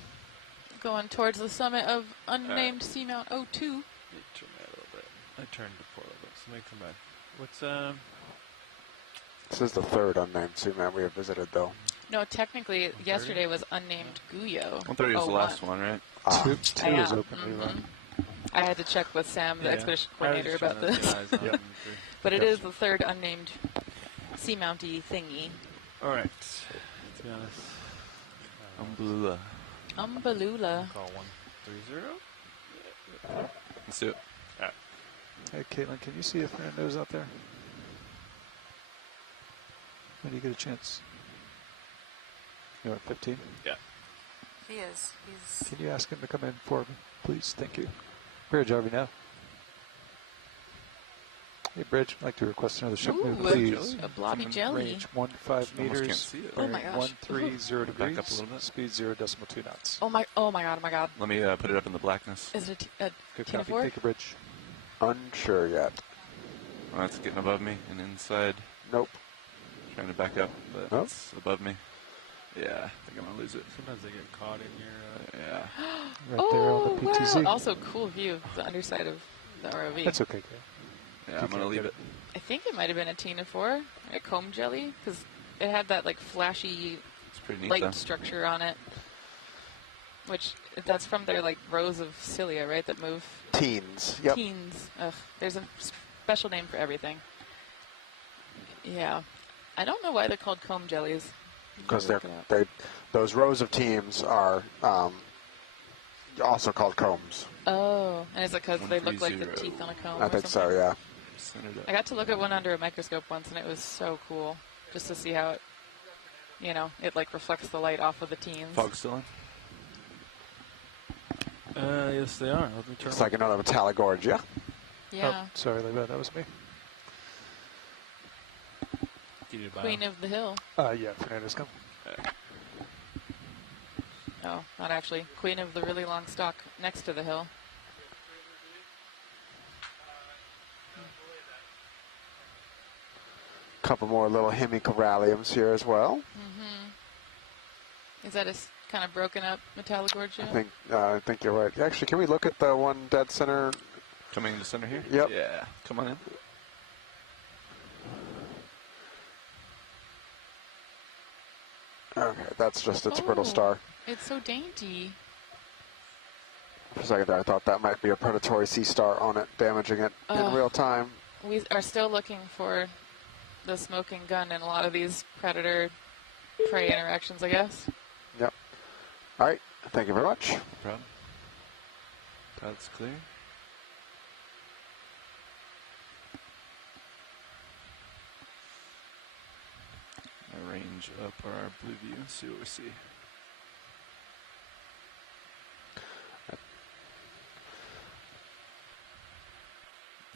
Going towards the summit of Unnamed Seamount 02. Let me turn that a little bit. I turned the port a little bit, so let me come back. What's, This is the third unnamed seamount we have visited, though. No, technically, yesterday was Unnamed Guyo. 130 was the last one, right? Two is open, Levi. I had to check with Sam, the expedition coordinator, about this. But it is the third unnamed seamounty thingy. All right. To be honest. Umballula. Umballula. Call 130. Let's do it. All right. Hey, Caitlin, can you see if Fernando's out there? When do you get a chance? You're at 15? Yeah. He is. He's. Can you ask him to come in for me, please? Thank you. Bridge, are we now? Hey, Bridge, I'd like to request another ship move, please. A blobby jelly. Range 15 meters. Can't see it. Oh my gosh. 130 degrees. Back up a little bit. Speed 0.2 knots. Oh my god. Let me put it up in the blackness. Is it a Good Tina copy. 4? Take a bridge. Unsure yet. Oh, that's getting above me and inside. Nope. Trying to back up, but Nope. it's above me. Yeah, I think I'm going to lose it. Sometimes they get caught in your... Yeah. Right there on the PTZ. Wow. Also, cool view of the underside of the ROV. That's okay, Kay. Yeah, I'm going to leave it. I think it might have been a Tina 4, a comb jelly, because it had that like flashy It's pretty neat, light though. structure on it. Which, that's from their like rows of cilia, right, that move? Teens. Yep. Teens. Ugh, there's a special name for everything. Yeah. I don't know why they're called comb jellies. Because those rows of teams are also called combs. Oh, and is it because they look like the teeth on a comb? I think so, yeah. I got to look at one under a microscope once, and it was so cool, just to see how it, it like reflects the light off of the teens. Fog still in? Yes, they are. Let me turn It's like another metallic gorge, yeah? Yeah. Oh, sorry, Levi, that was me. Queen of the Hill. Yeah, Fernando's come. Oh, not actually. Queen of the really long stalk next to the hill. Couple more little hemicoralliums here as well. Mm-hmm. Is that a kind of broken up metallogorgia? I think you're right. Actually, can we look at the one dead center? Coming into center here? Yep. Yeah. Come on in. Okay, that's just its brittle star. It's so dainty. For a second there, I thought that might be a predatory sea star on it, damaging it in real time. We are still looking for the smoking gun in a lot of these predator-prey interactions, I guess. Yep. All right. Thank you very much. No problem. That's clear. I range up our blue view and see what we see.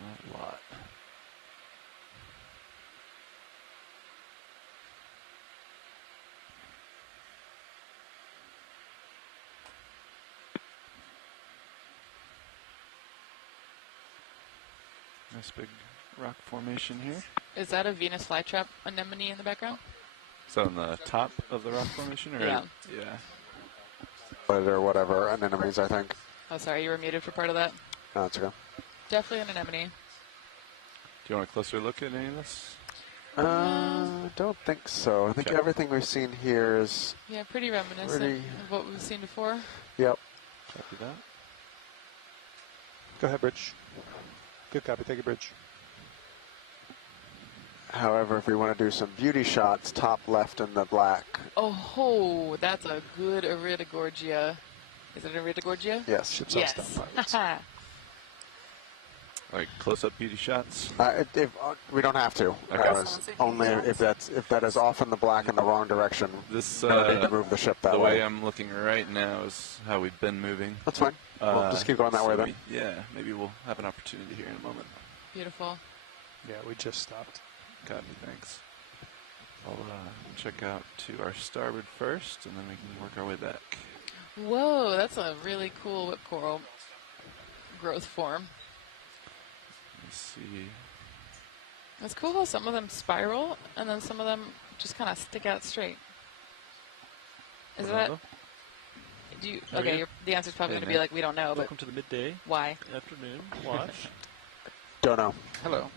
Not a lot. Nice big rock formation here. Is that a Venus flytrap anemone in the background? Is that on the top of the rock formation? Or Yeah. Yeah. Or whatever, anemones, I think. Oh, sorry, you were muted for part of that. No, that's okay. Definitely an anemone. Do you want a closer look at any of this? Don't think so. I think everything we've seen here is... Yeah, pretty reminiscent of what we've seen before. Yep. Copy that. Go ahead, Bridge. Good copy. Take a bridge. However, if we want to do some beauty shots, top left in the black. Oh, that's a good iridogorgia. Is it iridogorgia? Yes. Ships all Yes. Like close-up beauty shots? We don't have to. Only if that is off in the black in the wrong direction. This we need to move the ship that the way. way I'm looking right now is how we've been moving. That's fine. We'll just keep going that way then. Maybe we'll have an opportunity here in a moment. Beautiful. Yeah, we just stopped. Copy, thanks. I'll check out to our starboard first, and then we can work our way back. Whoa, that's a really cool whip coral growth form. Let's see. It's cool how some of them spiral, and then some of them just kind of stick out straight. Is that? Do you? Okay, the answer's probably going to be like we don't know. Welcome to the midday. Why? Afternoon watch. Don't know. Hello.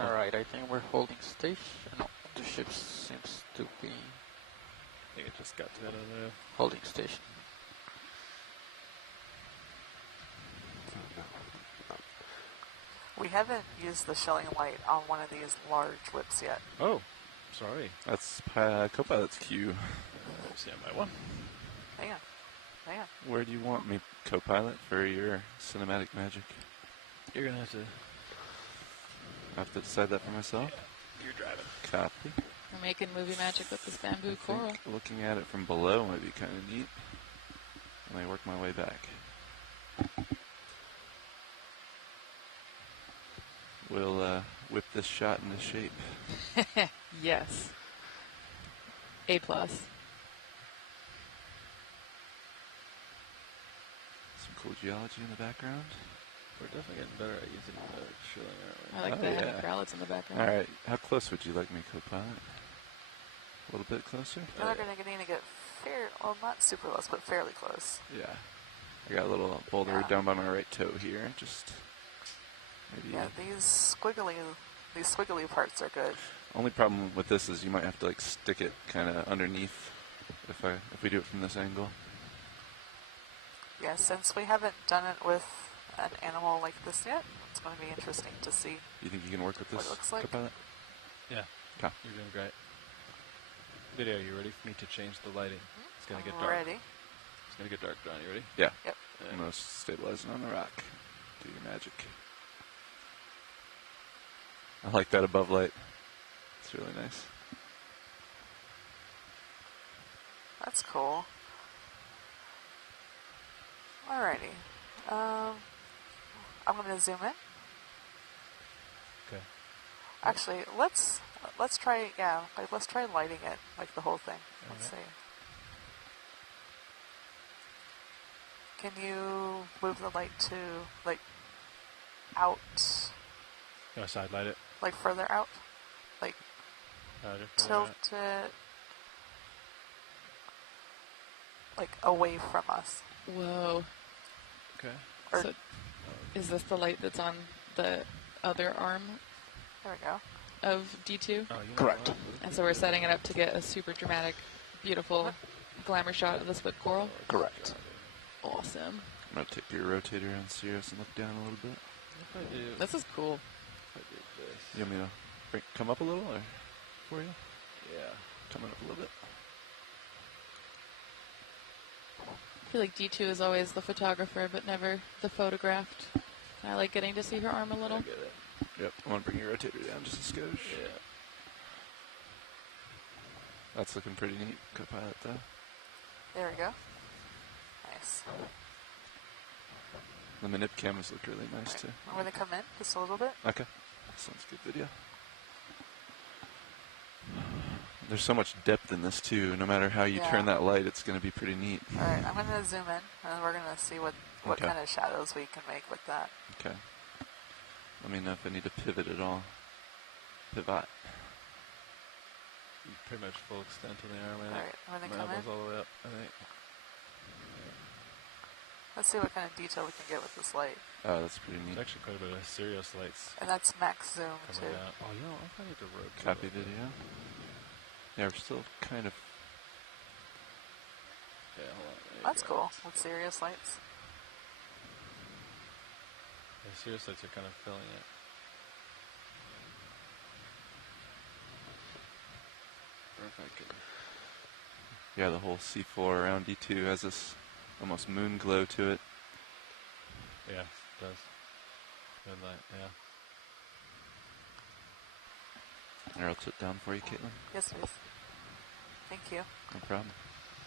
All right, I think we're holding station. No, the ship seems to be. I think it just got to that other holding station. We haven't used the shelling light on one of these large whips yet. Oh, sorry. That's Copilot's cue. See, I might one. Hang on. Where do you want me, Copilot, for your cinematic magic? You're going to have to... I have to decide that for myself? Yeah, you're driving. Copy. We're making movie magic with this bamboo I coral. think looking at it from below might be kind of neat. And I work my way back. We'll whip this shot into shape. Yes. A+. Some cool geology in the background. We're definitely getting better at using the shilling, aren't we? I like the crowds in the background. All right. How close would you like me, Copilot? A little bit closer? We're going to need to get well, not super close, but fairly close. Yeah. I got a little boulder down by my right toe here. Just maybe. Yeah, these squiggly parts are good. Only problem with this is you might have to like stick it kind of underneath if we do it from this angle. Yeah, since we haven't done it with an animal like this yet, it's going to be interesting to see. You think you can work with this, what it looks like? Copilot? Yeah. Okay. You're doing great. Video, you ready for me to change the lighting? It's going to get dark. Ready. It's going to get dark, John. You ready? Yeah. Yep. I'm going to stabilize it on the rock. Do your magic. I like that above light. It's really nice. That's cool. Alrighty. I'm going to zoom in. Okay. Actually, let's try, let's try lighting it, like the whole thing. Let's see. Can you move the light to, like, out? You want to side light it? Like further out? Like, tilt it, like, away from us. Whoa. Okay. So, is this the light that's on the other arm There we go. of D2? Oh, Correct. And so we're setting it up to get a super dramatic, beautiful glamour shot of the split coral? Correct. Awesome. I'm going to tip your rotator on Sirius and look down a little bit. If I do, This is cool. if I did this. You want me to come up a little or for you? Yeah. Coming up a little bit. I feel like D2 is always the photographer, but never the photographed. I like getting to see her arm a little. I get it. Yep. I want to bring your rotator down just a skosh. Yeah. That's looking pretty neat, Copilot, though. There we go. Nice. The manip cameras look really nice, too. I'm going to come in just a little bit. Okay. Sounds good video. There's so much depth in this, too. No matter how you turn that light, it's going to be pretty neat. All right, I'm going to zoom in, and we're going to see what kind of shadows we can make with that. Okay. Let me know if I need to pivot at all. Pivot. Pretty much full extent of the arm. All right, I'm going to come in. all the way up, I think. Let's see what kind of detail we can get with this light. Oh, that's pretty neat. There's actually quite a bit of serious lights And that's max zoom, too. coming out. Oh, you know, I need to rotate. Copy video. Yeah, we're still kind of... Yeah, hold on. There you That's go. cool, with serious lights. The serious lights are kind of filling it. Or if I could... Yeah, the whole seafloor around D2 has this almost moon glow to it. Yeah, it does. Good light, yeah. Here, I'll sit down for you, Caitlin. Yes, please. Thank you. No problem.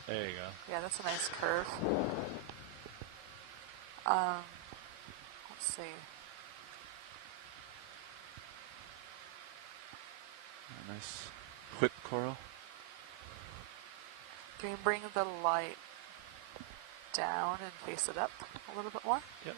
There you go. Yeah, that's a nice curve. Let's see. A nice whip coral. Can you bring the light down and face it up a little bit more? Yep.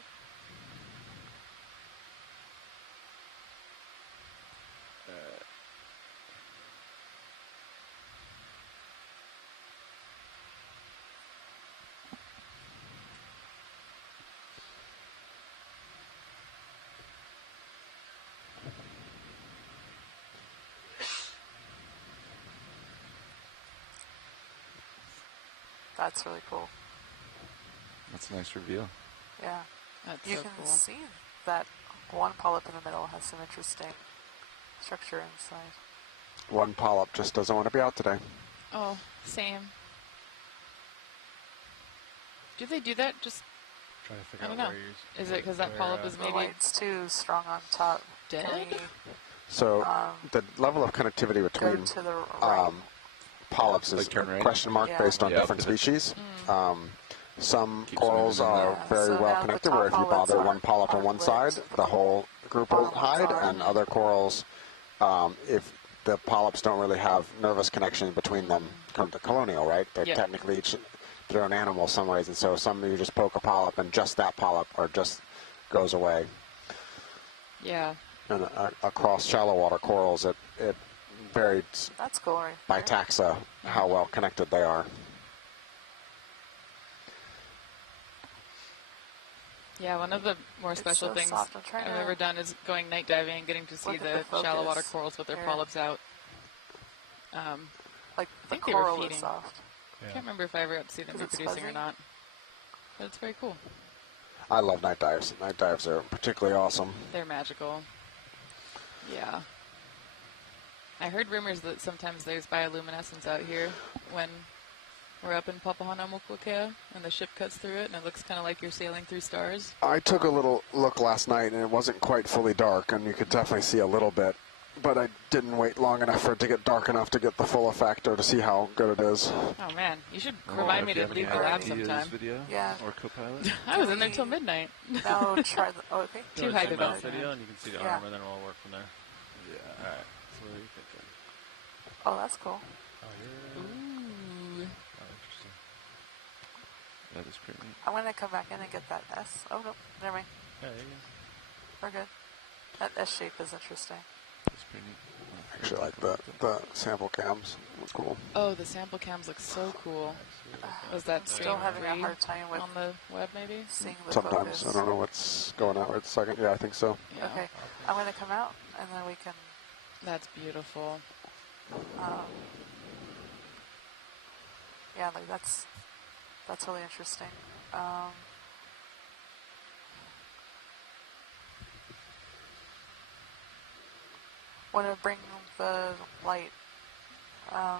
That's really cool. That's a nice reveal. Yeah. That's you so can cool. see that one polyp in the middle has some interesting structure inside. One polyp just doesn't want to be out today. Oh, same. Do they do that? Just Trying to figure I don't out know. where you're. Is it because that polyp is The maybe light's too strong on top. dead? So the level of connectivity Go between to the right. polyps is Like turn right? question mark Yeah. based on Yeah. different species. Some Keeps corals moving in are there. very So well now the connected, top where if you polyps bother are- one polyp on are one lit. side, the whole group will hide, and other corals, if the polyps don't really have nervous connection between them, come to colonial, right? They're Yeah. technically each their own animal in some ways, and so some you just poke a polyp, and just that polyp or just goes away. Yeah. And across shallow water corals, it varies That's cool, right? by there. taxa how well connected they are. Yeah, one of the more It's special so things soft. I'm trying I've to ever done is going night diving and getting to see look at the the shallow water focus corals with their here. polyps out. Like I the think they were coral is feeding. soft. I can't remember if I ever got to see them 'Cause it's reproducing or fuzzy? not. But it's very cool. I love night dives. Night dives are particularly awesome. They're magical. Yeah. I heard rumors that sometimes there's bioluminescence out here when we're up in Papahanaumokuakea and the ship cuts through it and it looks kind of like you're sailing through stars. I took a little look last night, and it wasn't quite fully dark, and you could definitely see a little bit. But I didn't wait long enough for it to get dark enough to get the full effect or to see how good it is. Oh man, you should remind me to leave the lab sometime. Video Yeah. or Copilot. I was in there till midnight. Now try the. Oh, okay. Too high to Mount go. video, and you can see the Yeah. arm, and then we'll work from there. Yeah. All right. So what are you thinking? Oh, that's cool. Oh, you're. Ooh. Oh, interesting. That is pretty neat. I'm gonna come back in and get that S. Oh no, never mind. Yeah, there you go. We're good. That S shape is interesting. That's pretty neat. I actually like the sample cams. They're cool. Oh, the sample cams look so cool. Was that Still having a free hard time with on the web maybe? seeing the Sometimes. focus. I don't know what's going on right this second. Yeah, I think so. Yeah. Okay, I'm gonna come out and then we can. That's beautiful. Yeah, like that's really interesting. Want to bring the light? I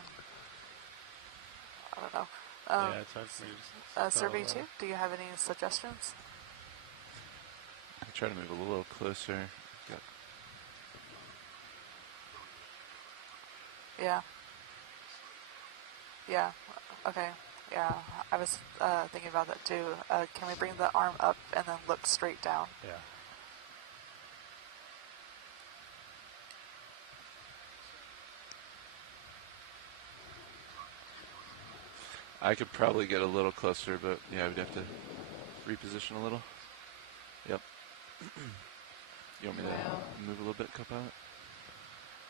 don't know. Yeah, it's hard for you to Survey tell, 2, do you have any suggestions? I try to move a little closer. Got Yeah. Yeah. Okay. Yeah. I was thinking about that too. Can we bring the arm up and then look straight down? Yeah. I could probably get a little closer, but yeah, we'd have to reposition a little. Yep. You want me to move a little bit, Copilot?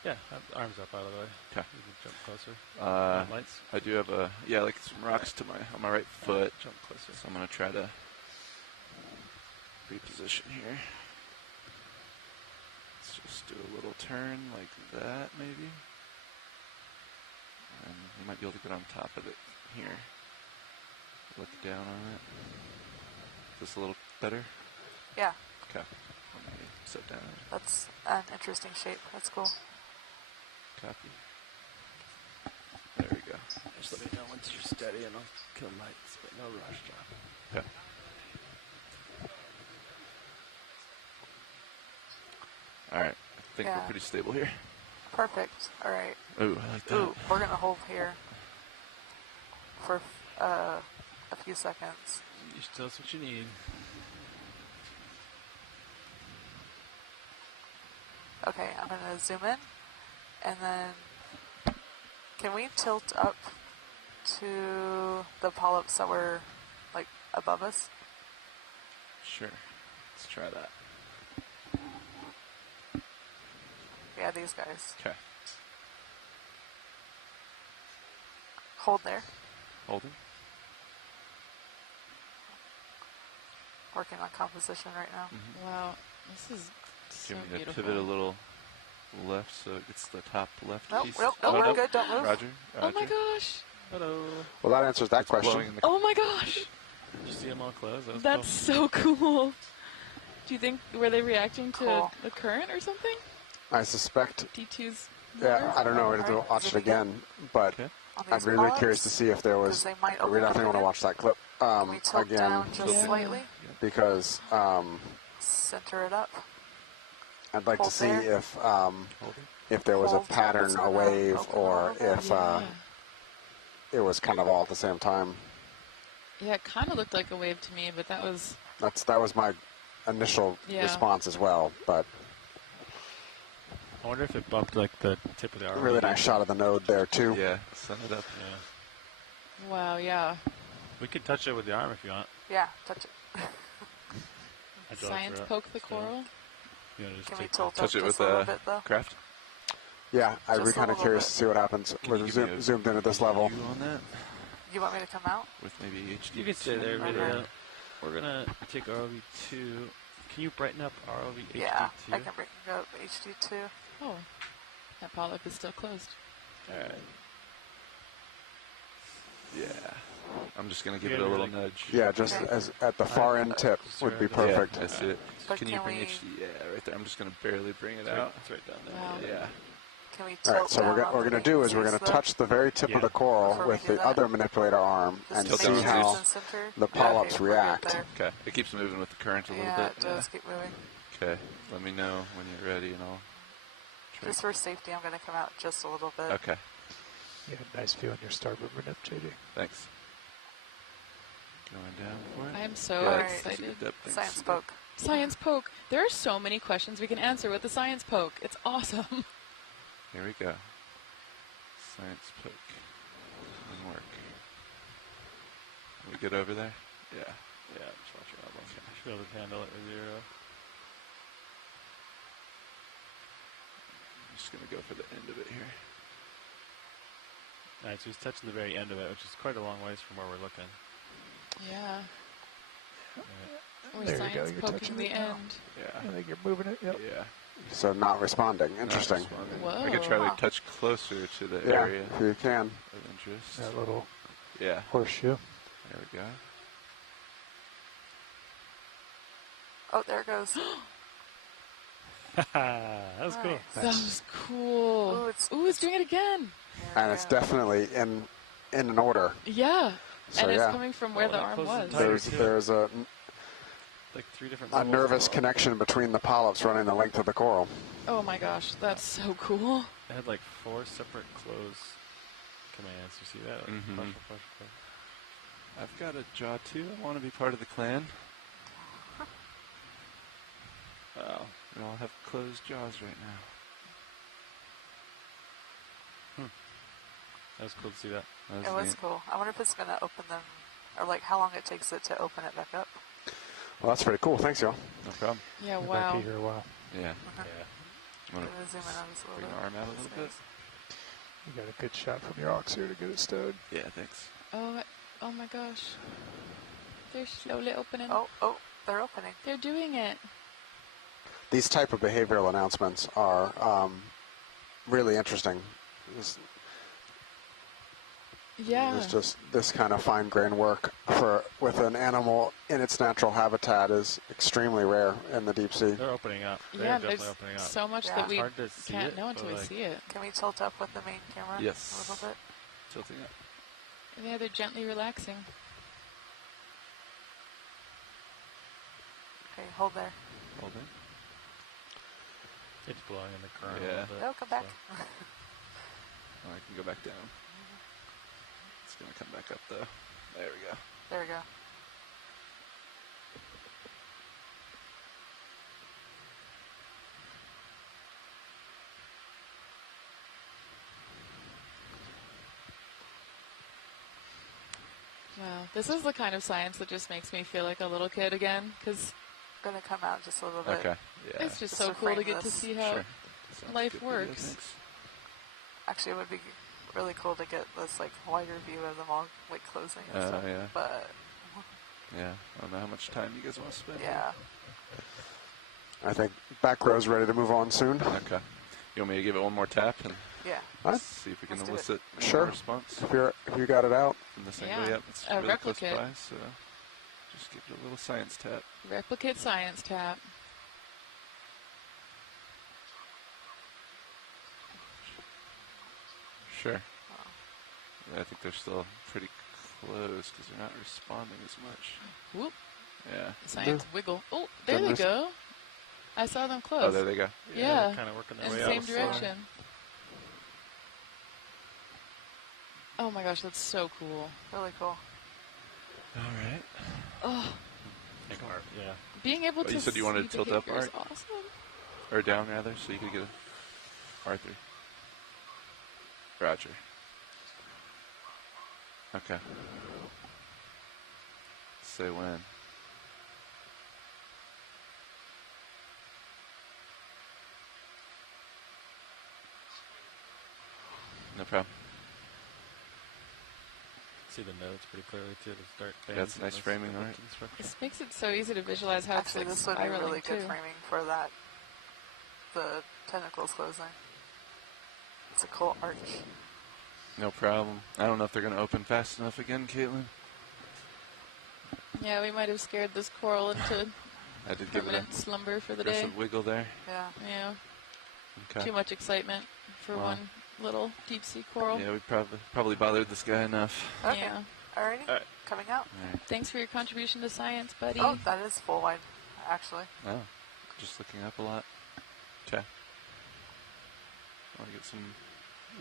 Yeah, arms up out of the way. Okay. You can jump closer. Lights. I do have like some rocks to on my right foot. Jump closer. So I'm gonna try to reposition here. Let's just do a little turn like that, maybe. And you might be able to get on top of it here. Look down on it. Is this a little better? Yeah. Okay. Let me sit down. That's an interesting shape. That's cool. Copy. There we go. Just let me know once you're steady and I'll kill lights, but no rush, John. Okay. Alright. I think we're pretty stable here. Perfect. All right. Ooh, I like that. Ooh, we're going to hold here for a few seconds. You tell us what you need. Okay, I'm going to zoom in. And then, can we tilt up to the polyps that were, like, above us? Sure. Let's try that. Yeah, these guys. Okay. Hold there. Holding. Working on composition right now. Wow, this is so Give me to beautiful. pivot a little left so it gets the top left Nope, piece. nope, Oh, we're nope. good, don't move. Roger. Oh my gosh. Hello. Well, that answers that question. Oh my gosh! Did you see them all close? That's so cool. Do you think, were they reacting to the current or something? I suspect. D2's. Yeah, I don't know. We'd have to watch it again, but I'd be really curious to see if there was. We definitely want to watch that clip again. Down just slightly? Because center it up. I'd like to see if there was a pattern, a wave, or if it was kind of all at the same time. Yeah, it kind of looked like a wave to me, but that was... That was my initial response as well, but... I wonder if it bumped like the tip of the ROV. Really nice shot of the node there, too. Yeah, send it up. Yeah. Wow, yeah. We could touch it with the arm if you want. Yeah, touch it. Science poke the coral? Can we tilt touch up it with just a little bit, though? craft? Yeah, I'd be kind of curious to see what happens. We're zoomed in at this level. On that? You want me to come out? With maybe HD2. You can stay there, video. We're going to take ROV2. Can you brighten up ROV HD2? Yeah, I can brighten up HD2. Oh, that polyp is still closed. All right. Yeah. I'm just going to give it a little nudge. Yeah, just as at the far end tip would be perfect. Yeah, that's it. But can you bring HD? Yeah, right there. I'm just going to barely bring it out. It's right down there. Wow. Yeah. Can we All right, so what we're going to do is we're going to touch the very tip of the coral with the other manipulator arm and see how the polyps react. Okay. It keeps moving with the current a little bit. Yeah, it does keep moving. Okay. Let me know when you're ready and I'll try. Just for safety, I'm going to come out just a little bit. Okay. Yeah, nice view on your starboard manip, JD. Thanks. Going down for it. I am so excited. Science poke. Science poke. There are so many questions we can answer with the science poke. It's awesome. Here we go. Science poke. Doesn't work. We good over there? Yeah. Yeah, just watch your elbow. I should be able to handle it with 0. I'm just going to go for the end of it here. Alright, so he's touching the very end of it, which is quite a long ways from where we're looking. Yeah. We're There you go, science you're poking touching the it now. end. Yeah. I think you're moving it, yep. Yeah. So not responding. Interesting. Whoa. I could try to touch closer to the Yeah, area if you can. of interest. That little Yeah. horseshoe. There we go. Oh, there it goes. That was cool. That was cool. Ooh, it's doing it again. And it's definitely in an order. Yeah. So, and it's yeah. coming from where the arm was. There's a like 3 different a nervous connection between the polyps running the length of the coral. Oh my gosh, that's so cool. It had like 4 separate close commands. You see that? Like partial. I've got a jaw too. I want to be part of the clan. Wow. We all have closed jaws right now. That was cool to see that. It was cool. I wonder if it's going to open them, or like how long it takes it to open it back up. Well, that's pretty cool. Thanks, y'all. No problem. Yeah, We're wow. back here a while. Yeah. I'm going to zoom in on this a Bring little your arm out a little bit. You got a good shot from your ox here to get it stowed. Yeah, thanks. Oh my gosh. They're slowly opening. Oh, they're opening. They're doing it. These type of behavioral announcements are really interesting. Yeah. It's just this kind of fine-grained work with an animal in its natural habitat is extremely rare in the deep sea. They're opening up. Yeah, They're there's definitely opening up. so much that we Hard to see can't it, know until we like see it. Can we tilt up with the main camera? Yes. A little bit. Tilting up. Yeah, they're gently relaxing. Okay, hold there. Hold it. It's blowing in the current a Yeah. little bit. No, come back. Oh, I can go back down. It's going to come back up though. There we go. There we go. Wow, this is the kind of science that just makes me feel like a little kid again, because I'm going to come out just a little bit. Okay. Yeah. it's just so cool to get to see how life works. Thanks. Actually, it would be really cool to get this like wider view of them all like closing and stuff. Yeah. But yeah, I don't know how much time you guys want to spend. Yeah. I think back row's ready to move on soon. Okay. You want me to give it one more tap? And Yeah. Right. See if we can elicit sure. a response. If you got it out. From this angle, yep. It's really close by, so just give it a little science tap. Replicate science tap. Sure. Yeah, I think they're still pretty close because they're not responding as much. Whoop. Yeah. Science wiggle. Oh, there they go. I saw them close. Oh, there they go. Yeah. Kind of working their in way the out. same direction. Oh my gosh, that's so cool. Really cool. All right. Oh. Yeah. Being able to you said you wanted to tilt up, Art? Awesome. Or down, rather, so you could get a Arthur. Roger. Okay. Say when. No problem. See the notes pretty clearly too to start. That's nice framing, right? This makes it so easy to visualize how Actually, it's this would be really too. good framing for that. The tentacles closing. It's a cool arch. No problem. I don't know if they're going to open fast enough again, Caitlin. Yeah, we might have scared this coral into I did give it a slumber for the day. aggressive wiggle there. Yeah. Yeah. Okay. Too much excitement for one little deep sea coral. Yeah, we probably bothered this guy enough. Okay. Yeah. Alrighty. Right. Coming out. Right. Thanks for your contribution to science, buddy. Oh, that is full wide, actually. Oh, just looking up a lot. Okay. Want to get some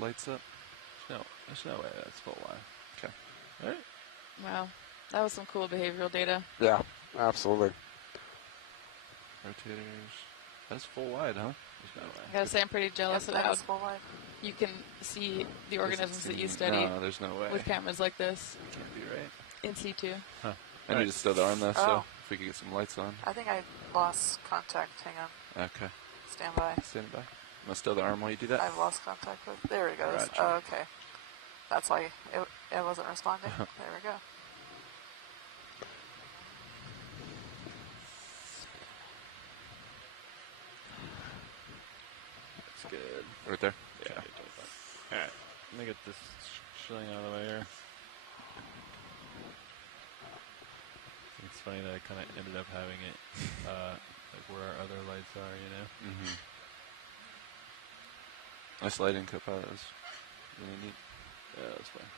lights up? There's no way that's full wide. Okay. All right. Wow. That was some cool behavioral data. Yeah, absolutely. Rotators. That's full wide, huh? There's no way. I gotta say, I'm pretty jealous of that how is full wide. you can see the organisms that you study No, there's no way. with cameras like this Can't be right. in situ. Huh. I need to stow the arm though, so Oh. if we could get some lights on. I think I lost contact. Hang on. Okay. Stand by. Stand by. I'm gonna stow the arm while you do that. I've lost contact with. There it goes. Gotcha. Oh, okay. That's why it wasn't responding. There we go. That's good. Right there? Yeah. All right. Let me get this shilling out of the way here. It's funny that I kind of ended up having it like where our other lights are, you know? Mm-hmm. Nice lighting, Copilot. That was really neat. Yeah, that's fine.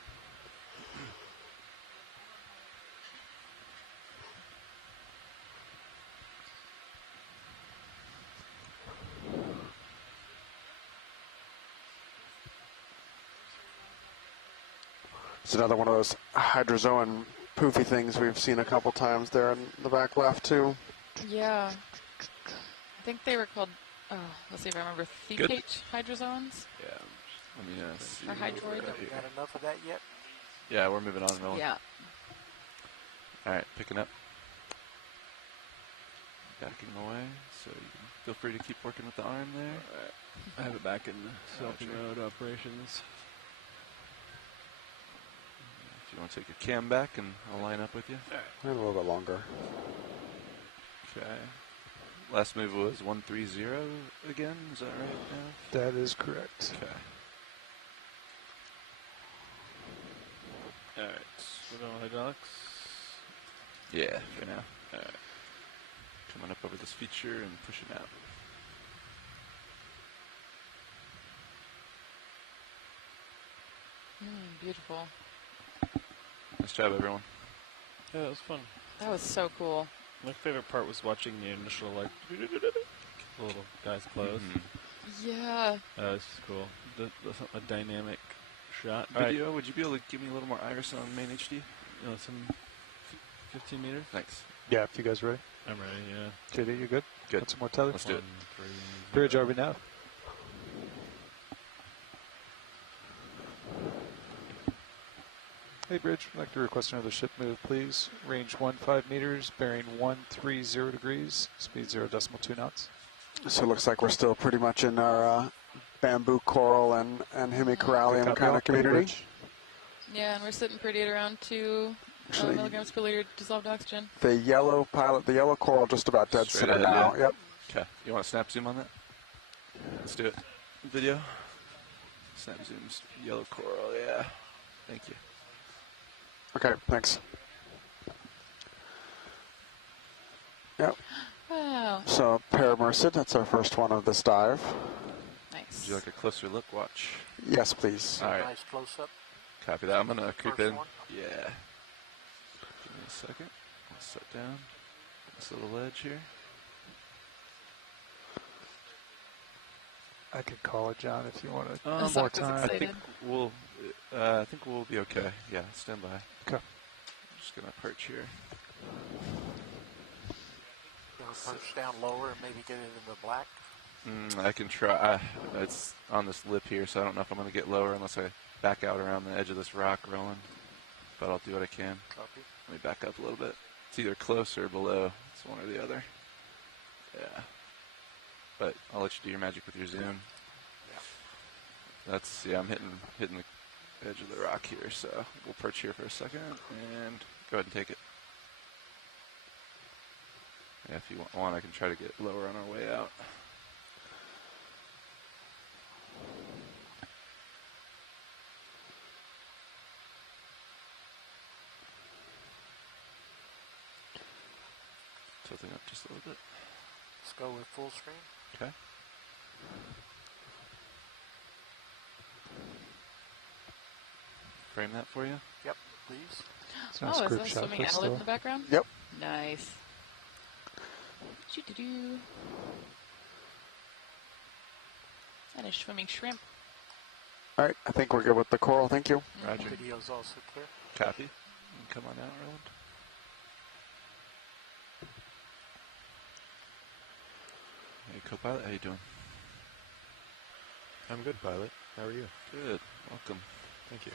It's another one of those hydrozoan poofy things we've seen a couple times there in the back left too. Yeah. I think they were called, let's see if I remember, thecate hydrozoans? Yeah. Let me see. Or hydroid. Got enough of that yet? Yeah, we're moving on, Nolan. Yeah. All right, picking up. Backing away, so you can feel free to keep working with the arm there. All right. I have it back in selfie mode operations. If you want to take your cam back, and I'll line up with you. And a little bit longer. Okay. Last move was 130 again. Is that right now? That is correct. Okay. All right. We're going hydraulics. Yeah, for now. All right. Coming up over this feature and pushing out. Beautiful. Nice job, everyone. Yeah, that was fun. That was so cool. My favorite part was watching the initial, like, the little guys close. Yeah. That was cool. A dynamic shot. Video, would you be able to give me a little more iris on main HD? You know, some 15 meters? Thanks. Yeah, if you guys ready. I'm ready, yeah. JD, you good? Good. Got some more tether? Let's do it. 1, 3, Bridge RV now. Hey, Bridge, I'd like to request another ship move, please. Range 15 meters, bearing 130 degrees, speed 0.2 knots. So it looks like we're still pretty much in our bamboo coral and hemicorallium kind of community. Yeah, and we're sitting pretty at around 2 milligrams per liter dissolved oxygen. The yellow coral just about dead Straight center ahead, now. yeah. Yep. Okay. You want to snap zoom on that? Let's do it. Video. Snap zooms. Yellow coral, yeah. Thank you. Okay, thanks. Yep. Wow. So, Paramercid, that's our first one of this dive. Nice. Would you like a closer look? Watch. Yes, please. All right. Nice close-up. Copy that. I'm going to creep in. One. Yeah. Give me a second. I'll set down this little ledge here. I can call it, John, if you want to more time. I think we'll be okay. Yeah, stand by. Okay. I'm just gonna perch here. You want to punch down lower and maybe get it in the black? I can try. It's on this lip here, so I don't know if I'm gonna get lower unless I back out around the edge of this rock rolling. But I'll do what I can. Copy. Let me back up a little bit. It's either close or below. It's one or the other. Yeah. But I'll let you do your magic with your zoom. Yeah. That's, yeah, I'm hitting the edge of the rock here, so we'll perch here for a second and go ahead and take it. Yeah, if you want, I can try to get lower on our way out. Tilting up just a little bit. Let's go with full screen. Okay. Frame that for you? Yep, please. Oh, is that a swimming antelope in the background? Yep. Nice. Choo-doo-doo. And a swimming shrimp. All right, I think we're good with the coral. Thank you. Roger. Video's also clear. Copy. You can come on out, Roland. Hey, co-pilot, how you doing? I'm good, pilot. How are you? Good. Welcome. Thank you.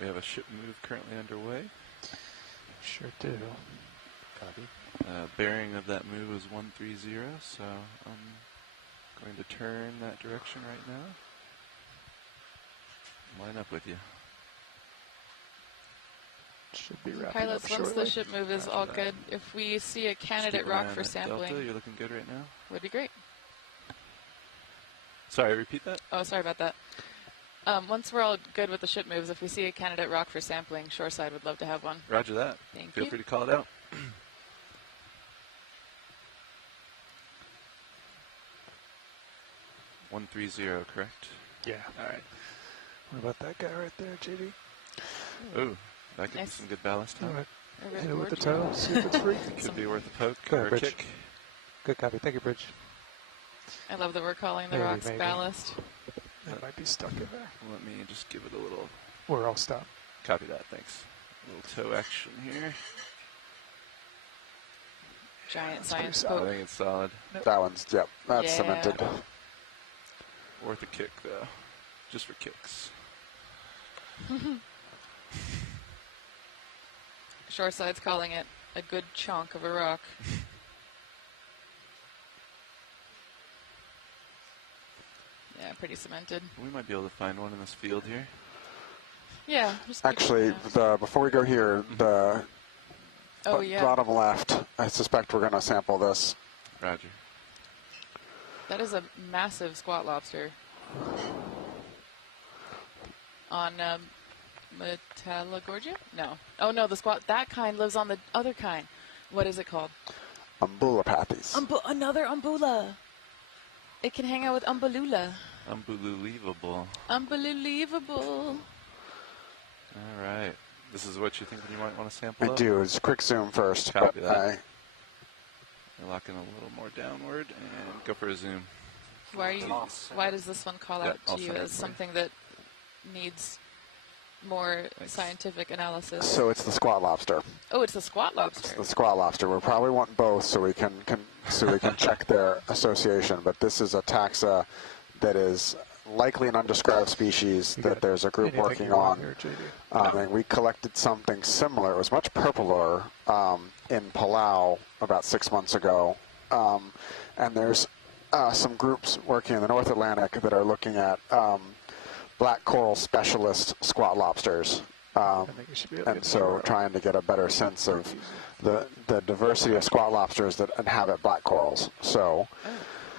We have a ship move currently underway. Sure do. Copy. Bearing of that move is 130, so I'm going to turn that direction right now. Line up with you. Should be wrapping Pilots, up once shortly. the ship move is all good, if we see a candidate rock for sampling, Delta, you're looking good right now. would be great. Sorry, repeat that? Oh, sorry about that. Once we're all good with the ship moves, if we see a candidate rock for sampling, Shoreside would love to have one. Roger that. Thank Feel you. free to call it out. 130, correct? Yeah. All right. What about that guy right there, JD? Ooh, that could Nice. be some good ballast. Huh? All right. Over Hit it with the gorge. toe, see if it's free. Could be worth a poke Go or ahead, a Bridge. kick. Good copy. Thank you, Bridge. I love that we're calling the Maybe, rocks maybe. ballast. That might be stuck in there. Let me just give it a little. We're all stopped. Copy that, thanks. A little toe action here. Giant science I poke. think it's solid. That one's, yep, that's Yeah. cemented. Worth a kick, though. Just for kicks. Shoreside's calling it a good chunk of a rock. Yeah, pretty cemented. We might be able to find one in this field here. Yeah. Just keep Actually, looking at it. before we go here, the Oh, yeah. bottom left, I suspect we're going to sample this. Roger. That is a massive squat lobster. On Metallogorgia? No. Oh, no, the squat. That kind lives on the other kind. What is it called? Umbulapathes. Another umbula. It can hang out with umbellula. Unbelievable. Unbelievable. All right. This is what you think you might want to sample I up? do. It's a quick zoom first. Copy but that. You're locking a little more downward and go for a zoom. Why does this one call Yeah, out I'll to you send it as for you. something that needs more scientific analysis? So it's the squat lobster. Oh, it's a squat It's lobster. the squat lobster. We probably want both so we can check their association. But this is a taxa that is likely an undescribed species that there's a group Anything working you want on. here, JD? And we collected something similar. It was much purpler in Palau about 6 months ago. And there's some groups working in the North Atlantic that are looking at black coral specialist squat lobsters. And so trying to get a better sense of the diversity of squat lobsters that inhabit black corals. So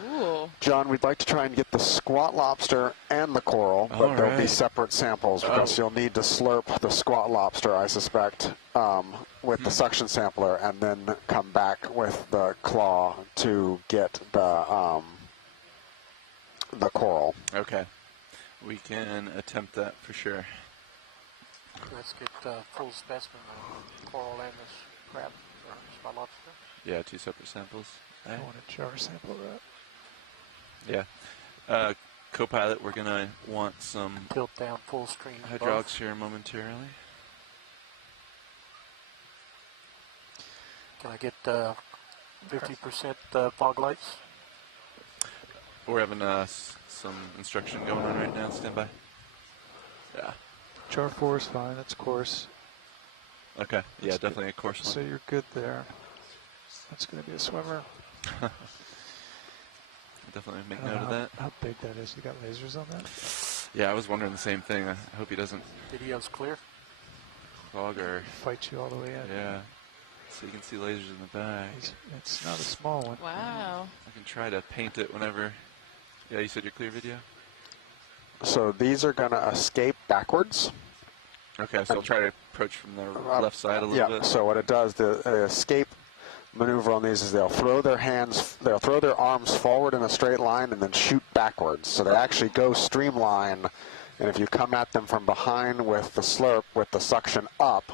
Ooh. John, we'd like to try and get the squat lobster and the coral, but they'll be separate samples because you'll need to slurp the squat lobster, I suspect, with the suction sampler, and then come back with the claw to get the coral. Okay. We can attempt that for sure. Let's get full specimen of coral and this crab, spot lobster. Yeah, 2 separate samples. I want a jar sample of Yeah. that. Co-pilot, we're going to want some tilt down full screen hydraulics here momentarily. Can I get 50% fog lights? We're having some instruction going on right now. Stand by. Yeah. Char 4 is fine. That's course. Okay. Yeah, definitely a course one. So you're good there. That's going to be a swimmer. Definitely make note of that. How big that is. You got lasers on that? Yeah, I was wondering the same thing. I hope he doesn't. Video's clear. Fog or fight you all the way in. Yeah. So you can see lasers in the back. It's not a small one. Wow. I can try to paint it whenever. Yeah, you said you're clear, video? So these are going to escape backwards. Okay, so I'll try to approach from the left side a little bit. Yeah, so what it does, the escape maneuver on these is they'll throw their arms forward in a straight line and then shoot backwards. So they actually go streamline, and if you come at them from behind with the slurp, with the suction up,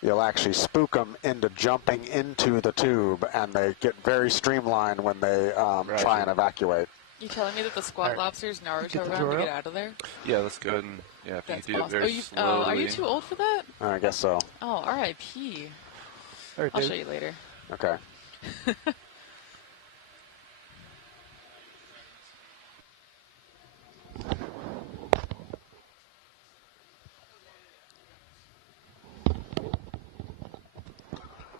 you'll actually spook them into jumping into the tube, and they get very streamlined when they try and evacuate. You telling me that the squat lobsters Naruto run to get out of there? Yeah, let's go ahead and if That's you do awesome. it very slowly. Are you too old for that? I guess so. Oh, R.I.P. Right, I'll show you later. Okay.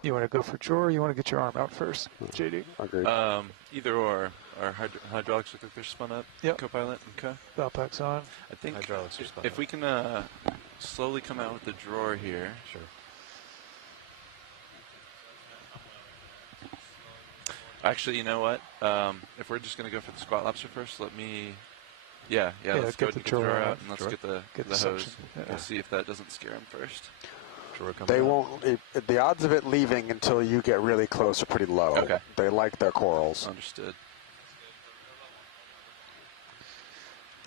You want to go for draw, or you want to get your arm out first, JD? Agreed. Either or. Our hydraulics look like they're spun up. Yep. Co-pilot. Okay. Backpack's on. I think hydraulics are spun if we can slowly come out with the drawer here. Sure. Actually, you know what? If we're just going to go for the squat lobster first, let me. Yeah. Let's go get ahead and the get the drawer drawer out out. and let's get the hose. suction. We'll see if that doesn't scare them first. They won't. The odds of it leaving until you get really close are pretty low. Okay. They like their corals. Understood.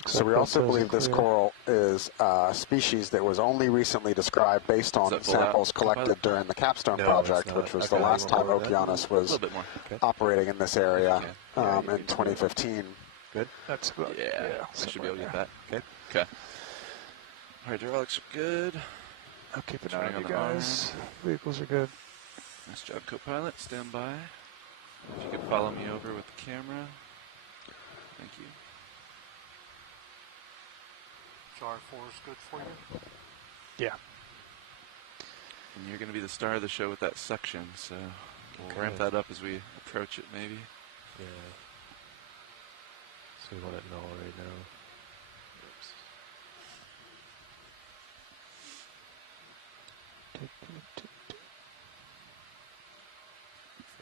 So we also believe this coral is a species that was only recently described based on samples collected during the Capstone project, which was the last time Okeanos was operating in this area in 2015. Good. That's about, I should be able to get that. Okay. Hydraulics are good. I'll keep an eye on you guys. Vehicles are good. Nice job, co-pilot. Stand by. If you could follow me over with the camera. Thank you. Jar 4 is good for you? Yeah. And you're going to be the star of the show with that suction, so we'll ramp that up as we approach it, maybe. Yeah. So we want it null right now. Oops.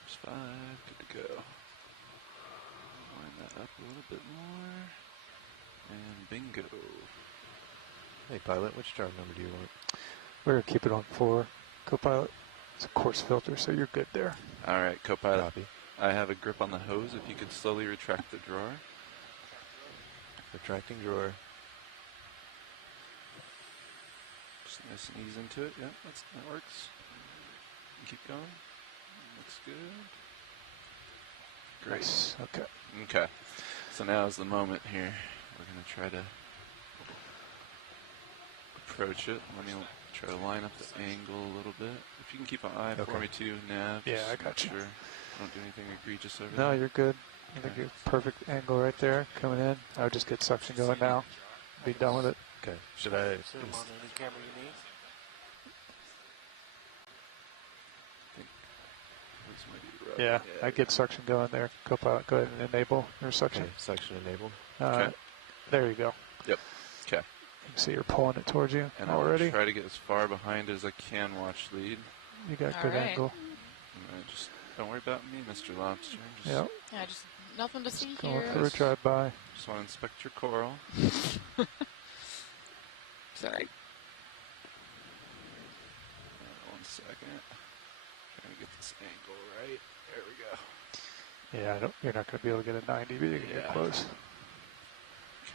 First 5, good to go. Line that up a little bit more. And bingo. Hey, pilot, which jar number do you want? We're going to keep it on 4. Co-pilot, it's a coarse filter, so you're good there. All right, co-pilot. Copy. I have a grip on the hose. If you could slowly retract the drawer. Retracting drawer. Just nice and ease into it. Yeah, that works. Keep going. Looks good. Great. Nice. Okay. Okay. So now is the moment here. We're going to try to approach it. Let me try to line up the angle a little bit. If you can keep an eye for me too, Nav. Yeah, I got you. Sure I don't do anything egregious over No, there. you're good. I think you're perfect angle right there coming in. I would just get suction going now. Be done with it. Okay. Should I? Zoom on any camera you need. Yeah, I get suction going there. Co-pilot, go ahead and enable your suction. Okay, suction enabled. Okay. There you go. Yep. Okay. You can see you're pulling it towards you And already. I'll try to get as far behind as I can watch lead. You got good angle. Just don't worry about me, Mr. Lobster. Just Yep. Yeah, just Nothing to see Going here. for a drive-by. Just want to inspect your coral. Sorry. 1 second. Trying to get this angle right. There we go. Yeah, you're not going to be able to get a 90, but you can get close.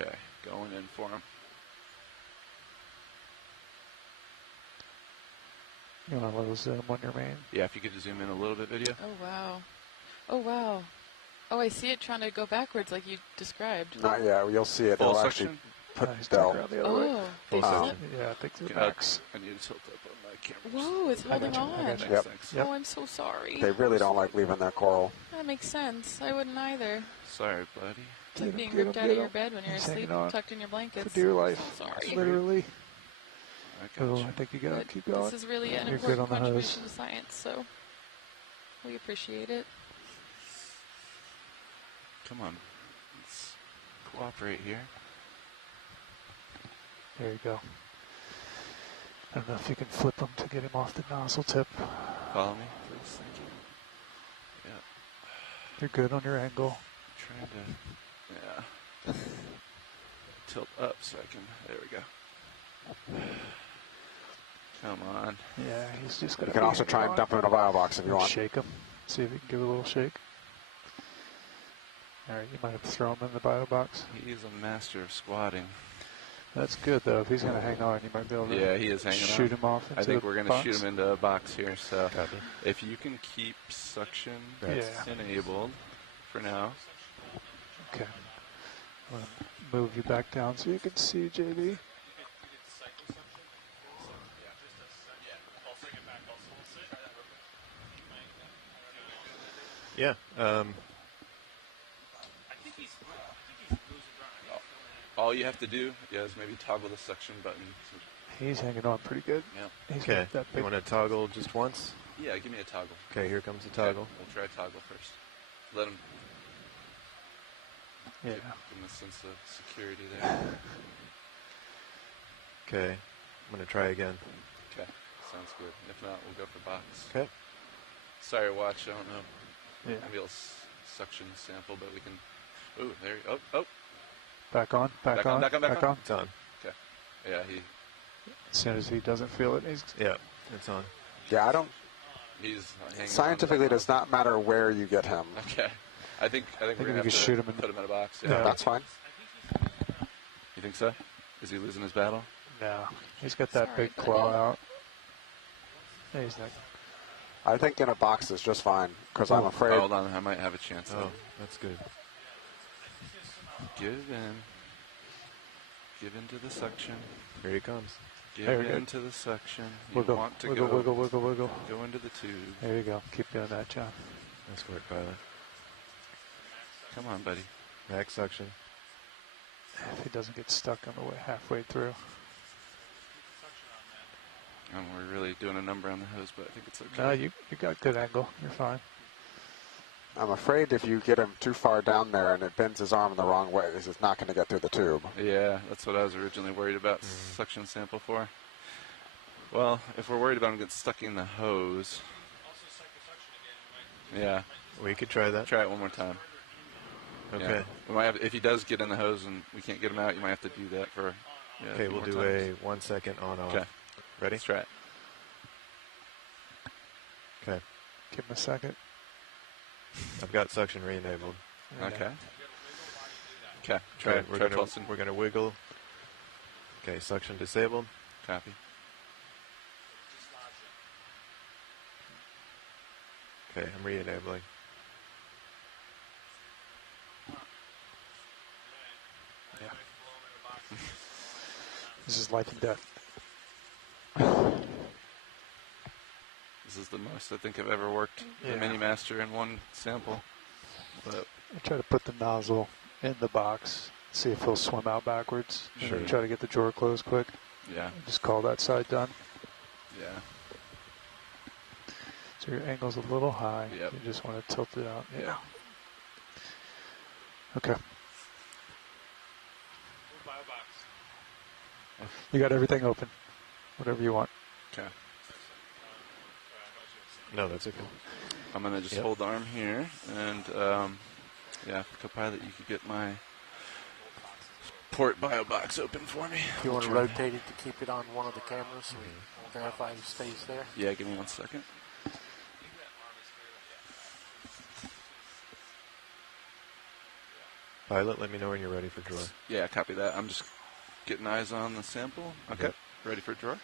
Okay, going in for him. You want a little zoom on your main? Yeah, if you could zoom in a little bit, video. Oh, wow. Oh, wow. Oh, I see it trying to go backwards like you described. Not yet. You'll see it. Full It'll section? actually put down down. the other way. Oh, they flip? Yeah, I think the backs. I need to tilt up on my camera. Whoa, it's holding on. Yep. Oh, I'm so sorry. They really don't like leaving their coral. That makes sense. I wouldn't either. Sorry, buddy. It's like being ripped out of your bed when you're asleep, tucked in your blankets. For dear life. So sorry. Literally. Oh, I think you got to keep going. This is really an You're important good on the contribution hose. to science, so we appreciate it. Come on. Let's cooperate here. There you go. I don't know if you can flip him to get him off the nozzle tip. Follow me, please. Thank you. Yeah. You're good on your angle. Trying to, tilt up so I can, there we go. Come on. Yeah, he's just got to. You can also try and dump him in a bio box if you want. Shake him. See if you can give it a little shake. All right, you might have to throw him in the bio box. He's a master of squatting. That's good, though. If he's going to hang on, you might be able to he is hanging shoot on. him off into I think the we're going to shoot him into a box here. So if you can keep suction enabled for now. Okay. I'm going to move you back down so you can see JD. Yeah. All you have to do is maybe toggle the suction button. He's hanging on pretty good. Yeah. He's Okay. that You big. want to toggle just once? Yeah, give me a toggle. Okay, here comes the toggle. Okay, we'll try toggle first. Let him. Yeah. Give him a sense of security there. Okay. I'm going to try again. Okay, sounds good. If not, we'll go for box. Okay. Sorry, watch. I don't know. Yeah. Maybe we'll suction sample, but we can. Ooh, there. Oh. Back on. Back on. Back on. It's on. Okay. Yeah, he. As soon as he doesn't feel it, he's. Yeah, it's on. Yeah, I don't. He's hanging Scientifically, it does not matter where you get him. Okay. I think we're gonna have to shoot him put him in a box. Yeah, that's fine. You think so? Is he losing his battle? No. He's got that big claw out. Yeah, he's not. I think in a box is just fine, because I'm afraid. Hold on, I might have a chance. Oh, that's good. Give in. Give into the suction. Here he comes. Give There we go. into the suction. You Wiggle, want to wiggle, go. wiggle, wiggle, wiggle. Go into the tube. There you go. Keep doing that, John. Nice work, Tyler. Come on, buddy. Back suction. If he doesn't get stuck on the way halfway through. And we're really doing a number on the hose, but I think it's okay. No, you got good angle. You're fine. I'm afraid if you get him too far down there and it bends his arm in the wrong way, he's not going to get through the tube. Yeah, that's what I was originally worried about suction sample for. Well, if we're worried about him getting stuck in the hose. Yeah. We could try that. Try it one more time. Okay. Yeah. We might have, if he does get in the hose and we can't get him out, you might have to do that for. Yeah, Okay, we'll do a 1 second on off. Okay. Ready? Let's try it. Okay. Give him a second. I've got suction re-enabled. Okay. Okay. Try Okay, it. Try pulsing. we're gonna wiggle. Okay, suction disabled. Copy. Okay, I'm re-enabling. Yeah. This is life and death. This is the most I think I've ever worked Yeah. the Mini Master in one sample. But I try to put the nozzle in the box, see if he'll swim out backwards. Sure. And try to get the drawer closed quick. Yeah. Just call that side done. Yeah. So your angle's a little high. Yep. You just want to tilt it out. Yeah. Okay. You got everything open. Whatever you want. Okay. No, that's okay. I'm going to just Yep. hold the arm here and Yeah, Copilot, you could get my port bio box open for me. If you want to rotate it to keep it on one of the cameras so we verify it stays there. Yeah, give me 1 second. Pilot, let me know when you're ready for drawer. Yeah, copy that. I'm just getting eyes on the sample. Okay. Yep. Ready for drawer?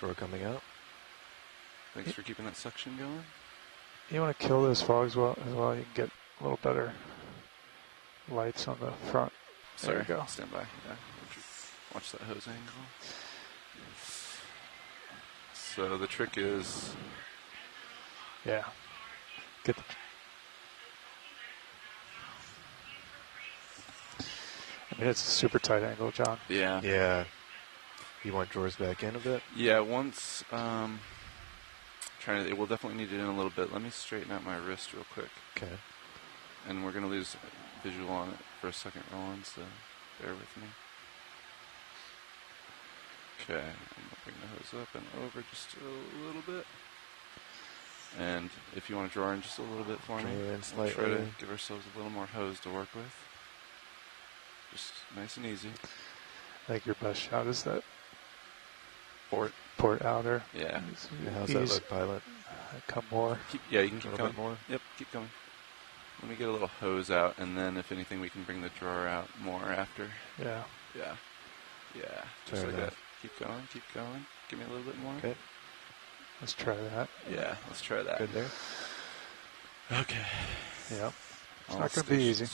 Drawer coming out. Thanks for keeping that suction going. You want to kill those fogs as well. You can get a little better lights on the front. There Sorry, you go. stand by. Yeah. Watch that hose angle. So the trick is... Yeah. Get the... I mean, it's a super tight angle, John. Yeah. Yeah. You want drawers back in a bit? Yeah, once... we'll definitely need it in a little bit. Let me straighten out my wrist real quick. Okay. And we're going to lose visual on it for a second, Roland, so bear with me. Okay, I'm going to bring the hose up and over just a little bit. And if you want to draw in just a little bit for me, we'll try to give ourselves a little more hose to work with. Just nice and easy. I think your best shot is that port outer. Yeah. How's that look, Pilot? Come more. Yeah, you can keep a coming. bit more. Yep, keep coming. Let me get a little hose out, and then if anything, we can bring the drawer out more after. Yeah. Yeah. Yeah. Just like that. Keep going. Keep going. Give me a little bit more. Okay. Let's try that. Yeah, let's try that. Good there. Okay. Yep. It's All not going to be easy.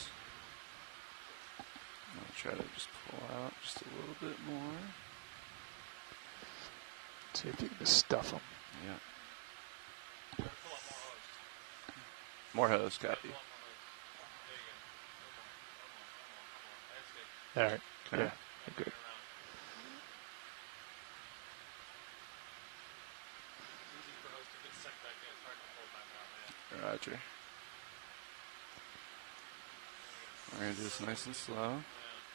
I'll try to just pull out just a little bit more. See if you can just stuff them. Yeah. More hose, copy. All right. Okay. Yeah. Good. Roger. We're going to do this nice and slow.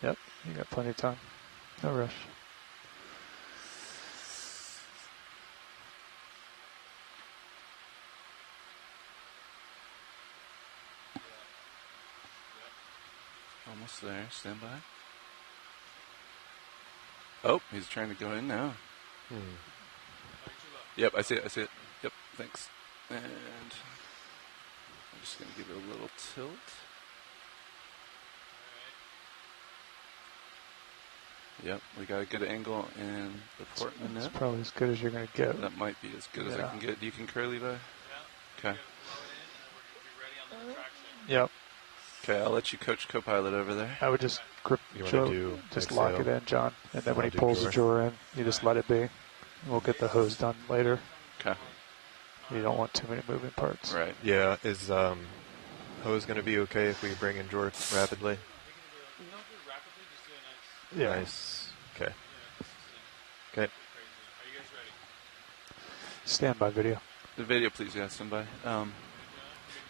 Yep. You got plenty of time. No rush. Almost there. Stand by. Oh, he's trying to go in now. Yep, I see it. I see it. Yep, thanks. And I'm just going to give it a little tilt. Yep, we got a good angle in the port and the net. It's probably as good as you're going to get. That might be as good as I can get. You can curly by? Okay. Yep. Okay, I'll let you coach Copilot over there. I would just grip, just lock it in, John. And then when he pulls the drawer in, you just let it be. We'll get the hose done later. Okay. You don't want too many moving parts. Right. Yeah. Is hose going to be okay if we bring in drawer rapidly? Yeah. Nice. Okay. Okay. Stand by video. The video, please. Yeah, stand by.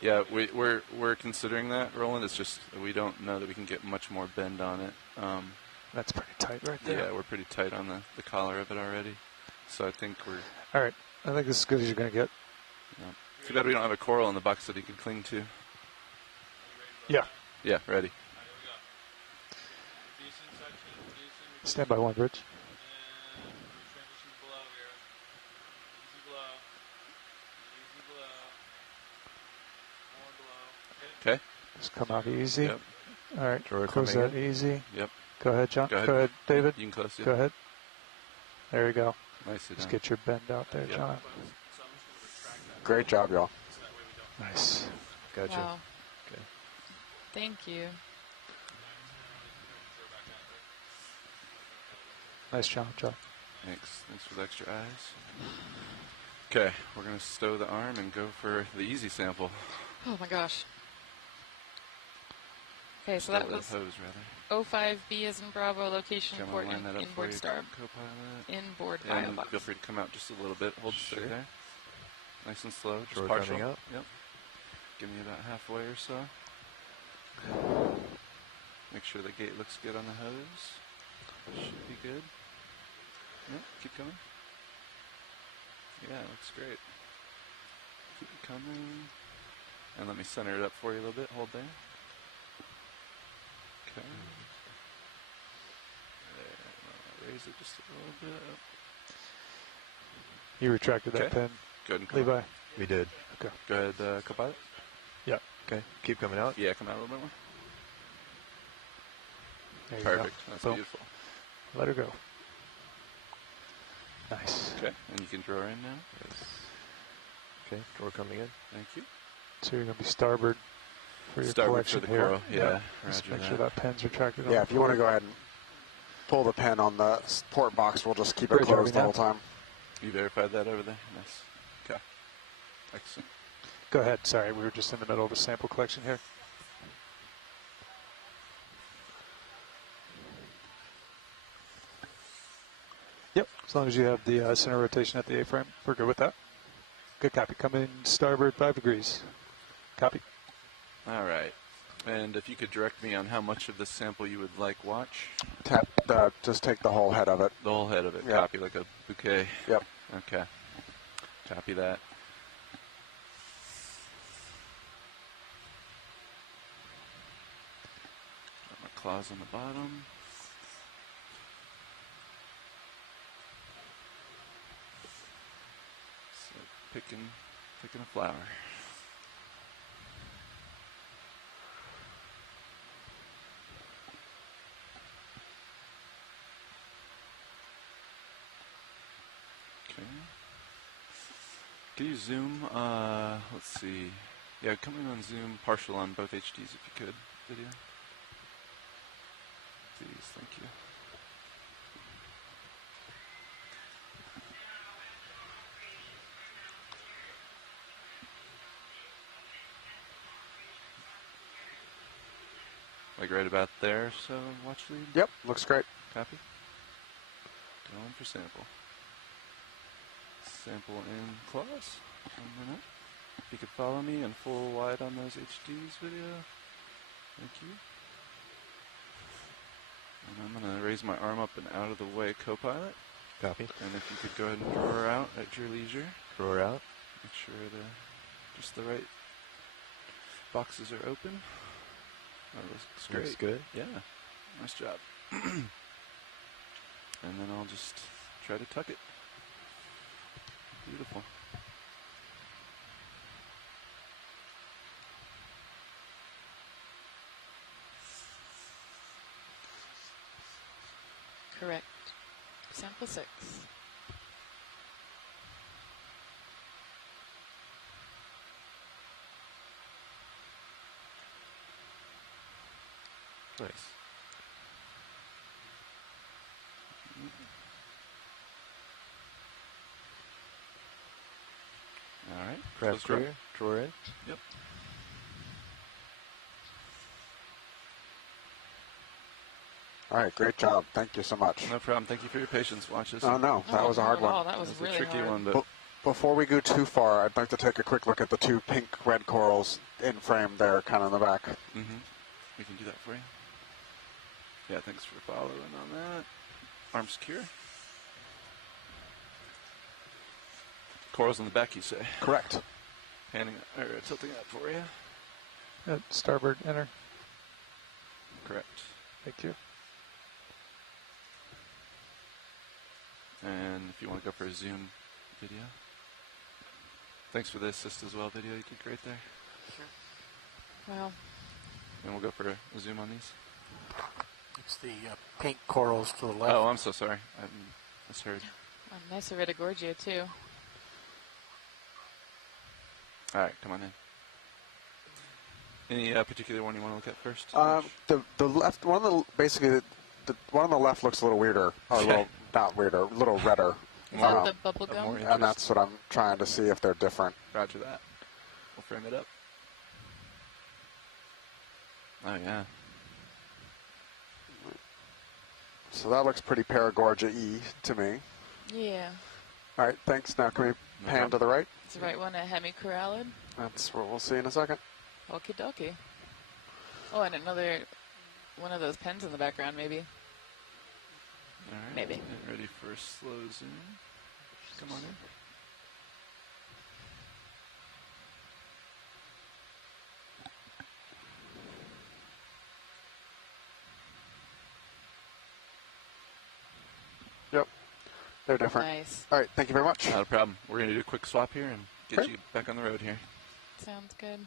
Yeah, we're considering that, Roland. It's just we don't know that we can get much more bend on it. That's pretty tight right there. Yeah, we're pretty tight on the collar of it already. So I think we're... All right. I think this is as good as you're going to get. Yeah. Too bad we don't have a coral in the box that he could cling to. Yeah. Yeah, ready. Stand by one, Rich. Okay. Just come out easy. Yep. All right. Drawer Close coming that in. easy. Yep. Go ahead, John. Go ahead. Go ahead, David. You can close it. Go ahead. There you go. Nicely Just done. get your bend out there, Yep. John. Great job, y'all. Nice. Gotcha. Wow. Okay. Thank you. Nice job, John. Thanks. Thanks for the extra eyes. Okay, we're going to stow the arm and go for the easy sample. Oh my gosh. Okay, so that Stow the was hose, rather. 05B as in Bravo, location, Okay, I'm port, gonna line that up for inboard you, star, Copilot. inboard And bio box. feel free to come out just a little bit. Hold Sure. still there. Nice and slow. Just Drawer partial. coming up. Yep. Give me about halfway or so. Make sure the gate looks good on the hose. Should be good. Yep, keep going. Yeah, it looks great. Keep it coming. And let me center it up for you a little bit. Hold there. Okay. Raise it just a little bit. You retracted that pen. Go ahead and Levi. We did. Okay. Go ahead, Copilot. Yeah. Okay. Keep coming out. Yeah, come out a little bit more. There you Perfect. go. That's Boom. beautiful. Let her go. Nice. Okay, and you can draw in now. Yes. Okay, drawer coming in. Thank you. So you're going to be starboard for your Starboard collection for the here. coral. Yeah. Just Roger make sure that pen's retracted. Yeah, if you want to go ahead and pull the pen on the port box, we'll just keep it closed the whole time. You verified that over there? Nice. Okay. Excellent. Go ahead. Sorry, we were just in the middle of a sample collection here. Yep, as long as you have the center rotation at the A-frame, we're good with that. Good copy. Come in starboard 5 degrees. Copy. All right. And if you could direct me on how much of this sample you would like watch. Just take the whole head of it. The whole head of it. Yep. Copy like a bouquet. Yep. Okay. Copy that. Got my claws on the bottom. So picking a flower. Okay. Can you zoom? Let's see. Yeah, come in on zoom, partial on both HDs if you could, video. Please, thank you. Like right about there, so watch lead? Yep, looks great. Copy. Going for sample. Sample in claws. 1 minute. If you could follow me and full wide on those HDs video. Thank you. And I'm going to raise my arm up and out of the way, Copilot. Copy. And if you could go ahead and draw her out at your leisure. Draw her out. Make sure just the right boxes are open. That looks great. Looks good. Yeah. Nice job. And then I'll just try to tuck it. Beautiful. Correct. Sample 6. Nice. All right. Grab clear. Draw in. Yep. All right, great job. Thank you so much. No problem. Thank you for your patience. Watch this. Oh, no, that was a hard one. That was really a tricky hard. one, but Before we go too far, I'd like to take a quick look at the 2 pink-red corals in frame there, kind of in the back. Mm-hmm. We can do that for you. Yeah, thanks for following on that. Arm secure. Corals in the back, you say? Correct. Tilting that for you. At starboard, enter. Correct. Thank you. And if you want to go for a zoom video. Thanks for the assist as well, video. You did great there. Sure. Wow. And we'll go for a zoom on these. It's the pink corals to the left. Oh, I'm so sorry. I misheard. Nice Iridogorgia, too. All right, come on in. Any particular one you want to look at first? The left one, basically the one on the left looks a little weirder, or a little not weirder, a little redder. Is that the bubble gum? And that's what I'm trying to see if they're different. Roger that. We'll frame it up. Oh yeah. So that looks pretty Paragorgia-y to me. Yeah. All right, thanks. Now can we pan to the right? It's the right one, a hemicorallid. That's what we'll see in a second. Okie dokie. Oh, and another one of those pens in the background, maybe. All right. Maybe. Get ready for a slow zoom. Come on in. They're different. Nice. All right, thank you very much. Not a problem. We're going to do a quick swap here and get you back on the road here. Sounds good.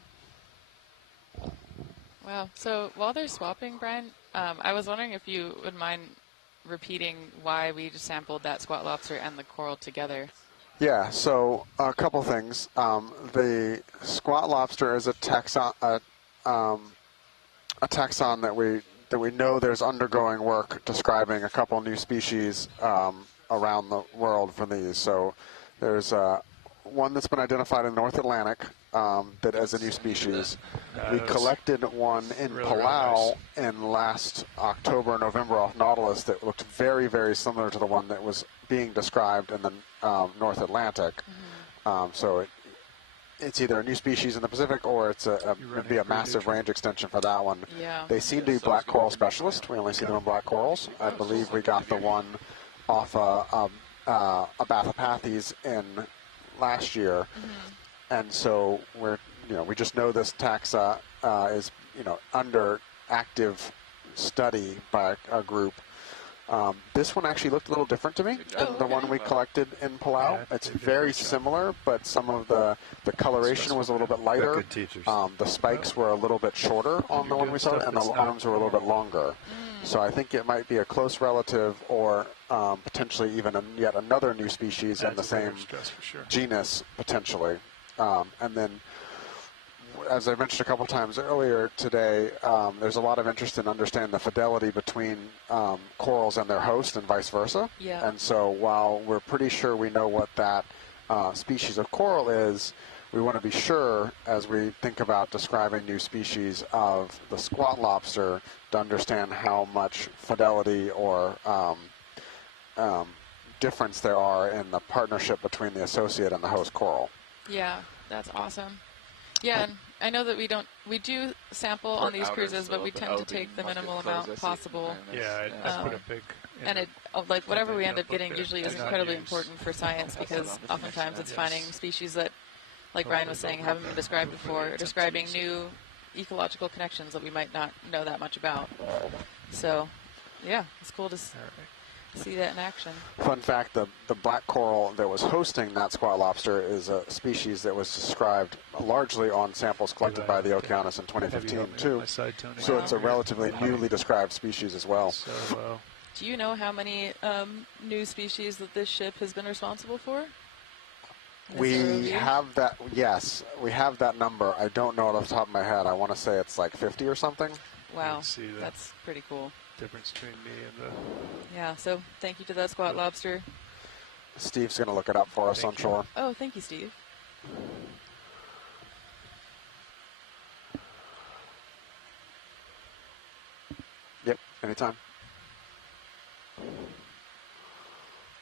Wow. So while they're swapping, Brian, I was wondering if you would mind repeating why we just sampled that squat lobster and the coral together. Yeah, so a couple things. The squat lobster is a taxon that we know there's undergoing work describing a couple new species around the world for these. So there's one that's been identified in the North Atlantic that as a new species. We collected one in Palau in last October, November off Nautilus that looked very, very similar to the one that was being described in the North Atlantic. So it's either a new species in the Pacific or it'd be a massive range extension for that one. Yeah. They seem to be black coral specialists. We only see them in black corals. I believe we got the one off Abathopathes in last year. And so we just know this taxa is, under active study by a group. This one actually looked a little different to me than the one we collected in Palau. It's very similar, but some of the coloration was a little bit lighter. The spikes were a little bit shorter on the one we saw, and the arms were a little bit longer. So I think it might be a close relative or potentially even yet another new species in the same genus, potentially. And then, as I mentioned a couple times earlier today, there's a lot of interest in understanding the fidelity between corals and their host and vice versa. Yeah. And so while we're pretty sure we know what that species of coral is, we want to be sure, as we think about describing new species of the squat lobster, to understand how much fidelity or difference there are in the partnership between the associate and the host coral. Yeah, that's awesome. Yeah, and I know that we do sample on these cruises, but we tend to take the minimal amount possible. Yeah, I put a big... And whatever we end up getting usually is incredibly important for science, because oftentimes it's finding species that, like Ryan was saying, haven't been described before, or describing new ecological connections that we might not know that much about. So, yeah, it's cool to see that in action. Fun fact, the black coral that was hosting that squat lobster is a species that was described largely on samples collected by the Okeanos in 2015 too. So it's a relatively newly described species as well. Do you know how many new species that this ship has been responsible for? We have that, yes, we have that number. I don't know it off the top of my head. I want to say it's like 50 or something. Wow, that's pretty cool. Difference between me and the... Yeah, so thank you to that squat lobster. Steve's going to look it up for us on shore. Oh, thank you, Steve. Yep, anytime.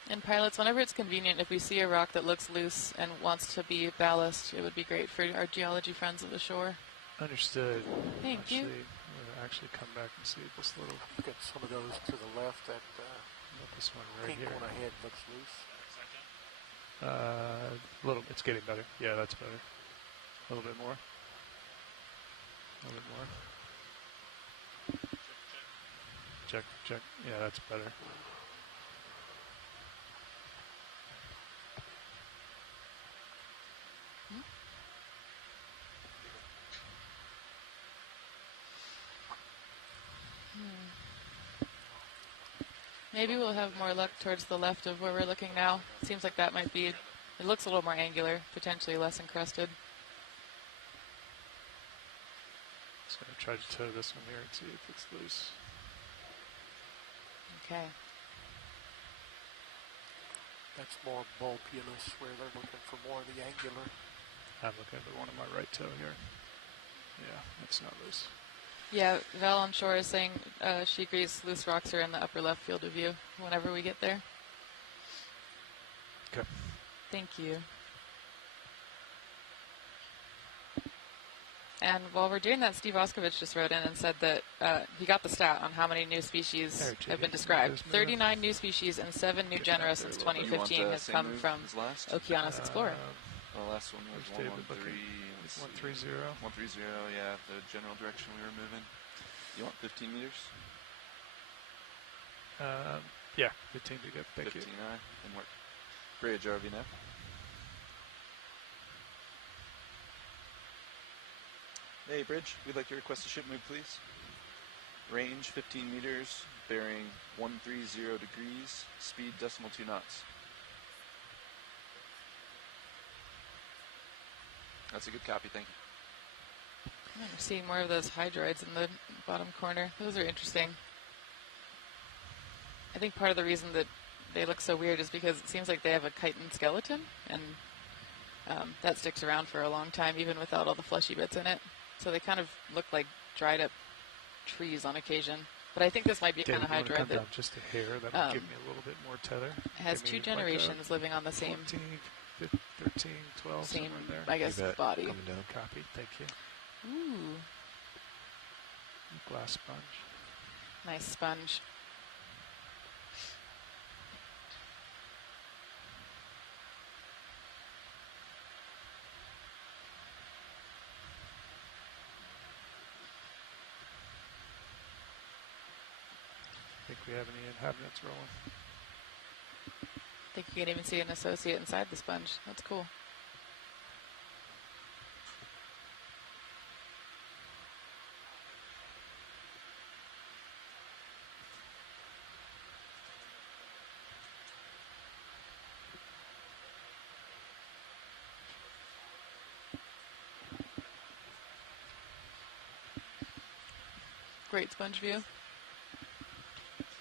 And pilots, whenever it's convenient, if we see a rock that looks loose and wants to be ballast, it would be great for our geology friends of the shore. Understood. Thank you. Actually come back and see this little... Look at some of those to the left. That this one right pink here. one ahead looks loose. It's getting better. Yeah, that's better. A little bit more. A little bit more. Check. Yeah, that's better. Maybe we'll have more luck towards the left of where we're looking now. Seems like that might be, it looks a little more angular, potentially less encrusted. Just going to try to tow this one here and see if it's loose. Okay. That's more bulbulous, where they're looking for more of the angular. I'm looking at the one on my right toe here. Yeah, it's not loose. Yeah, Val on shore is saying she agrees loose rocks are in the upper left field of view whenever we get there. Okay. Thank you. And while we're doing that, Steve Oskovich just wrote in and said that he got the stat on how many new species have been described. 39 new species and 7 new genera since 2015 have come from Okeanos Explorer. The last one was 113. 130. 130, yeah, the general direction we were moving. You want 15 meters? Yeah, 15 to go. Thank 15 you. and work. Bridge, RV now. Hey, Bridge, we'd like to request a ship move, please. Range 15 meters, bearing 130 degrees, speed .2 knots. That's a good copy, thank you. I'm seeing more of those hydroids in the bottom corner. Those are interesting. I think part of the reason that they look so weird is because it seems like they have a chitin skeleton, and that sticks around for a long time, even without all the fleshy bits in it. So they kind of look like dried up trees on occasion. But I think this might be kind of hydroid. Come down just a hair. That'll give me a little bit more tether. It has two generations living on the same 14, 13, 12, same, somewhere in there. I guess, body. Coming down. Copy. Thank you. Ooh. Glass sponge. Nice sponge. Think we have any inhabitants rolling? I think you can even see an associate inside the sponge. That's cool. Great sponge view.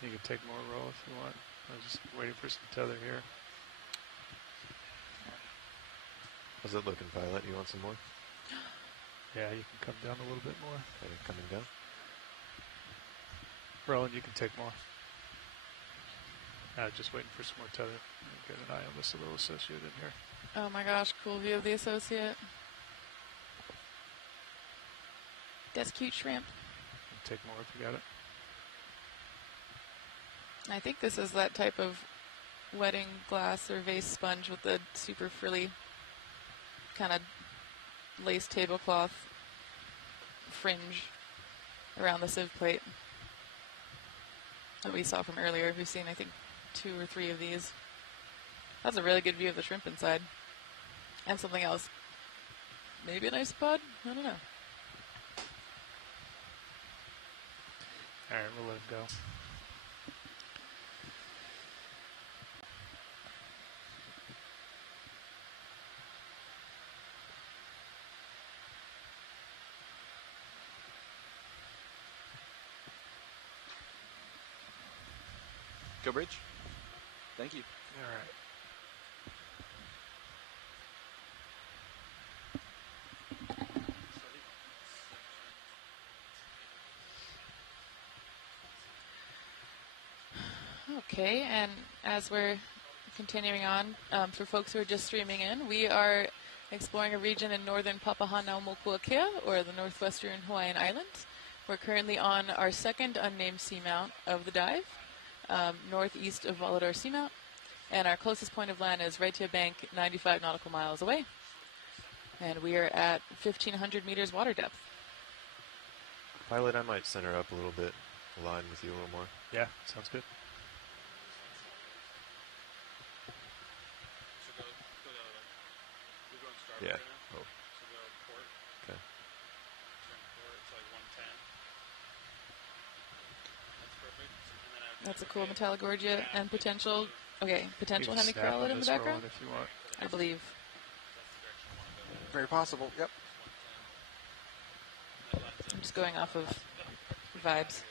You can take more roll if you want. I was just waiting for some tether here. How's it looking, Violet? You want some more? Yeah, you can come down a little bit more. Okay, coming down. Roland, you can take more. Just waiting for some more tether. Get an eye on this little associate in here. Oh my gosh, cool view of the associate. That's cute shrimp. Take more if you got it. I think this is that type of wetting glass or vase sponge with the super frilly kind of lace tablecloth fringe around the sieve plate that we saw from earlier. We've seen, I think, 2 or 3 of these. That's a really good view of the shrimp inside. And something else. Maybe an isopod? I don't know. All right, we'll let him go. Go Bridge. Thank you. All right. Okay, and as we're continuing on, for folks who are just streaming in, we are exploring a region in northern Papahanaumokuakea, or the northwestern Hawaiian Islands. We're currently on our second unnamed seamount of the dive, northeast of Volador Seamount, and our closest point of land is Raitea Bank, 95 nautical miles away. And we are at 1,500 meters water depth. Pilot, I might center up a little bit, align with you a little more. Yeah, sounds good. Yeah. Oh. Okay. That's a cool Metallogorgia and potential hemicorrallate in the background, if you want. I believe. Very possible, yep. I'm just going off of vibes.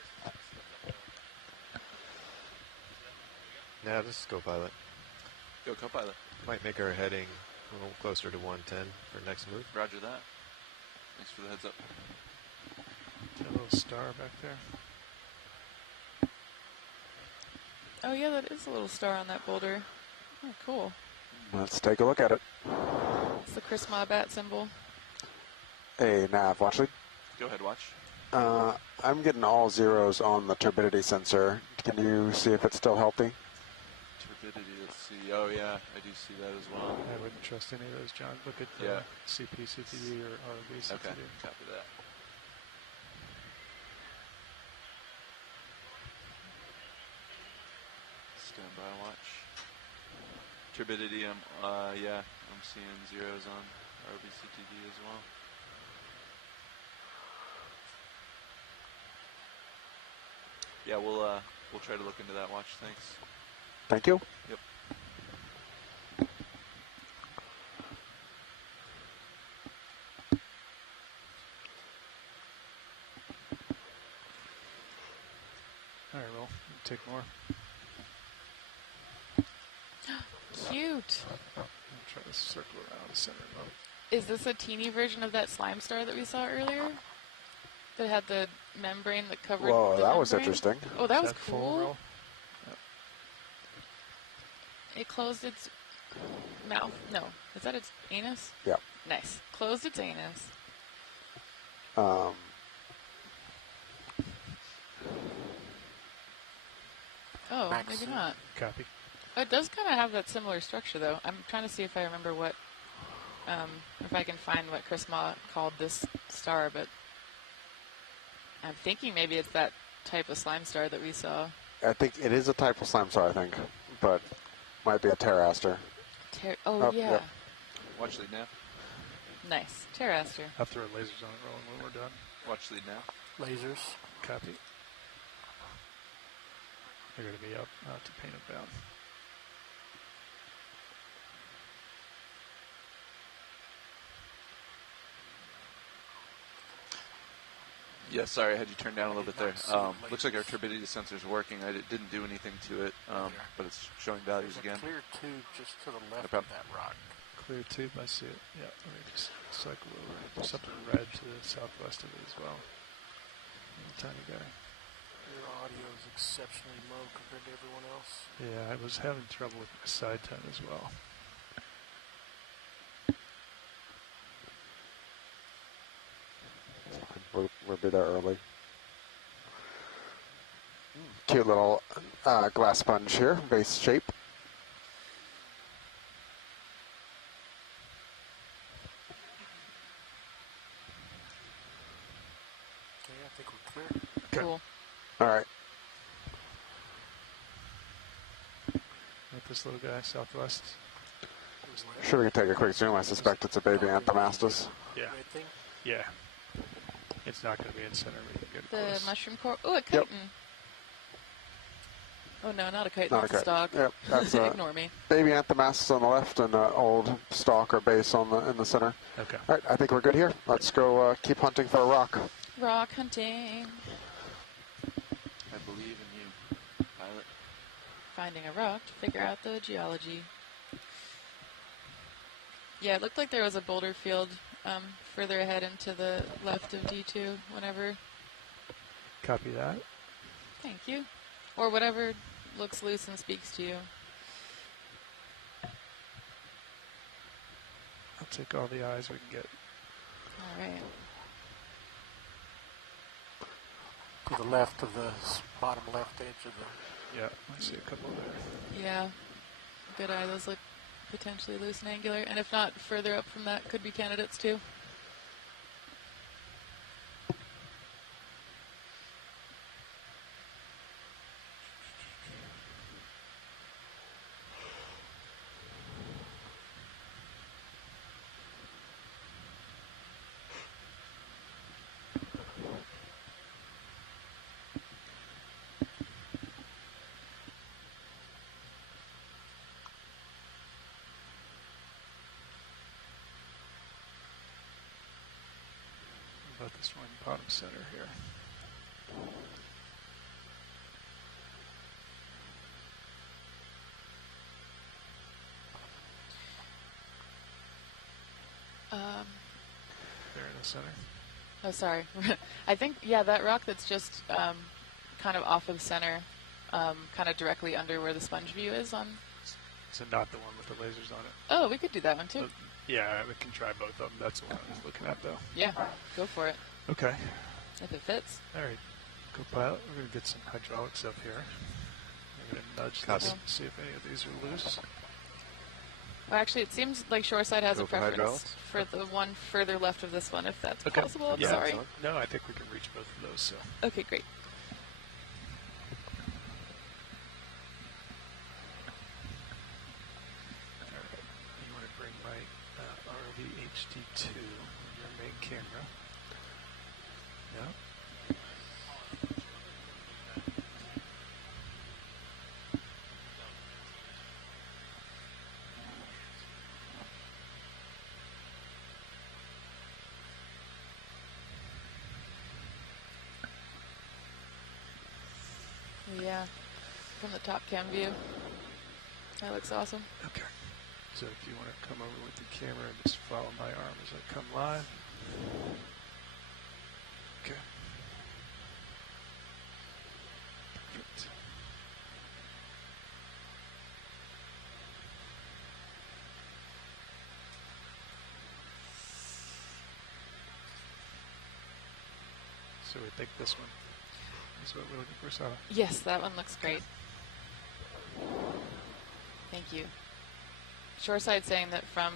Yeah, just go pilot. Go co-pilot. Might make our heading a little closer to 110 for next move. Roger that. Thanks for the heads up. A little star back there. Oh yeah, that is a little star on that boulder. Oh, cool. Let's take a look at it. It's the Chris Mabat symbol. Hey, Nav, watch lead. Go ahead, watch. I'm getting all zeros on the turbidity sensor. Can you see if it's still healthy? Turbidity, let's see. Oh yeah, I do see that as well. I wouldn't trust any of those, John. Look at the CP, CTD, or RV, CTD. Okay, copy that. turbidity, I'm seeing zeros on RBCTD as well. Yeah, we'll try to look into that watch. Thanks. Thank you. Yep. All right, well, take more. Cute. I'm trying to circle around the center mode. Is this a teeny version of that slime star that we saw earlier? That had the membrane that covered. Whoa, the that was membrane? interesting. Oh, that Is was full cool. roll? It closed its mouth. No, is that its anus? Yeah. Nice. Closed its anus. Um, Oh, maybe not. Copy. Oh, it does kind of have that similar structure, though. I'm trying to see if I remember what, if I can find what Chris Ma called this star, but I'm thinking maybe it's that type of slime star that we saw. I think it is a type of slime star, I think, but might be a pteraster. Oh, yeah. Yep. Watch lead now. Nice. Pteraster. I'll throw lasers on it rolling when we're done. Watch lead now. Lasers. Copy. They're going to be up to paint them down. Yeah, sorry, I had you turned down a little bit there. Looks like our turbidity sensor is working. I didn't do anything to it, but it's showing values again. Clear tube just to the left No of that rock. Clear tube, I see it. Yeah, let me just cycle over. There's something red to the southwest of it as well. Little tiny guy. Your audio is exceptionally low compared to everyone else. Yeah, I was having trouble with my side tone as well. We'll be there early. Cute little glass sponge here, base shape. Okay, I think we're clear. Cool. All right. With this little guy, southwest. Sure, we can take a quick zoom. I suspect it's a baby Anthomastus. Yeah. Red thing? Yeah. It's not going to be in center. We can get The close. mushroom core. Oh, a chitin. Oh, no, not a chitin. Not a That's a kite. stalk. Yep, that's Ignore me. baby Anthomastus on the left and an old stalk or base on in the center. Okay. All right, I think we're good here. Let's go keep hunting for a rock. Rock hunting. I believe in you, pilot. Finding a rock to figure out the geology. Yeah, it looked like there was a boulder field further ahead and to the left of D2 whenever. Copy that. Thank you. Or whatever looks loose and speaks to you. I'll take all the eyes we can get. All right. To the left of the bottom left edge of the... Yeah, I see a couple there. Yeah. Good eye. Those look potentially loose and angular. And if not, further up from that could be candidates too. About this one bottom center here. There in the center. Oh, sorry. I think, yeah, that rock that's just kind of off of center, kind of directly under where the sponge view is on. So not the one with the lasers on it. Oh, we could do that one too. Yeah, we can try both of them. That's the one I was looking at, though. Yeah, go for it. Okay. If it fits. All right. Co-pilot, we're going to get some hydraulics up here. We're going to nudge Copy. this, see if any of these are loose. Well, actually, it seems like Shoreside has Go a for preference hydraulics? for the one further left of this one, if that's Okay. possible. I'm Yeah. sorry. No, I think we can reach both of those. So. Okay, great. HD2, your main camera. Yeah. Yeah, from the top cam view. That looks awesome. Okay. So if you want to come over with the camera and just follow my arm as I come live. Okay. Perfect. So we think this one is what we're looking for, Sarah? Yes, that one looks great. Thank you. Shoreside saying that from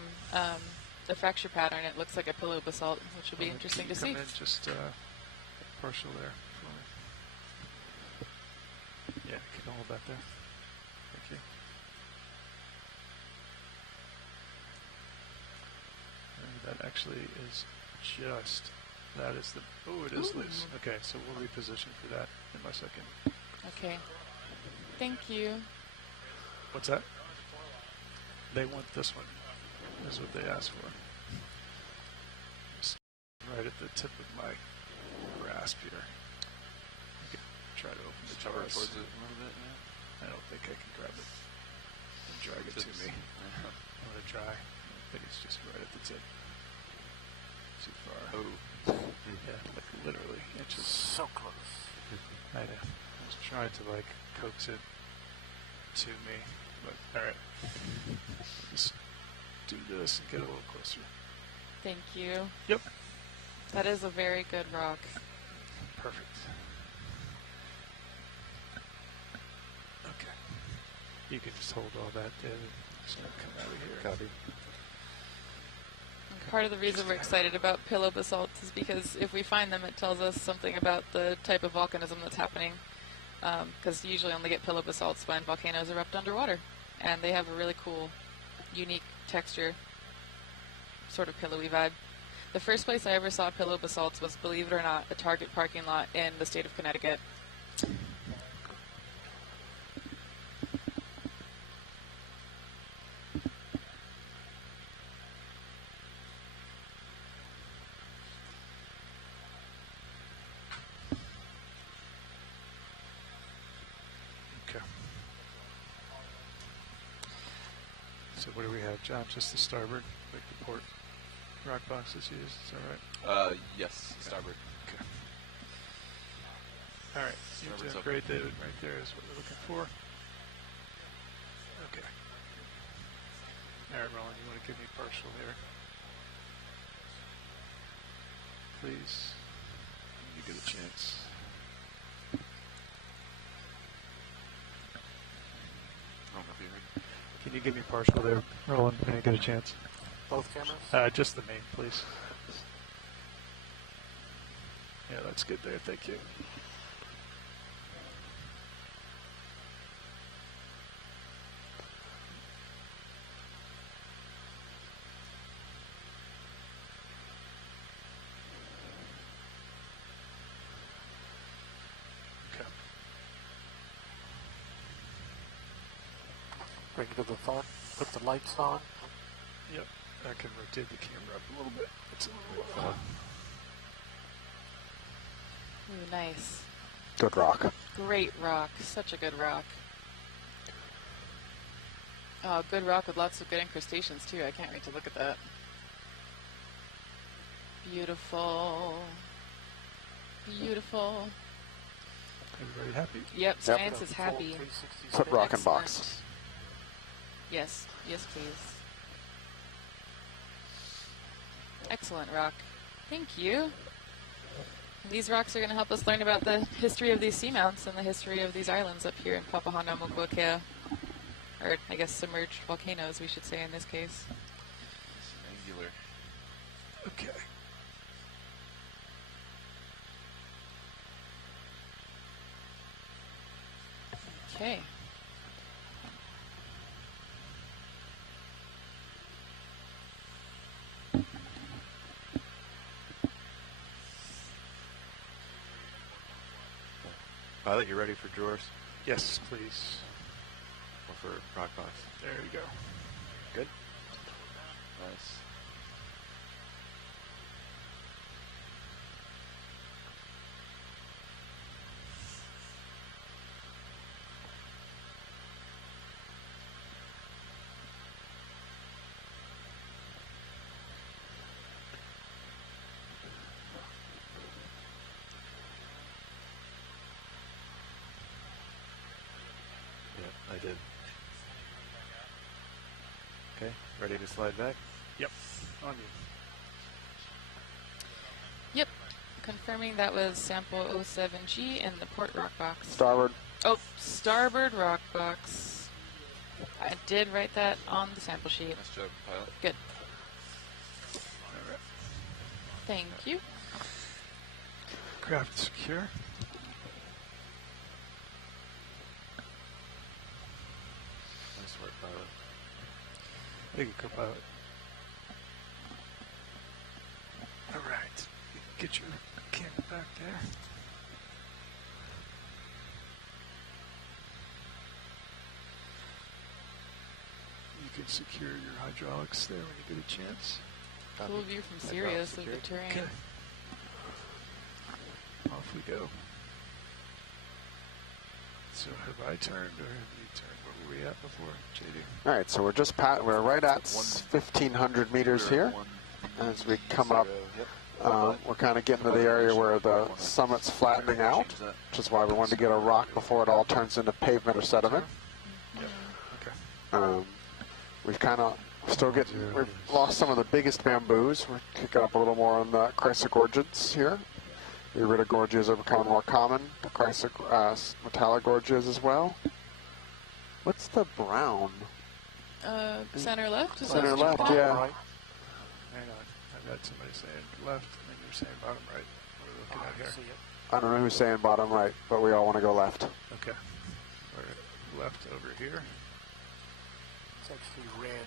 the fracture pattern, it looks like a pillow basalt, which will be interesting to see. Come in just partial there. Yeah, keep hold that there. Thank you. And that actually is just, that is the, oh, it is loose. Okay, so we'll reposition for that in a second. Okay. Thank you. What's that? They want this one. That's what they asked for. Just right at the tip of my grasp here. Okay. Try to open the Cover jaws. towards it a little bit, yeah. I don't think I can grab it and drag it to me. I'm going to try. I think it's just right at the tip. Too far. Oh. Yeah, like literally inches. So close. I know. I was trying to like coax it to me, but alright. Just do this and get a little closer. Thank you. Yep. That is a very good rock. Perfect. Okay. You can just hold all that, David. Just gonna come out of here. Copy. Part of the reason we're excited about pillow basalts is because if we find them, it tells us something about the type of volcanism that's happening. Because you usually only get pillow basalts when volcanoes erupt underwater. And they have a really cool, unique texture, sort of pillowy vibe. The first place I ever saw pillow basalts was, believe it or not, a Target parking lot in the state of Connecticut. So what do we have, John? Just the starboard, like the port rock box is used, is that right? Yes, starboard. Okay. All right, you're doing great, David. Right there is what we're looking for. Okay. All right, Roland, you want to give me partial here? Please, when you get a chance. I don't know if you heard. Can you give me partial there, Roland, when you get a chance? Both cameras? Just the main, please. Yeah, that's good there. Thank you. Okay. Bring it to the front, put the lights on. Yep, I can rotate the camera up a little bit. It's a little bit fun. Ooh, nice. Good rock. Great rock. Such a good rock. Oh, good rock with lots of good incrustations, too. I can't wait to look at that. Beautiful. Beautiful. Everybody happy? Yep, science is happy. Put rock in box. Yes, yes, please. Excellent rock. Thank you. These rocks are going to help us learn about the history of these seamounts and the history of these islands up here in Papahanaumokuakea. Or, I guess, submerged volcanoes, we should say in this case. Angular. Okay. Okay. Pilot, you ready for drawers? Yes, please. Or for rock box? There you go. Good. Nice. I did. Okay, ready to slide back? Yep, on you. Yep, confirming that was sample 07G in the port rock box. Starboard. Oh, starboard rock box. I did write that on the sample sheet. Nice job, pilot. Good. All right. Thank you. Craft secure. Nice work, pilot. Thank you, co-pilot. All right. Get your camera back there. You can secure your hydraulics there when you get a chance. Cool view from Sirius of the terrain. Okay. Off we go. So have I turned or have you turned? What were we at before, JD? All right, so we're just we're right at 1,500 meters here. As we come up, we're kind of getting to the area where the summit's flattening out, which is why we wanted to get a rock before it all turns into pavement or sediment. Yeah. Okay. We've kind of we've lost some of the biggest bamboos. We're kicking up a little more on the chrysogorgids here. The iridogorgias are becoming more common. The metallogorgias as well. What's the brown? Center left? Is Center that left, yeah. Hang on. I've got somebody saying left, and you're saying bottom right. What are we looking at here? I don't know who's saying bottom right, but we all want to go left. Okay. We're left over here. It's actually red.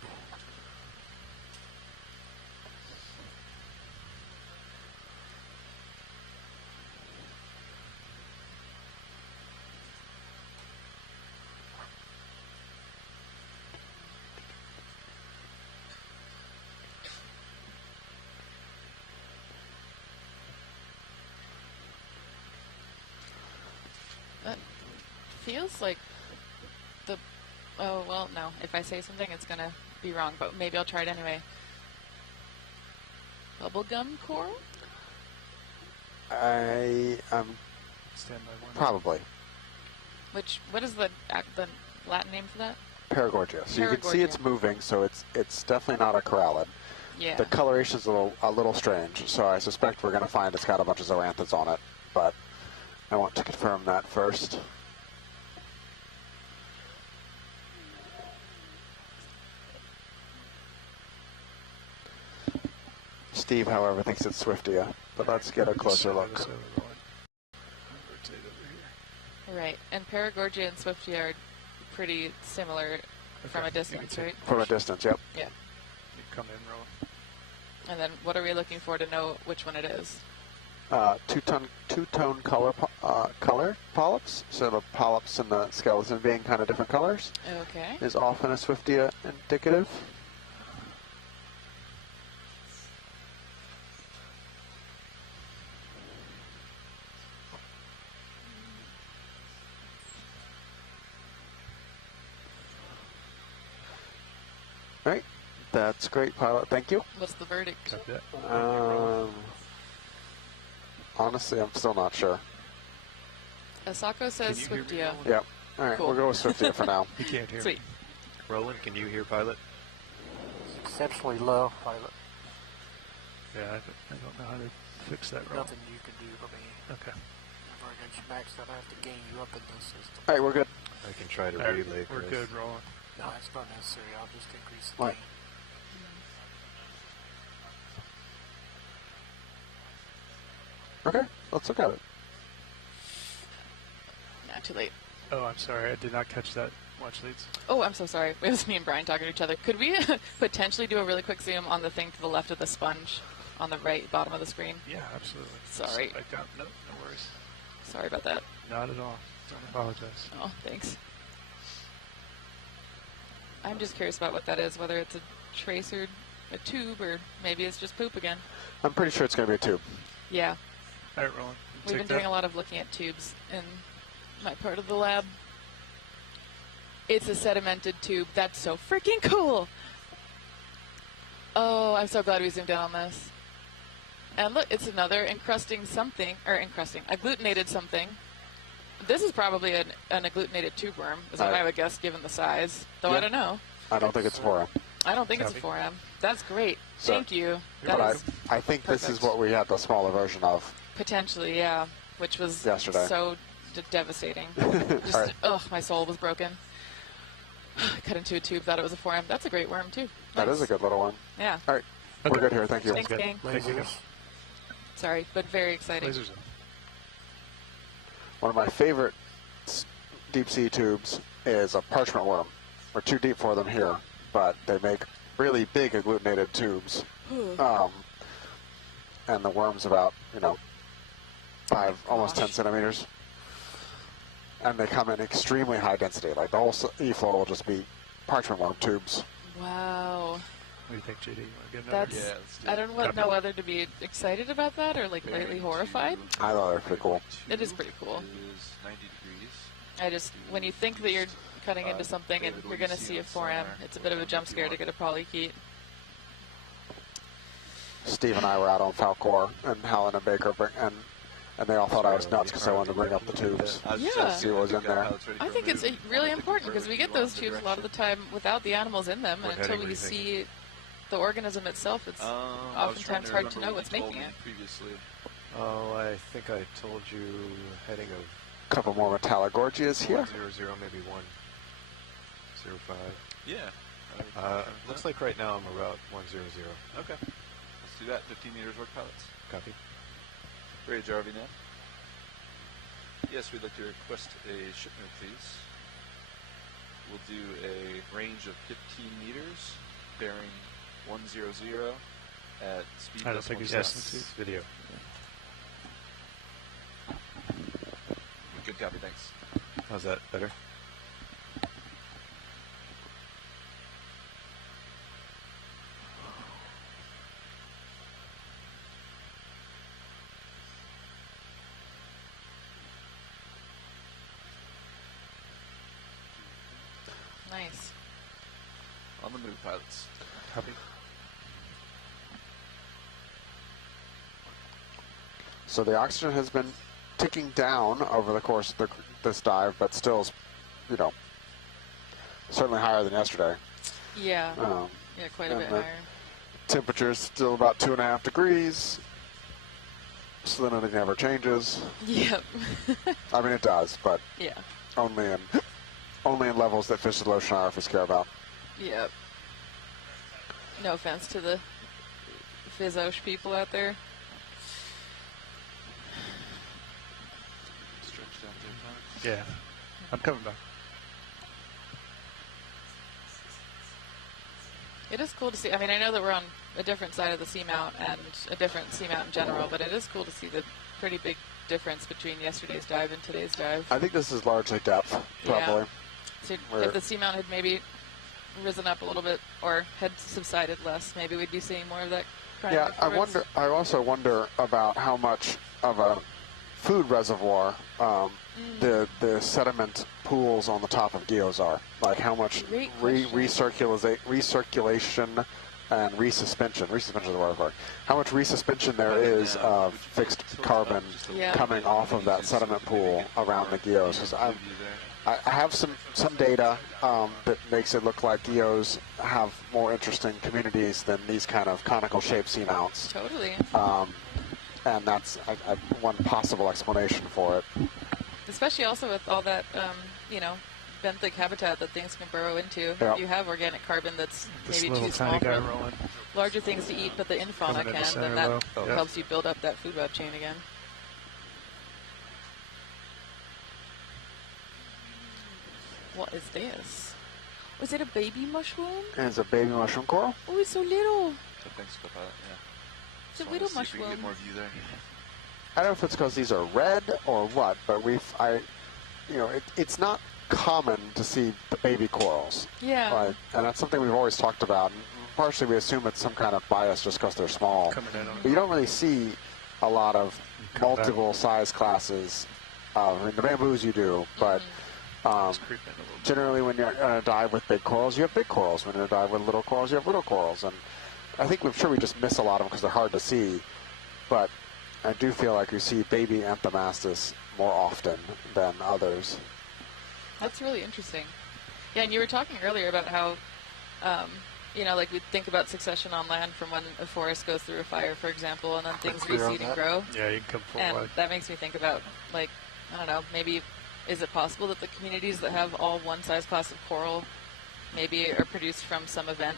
That feels like the... Oh, well, no. If I say something, it's going to be wrong, but maybe I'll try it anyway. Bubblegum coral? I Stand by one. probably What is the Latin name for that? Paragorgia. So you can see it's moving, so it's definitely not a corallid. Yeah. The coloration's a little strange, so I suspect we're going to find it's got a bunch of zoanthids on it, but I want to confirm that first. Steve, however, thinks it's Swiftia, but let's get a closer look. Right, and Paragorgia and Swiftia are pretty similar from a distance, right? From a distance, yep. Yeah. You come in, roll. And then what are we looking for to know which one it is? Two-tone color polyps, so the polyps and the skeleton being kind of different colors. Okay. Is often a Swiftia indicative. Right, that's great, pilot. Thank you. What's the verdict? Honestly, I'm still not sure. Asako says Swiftia. Yep. All right, Cool. we'll go with Swiftia for now. You can't hear Sweet. me. Roland, can you hear pilot? It's exceptionally low, pilot. Yeah, I don't know how to fix that roll. Nothing you can do to me. Okay. If I get you maxed out, I have to gain you up in this system. All right, we're good. I can try to All right, relay, we're Chris. good, rolling. No, it's not necessary. I'll just increase the What? gain. Okay, let's look at it. Not too late. Oh, I'm sorry. I did not catch that. Watch leads. Oh, I'm so sorry. It was me and Brian talking to each other. Could we potentially do a really quick zoom on the thing to the left of the sponge on the right bottom of the screen? Yeah, absolutely. Sorry. No worries. Sorry about that. Not at all. Don't apologize. Oh, thanks. I'm just curious about what that is, whether it's a trace or a tube, or maybe it's just poop again. I'm pretty sure it's going to be a tube. Yeah. All right, Roland. We've been doing a lot of looking at tubes in my part of the lab. It's a sedimented tube. That's so freaking cool. Oh, I'm so glad we zoomed in on this. And look, it's another encrusting something, or agglutinated something. This is probably an agglutinated tube worm, is what I would guess given the size. Though I don't know. I don't think it's a 4M. I don't think it's a 4M. That's great. So, Thank you. But I think this is what we had the smaller version of. Potentially, yeah. Which was yesterday. So devastating. Just, right. Ugh, my soul was broken. Cut into a tube, thought it was a 4M. That's a great worm, too. Nice. That is a good little one. Yeah. All right. Okay. We're good here. Thank you. Thanks, gang. Thank you. Sorry, but very exciting. Lasers. One of my favorite deep sea tubes is a parchment worm. We're too deep for them here, but they make really big agglutinated tubes. And the worm's about, 5, almost 10 centimeters. And they come in extremely high density. Like the whole e-floor will just be parchment worm tubes. Wow. What do you think, JD? You want to get another? That's, I don't know whether to be excited about that or like lightly horrified. I thought they were pretty cool. It is pretty cool. Is 90 degrees. I just, when you think that you're cutting into something and you're going to see a 4M, it's a bit of a jump scare to get a polychaete. Steve and I were out on Falcor, and Helen and Baker, and they all thought I was nuts because I wanted to bring up the tubes. Yeah. See what was in there. I think it's really important because we get those tubes a lot of the time without the animals in them, and until we see the organism itself, it's oftentimes hard to know what's making it. Oh, I think I told you heading of... A couple more metallic gorgias here. 100, maybe 105. Yeah. Looks like right now I'm about 100. Okay. Let's do that. 15 meters work pilots. Copy. Ready, RV now? Yes, we'd like to request a shipment, please. We'll do a range of 15 meters, bearing 100 at speed. I don't think he's listening to video. Good copy, thanks. How's that? Better? Nice. On the move, pilots. Copy. So the oxygen has been ticking down over the course of this dive, but still is, certainly higher than yesterday. Yeah. Yeah, quite a bit higher. Temperature's still about 2.5 degrees. Salinity never changes. Yep. I mean, it does, but yeah, only in levels that fish and oceanographers care about. Yep. No offense to the Fizzosh people out there. Yeah, I'm coming back. It is cool to see. I mean, I know that we're on a different side of the seamount and a different seamount in general, but it is cool to see the pretty big difference between yesterday's dive and today's dive. I think this is largely depth, probably. Yeah. So if the seamount had maybe risen up a little bit or had subsided less, maybe we'd be seeing more of that. Yeah, I also wonder about how much of a food reservoir the sediment pools on the top of geos are. Like how much recirculation and resuspension. Resuspension is the word for it. How much resuspension there is of fixed carbon coming off of that sediment pool around the geos. 'Cause I have some data that makes it look like geos have more interesting communities than these kind of conical shaped seamounts. Totally. And that's one possible explanation for it. Especially also with all that, benthic habitat that things can burrow into. Yep. You have organic carbon that's this maybe too small for larger things to eat, but the infauna can, then that helps you build up that food web chain again. What is this? Was it a baby mushroom? It's a baby mushroom coral. Oh, it's so little. So thanks, Copilot. Yeah. It's a little See if we can mushroom. get more view there. I don't know if it's because these are red or what, but it's not common to see the baby corals. Yeah. Right? And that's something we've always talked about. And partially, we assume it's some kind of bias just because they're small. But you don't really see a lot of multiple size classes. In the bamboos, you do, but generally, when you're going to dive with big corals, you have big corals. When you're going to dive with little corals, you have little corals. And I think we just miss a lot of them because they're hard to see. But I do feel like we see baby Anthomastus more often than others. That's really interesting. Yeah, and you were talking earlier about how, like we think about succession on land from when a forest goes through a fire, for example, and then things reseed and grow. Yeah, you can come full And way. that makes me think about, I don't know, maybe is it possible that the communities that have all one size class of coral maybe are produced from some event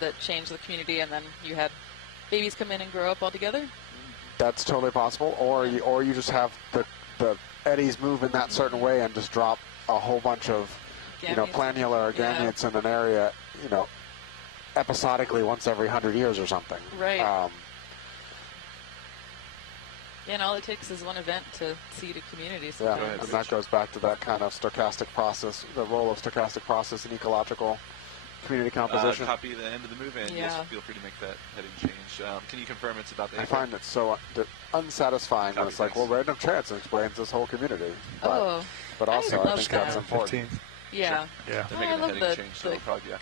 that changed the community and then you had babies come in and grow up all together? That's totally possible. Or you just have the eddies move in that certain way and just drop a whole bunch of planular or gametes in an area, episodically once every 100 years or something. Right. And all it takes is one event to seed a community. Yeah, and that goes back to that kind of stochastic process, the role of stochastic process in ecological community composition. Copy the end of the move, and yes, feel free to make that heading change. Can you confirm it's about the... I find it so unsatisfying when it's like, well, random chance explains this whole community. But also, I think that's important. Yeah. Yeah. I love the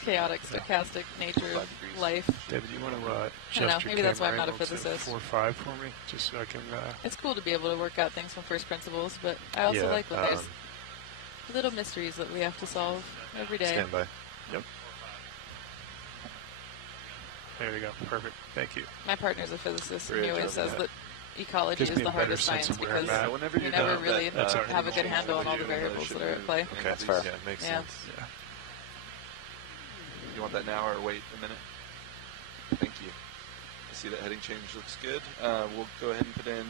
chaotic, stochastic nature of life. David, you want to adjust your maybe that's why I'm not a physicist. 4-5 for me, just so I can... It's cool to be able to work out things from first principles, but I also like when there's little mysteries that we have to solve every day. Stand by. Yep. There you go. Perfect. Thank you. My partner's a physicist, and he always says that ecology is the hardest science because you never really have a good handle on all the variables that are at play. Okay, that's fair. Yeah, makes sense. Yeah. You want that now or wait a minute? Thank you. I see that heading change looks good. We'll go ahead and put in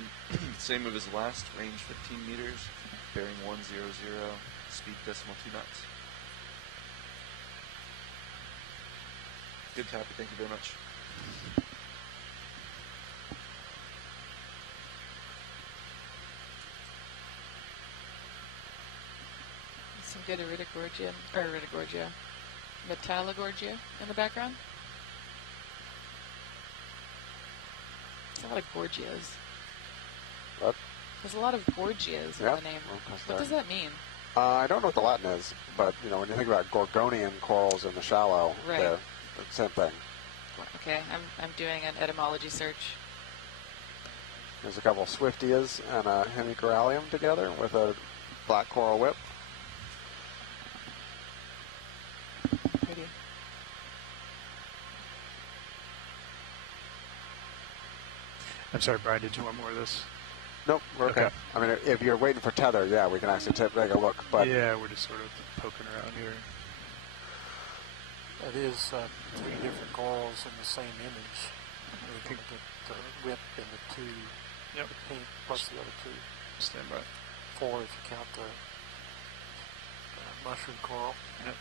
same move as last, range 15 meters, bearing 100, speed decimal 2 knots. Good, Tappy. Thank you very much. Some good Metallogorgia in the background. There's a lot of Gorgias. What? There's a lot of Gorgias in the name. What does that mean? I don't know what the Latin is, but when you think about Gorgonian corals in the shallow, they're the same thing. Okay, I'm doing an etymology search. There's a couple of Swiftias and a Hemicorallium together with a black coral whip. Pretty. I'm sorry, Brian, did you want more of this? Nope, we're okay. I mean, if you're waiting for tether, yeah, we can actually take a look. But yeah, we're just sort of poking around here. It is 3 different corals in the same image. We can get the whip and the 2, the pink plus the other 2. Stand by. 4 if you count the mushroom coral. Yep.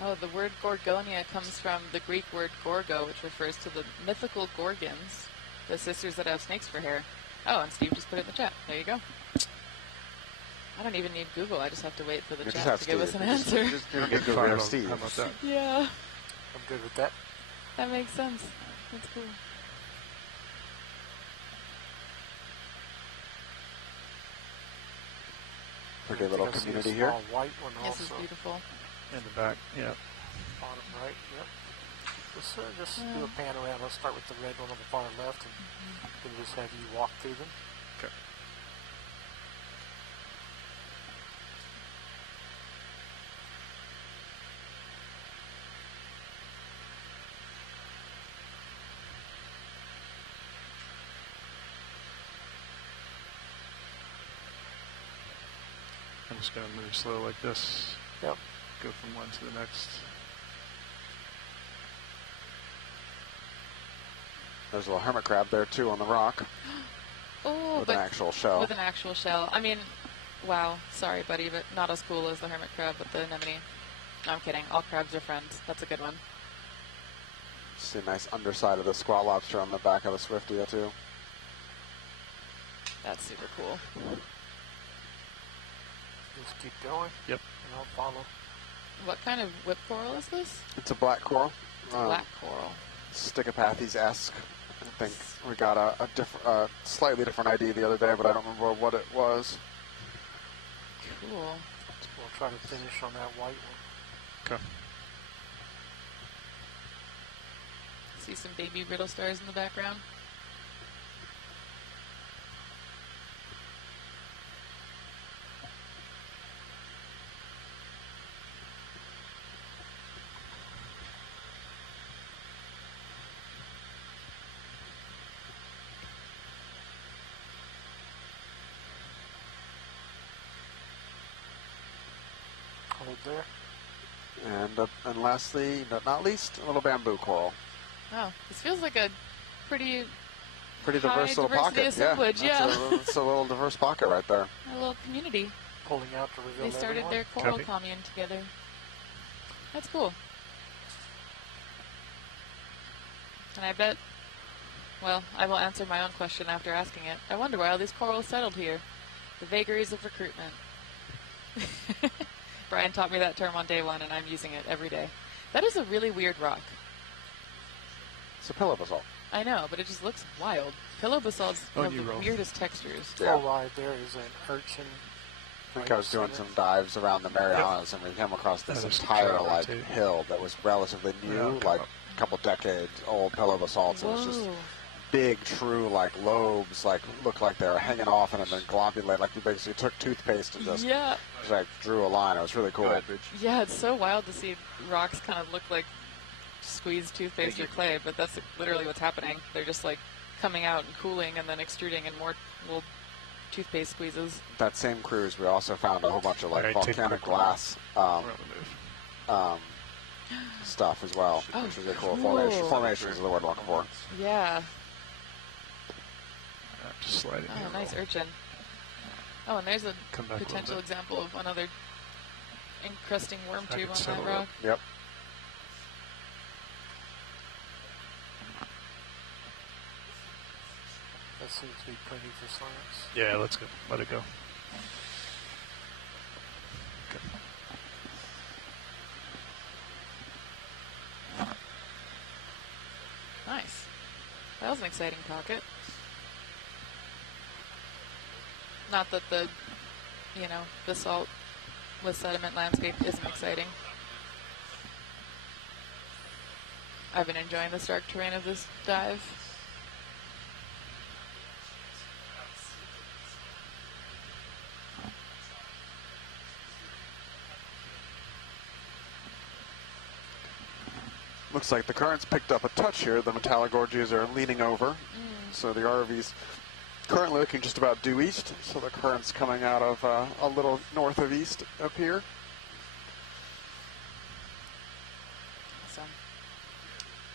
Oh, the word Gorgonia comes from the Greek word gorgo, which refers to the mythical Gorgons, the sisters that have snakes for hair. Oh, and Steve just put it in the chat. There you go. I don't even need Google. I just have to wait for the chat to give us an answer. Just get Google or Steve. How about that? Yeah. I'm good with that. That makes sense. That's cool. Pretty little community here. White one This is also. beautiful. In the back, yeah. Bottom right, yep. Just do a pan around. Let's start with the red one on the far left and then just have you walk through them. Okay. I'm just going to move slow like this. Yep. Go from one to the next. There's a little hermit crab there too on the rock. Oh, with an actual shell. With an actual shell. I mean, wow. Sorry, buddy, but not as cool as the hermit crab with the anemone. No, I'm kidding. All crabs are friends. That's a good one. See a nice underside of the squat lobster on the back of the Swiftia too. That's super cool. Just keep going. Yep. And I'll follow. What kind of whip coral is this? It's a black coral. It's a black coral. Stickopathes-esque. I think we got a slightly different ID the other day, but I don't remember what it was. Cool. We'll try to finish on that white one. Okay. See some baby brittle stars in the background. Hold there. And lastly, but not least, a little bamboo coral. Oh, this feels like a pretty diverse little pocket. Assemblage, It's a little diverse pocket right there. A little community. Pulling out to reveal They started their coral commune together. That's cool. And I bet, well, I will answer my own question after asking it. I wonder why all these corals settled here. The vagaries of recruitment. Brian taught me that term on day one, and I'm using it every day. That is a really weird rock. It's a pillow basalt. I know, but it just looks wild. Pillow basalts have the weirdest textures. Yeah. Right there is an urchin. I think I was doing some dives around the Marianas, and we came across this entire hill that was relatively new, like a couple decades old pillow basalts. It was just big, true, lobes, looked like they were hanging off and then globulate, like you basically took toothpaste and just drew a line. It was really cool. Yeah, it's so wild to see rocks kind of look like squeezed toothpaste or clay, but that's literally what's happening. They're just coming out and cooling and then extruding in more little toothpaste squeezes. That same cruise, we also found a whole bunch of volcanic glass stuff as well, which was really cool. Formations is the word I'm looking for. Yeah. Just sliding. Oh, nice urchin. Oh, and there's a potential example of another encrusting worm tube on that rock. Yep. That seems to be plenty for science. Yeah, let's go. Let it go. Okay. Nice. That was an exciting pocket. Not that the, basalt with sediment landscape isn't exciting. I've been enjoying the stark terrain of this dive. Looks like the current's picked up a touch here. The metallogorgias are leaning over. So the ROV's currently looking just about due east. So the current's coming out of a little north of east up here. Awesome.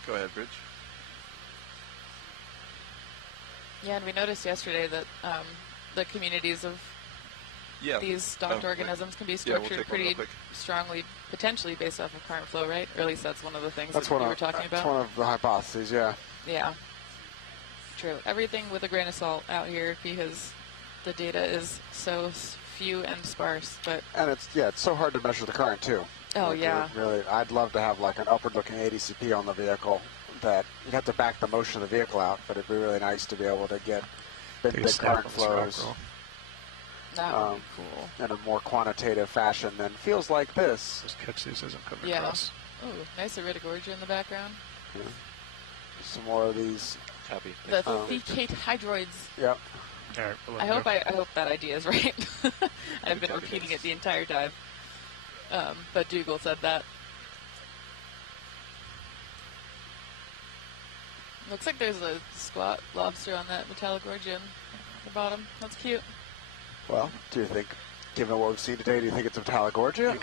Go ahead, Bridge. Yeah, and we noticed yesterday that the communities of these stocked organisms can be structured pretty strongly, potentially based off of current flow, right? Or at least that's one of the things that we were talking about. That's one of the hypotheses, yeah. Yeah. True. Everything with a grain of salt out here because the data is so few and sparse. And it's so hard to measure the current too. Oh, yeah. Really, I'd love to have an upward-looking ADCP on the vehicle that you'd have to back the motion of the vehicle out, but it'd be really nice to be able to get big current flows. That would be cool. In a more quantitative fashion than feels like this. Just catch these as I'm coming across. Oh, nice iridogorgia in the background. Yeah. Some more of these. Happy. The thecate hydroids. Yep. All right, I hope that idea is right. I've been repeating it the entire dive. But Dougal said that. Looks like there's a squat lobster on that metallogorgia in the bottom. That's cute. Well, do you think, given what we've seen today, do you think it's a metallogorgia?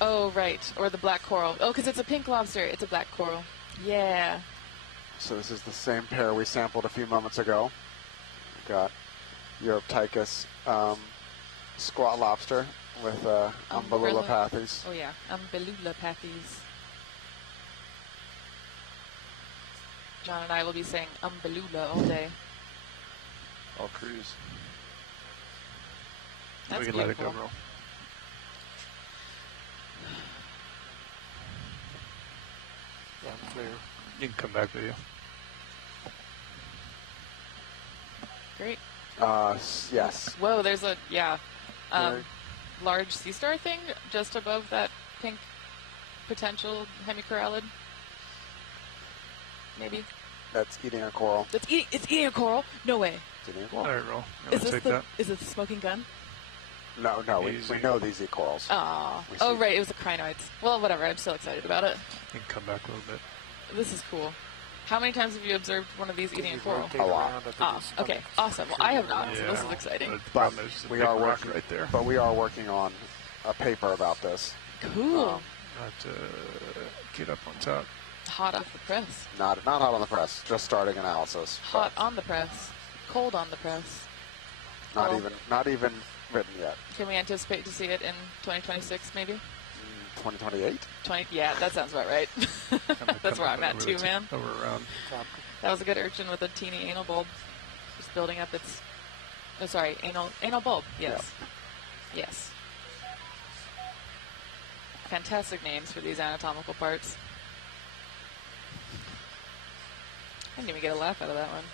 Oh, right. Or the black coral. Oh, because it's a pink lobster. It's a black coral. Yeah. So this is the same pair we sampled a few moments ago. We've got Europtychus squat lobster with umbellulopathes. Oh, yeah. Umbellulopathes. John and I will be saying umbellula all day. Oh, I'll cruise. That's we can beautiful. let it go roll. Yeah, I'm clear. You can come back with you. Great. Yes. Whoa, there's a, large sea star thing just above that pink potential hemicorallid. Maybe. That's eating a coral. It's eating a coral? No way. It's eating a coral. All right, roll. Is it the smoking gun? No, we know these eat corals. Aw. Oh, right, it was the crinoids. Well, whatever, I'm still excited about it. You can come back a little bit. This is cool. How many times have you observed one of these eating a coral? A lot. Okay, awesome. Well, I have not, so this is exciting. But we are working right there. But we are working on a paper about this. Cool. Get up on top. Hot off the press. Not hot on the press. Just starting analysis. Hot on the press. Cold on the press. Not even written yet. Can we anticipate to see it in 2026, maybe? 2028? Yeah, that sounds about right. That's where I'm at too, man. Over around. That was a good urchin with a teeny anal bulb, just building up its. Oh, sorry, anal bulb. Yes, yes. Fantastic names for these anatomical parts. I didn't even get a laugh out of that one.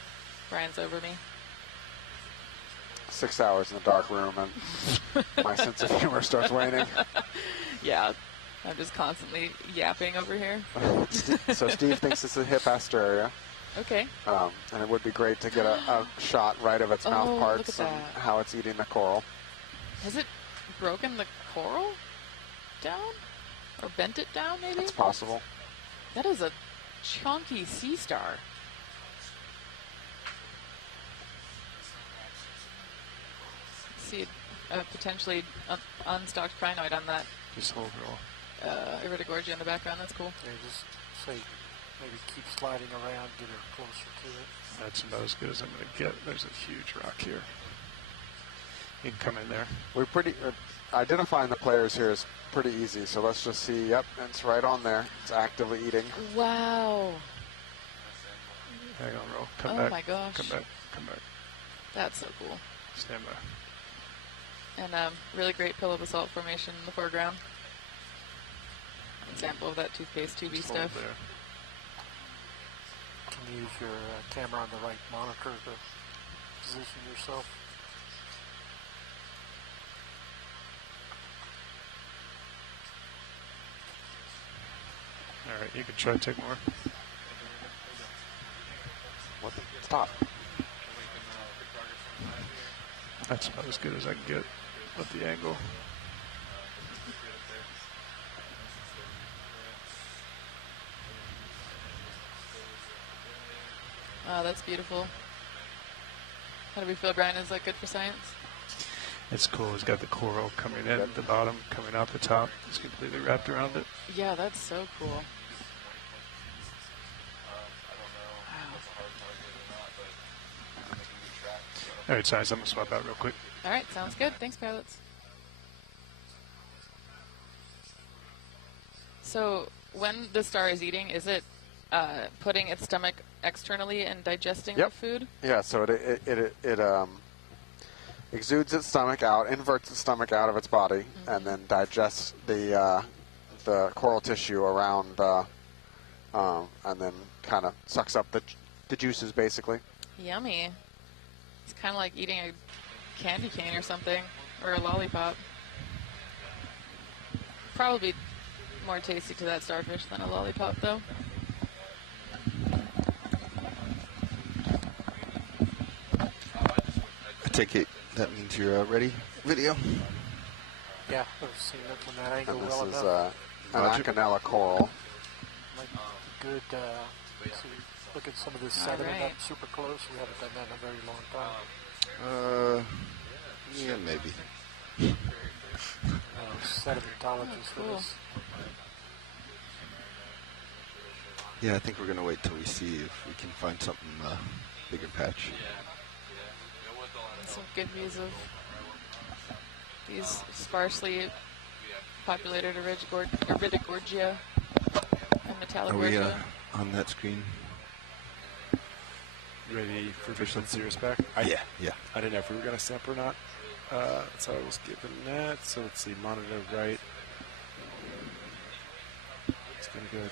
Brian's over me. 6 hours in the dark room and my sense of humor starts waning. Yeah, I'm just constantly yapping over here. So Steve thinks it's a hip asteria. Okay. And it would be great to get a shot right of its mouth parts look at and that. how it's eating the coral. Has it broken the coral down? Or bent it down, maybe? It's possible. That is a chunky sea star. See a potentially unstocked crinoid on that. Just hold roll. Iridogorgia in the background. That's cool. Yeah, just say maybe keep sliding around, get her closer to it. That's about as good as I'm going to get. There's a huge rock here. You can come in there. We're identifying the players here is pretty easy. So let's just see. Yep, it's right on there. It's actively eating. Wow. Hang on, roll. Come Oh back. my gosh. Come back. Come back. That's so cool. Stand by. And really great pillow basalt formation in the foreground. Example of that toothpaste tubey Just hold stuff. there. Can you use your camera on the right monitor to position yourself? All right, you can try to take more. Stop. That's about as good as I can get with the angle. Oh, that's beautiful. How do we feel, Brian? Is that good for science? It's cool. It's got the coral coming in at the bottom, coming out the top. It's completely wrapped around it. Yeah, that's so cool. All right, size. I'm going to swap out real quick. All right, sounds good. Thanks, pilots. So when the star is eating, is it putting its stomach externally and digesting the food? Yeah, so it exudes its stomach out, inverts its stomach out of its body, and then digests the coral tissue around, and then kind of sucks up the juices, basically. Yummy. It's kind of like eating a candy cane or something, or a lollipop. Probably more tasty to that starfish than a lollipop, though. I take it that means you're ready. Video. Yeah, I've seen it from that angle And this well is enough. an Okeanos coral. Might be good to look at some of this sediment up super close. We haven't done that in a very long time. Yeah, maybe. Sedimentologist for this. Yeah, I think we're gonna wait till we see if we can find something bigger patch. Some good views of these sparsely populated Iridogorgia and Are we Metallogorgia. on that screen? Ready for Fish and Serious back? Yeah. didn't know if we were going to snap or not. So I was given that. So let's see, monitor right. It's going to go to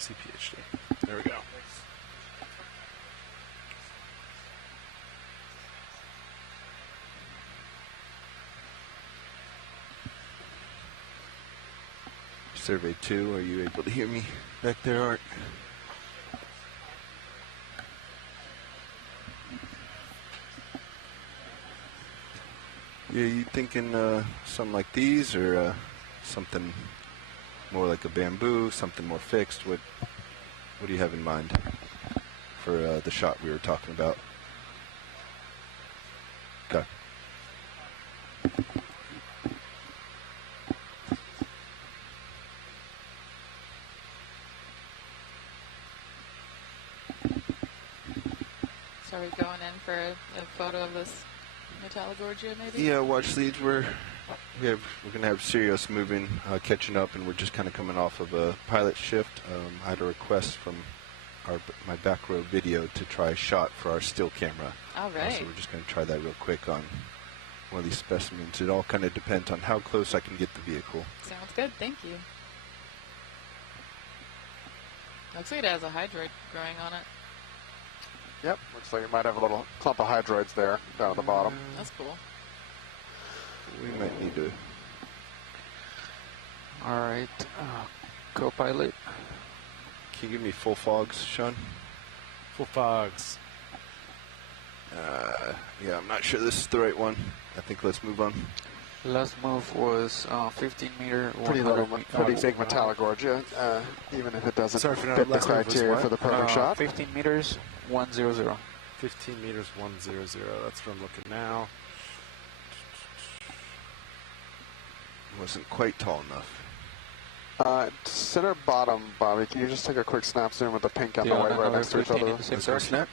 CPHD. There we go. Survey 2, are you able to hear me back there, Art? Yeah, you thinking something like these, or something more like a bamboo, something more fixed? What do you have in mind for the shot we were talking about? Okay. So are we going in for a photo of this Metallogorgia, maybe? Yeah, watch leads. We're gonna have Sirius moving, catching up, and we're just kind of coming off of a pilot shift. I had a request from my back row video to try a shot for our still camera. All right. So we're just gonna try that real quick on one of these specimens. It all kind of depends on how close I can get the vehicle. Sounds good. Thank you. Looks like it has a hydroid growing on it. Yep, looks like it might have a little clump of hydroids there down at the bottom. That's cool. We might need to. All right, co-pilot. Can you give me full fogs, Sean? Full fogs. Yeah, I'm not sure this is the right one. I think let's move on. Last move was 15 meter. Pretty big Metallogorgia, even if it doesn't fit the criteria for the perfect shot. 15 meters, 100. 15 meters, 100. That's where I'm looking now. Wasn't quite tall enough. Center bottom, Bobby. Can you just take a quick snap zoom with the pink and the white right next to each other? Let's go snap.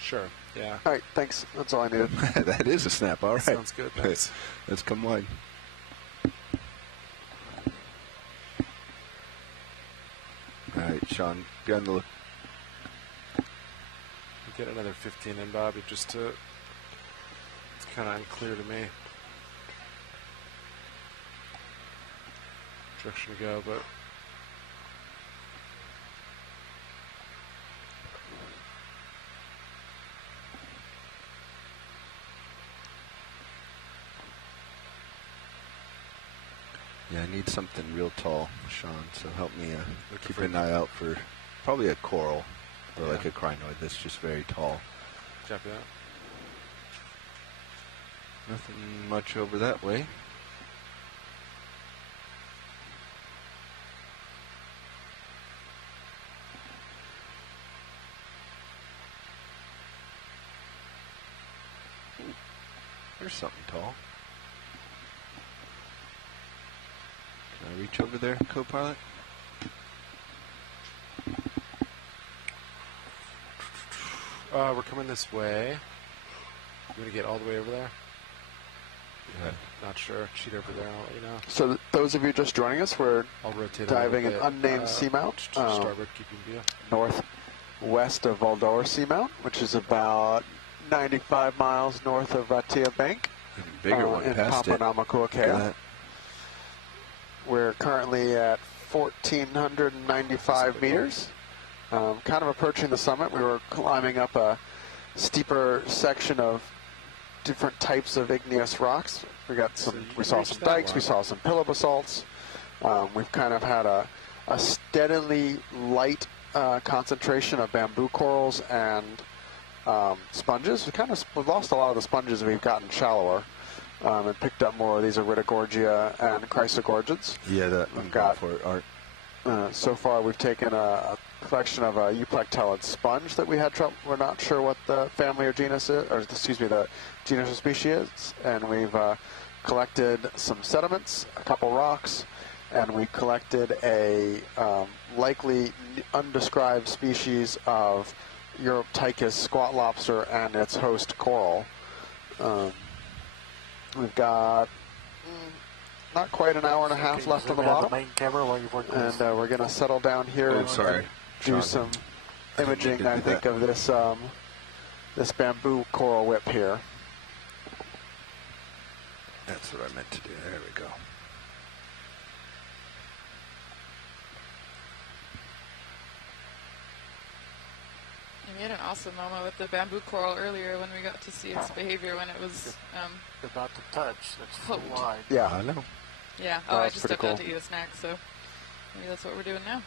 Sure. Yeah. All right. Thanks. That's all I needed. That is a snap. All right. Sounds good. Thanks. Let's come wide. All right, Sean. Be on the look. Get another 15 in, Bobby. It's kind of unclear to me. Direction to go, but. Yeah, I need something real tall, Sean, so help me keep an eye out for probably a coral or like a crinoid that's just very tall. Copy that. Nothing much over that way. Ooh, there's something tall. Can I reach over there, co-pilot? We're coming this way. You want to get all the way over there? Yeah. Not sure. Cheat over there. I'll let you know. So those of you just joining us, we're diving in Unnamed Seamount, starboard, keeping view. northwest of Volador Seamount, which is about 95 miles north of Tia Bank bigger one in past Okeanos. We're currently at 1,495 meters, kind of approaching the summit. We were climbing up a steeper section of different types of igneous rocks. We saw some dikes, we saw some pillow basalts. We've kind of had a steadily light concentration of bamboo corals and sponges. We've lost a lot of the sponges. We've gotten shallower. And picked up more of these Iridogorgia and Chrysogorgids. Yeah, that I'm going for it, Art. So far, we've taken a collection of a euplectellid sponge that we had trouble. We're not sure what the family or genus is, or excuse me, the genus or species is. And we've collected some sediments, a couple rocks, and we collected a likely undescribed species of Europtychus squat lobster and its host coral. We've got not quite an hour and a half left on the bottom. Main camera while you work and we're going to settle down here and do some imaging, I think, of this this bamboo coral whip here. That's what I meant to do. There we go. We had an awesome moment with the bamboo coral earlier when we got to see its behavior when it was about to touch. That's full wide. Yeah, I know. Yeah. Oh, I just stepped out to eat a snack, so maybe that's what we're doing now.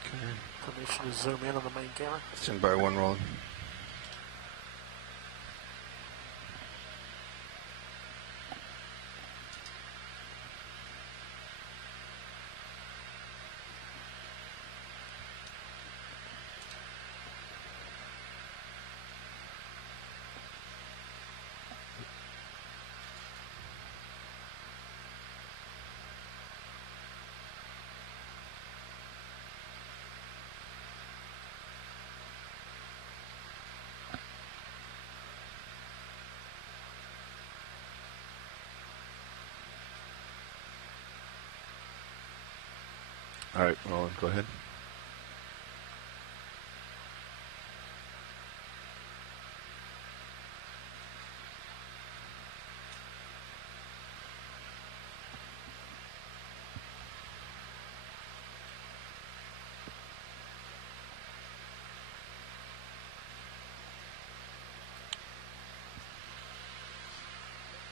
Okay. Permission to zoom in on the main camera. Stand by one rolling. All right, Roland, go ahead.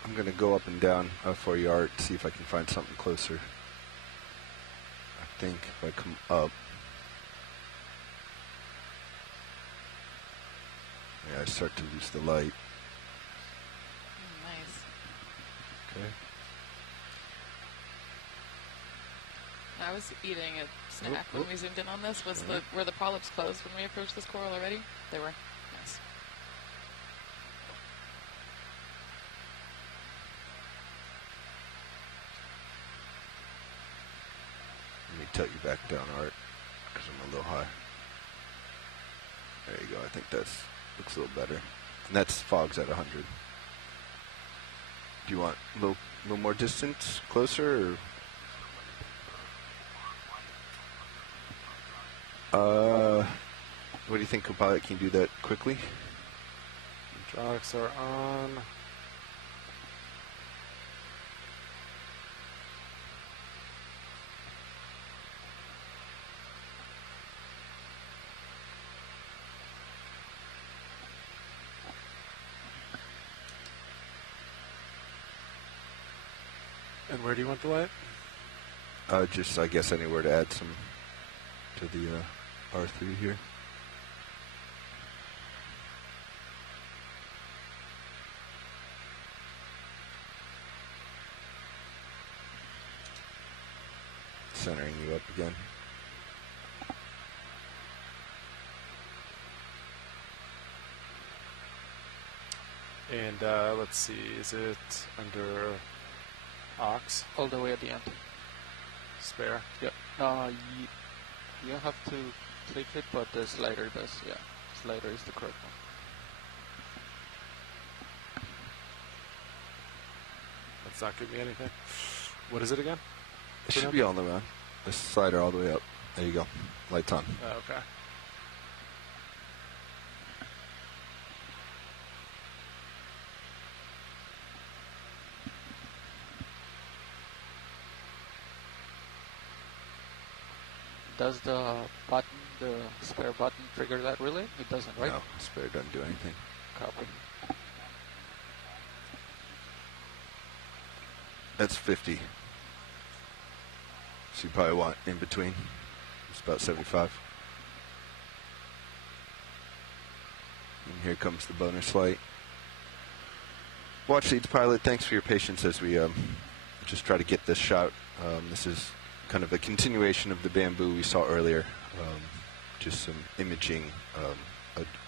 I'm going to go up and down for your art, see if I can find something closer. I think if I come up, yeah, I start to lose the light. Nice. Okay. I was eating a snack when we zoomed in on this. Were the polyps closed when we approached this coral already? They were. Nice. Let me tilt you back down, Art, because I'm a little high. There you go. I think that looks a little better. And that's fog's at 100. Do you want a little more distance, closer, or what do you think, Copilot? Can you do that quickly? Hydraulics are on. And where do you want the light? Just, I guess, anywhere to add some to the R3 here. Centering you up again. And let's see, is it under Ox? All the way at the end. Spare? Yep. You don't have to click it, but the slider does, yeah. Slider is the correct one. That's not giving me anything. What is it again? It should be all the way on. The slider all the way up. There you go. Lights on. Okay. Does the button, the spare button, trigger that relay? It doesn't, right? No, spare doesn't do anything. Copy. That's 50. So you probably want in between. It's about 75. And here comes the bonus light. Watch Leads Pilot, thanks for your patience as we just try to get this shot. This is kind of a continuation of the bamboo we saw earlier. Just some imaging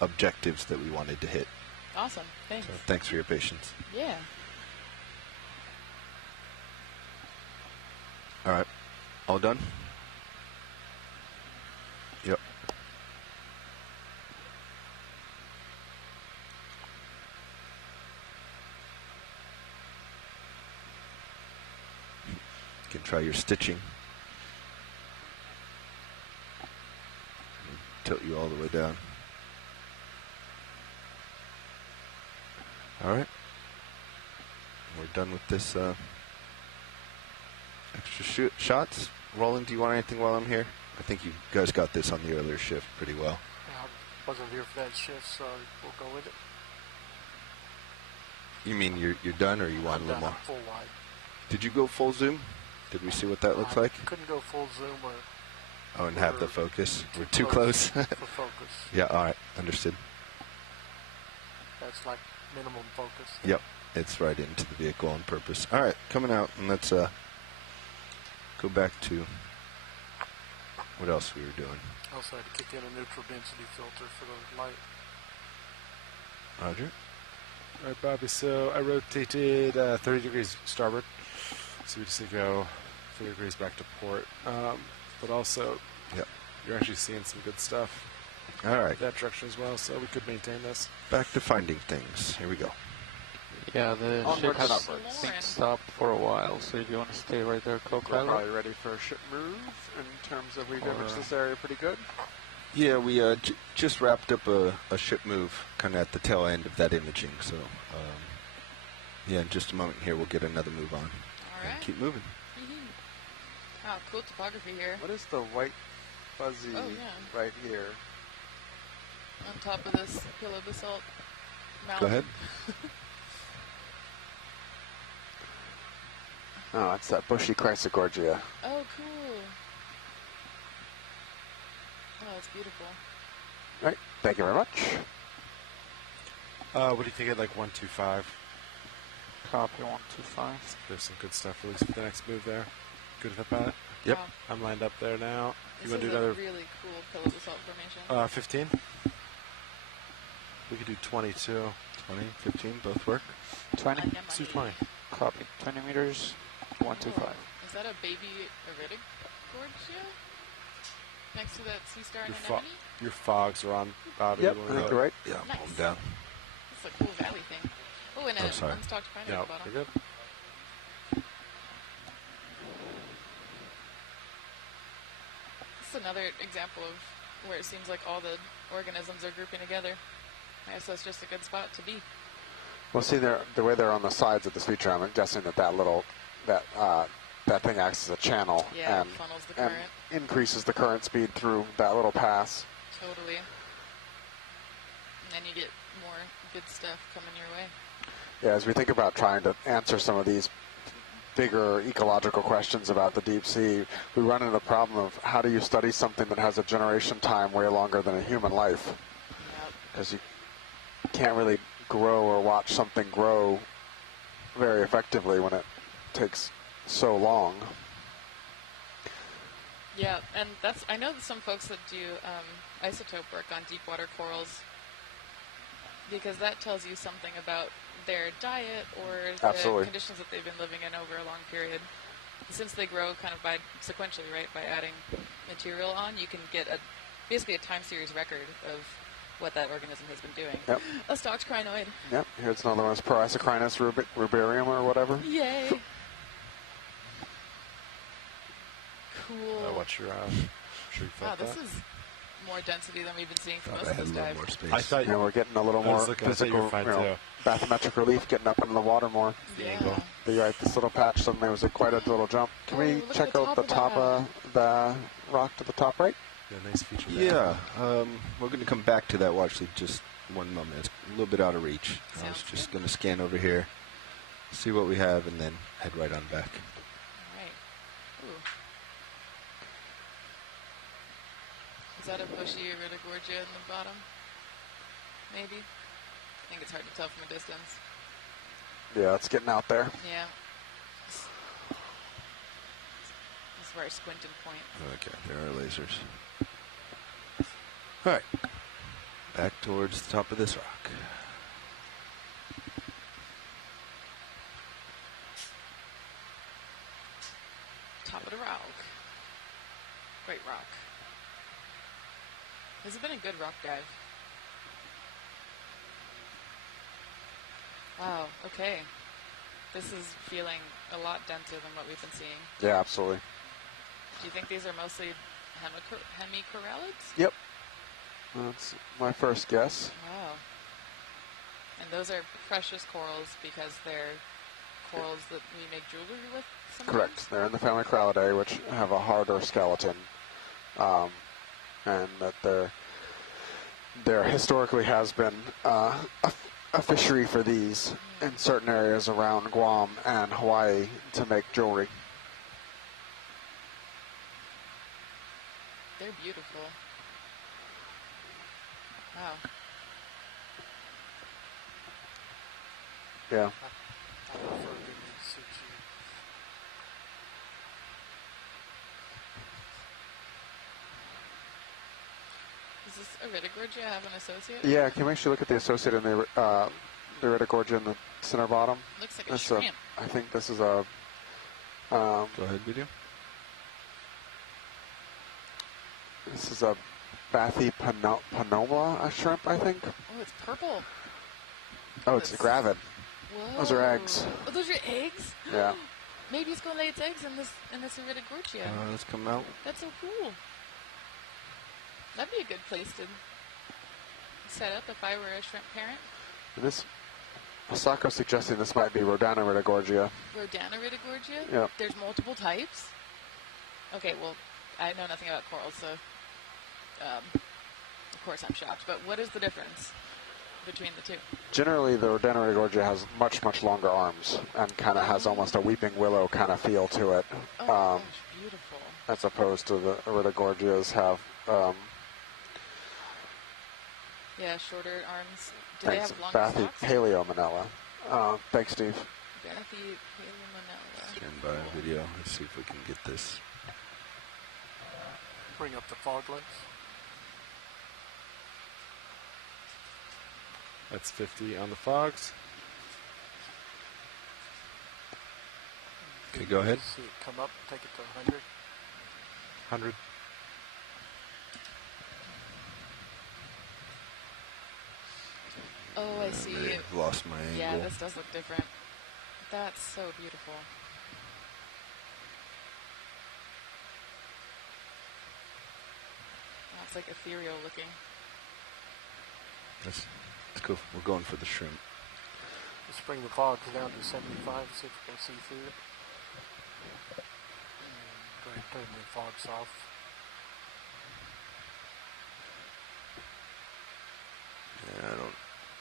objectives that we wanted to hit. Awesome. Thanks. So thanks for your patience. Yeah. All right. All done? Yep. try your stitching. Tilt you all the way down. All right. We're done with this extra shots. Roland, do you want anything while I'm here? I think you guys got this on the earlier shift pretty well. I wasn't here for that shift, so we'll go with it. You mean you're done, or you want a little more? Full wide. Did you go full zoom? Did we see what that looks like? Couldn't go full zoom or... Oh, and have the focus. We're too close. For focus. Yeah, all right. Understood. That's like minimum focus. Yep. It's right into the vehicle on purpose. All right, coming out, and let's go back to what else we were doing. Also had to kick in a neutral density filter for the light. Roger. All right, Bobby, so I rotated 30 degrees starboard, so we just need to go 30 degrees back to port. But also, you're actually seeing some good stuff. All right. That direction as well, so we could maintain this. Back to finding things. Here we go. Yeah, the ship has been stopped for a while, so if you want to stay right there, We're probably ready for a ship move in terms of we've damaged this area pretty good. Yeah, we just wrapped up a ship move kind of at the tail end of that imaging, so yeah, in just a moment here we'll get another move on. All right. And keep moving. Oh, cool topography here. What is the white fuzzy right here? On top of this pillow basalt mountain. Go ahead. Oh, it's that bushy chrysogorgia. Oh, cool. Oh, it's beautiful. Right. Thank you very much. What do you think at like 125? Copy 125. There's some good stuff, at least for the next move there. Good with the pilot? Yep. Wow. I'm lined up there now. This You want is to do a another? really cool pillow basalt formation. 15? We could do 22. 20, 15, both work. 20? Let's do 20. Copy. 20 meters, 125. Is that a baby iridic gorgia? Next to that sea star Your, anemone? your fogs are on, Bobby. Yep, I think you're right. Yeah, Nice. pull them down. It's a cool valley thing. Oh, and an sorry. unstocked pine Yeah, at the bottom. you're good. This is another example of where it seems like all the organisms are grouping together. I guess that's just a good spot to be. Well, see, the way they're on the sides of this feature, I'm guessing that thing acts as a channel and funnels the current. Increases the current speed through that little pass. Totally. And then you get more good stuff coming your way. Yeah, as we think about trying to answer some of these bigger ecological questions about the deep sea, we run into the problem of how do you study something that has a generation time way longer than a human life? Because you can't really grow or watch something grow very effectively when it takes so long. Yeah, and I know that some folks that do isotope work on deep water corals, because that tells you something about their diet or the conditions that they've been living in over a long period. Since they grow kind of sequentially, right, by adding material on, you can get basically a time series record of what that organism has been doing. Yep. A stalked crinoid. Yep, here's another one. It's Proisocrinus rubarium or whatever. Yay. Cool. What's your sure you wow, felt this that? is more density than we've been seeing for Thought most I of had this a little dive. more space. I thought we're getting a little more physical, bathymetric relief getting up into the water more. Yeah. But you're right, this little patch suddenly was quite a little jump. Can we check out the top of the rock to the top right? Yeah, nice feature. Yeah, we're going to come back to that. Watch, just one moment. It's a little bit out of reach. I was just going to scan over here, see what we have, and then head right on back. All right. Ooh. Is that a bushy iridogorgia in the bottom? Maybe? I think it's hard to tell from a distance. Yeah, it's getting out there. Yeah. This is where I squint and point. Okay, there are lasers. All right, back towards the top of this rock. Top of the rock. Great rock. This has been a good rock dive. Wow, okay. This is feeling a lot denser than what we've been seeing. Yeah, absolutely. Do you think these are mostly hemicorallids? Yep. That's my first guess. Wow. And those are precious corals because they're corals that we make jewelry with sometimes? Correct. They're in the family Corallidae, which have a harder skeleton, and that there historically has been a fishery for these in certain areas around Guam and Hawaii to make jewelry. They're beautiful. Wow. Yeah. Does this Iridogorgia have an associate? Yeah, can we actually look at the associate in the Iridogorgia in the center bottom? Looks like a shrimp. I think this is a... Go ahead, video. This is a Bathy panola, a shrimp, I think. Oh, it's purple. Oh, it's a gravid. Whoa. Those are eggs. Oh, those are eggs? Yeah. Maybe it's going to lay its eggs in this Iridogorgia. Let's come out. That's so cool. That'd be a good place to set up if I were a shrimp parent. And this, Asako suggesting this might be Rodaniridogorgia. Rodaniridogorgia? Yep. There's multiple types? Okay, well, I know nothing about corals, so of course I'm shocked. But what is the difference between the two? Generally, the Rodaniridogorgia has much, much longer arms and kind of has almost a weeping willow kind of feel to it. Oh, gosh, beautiful. As opposed to the Iridogorgias have... yeah, shorter arms. Do they have longer Bathy stalks? Paleomanella. Thanks, Steve. Bathy Paleomanella. Stand by video. Let's see if we can get this. Bring up the fog lights. That's 50 on the fogs. Okay, go ahead. See it come up, take it to 100. 100. Oh, I see. I've lost my angle. Yeah, this does look different. That's so beautiful. Oh, it's like ethereal looking. Let's go. We're going for the shrimp. Let's bring the fogs down to 75, see if we can see through it. Go ahead and turn the fogs off. Yeah, I don't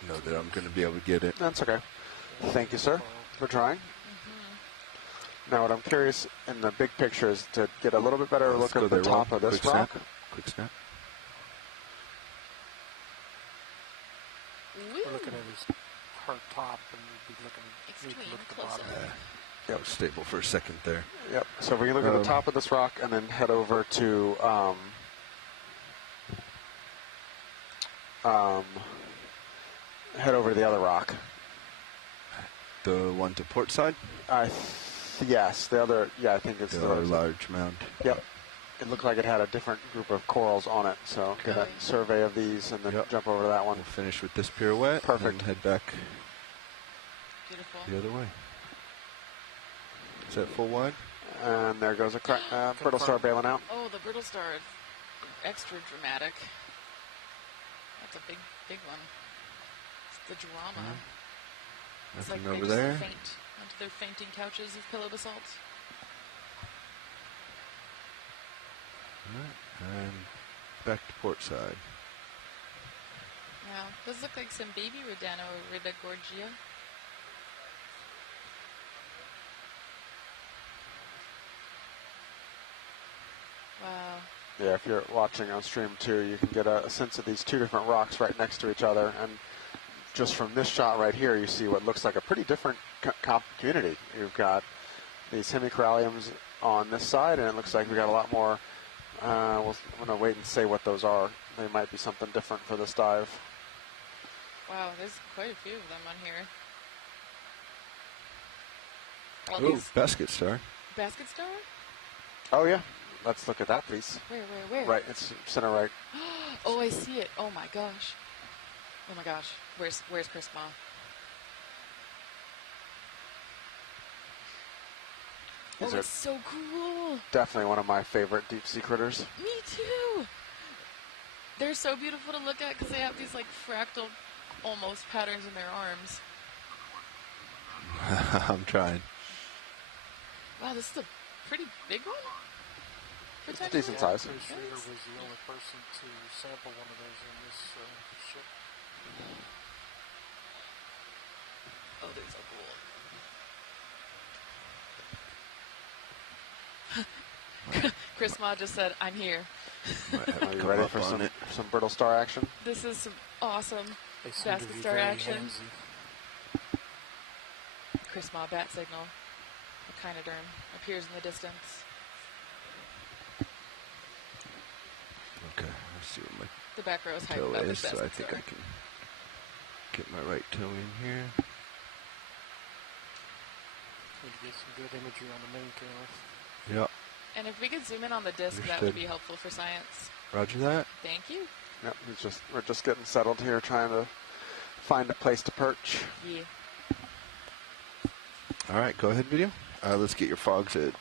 know that I'm going to be able to get it. That's okay. Thank you, sir, for trying. Now, what I'm curious in the big picture is to get a little bit better look at the top of this rock. Quick snap. We're looking at his her top, and we'd be looking at the bottom. Yeah, it was stable for a second there. Yep. So if we can look at the top of this rock and then head over to head over to the other rock. The one to port side? Yes, the other. Yeah, I think it's the large mound. Yep. It looked like it had a different group of corals on it. So get a survey of these and then jump over to that one. We'll finish with this pirouette. Perfect. And head back. Beautiful. The other way. Is that full wide? And there goes a brittle star bailing out. Oh, the brittle star, extra dramatic. That's a big one. It's the drama. It's Nothing like over they there. just faint onto their fainting couches of pillow basalt. All right, and back to port side. Wow, those look like some baby Rodaniridogorgia. Wow. Yeah, if you're watching on stream too, you can get a sense of these two different rocks right next to each other. And just from this shot right here, you see what looks like a pretty different community. You've got these hemicoralliums on this side, and it looks like we've got a lot more. I'm going to wait and say what those are. They might be something different for this dive. Wow, there's quite a few of them on here. Oh, basket star. Basket star? Oh, yeah. Let's look at that piece. Where? Right, it's center right. Oh, I see it. Oh my gosh. Oh my gosh. Where's Chris Ma? Oh, it's so cool. Definitely one of my favorite deep sea critters. Me too. They're so beautiful to look at because they have these like fractal almost patterns in their arms. I'm trying. Wow, this is a pretty big one. It's decent size. Chris Schrader was the only person to sample one of those in this ship. Oh, they're so cool. Chris Ma just said, "I'm here." Are you ready for some brittle star action? This is some awesome basket star action. Handsy. Chris Ma bat signal. Echinoderm appears in the distance. Okay, let's see what my The back row is hyped toe about is. this So I basket think star. I can get my right toe in here. Need to get some good imagery on the main camera. Yep. And if we could zoom in on the disc, that would be helpful for science. Roger that. Thank you. Yep, we're just getting settled here, trying to find a place to perch. Yeah. All right, go ahead, video. Let's get your fogs at.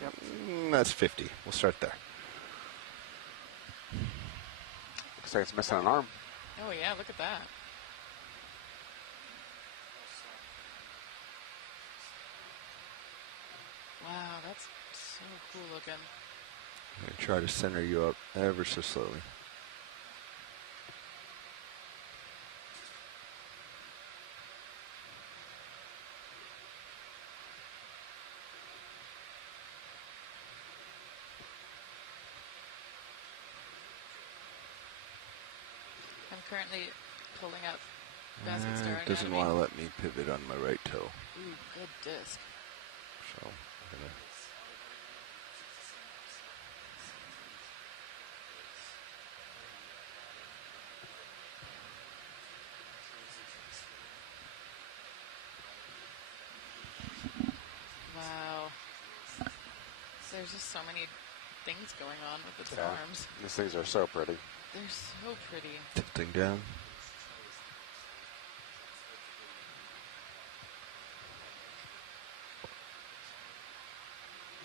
Yep. That's 50. We'll start there. Looks like it's missing an arm. Oh yeah, look at that. Wow, that's so cool looking. I'm going to try to center you up ever so slowly. I'm currently pulling up basket star It doesn't anatomy. want to let me pivot on my right toe. Ooh, good disc. So I'm going to. Wow. There's just so many things going on with its Yeah. arms. These things are so pretty. They're so pretty. Tilting down.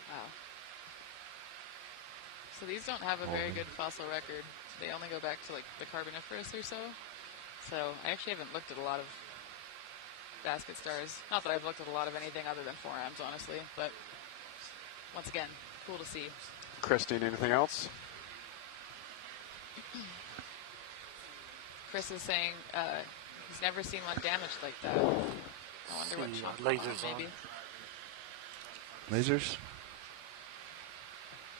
Wow. So these don't have a very good fossil record. They only go back to like the Carboniferous or so. So I actually haven't looked at a lot of basket stars. Not that I've looked at a lot of anything other than forams, honestly. But once again, cool to see. Christine, anything else? Chris is saying he's never seen one damaged like that. I wonder what chunk lasers maybe. Lasers.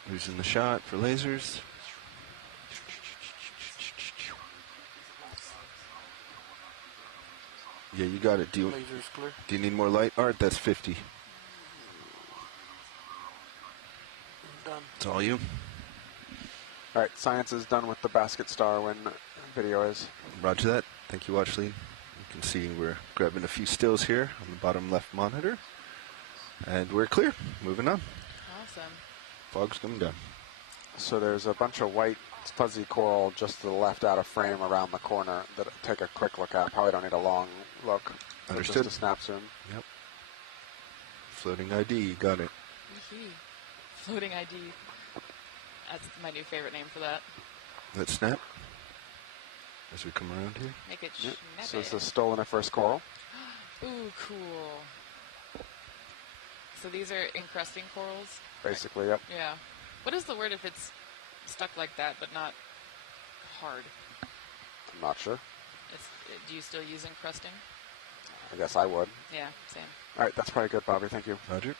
Who's in the shot for lasers? Yeah, you got it. Do you need more light? Art, that's 50. Done. It's all you. All right, science is done with the basket star when video is. Roger that. Thank you, Watchlead. You can see we're grabbing a few stills here on the bottom left monitor. And we're clear. Moving on. Awesome. Fog's coming down. So there's a bunch of white fuzzy coral just to the left out of frame around the corner that take a quick look at. Probably don't need a long look. Understood. Just a snap zoom. Yep. Floating ID, you got it. Floating ID. That's my new favorite name for that. Let's snap. As we come around here. Make it Yep. snappy. So this is stoloniferous coral. Ooh, cool. So these are encrusting corals? Basically, yep. Yeah. What is the word if it's stuck like that but not hard? I'm not sure. Do you still use encrusting? I guess I would. Yeah, same. All right, that's probably good, Bobby. Thank you. Roger.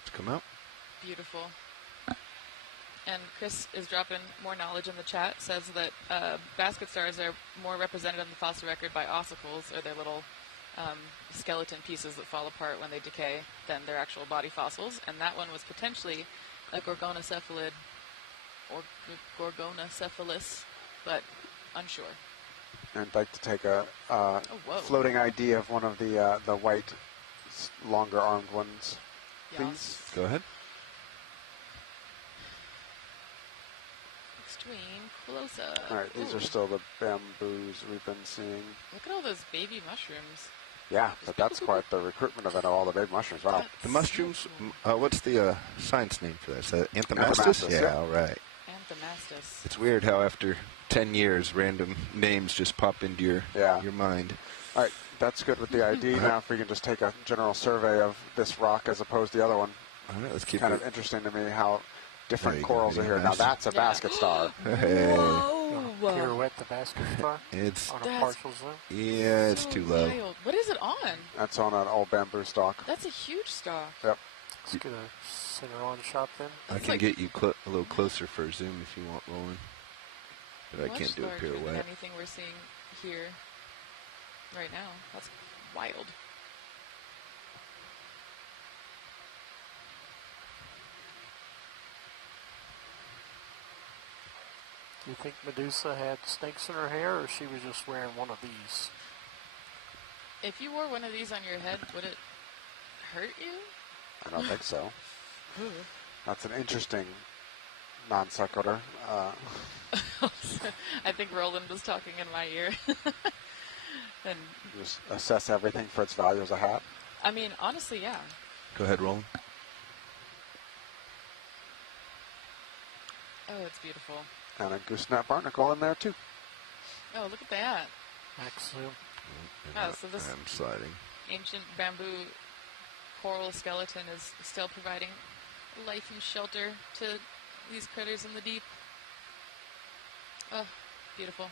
Let's come out. Beautiful. And Chris is dropping more knowledge in the chat. Says that basket stars are more represented on the fossil record by ossicles, or their little skeleton pieces that fall apart when they decay, than their actual body fossils. And that one was potentially a gorgonocephalid or gorgonocephalus, but unsure. And I'd like to take a whoa. floating ID of one of the white, longer armed ones, please. Yes. Go ahead. Extreme close-up. All right, these Ooh. are still the bamboos we've been seeing. Look at all those baby mushrooms. Yeah, but that's quite the recruitment event of all the big mushrooms. Wow. The mushrooms, what's the science name for that? Is that Anthomastus? Yeah, all right. Anthomastus. It's weird how after 10 years, random names just pop into your mind. All right, that's good with the ID. Now if we can just take a general survey of this rock as opposed to the other one. All right, let's keep kind it. of interesting to me how different There you corals go, are here. nice. Now that's a basket star. Hey. Pirouette the basket star It's on a partial zoom. Yeah, it's too low. Wild. What is it on? That's on an old bamboo stalk. That's a huge stalk. Yep. Let's get a center on shot then. I can get you a little closer for a zoom if you want, Roland. But I can't do a Much larger than pirouette. anything we're seeing here right now. That's wild. Do you think Medusa had snakes in her hair, or she was just wearing one of these? If you wore one of these on your head, would it hurt you? I don't think so. Ooh. That's an interesting non sequitur. I think Roland was talking in my ear. And just assess everything for its value as a hat. I mean, honestly, yeah. Go ahead, Roland. Oh, it's beautiful. And a gooseneck barnacle in there too. Oh, look at that. Max zoom. Oh, so this I'm sliding. ancient bamboo coral skeleton is still providing life and shelter to these critters in the deep. Oh, beautiful.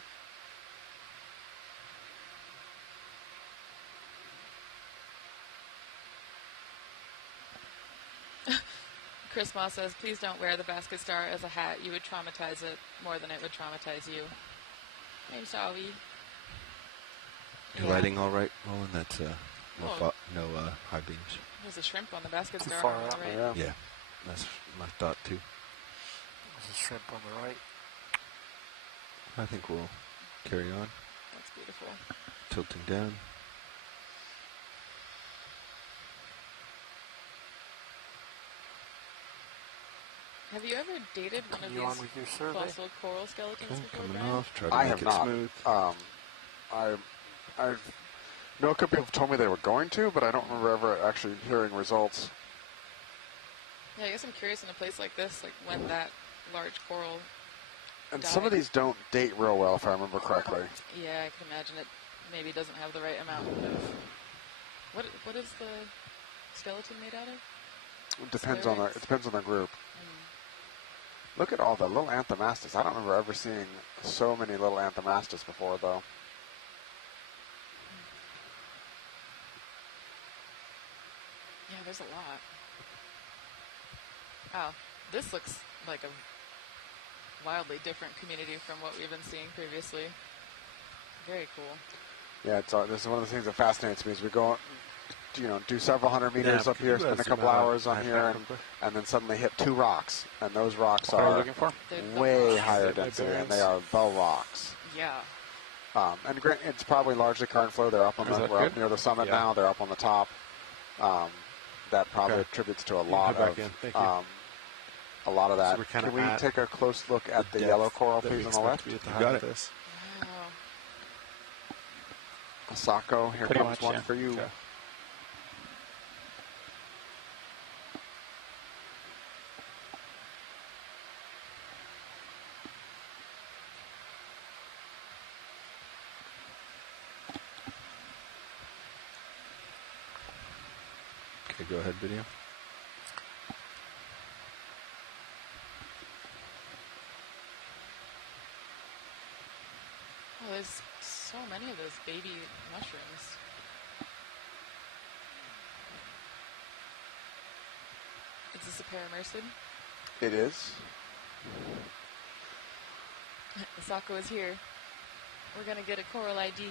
Chris Moss says, please don't wear the basket star as a hat. You would traumatize it more than it would traumatize you. I'm sorry. Your lighting all right, Roland? That's Oh. no high beams. There's a shrimp on the basket Too star. far on the out, right. Yeah, that's my thought too. There's a shrimp on the right. I think we'll carry on. That's beautiful. Tilting down. Have you ever dated one of Continue on these with your survey. fossil coral skeletons before, Coming Brian? off. Try to I make have it not. smooth. I know a couple people told me they were going to, but I don't remember ever actually hearing results. Yeah, I guess I'm curious in a place like this, like when that large coral And died. some of these don't date real well, if I remember correctly. Yeah, I can imagine it maybe doesn't have the right amount of... What is the skeleton made out of? It depends on the group. Look at all the little Anthomastus. I don't remember ever seeing so many little Anthomastus before, though. Yeah, there's a lot. Wow, this looks like a wildly different community from what we've been seeing previously. Very cool. Yeah, this is one of the things that fascinates me. Is we go, do several hundred meters up here, spend a couple hours on here, and then suddenly hit two rocks, and those rocks What are you are looking for? way higher density, and they are the rocks. Yeah. And it's probably largely current flow. They're up on we're up near the summit now. They're up on the top. That probably attributes to a lot of a lot of that. So Can we take a close look at the yellow coral, please, on the left? You got it. This. Asako, here Pretty comes much, one yeah. for you. Okay. Okay, go ahead, video. Oh, there's so many of those baby mushrooms. Is this a paramercid? It is. Asako is here. We're gonna get a coral ID.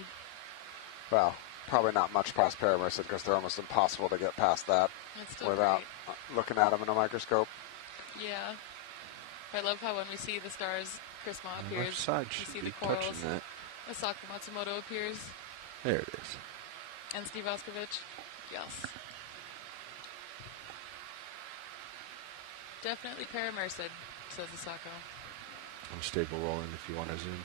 Well, probably not much past paramercid because they're almost impossible to get past that That's still without looking at them in a microscope. Yeah. I love how when we see the stars, Chrisma On the appears. left side we should see be the corals. touching that. Asako Matsumoto appears. There it is. And Steve Oskovich. Yes. Definitely paramercid, says Asako. I'm stable rolling if you want to zoom.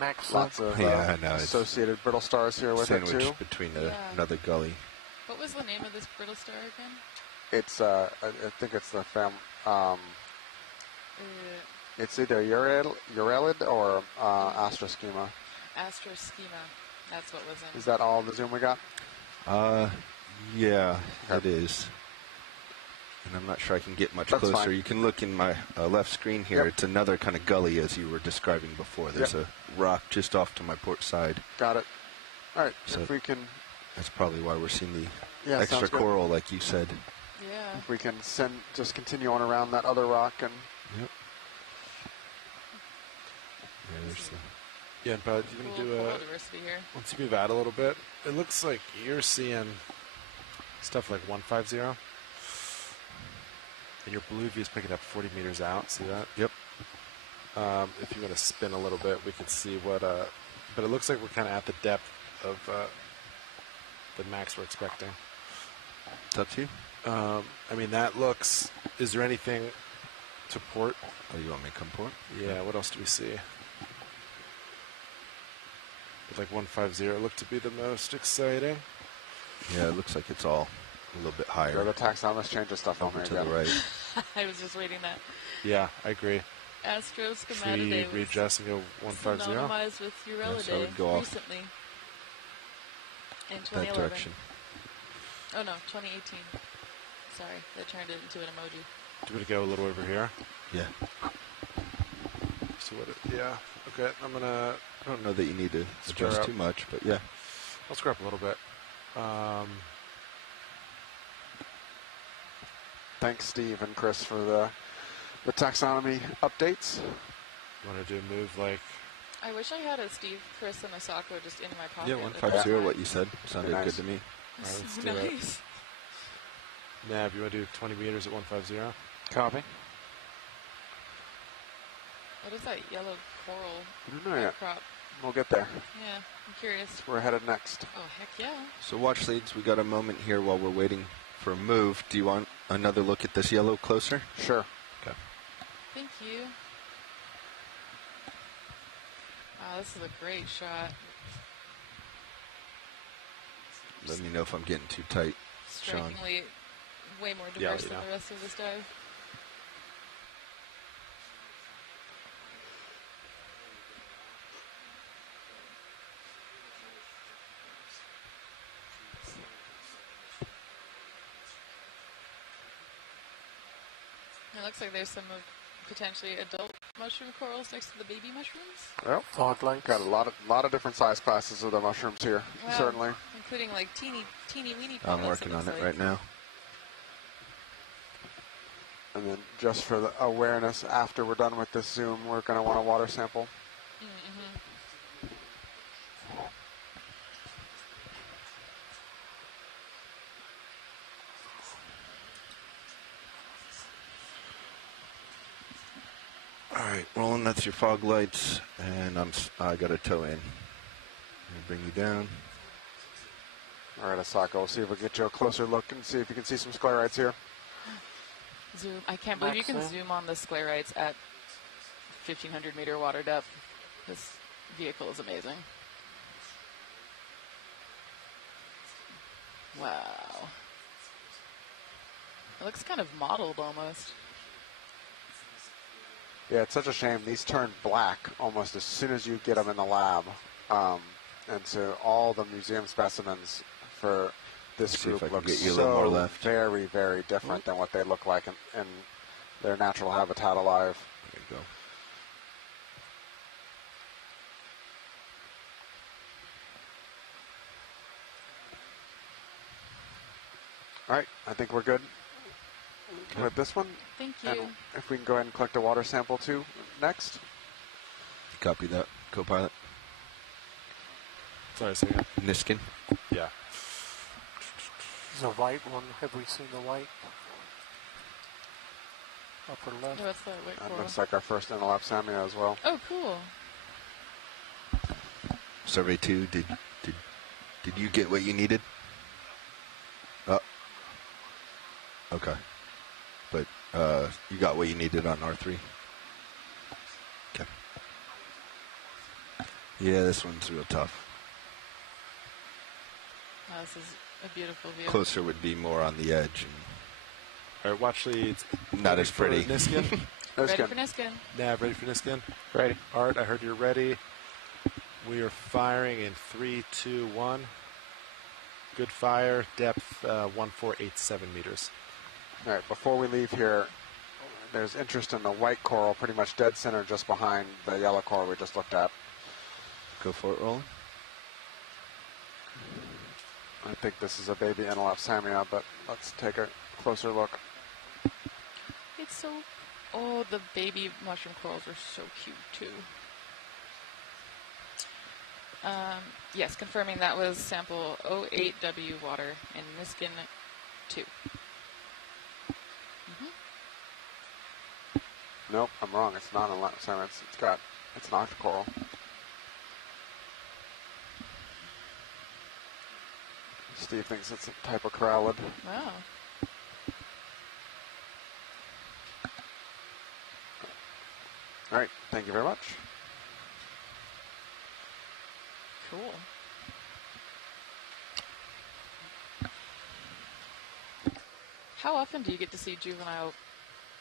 Max. Lots of I know, associated brittle stars here with it too. Sandwiched between another gully. What was the name of this brittle star again? It's I think it's the it's either Urelid or Astroschema. Astroschema. That's what was in. Is that all the zoom we got? Yeah, it is. And I'm not sure I can get much closer. Fine. You can look in my left screen here. It's another kind of gully as you were describing before. There's a rock just off to my port side. Got it. All right, so if we can... That's probably why we're seeing the Yeah, extra coral, like you said. Yeah. If we can just continue on around that other rock and... Yep. Yeah, but you can do a... diversity here. Once you move out a little bit, it looks like you're seeing stuff like 150. And your blue view is picking up 40 meters out. See that? Yep. If you want to spin a little bit, we can see what... but it looks like we're kind of at the depth of the max we're expecting. It's up to you. I mean, that looks... Is there anything to port? Oh, you want me to come port? Yeah, what else do we see? But like 150 looked to be the most exciting. Yeah, it looks like it's all a little bit higher. Go to taxonomist, change the stuff on Over me to again. the right. I was just reading that. Yeah, I agree. Astroschematidae was readjust and go 150. synonymized with Urelidae so I would go off recently. In that 2011. direction. Oh no, 2018. Sorry, they turned it into an emoji. Do you want to go a little over here? Yeah. See what it... Yeah. Okay, I'm going to... I don't know that you need to Stir adjust up. too much, but yeah. I'll screw up a little bit. Thanks, Steve and Chris, for the taxonomy updates. You want to do a move like... I wish I had a Steve, Chris, and a Sako just in my pocket. Yeah, 150, what you said. Sounded Nice. good to me. All right, let's So do it. nice. Nav, you want to do 20 meters at 150? Copy. What is that yellow coral I don't know yet. crop? We'll get there. Yeah, I'm curious. We're headed next. Oh, heck yeah. So watch leads, we got a moment here while we're waiting for a move. Do you want another look at this yellow closer? Sure. Okay. Thank you. Wow, this is a great shot. Let me know if I'm getting too tight, Sean. Strikingly way more Yeah, diverse you than know. the rest of this dive. It looks like there's some of potentially adult mushroom corals next to the baby mushrooms. Well, Fog lights. got a lot of different size classes of the mushrooms here, Wow. certainly. Including like teeny weeny I'm petals, working on looks it like. right now. And then just for the awareness, after we're done with this zoom, we're going to want a water sample. Mm-hmm. All right, Roland, that's your fog lights, and I got a toe in. I'm gonna bring you down. All right, Asako, we'll see if we can get you a closer look and see if you can see some sclerites here. Zoom. I can't believe you can Max zoom on the sclerites at 1,500 meter water depth. This vehicle is amazing. Wow. It looks kind of mottled almost. Yeah, it's such a shame. These turn black almost as soon as you get them in the lab. And so all the museum specimens for this See if group I look can get you a little more so left. very, very different than what they look like in their natural habitat alive. There you go. All right, I think we're good with this one. Thank And you. if we can go ahead and collect a water sample too next. Copy that, co-pilot. Sorry, say again. Niskin. Yeah. The white one. Have we seen the white? Upper left. Oh, what's that white That coral? looks like our first interlap Samia as well. Oh, cool. Survey 2, did you get what you needed? Okay. But you got what you needed on R3? Okay. Yeah, this one's real tough. Oh, this is a beautiful view. Closer would be more on the edge. All right, watch leads. Not as pretty. Niskin. Ready for Niskin. Nav, ready for Niskin? Ready. Art, I heard you're ready. We are firing in 3, 2, 1. Good fire. Depth 1487 meters. All right, before we leave here, there's interest in the white coral, pretty much dead center just behind the yellow coral we just looked at. Go for it, Roland. I think this is a baby Antelope samia, but let's take a closer look. It's so... Oh, the baby mushroom corals are so cute, too. Yes, confirming that was sample 08W water in Niskin 2. Nope, I'm wrong. It's not a Antelope samia. It's an octocoral. Steve thinks it's a type of corallid. Wow. All right, thank you very much. Cool. How often do you get to see juvenile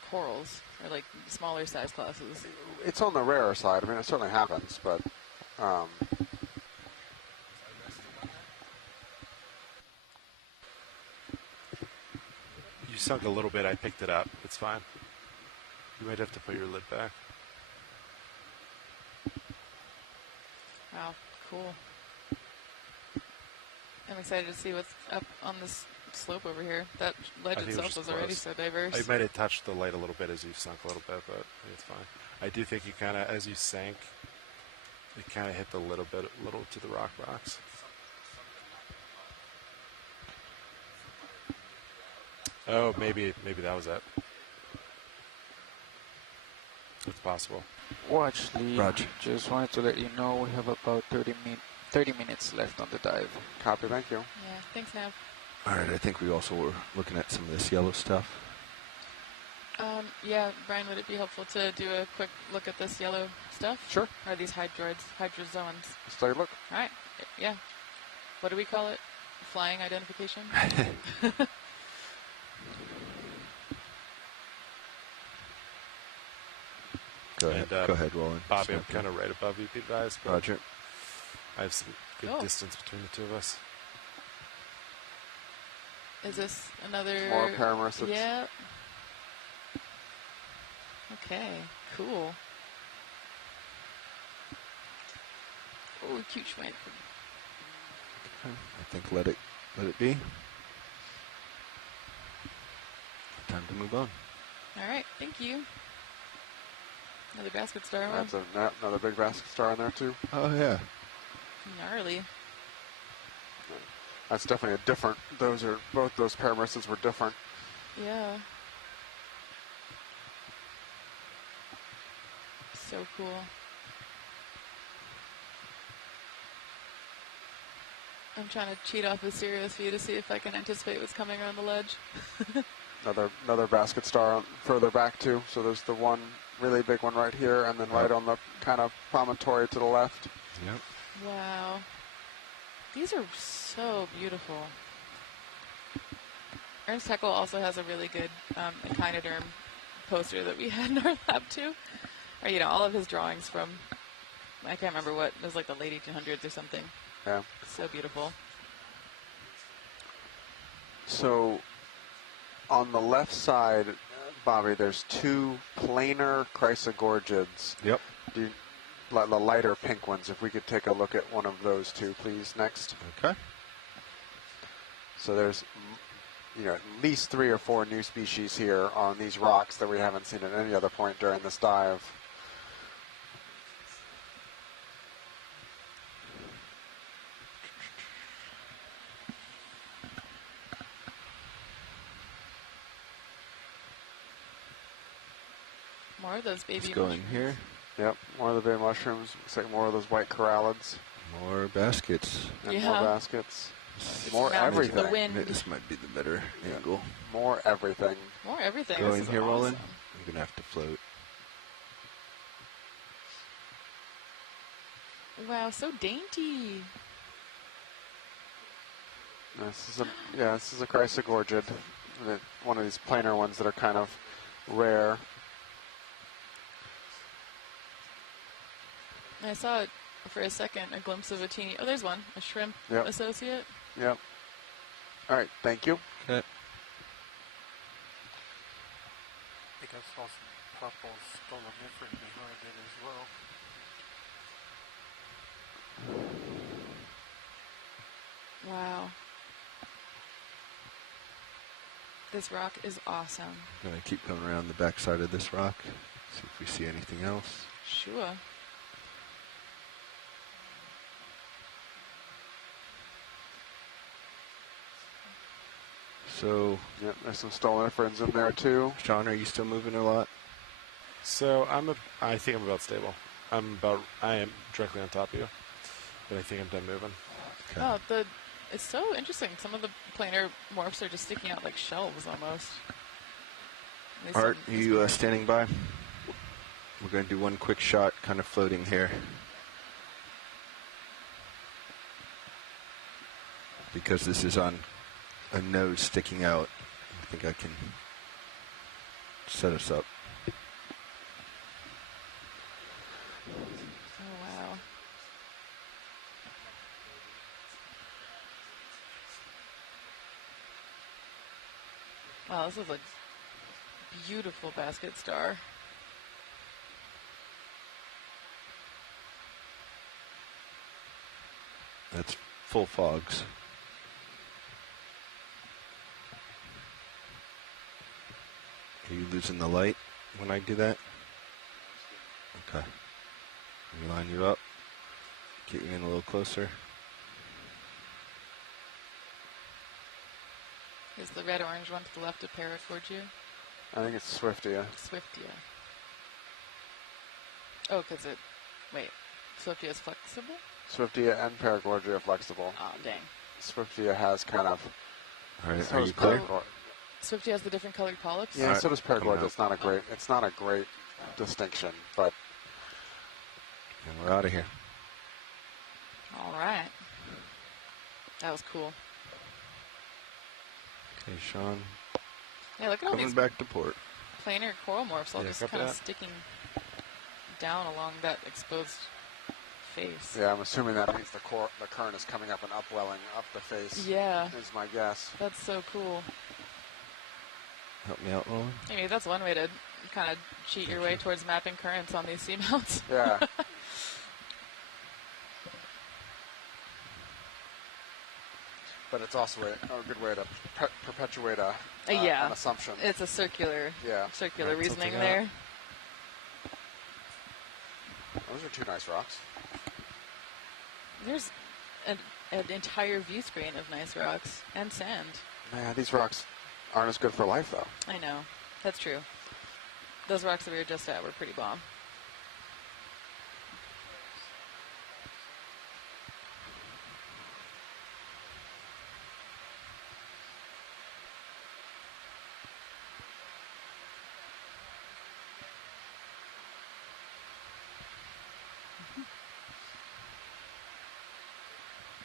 corals, or like smaller size classes? It's on the rarer side. I mean, it certainly happens, but You sunk a little bit. I picked it up. It's fine. You might have to put your lid back. Wow, cool. I'm excited to see what's up on this slope over here. That ledge itself was already so diverse. I might have touched the light a little bit as you sunk a little bit, but I think it's fine. I do think you kind of, as you sank, it kind of hit a little to the rock box. Oh, maybe that was it. It's possible. Watch, Lee. Roger. Just wanted to let you know we have about 30 minutes left on the dive. Copy, thank you. Yeah, thanks, Nav. All right, I think we also were looking at some of this yellow stuff. Yeah, Brian, would it be helpful to do a quick look at this yellow stuff? Sure. Are these hydrozoans? Let's take a look. All right. Yeah. What do we call it? Flying identification? Go ahead, Roland. Bobby, I'm kind of right above you, Pete guys. Roger. I have some good distance between the two of us. Is this another... More paramecids. Yeah. Okay, cool. Oh, cute schwank. I think let it be. Time to move on. All right, thank you. Another basket star one. That's another big basket star in there too. Oh yeah. Gnarly. That's definitely a different. Both those paramecids were different. Yeah. So cool. I'm trying to cheat off a serious view to see if I can anticipate what's coming around the ledge. Another basket star further back too. So there's the one really big one right here, and then right on the kind of promontory to the left. Yep. Wow. These are so beautiful. Ernst Haeckel also has a really good echinoderm poster that we had in our lab too. Or, all of his drawings from, I can't remember what, it was like the late 1800s or something. Yeah. So beautiful. So, on the left side, Bobby, there's two planar chrysogorgids. Yep. The lighter pink ones. If we could take a look at one of those two, please, next. Okay. So there's, at least 3 or 4 new species here on these rocks that we haven't seen at any other point during this dive. More of those baby mushrooms. Let's go in here. Yep, more of the baby mushrooms. Looks like more of those white corallids. More baskets. And more baskets. More everything. The wind. This might be the better angle. More everything. More everything. Go in here, awesome. Roland. You're going to have to float. Wow, so dainty. This is a chrysogorgid, one of these planar ones that are kind of rare. I saw for a second a glimpse of a teeny. Oh, there's one, a shrimp associate. Yep. All right, thank you. Okay. I think I saw some purple stoloniferan behind it as well. Wow. This rock is awesome. I'm going to keep coming around the back side of this rock, see if we see anything else. Sure. So, yep, there's some stoloniferans in there too. Sean, are you still moving a lot? So I think I'm about stable. I am directly on top of you, but I think I'm done moving. Okay. Oh, it's so interesting. Some of the planar morphs are just sticking out like shelves almost. Art, you standing by? We're going to do one quick shot, kind of floating here. Because this is on a nose sticking out, I think I can set us up. Oh, wow. Wow, this is a beautiful basket star. That's full fogs. Are you losing the light when I do that? Okay. Let me line you up. Get you in a little closer. Is the red-orange one to the left of Paracordia? I think it's Swiftia. Swiftia. Oh, because Swiftia is flexible? Swiftia and Paragorgia are flexible. Oh, dang. Swiftia has kind of... All right, so are you clear? Swiftia has the different colored polyps? Yeah, so does Paragorgia. It's not a great distinction, but... And we're out of here. All right. That was cool. Okay, Sean. Yeah, look at all coming these back to port. Planar coral morphs all Yeah, just kind of sticking down along that exposed face. Yeah, I'm assuming that means the current is coming up and upwelling up the face. Yeah. Is my guess. That's so cool. Help me out, Roland. Maybe that's one way to kind of cheat your way towards mapping currents on these seamounts. Yeah. But it's also a good way to perpetuate an assumption. It's a circular reasoning Tilting there. Those are two nice rocks. There's an entire view screen of nice rocks and sand. Man, these rocks aren't as good for life, though. I know. That's true. Those rocks that we were just at were pretty bomb.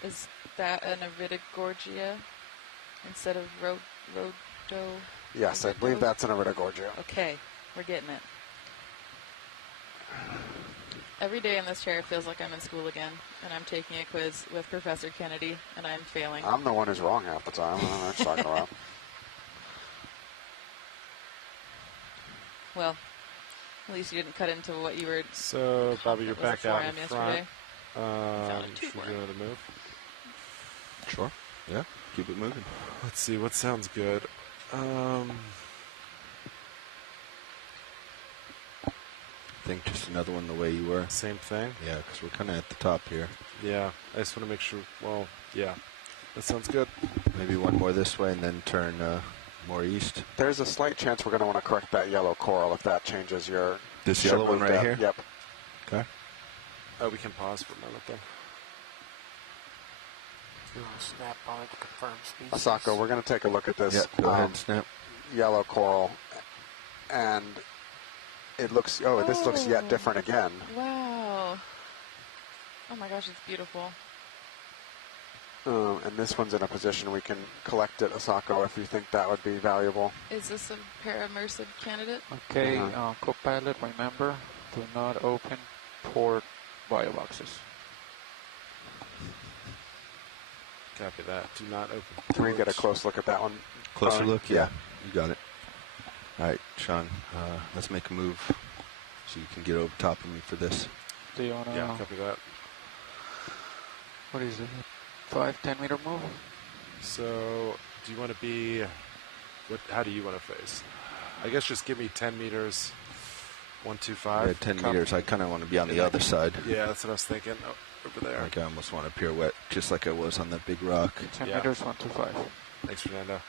Is that an Iridogorgia instead of Rhodo? Yes, I believe that's an Iridogorgia. Okay, we're getting it. Every day in this chair feels like I'm in school again, and I'm taking a quiz with Professor Kennedy, and I'm failing. I'm the one who's wrong half the time. I don't know what you're talking about. Well, at least you didn't cut into what you were... So, Bobby, you're back out in front. Should we do another move? Sure. Yeah, keep it moving. Let's see, what sounds good? I think just another one the way you were. Same thing? Yeah, because we're kind of at the top here. Yeah, I just want to make sure, well, yeah. That sounds good. Maybe one more this way and then turn more east. There's a slight chance we're going to want to correct that yellow coral if that changes your... This yellow one right here? Yep. Okay. Oh, we can pause for a moment, though. You want to snap on it to confirm species? Asako, we're going to take a look at this. Yep, go ahead, snap. Yellow coral, and it looks. Oh, this looks yet different again. Wow. Oh my gosh, it's beautiful. And this one's in a position we can collect it, Asako, if you think that would be valuable. Is this a para-immersive candidate? Okay, Copilot, remember, do not open port bio boxes. Copy that. Do not open. Can we get a close look at that one? Closer look? Yeah, you got it. All right, Sean, let's make a move so you can get over top of me for this. Do you want to... Yeah, copy that. What is it? 5-10 meter move? So, do you want to be... How do you want to face? I guess just give me 10 meters, 125. Yeah, 10 meters. I kind of want to be on the other side. Yeah, that's what I was thinking. Oh, over there. Like I almost want to pirouette, just like I was on that big rock. 10 meters, 125. Thanks, Fernando.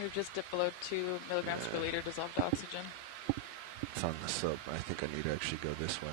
We've just dipped below 2 milligrams per liter dissolved oxygen. It's on the sub. I think I need to actually go this way.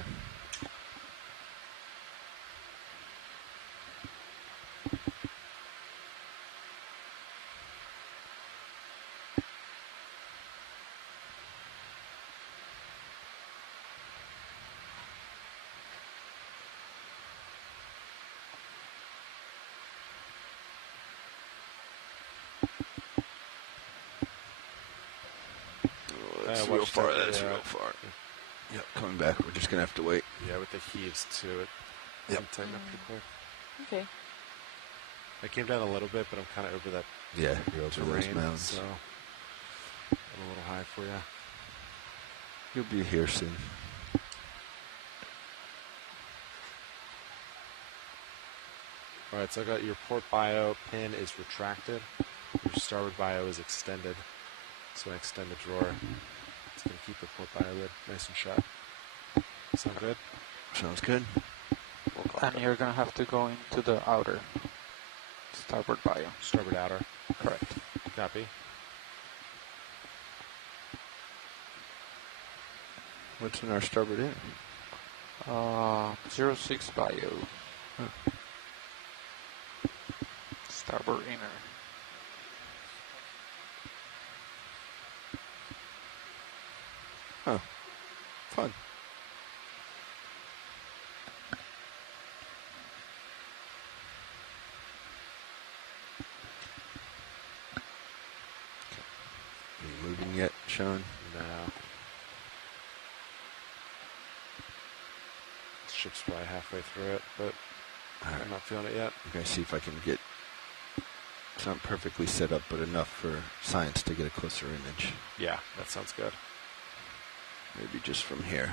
That's real far. That's real far. Yep, coming back. We're just going to have to wait. Yeah, with the heaves to it. Yep. Tighten up pretty quick. Okay. I came down a little bit, but I'm kind of over that. Yeah, you're over those mountains. So I'm a little high for you. You'll be here soon. All right, so I got your port bio pin is retracted. Your starboard bio is extended. So I extend the drawer. It's going to keep the port bio lid nice and shut. Sound good? Sounds good. And you're going to have to go into the outer starboard bio. Starboard outer. Correct. Copy. What's in our starboard in? 06 bio. Huh. Starboard inner. Huh. Fun. Are you moving yet, Sean? No. This ship's probably halfway through it, but I'm not feeling it yet. I'm going to see if I can get... It's not perfectly set up, but enough for science to get a closer image. Yeah, that sounds good. Maybe just from here.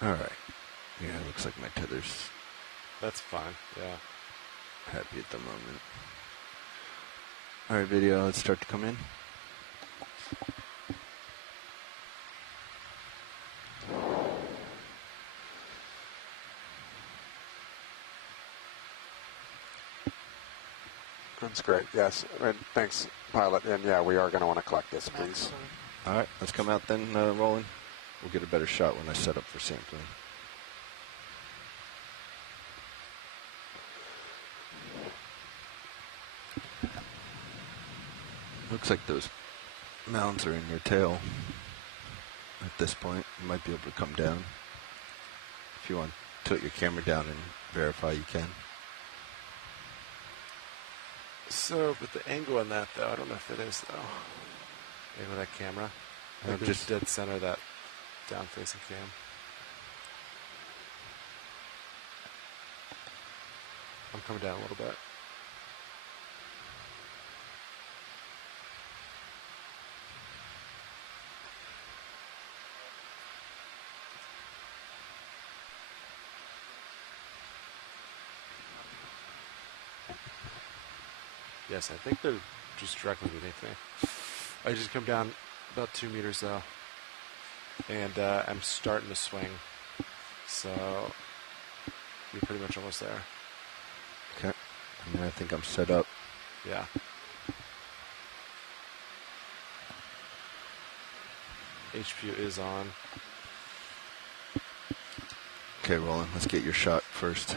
All right. Yeah, it looks like my tether's... That's fine, yeah. Happy at the moment. All right, video, let's start to come in. That's great, yes. And thanks, pilot. And yeah, we are going to want to collect this, please. All right, let's come out then, Roland. We'll get a better shot when I set up for sampling. Looks like those mounds are in your tail at this point. You might be able to come down. If you want to tilt your camera down and verify, you can. So, but the angle on that, though, I don't know if it is, though. Angle of that camera. I think just dead center that down-facing cam. I'm coming down a little bit. Yes, I think they're just directly beneath me. I just come down about 2 meters though, and I'm starting to swing. So You're pretty much almost there. Okay. I mean, I think I'm set up. Yeah. HPU is on. Okay, Roland, let's get your shot first.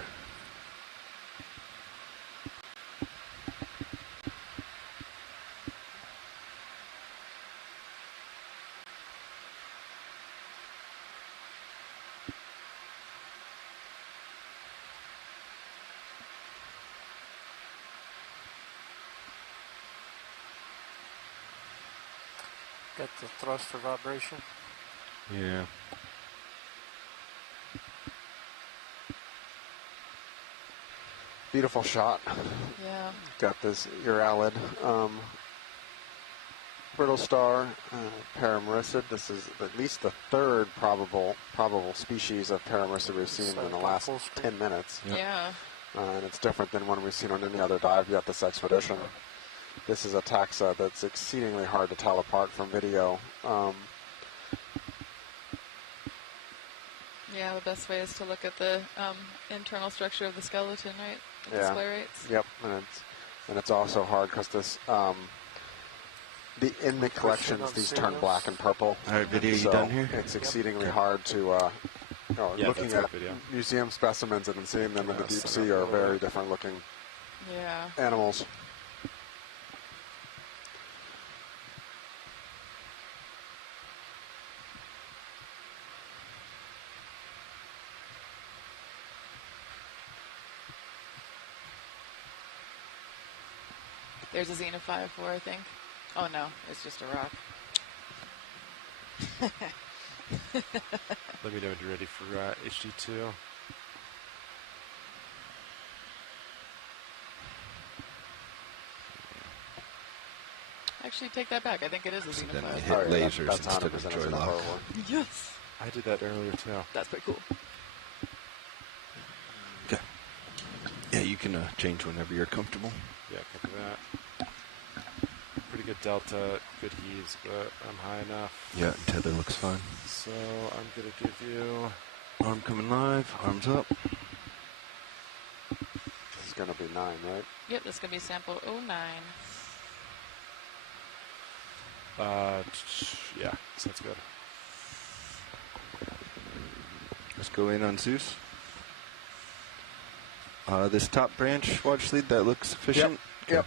Got the thruster vibration. Yeah. Beautiful shot. Yeah. Got this Uralid brittle star, paramaricid. This is at least the third probable species of paramaricid we've seen in the last 10 minutes. Yep. Yeah. And it's different than one we've seen on any other dive yet this expedition. This is a taxa that's exceedingly hard to tell apart from video. Yeah, the best way is to look at the internal structure of the skeleton, right? The Yeah. display rates. Yep, and it's also hard because this in the collections these turn black and purple. All right, video, so you done here? It's exceedingly hard to. Looking at museum specimens and then seeing them in the deep sea are very different looking animals. There's a Xena 5-4, I think. Oh no, it's just a rock. Let me know when you're ready for HD2. Actually, take that back. I think it is a Xena 5. Then we hit lasers instead of joy lock. Yes. I did that earlier too. That's pretty cool. Okay. Yeah, you can change whenever you're comfortable. Yeah, copy that. Pretty good delta, good heaves, but I'm high enough. Yeah, tether looks fine. So I'm going to give you... Arm coming live, arms up. This is going to be 9, right? Yep, this is going to be sample 09. Yeah, sounds good. Let's go in on Zeus. This top branch watch lead, that looks sufficient? Yep.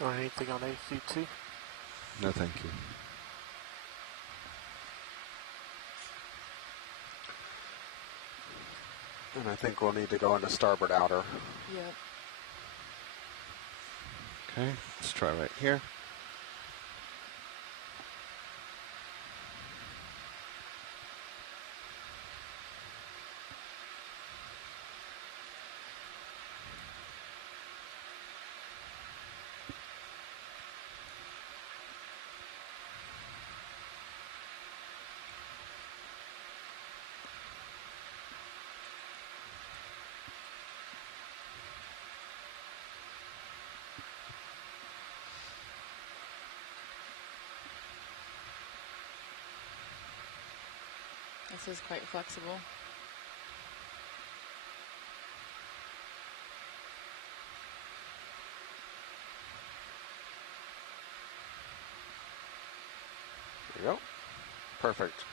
Or anything on AC2? No, thank you. And I think we'll need to go into starboard outer. Yep. Okay, let's try right here. This is quite flexible. There you go. Perfect.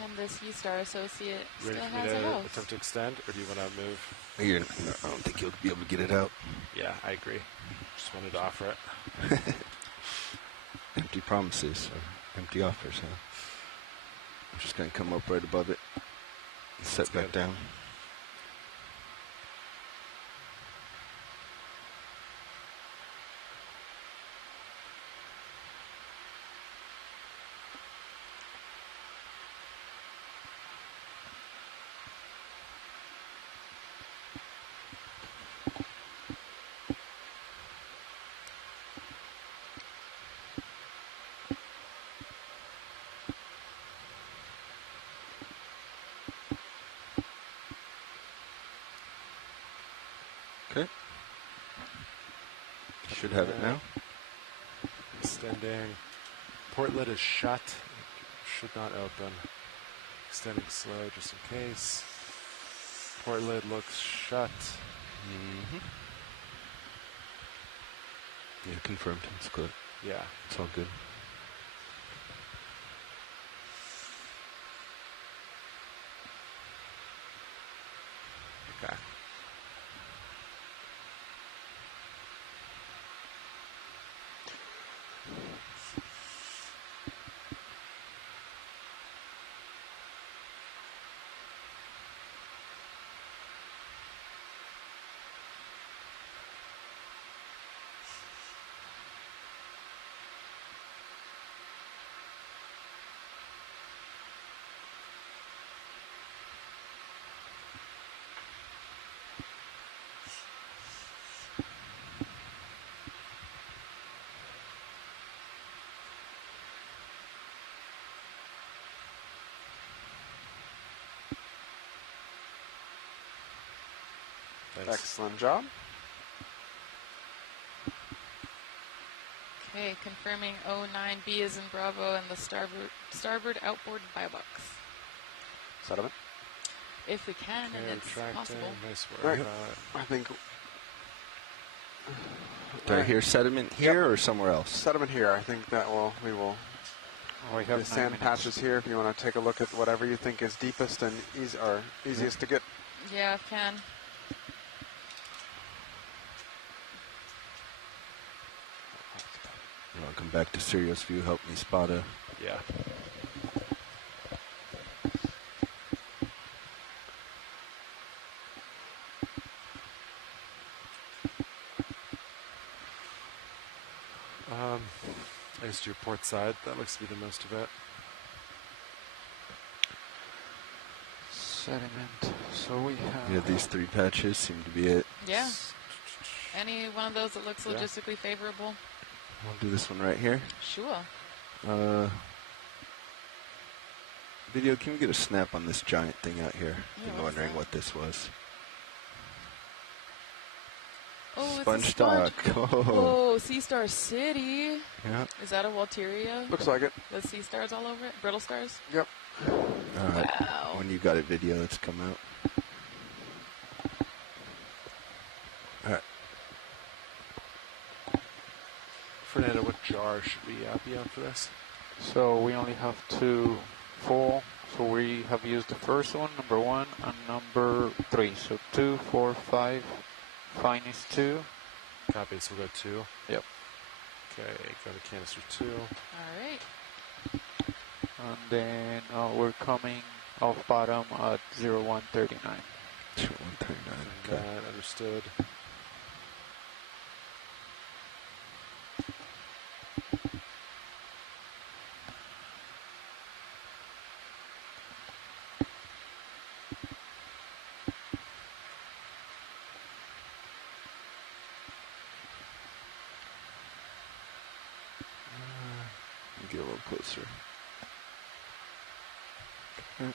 And this U-Star associate Ready still for me has a to house. attempt to extend, or do you want to move? I don't think you'll be able to get it out. Yeah, I agree. Just wanted to offer it. Empty promises or empty offers, huh? I'm just going to come up right above it and set back down. Okay. Should have it now. Extending. Port lid is shut. Should not open. Extending slow just in case. Port lid looks shut. Yeah, confirmed. It's good. Yeah. It's all good. Okay. Nice. Excellent job. Okay, confirming 09B is in Bravo and the starboard outboard buy box. Sediment. If we can, and it's possible. Nice work. Right. I think. Do I hear sediment here or somewhere else? Sediment here. I think that we will. We have the sand patches here. If you want to take a look at whatever you think is deepest and easiest to get. Yeah, I can. I'll come back to serious view. Help me spot a. Yeah. I guess to your port side. That looks to be the most of it. Sediment. So we have. Yeah, these three patches seem to be it. Yeah. Any one of those that looks logistically favorable? I'll do this one right here. Sure. Video, can we get a snap on this giant thing out here? Yeah, I'm wondering what this was. Oh, Sponge it's a sponge. stock. Oh, Sea Star City. Yeah. Is that a Walteria? Looks like it. With sea stars all over it? Brittle stars? Yep. All right. Wow. When you got it, video, it's come out. All right. Fernando, what jar should we be on for this? So we only have 2 full. So we have used the first one, number 1, and number 3. So 2, 4, 5. Fine is 2. Copy, so we'll go 2. Yep. Okay, go to canister 2. All right. And then we're coming off bottom at 0139. 0139. Okay. Understood. Get a little closer. Okay.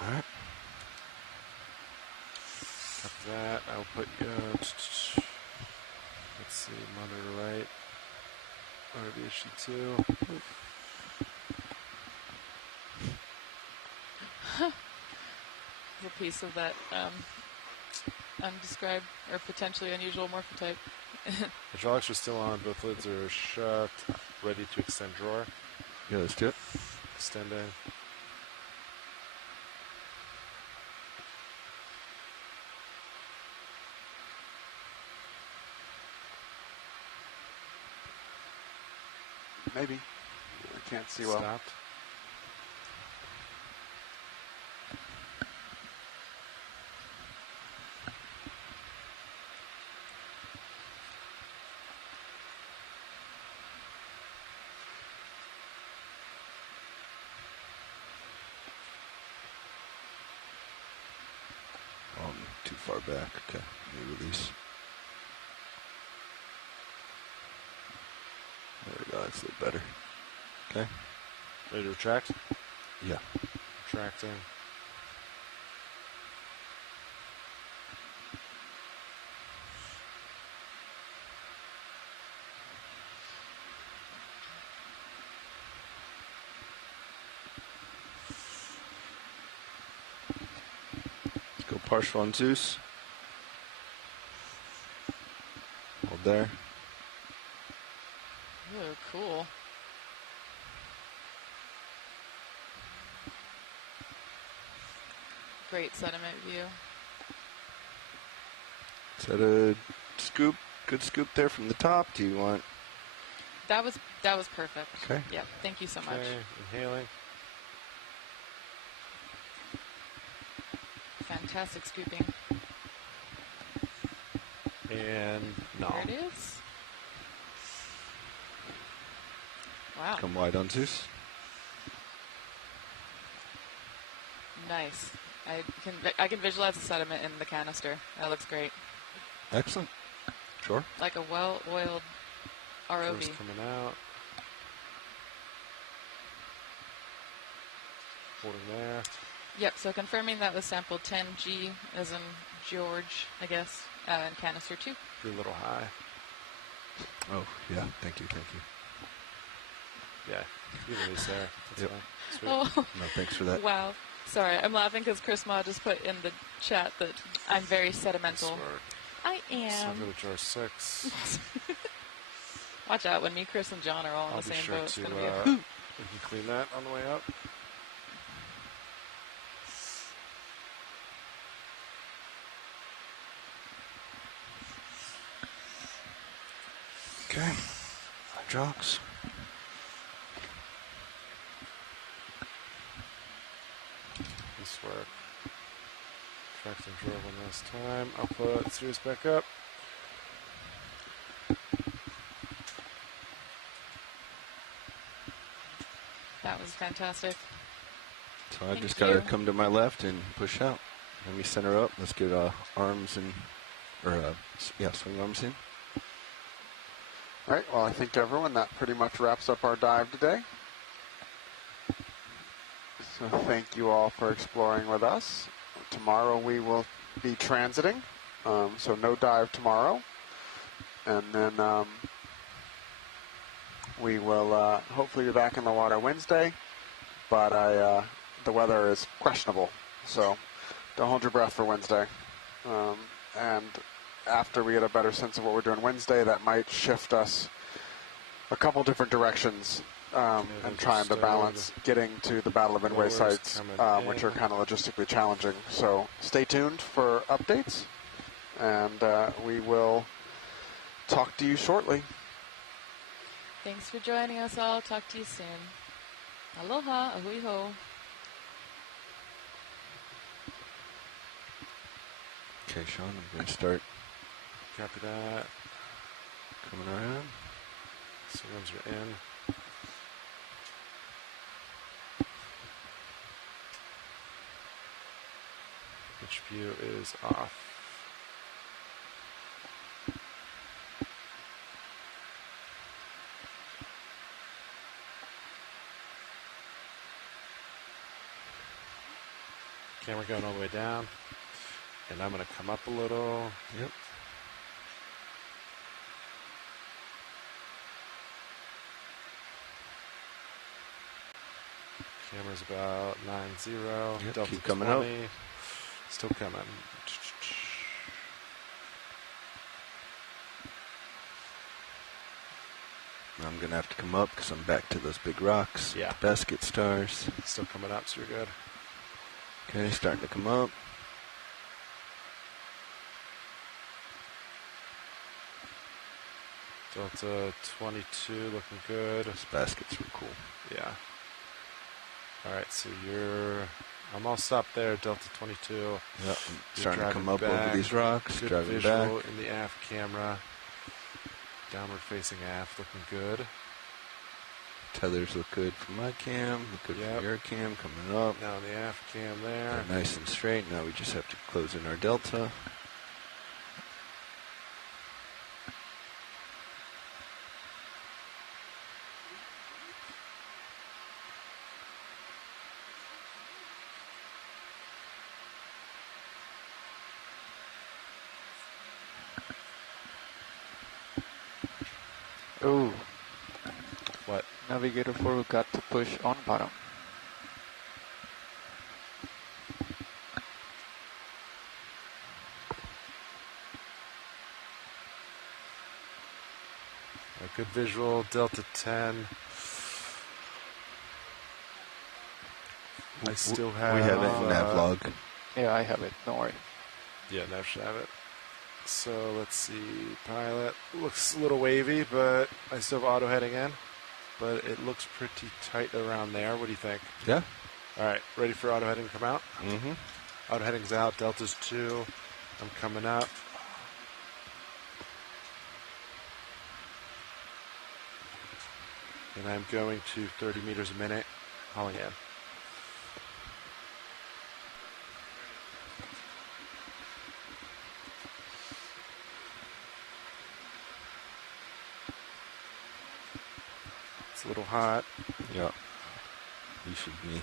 All right. After that, I'll put you. Let's see, monitor right. RVHD2. A piece of that undescribed or potentially unusual morphotype. Hydraulics are still on. Both lids are shut. Ready to extend drawer. Yeah, let's do it. Extending. Maybe. I can't see well. Stopped. Too far back. Okay, new release. There we go. That's a little better. Okay. Ready to retract? Yeah. Retracting. Let's go partial on Zeus. Hold there. Oh, cool. Great sediment view. Is that a scoop? Good scoop there from the top. Do you want? That was perfect. Okay. Yep. Thank you so much. Okay, inhaling. Fantastic scooping. And no. There it is. Wow. Come wide on Zeus. Nice. I can visualize the sediment in the canister. That looks great. Excellent. Sure. Like a well-oiled ROV. First coming out. Holding there. Yep, so confirming that was sample 10G as in George, I guess, and canister 2. You're a little high. Oh, yeah. Thank you. Yeah, you release there. That's Yep. fine. Sweet. Oh. No, thanks for that. Wow. Sorry, I'm laughing because Chris Ma just put in the chat that I'm very sedimental. I am. So go to jar 6. Watch out, when me, Chris, and John are all in I'll the be same sure boat, it's to going to be a hoot. we can clean that on the way up. Okay. Jocks. This work. Tracked and drove one last time. I'll put Sirius back up. That was fantastic. So I just got to come to my left and push out. Let me center up. Let's get arms and, swing arms in. All right, well, I think everyone, that pretty much wraps up our dive today. So thank you all for exploring with us. Tomorrow we will be transiting, so no dive tomorrow. And then we will hopefully be back in the water Wednesday, but the weather is questionable, so don't hold your breath for Wednesday. And after we get a better sense of what we're doing Wednesday, that might shift us a couple different directions and trying to balance getting to the Battle of Midway sites, which are kind of logistically challenging. So stay tuned for updates, and we will talk to you shortly. Thanks for joining us all. Talk to you soon. Aloha, ahui ho. Okay, Sean, I'm going to start. Copy that. Coming around. So once you're in. Which view is off? Camera going all the way down. And I'm going to come up a little. Yep. Camera's about 9-0. Yep, Delta keep coming 20. up. Still coming. I'm going to have to come up because I'm back to those big rocks. Yeah. Basket stars. Still coming up, so you're good. Okay, starting to come up. Delta 22 looking good. Those baskets were cool. Yeah. All right, so I'm all stopped there, Delta 22. Yep, I'm starting to come back. up over these rocks, Good driving visual back. in the aft camera. Downward facing aft, looking good. Tethers look good for my cam, look good for your cam, coming up. Now the aft cam there. They're nice and straight. Now we just have to close in our delta. Oh. What? Navigator 4 got to push on bottom. A good visual, Delta 10. I still have... We have it in that vlog. Yeah, I have it. Don't worry. Yeah, Nav should have it. So let's see. Pilot looks a little wavy, but I still have auto heading in. But it looks pretty tight around there. What do you think? Yeah. All right, ready for auto heading to come out? Mm-hmm. Auto heading's out. Delta's 2. I'm coming up. And I'm going to 30 meters a minute, hauling in. It's a little hot. Yeah. You should be.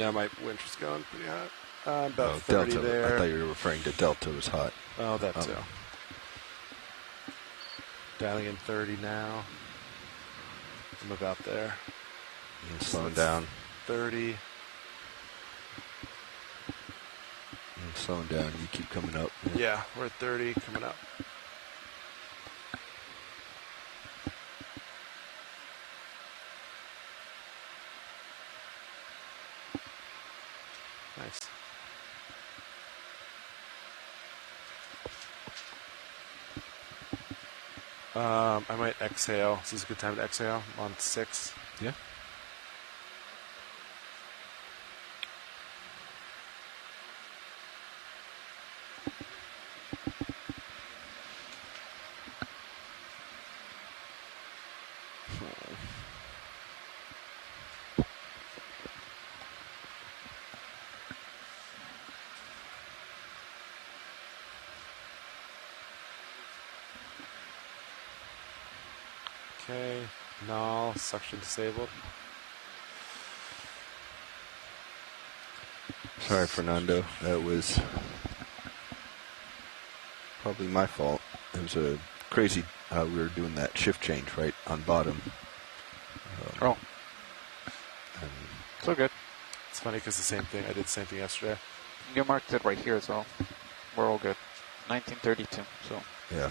Now my winch is going pretty hot. About 30 Delta. there. I thought you were referring to Delta was hot. Oh, that too. Dialing in 30 now. I'm about there. And slowing down. 30. And slowing down. You keep coming up. Yeah, we're at 30, coming up. Nice. I might exhale. This is a good time to exhale. I'm on 6. Yeah. Okay, null, suction disabled. Sorry, Fernando. That was probably my fault. It was a crazy. We were doing that shift change right on bottom. Oh. So good. It's funny because the same thing. I did the same thing yesterday. You marked it right here as well. We're all good. 1932. So. Yeah.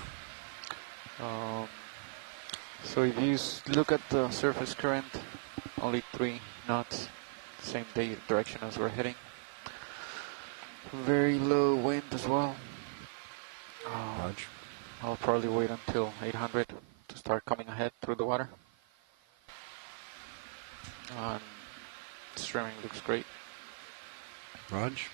So if you look at the surface current, only 3 knots, same direction as we're heading. Very low wind as well. I'll probably wait until 800 to start coming ahead through the water. Streaming looks great. Raj?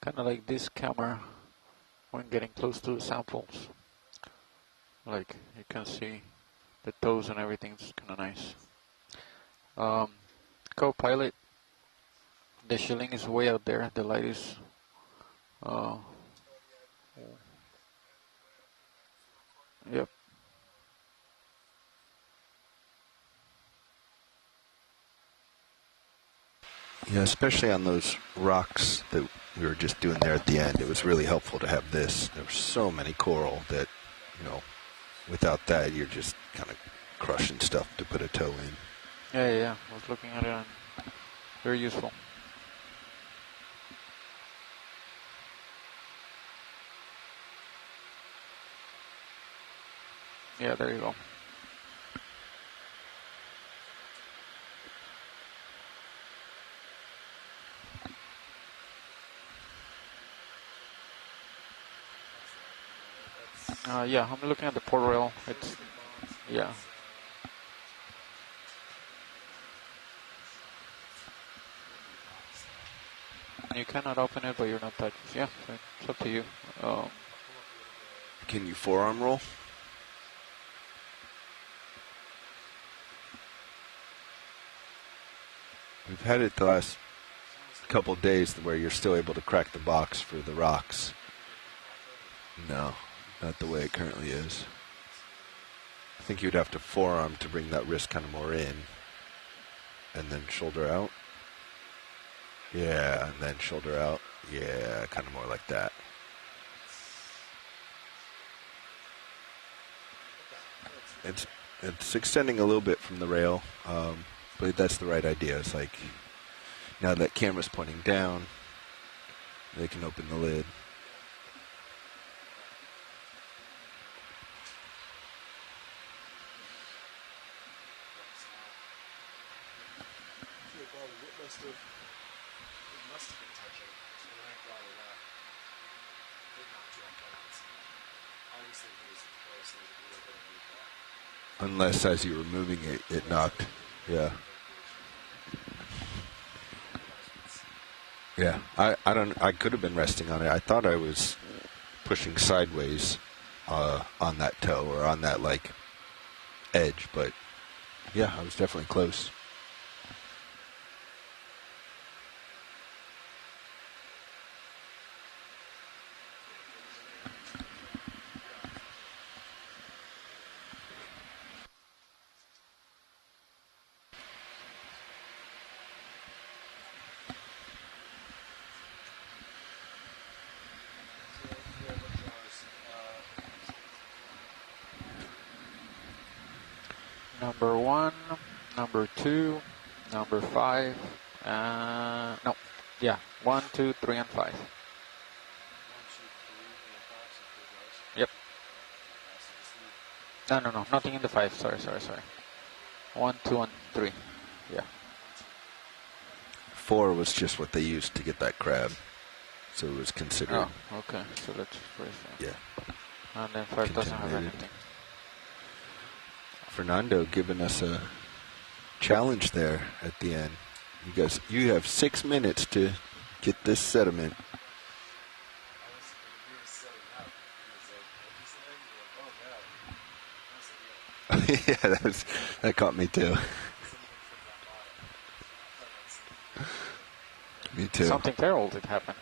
Kind of like this camera when getting close to the samples. Like you can see the toes and everything's kind of nice. Co-pilot, the shielding is way out there. The light is yep. Yeah, especially on those rocks that we were just doing there at the end. It was really helpful to have this. There were so many coral that, without that, you're just kind of crushing stuff to put a toe in. Yeah. I was looking at it and very useful. Yeah, there you go. Yeah, I'm looking at the port rail. It's, yeah. You cannot open it, but you're not touching. Yeah, so it's up to you. Can you forearm roll? We've had it the last couple of days where you're still able to crack the box for the rocks. No, not the way it currently is. I think you'd have to forearm to bring that wrist kind of more in, and then shoulder out. Yeah, and then shoulder out. Yeah, kind of more like that. It's extending a little bit from the rail, but that's the right idea. It's like, now that camera's pointing down, they can open the lid. Unless as you were moving it, it knocked. Yeah. Yeah. I could have been resting on it. I thought I was pushing sideways on that toe or on that like edge, but yeah, I was definitely close. Number 1, number 2, number 5, no, yeah, 1, 2, 3, and 5. Yep. No, nothing in the 5, sorry. 1, 2, and 3, yeah. 4 was just what they used to get that crab, so it was considered. Oh, okay, so let's raise that. Yeah. And then 5 doesn't have anything. Fernando giving us a challenge there at the end. You have 6 minutes to get this sediment. Yeah, that caught me too. Me too. Something terrible did happen,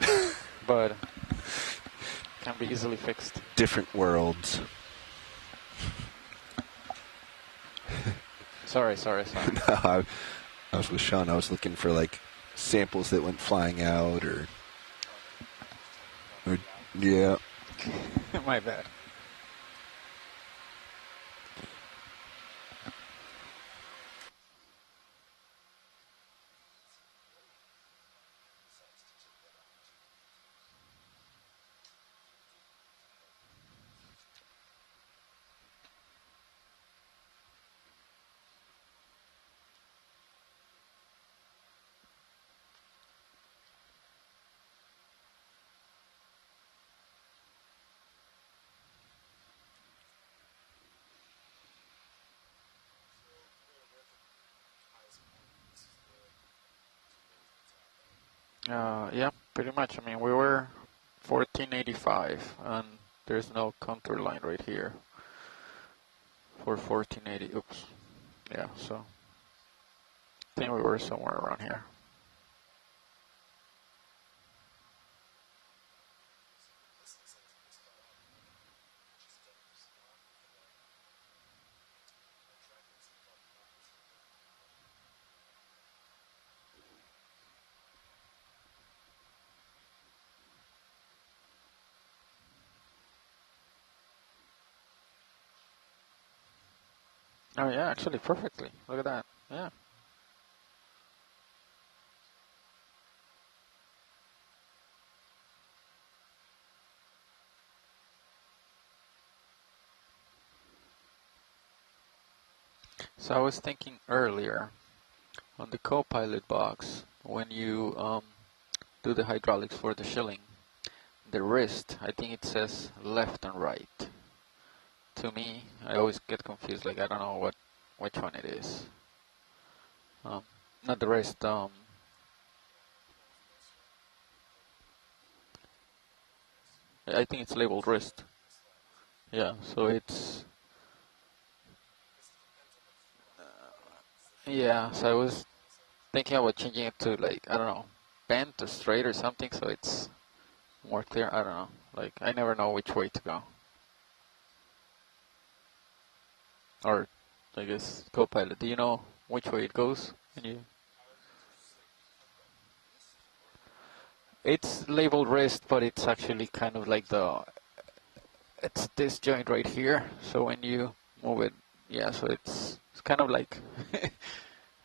but can be easily fixed. Different worlds. Sorry. No, I was with Sean. I was looking for like samples that went flying out, or yeah. My bad. Yeah, pretty much. I mean, we were 1485, and there's no contour line right here for 1480. Oops. Yeah, so I think we were somewhere around here. Oh yeah, actually perfectly. Look at that. Yeah. So I was thinking earlier on the co-pilot box, when you do the hydraulics for the shilling, the wrist, I think it says left and right. to me. I always get confused. Like I don't know which one it is. Not the rest. I think it's labeled wrist. Yeah, so it's. Yeah, so I was thinking about changing it to like I don't know, bent or straight or something, so it's more clear. I don't know. Like I never know which way to go. Or I guess Copilot. Do you know which way it goes? When you? It's labeled wrist, but it's actually kind of like it's this joint right here. So when you move it, yeah, so it's kind of like,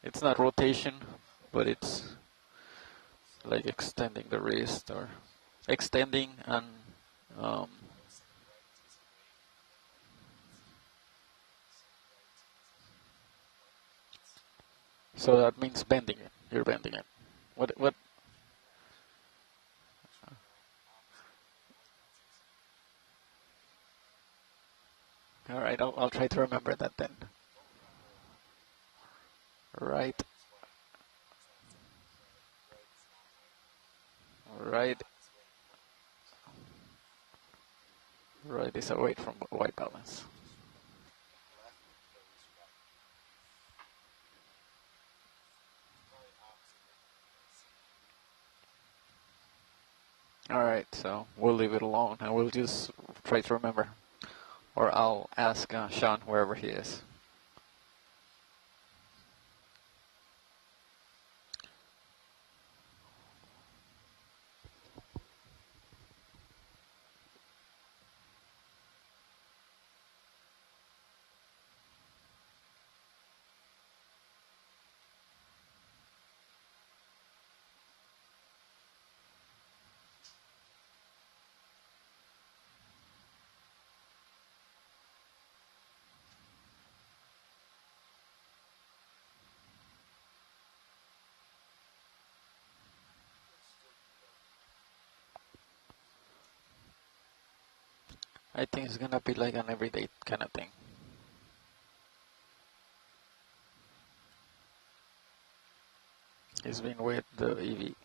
it's not rotation, but it's like extending the wrist or extending and, so that means bending it. You're bending it. What? All right, I'll try to remember that then. Right. Right. Right is away from white balance. All right, so we'll leave it alone and we'll just try to remember. Or I'll ask Sean wherever he is. I think it's gonna be like an everyday kind of thing. It's been with the EV.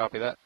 Copy that.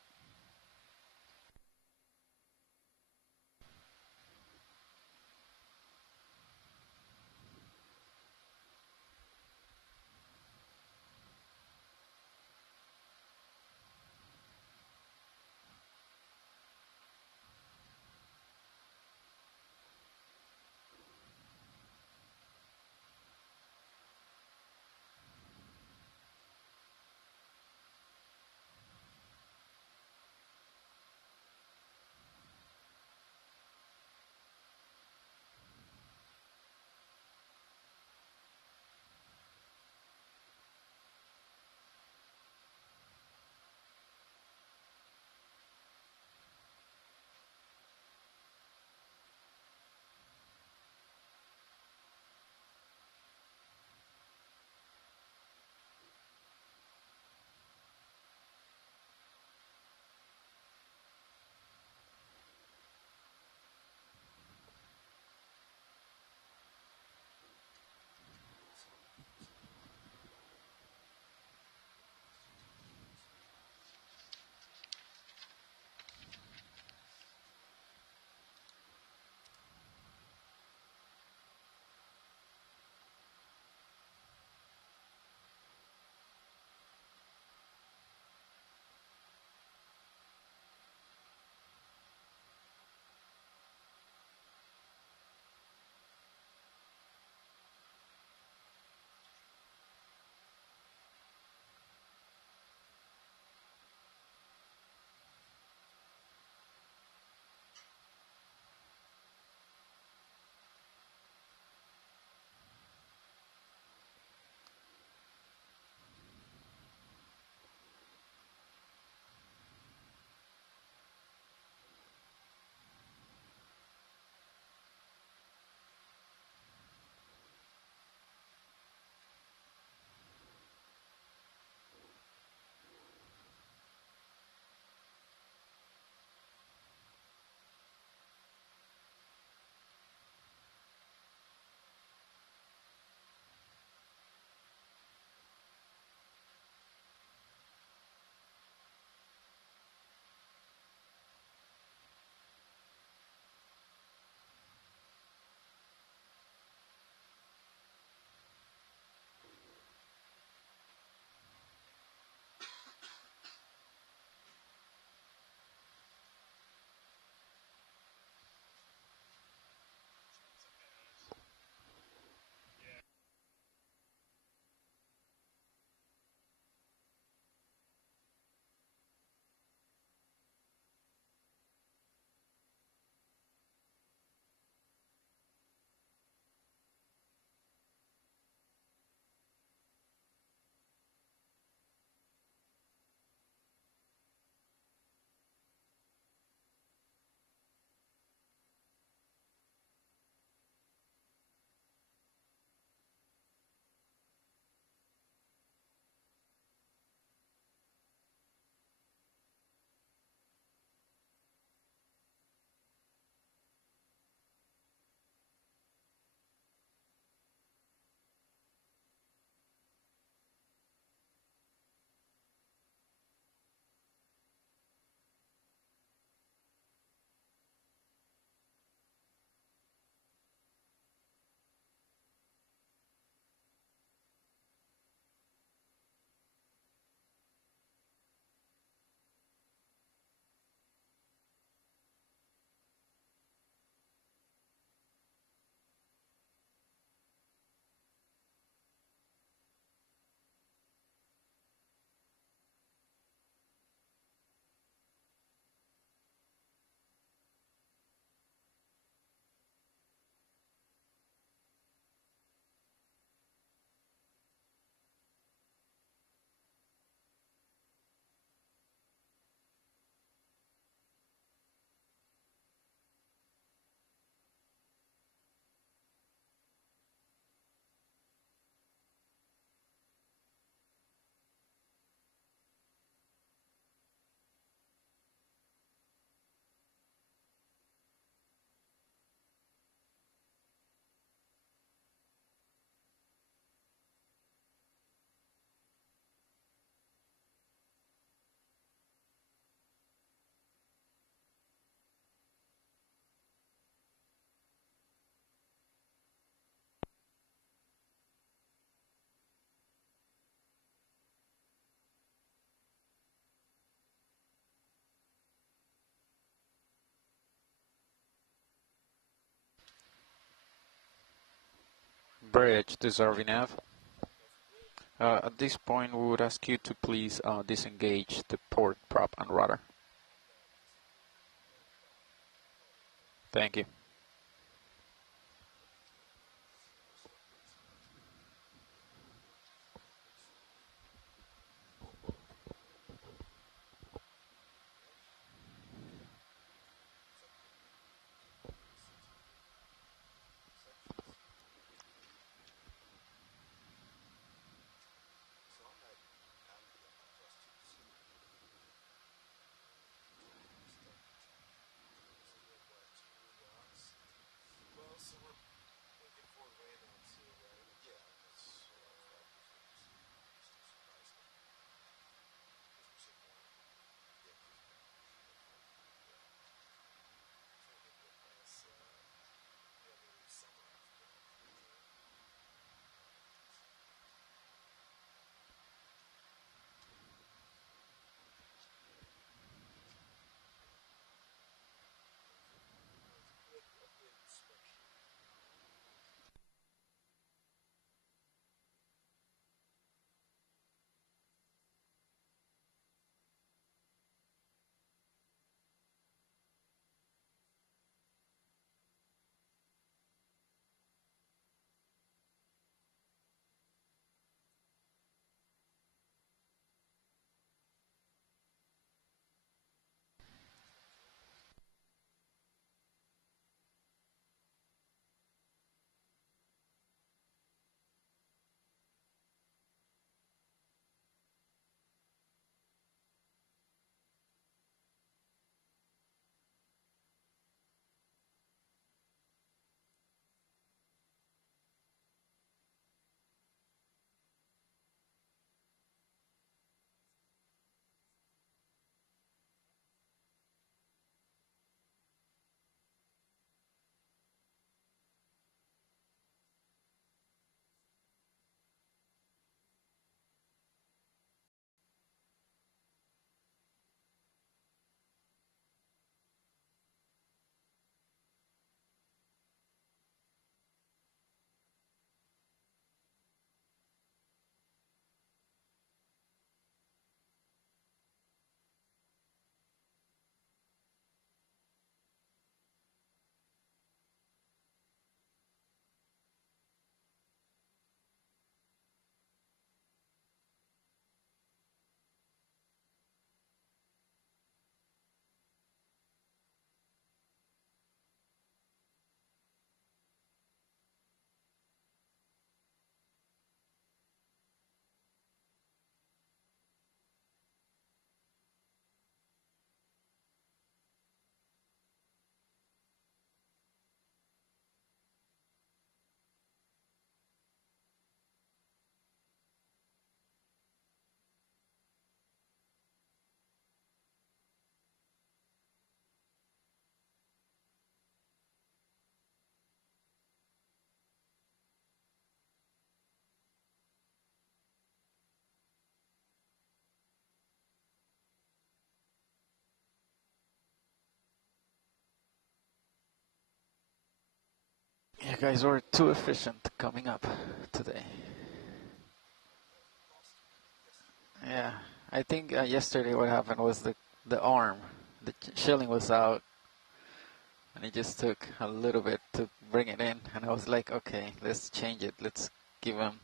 Bridge, this is RVNav. At this point, we would ask you to please disengage the port, prop, and rudder. Thank you. You guys were too efficient coming up today. Yeah, I think yesterday what happened was the arm, the shilling was out, and it just took a little bit to bring it in, and I was like, okay, let's change it. Let's give him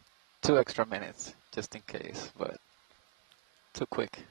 2 extra minutes just in case, but too quick.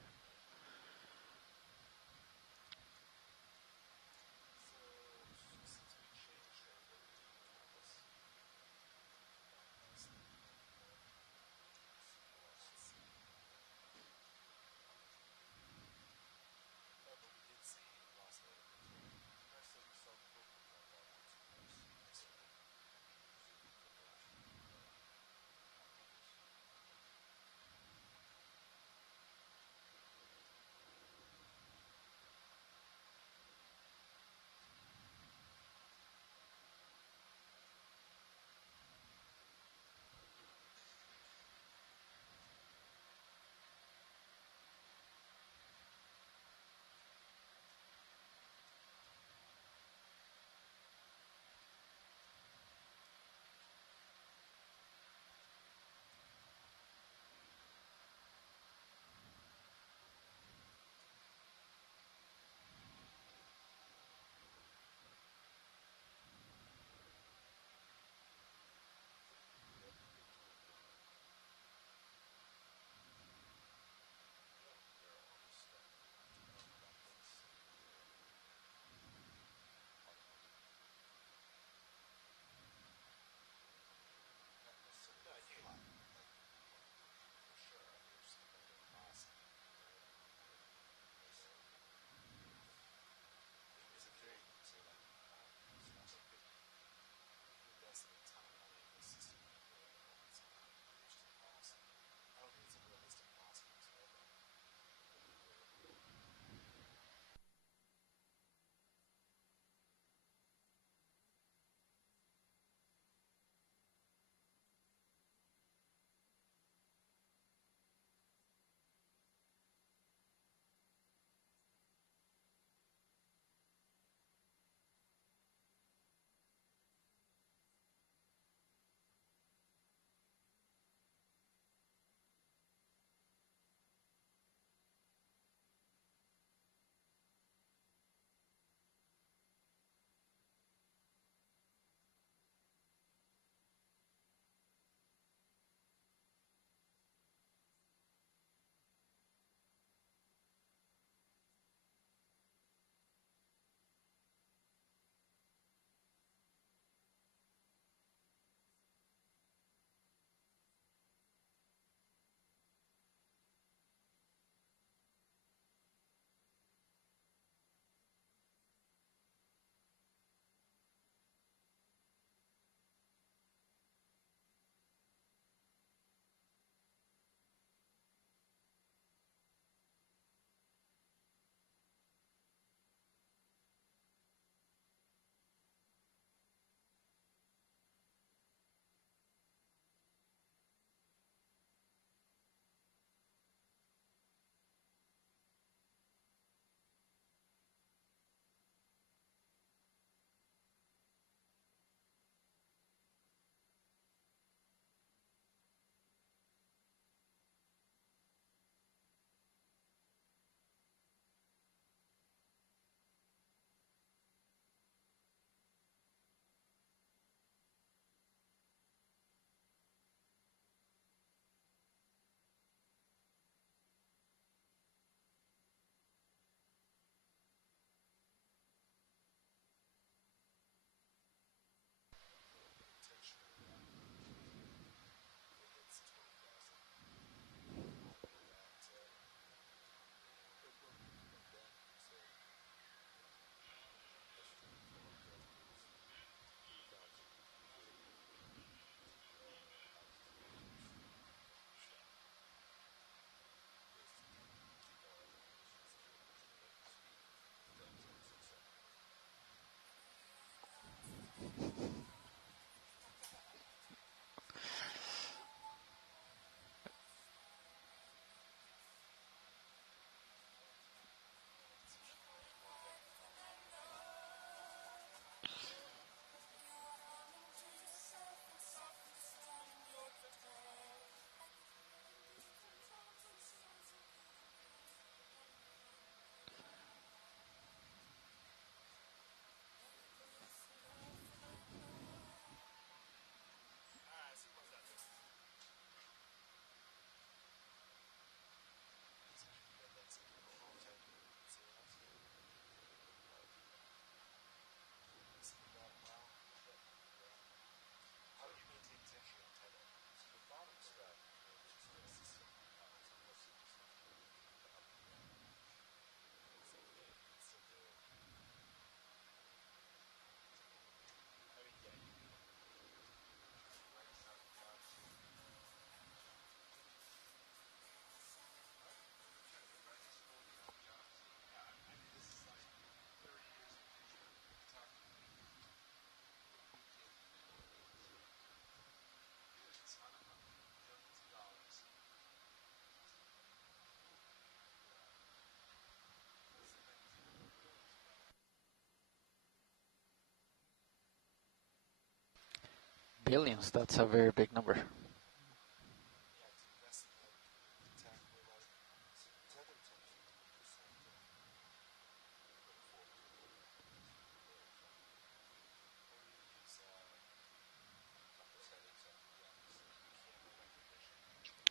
Billions, that's a very big number.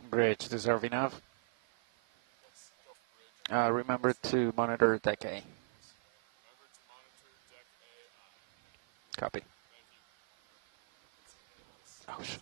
Bridge deserving of. Remember to monitor deck A. Copy. Oh, shit.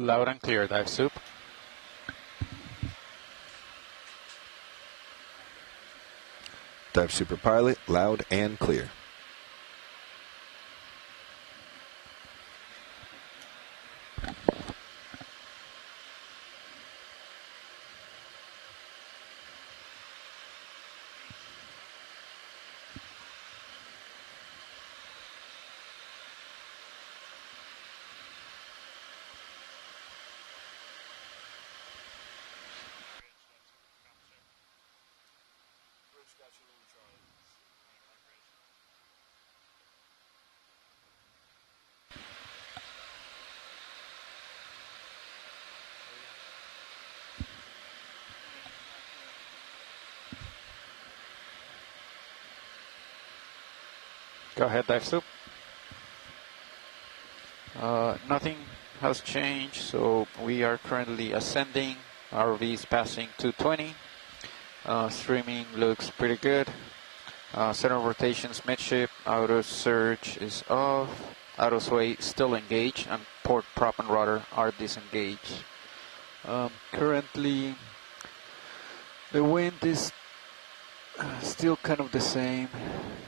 Loud and clear, dive soup. Dive Super Pilot, loud and clear. Go ahead, dive soup. Nothing has changed, so we are currently ascending. ROV is passing 220. Streaming looks pretty good. Center rotations midship. Auto surge is off. Auto sway still engaged, and port prop and rudder are disengaged. Currently, the wind is still kind of the same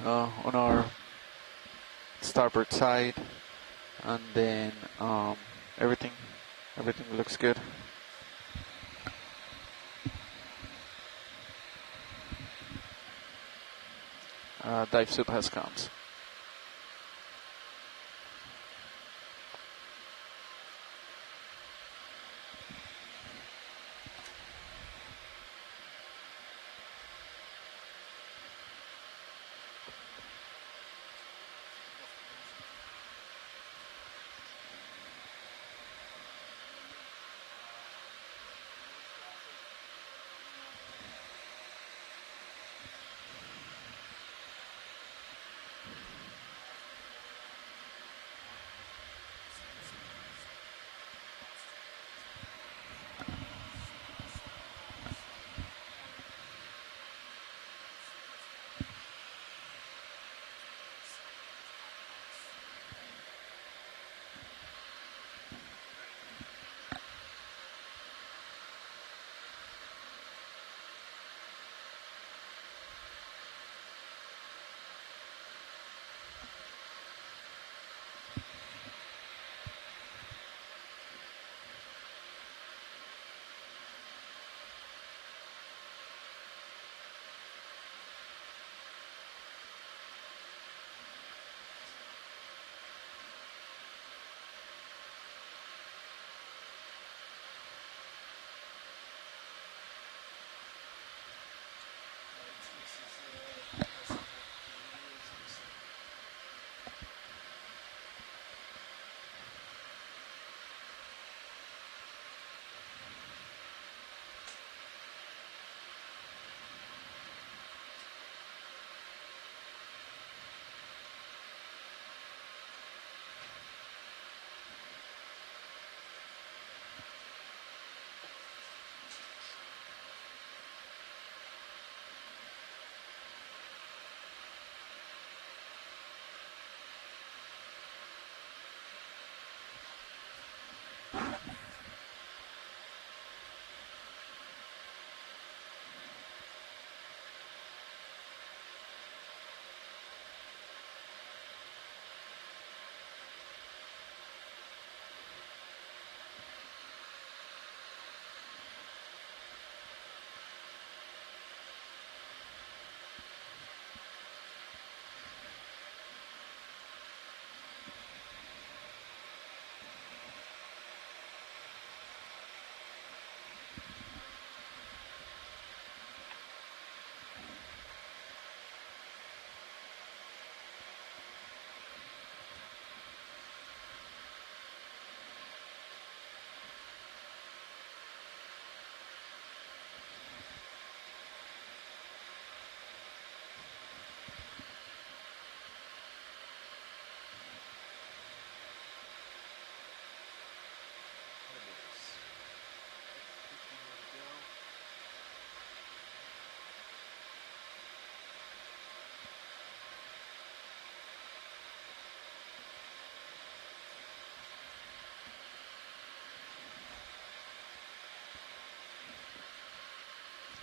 on our starboard side, and then everything looks good. Dive soup has comms.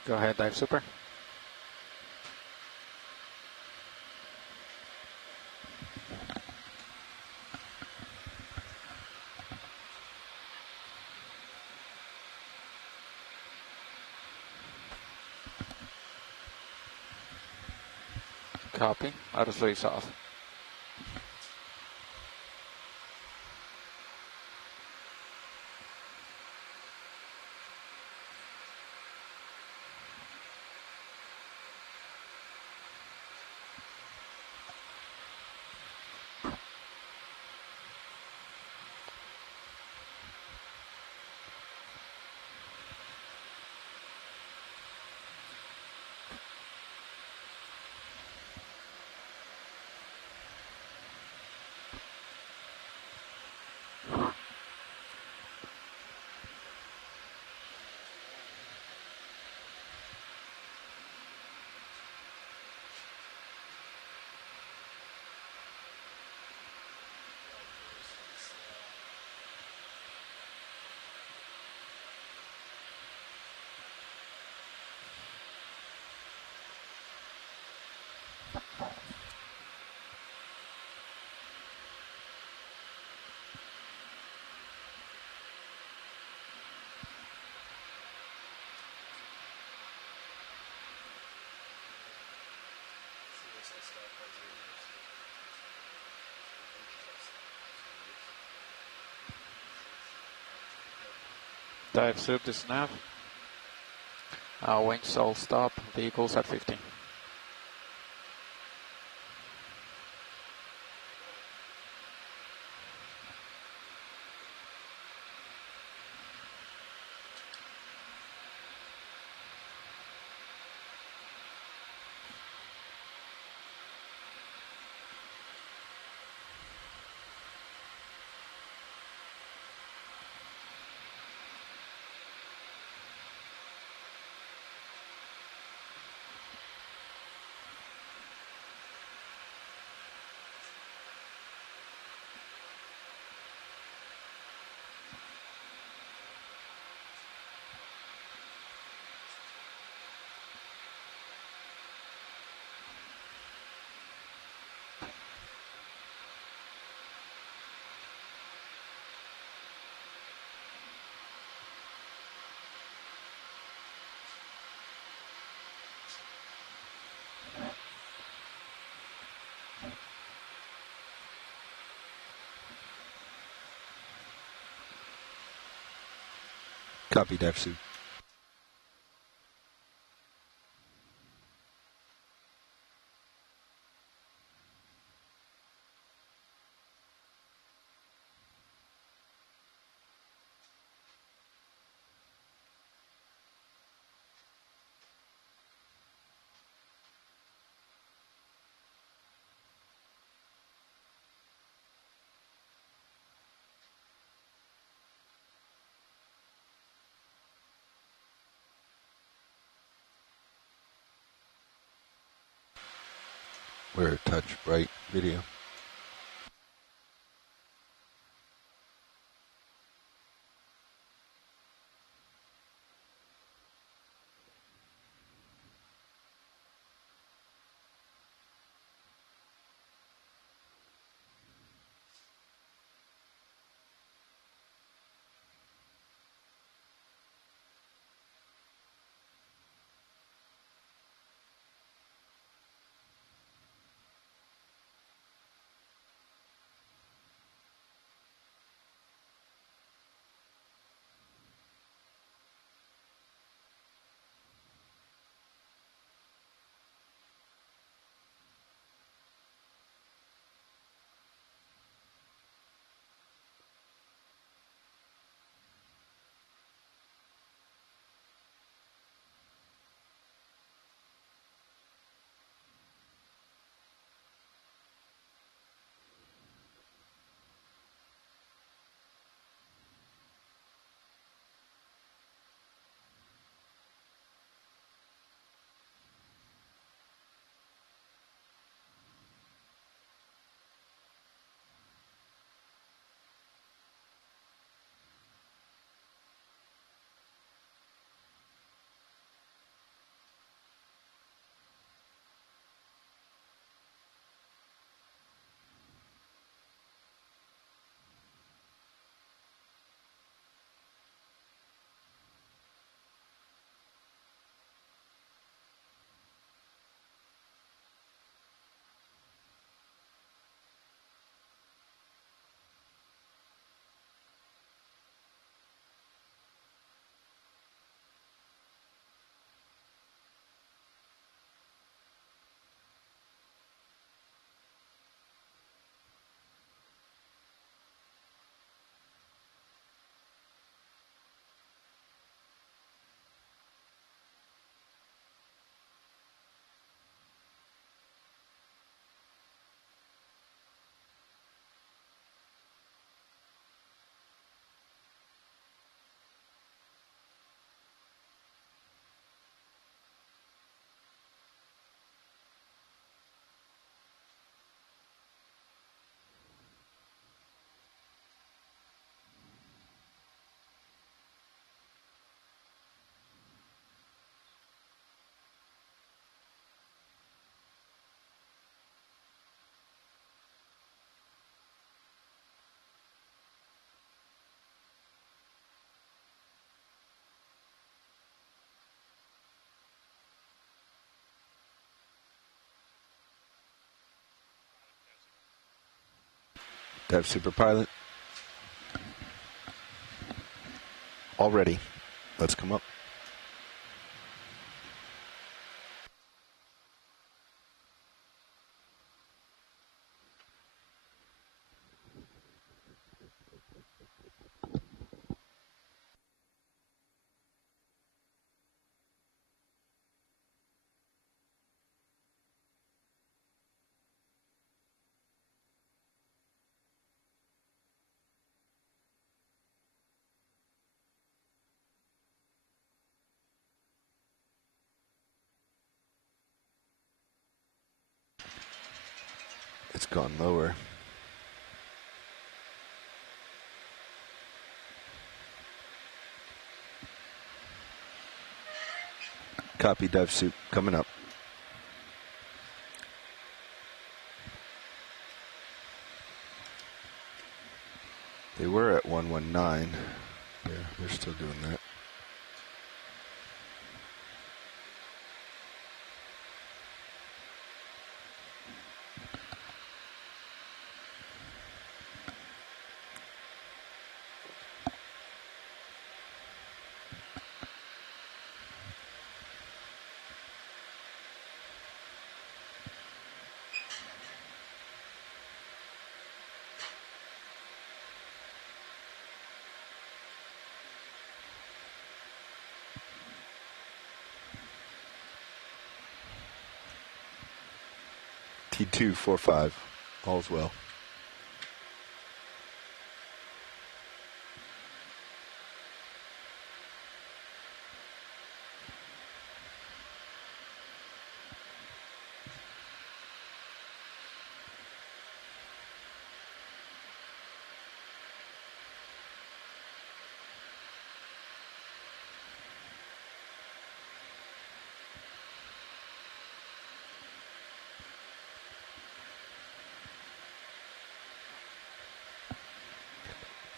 Go ahead, dive super. Copy. Auto sleeves off. Dive soup this nav. Wings all stop. Vehicles at 15. Copy, dive soup. We're a touch bright video. Dive Super Pilot. All ready. Let's come up. It's gone lower. Copy, Dive Soup, coming up. They were at 119. Yeah, they're still doing that. T245, all's well.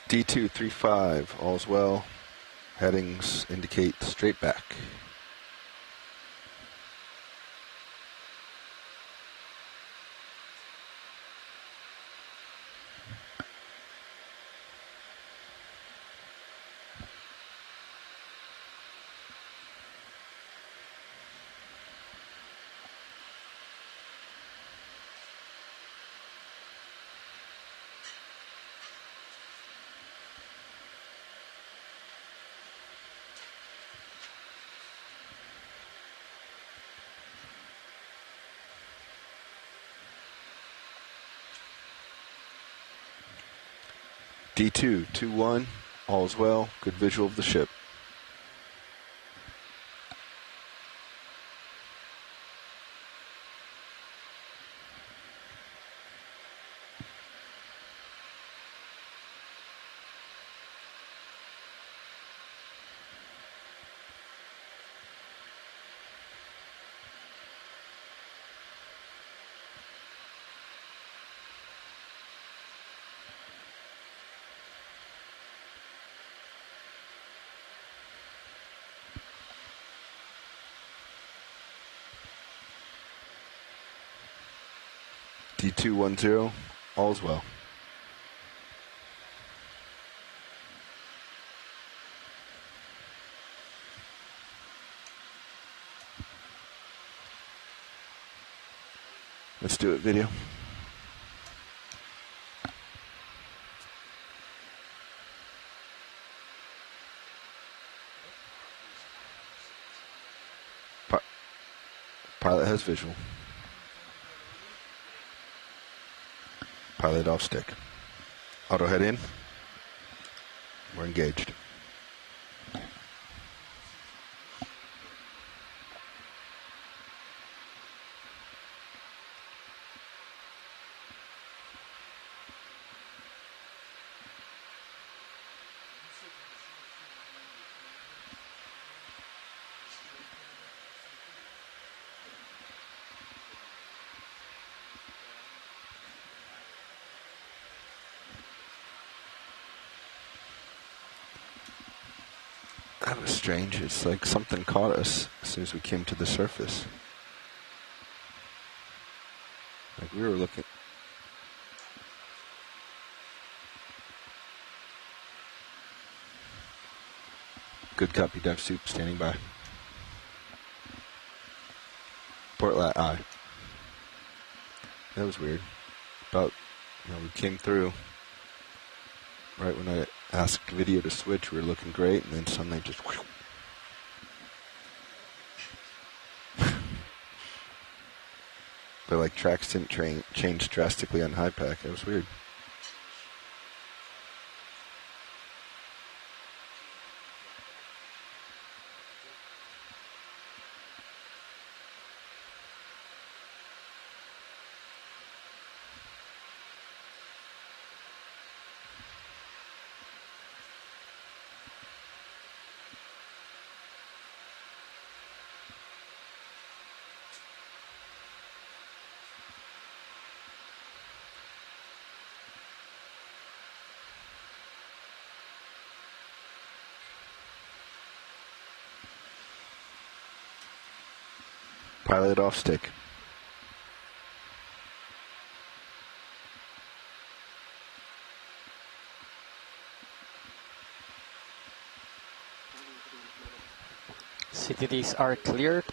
D235, all's well. Headings indicate straight back. D221, all's well. Good visual of the ship. D210, all's well. Let's do it, video. Pilot has visual. Pilot off stick. Auto head in. We're engaged. That was strange. It's like something caught us as soon as we came to the surface. Like we were looking. Good copy, dive soup, standing by. Port lat I. That was weird. About, we came through. Right when I asked video to switch, we were looking great, and then suddenly just... Whew. But like tracks didn't change drastically on high pack. It was weird. Pilot off stick. CTDs are cleared.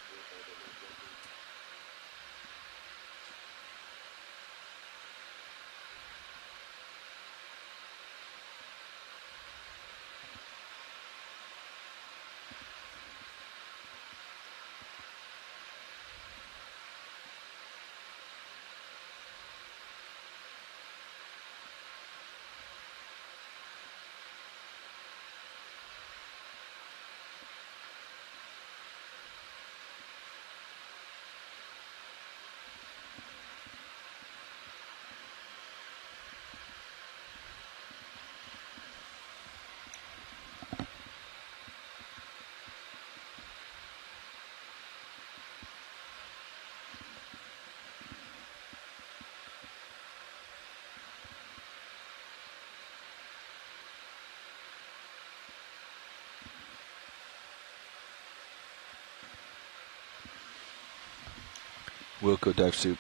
Wilco dive soup.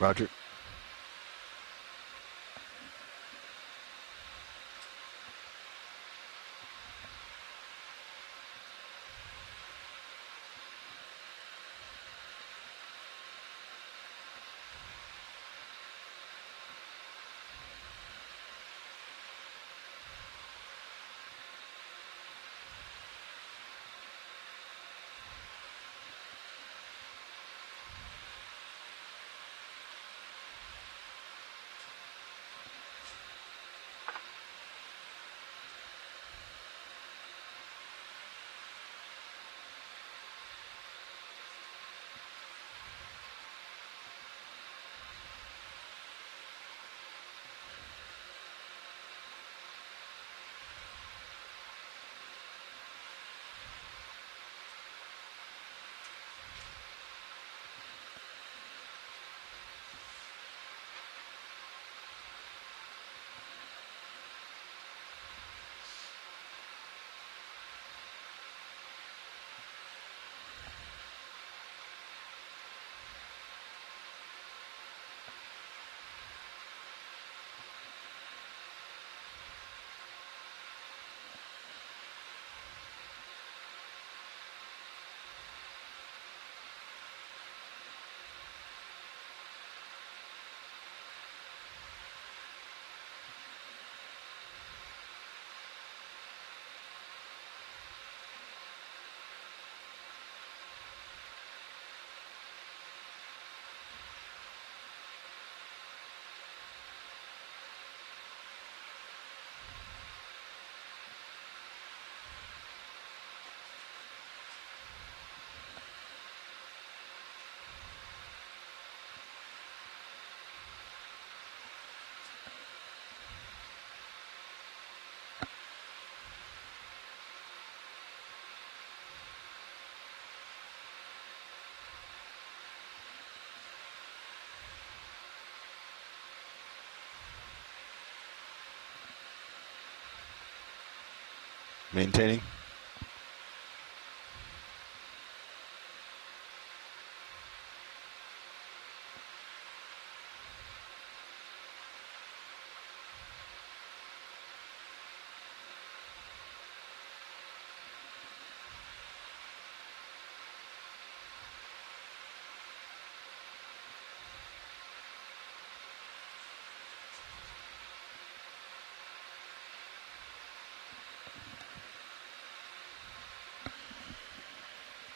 Roger. Maintaining.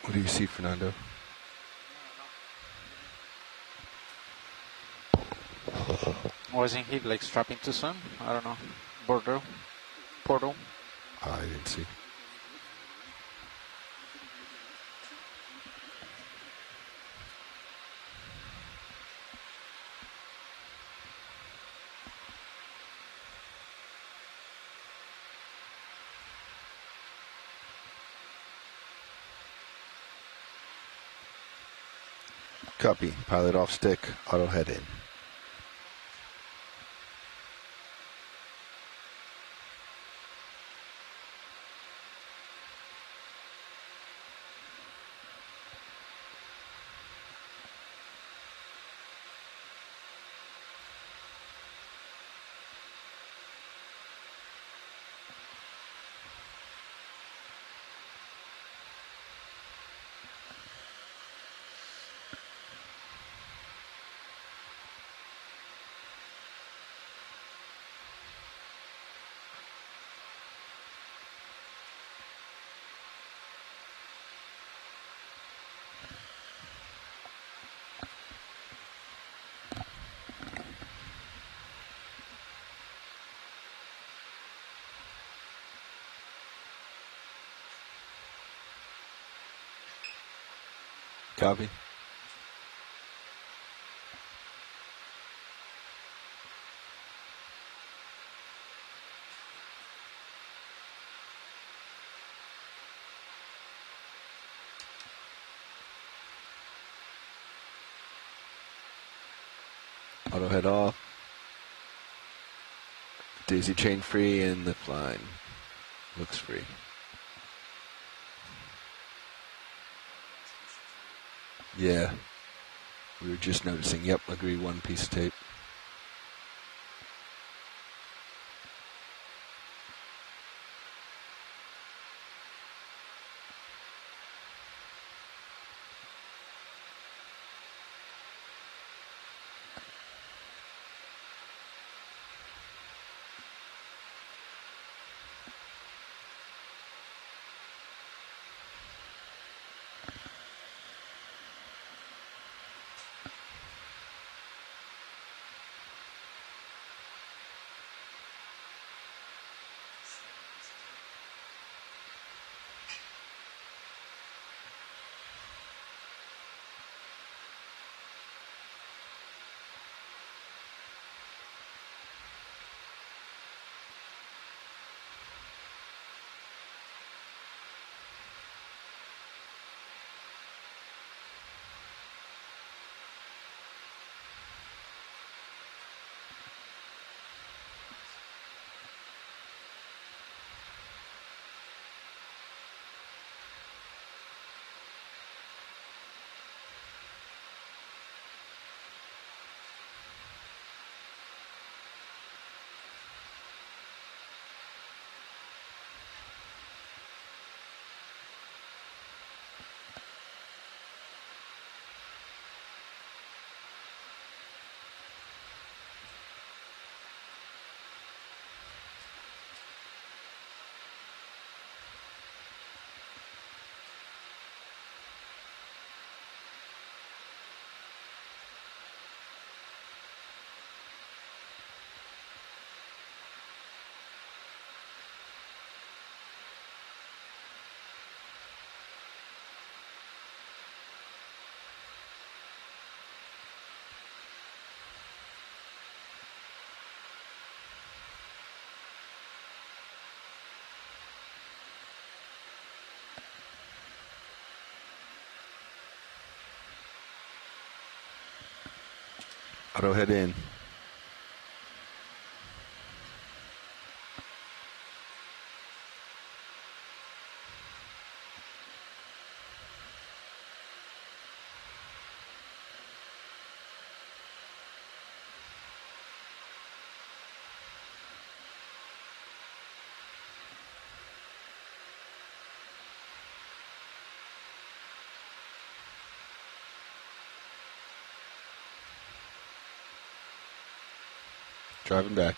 What do you see, Fernando? Wasn't he like strapping too soon? I don't know. Portal. I didn't see. Copy. Pilot off stick. Auto head in. Copy. Auto head off. Daisy chain free and lift line looks free. Yeah. We were just noticing. Yep, agree, one piece of tape. Auto head in. Driving back.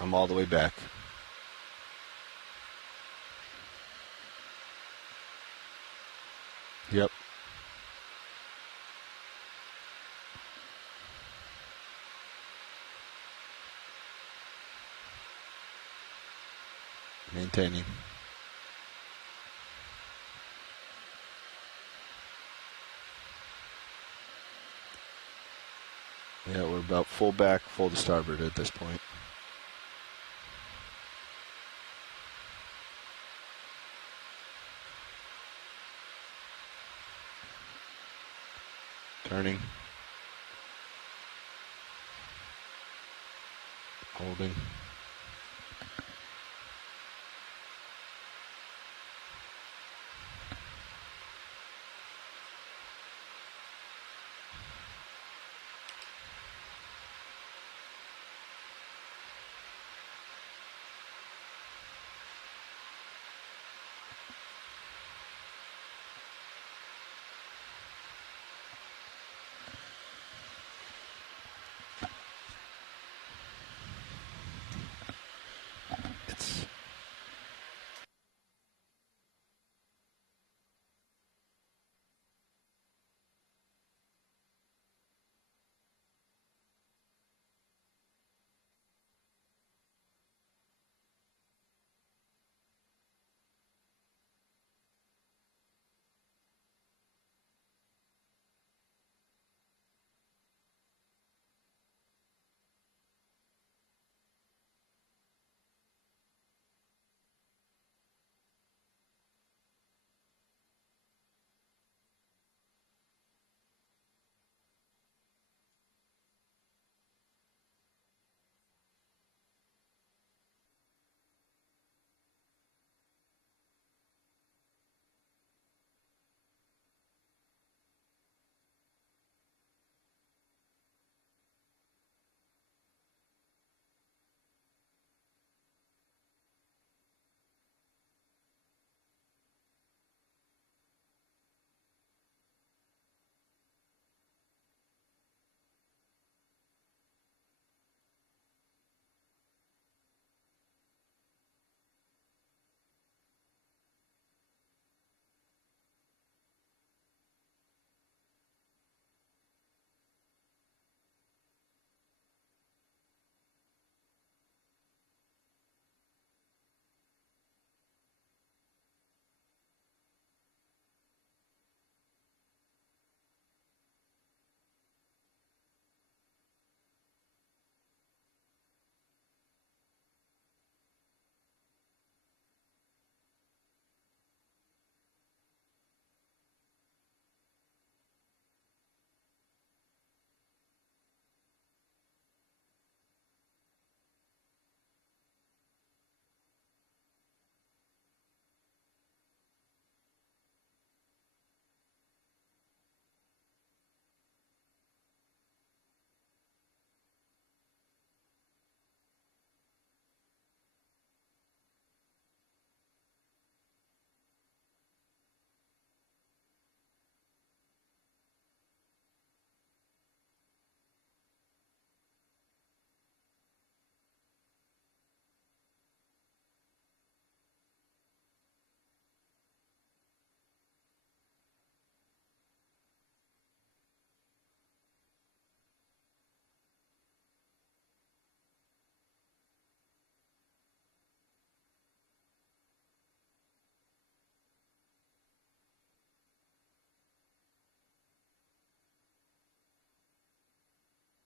I'm all the way back. Yep. Maintaining. Yeah, we're about full back, full to starboard at this point. Turning. Holding.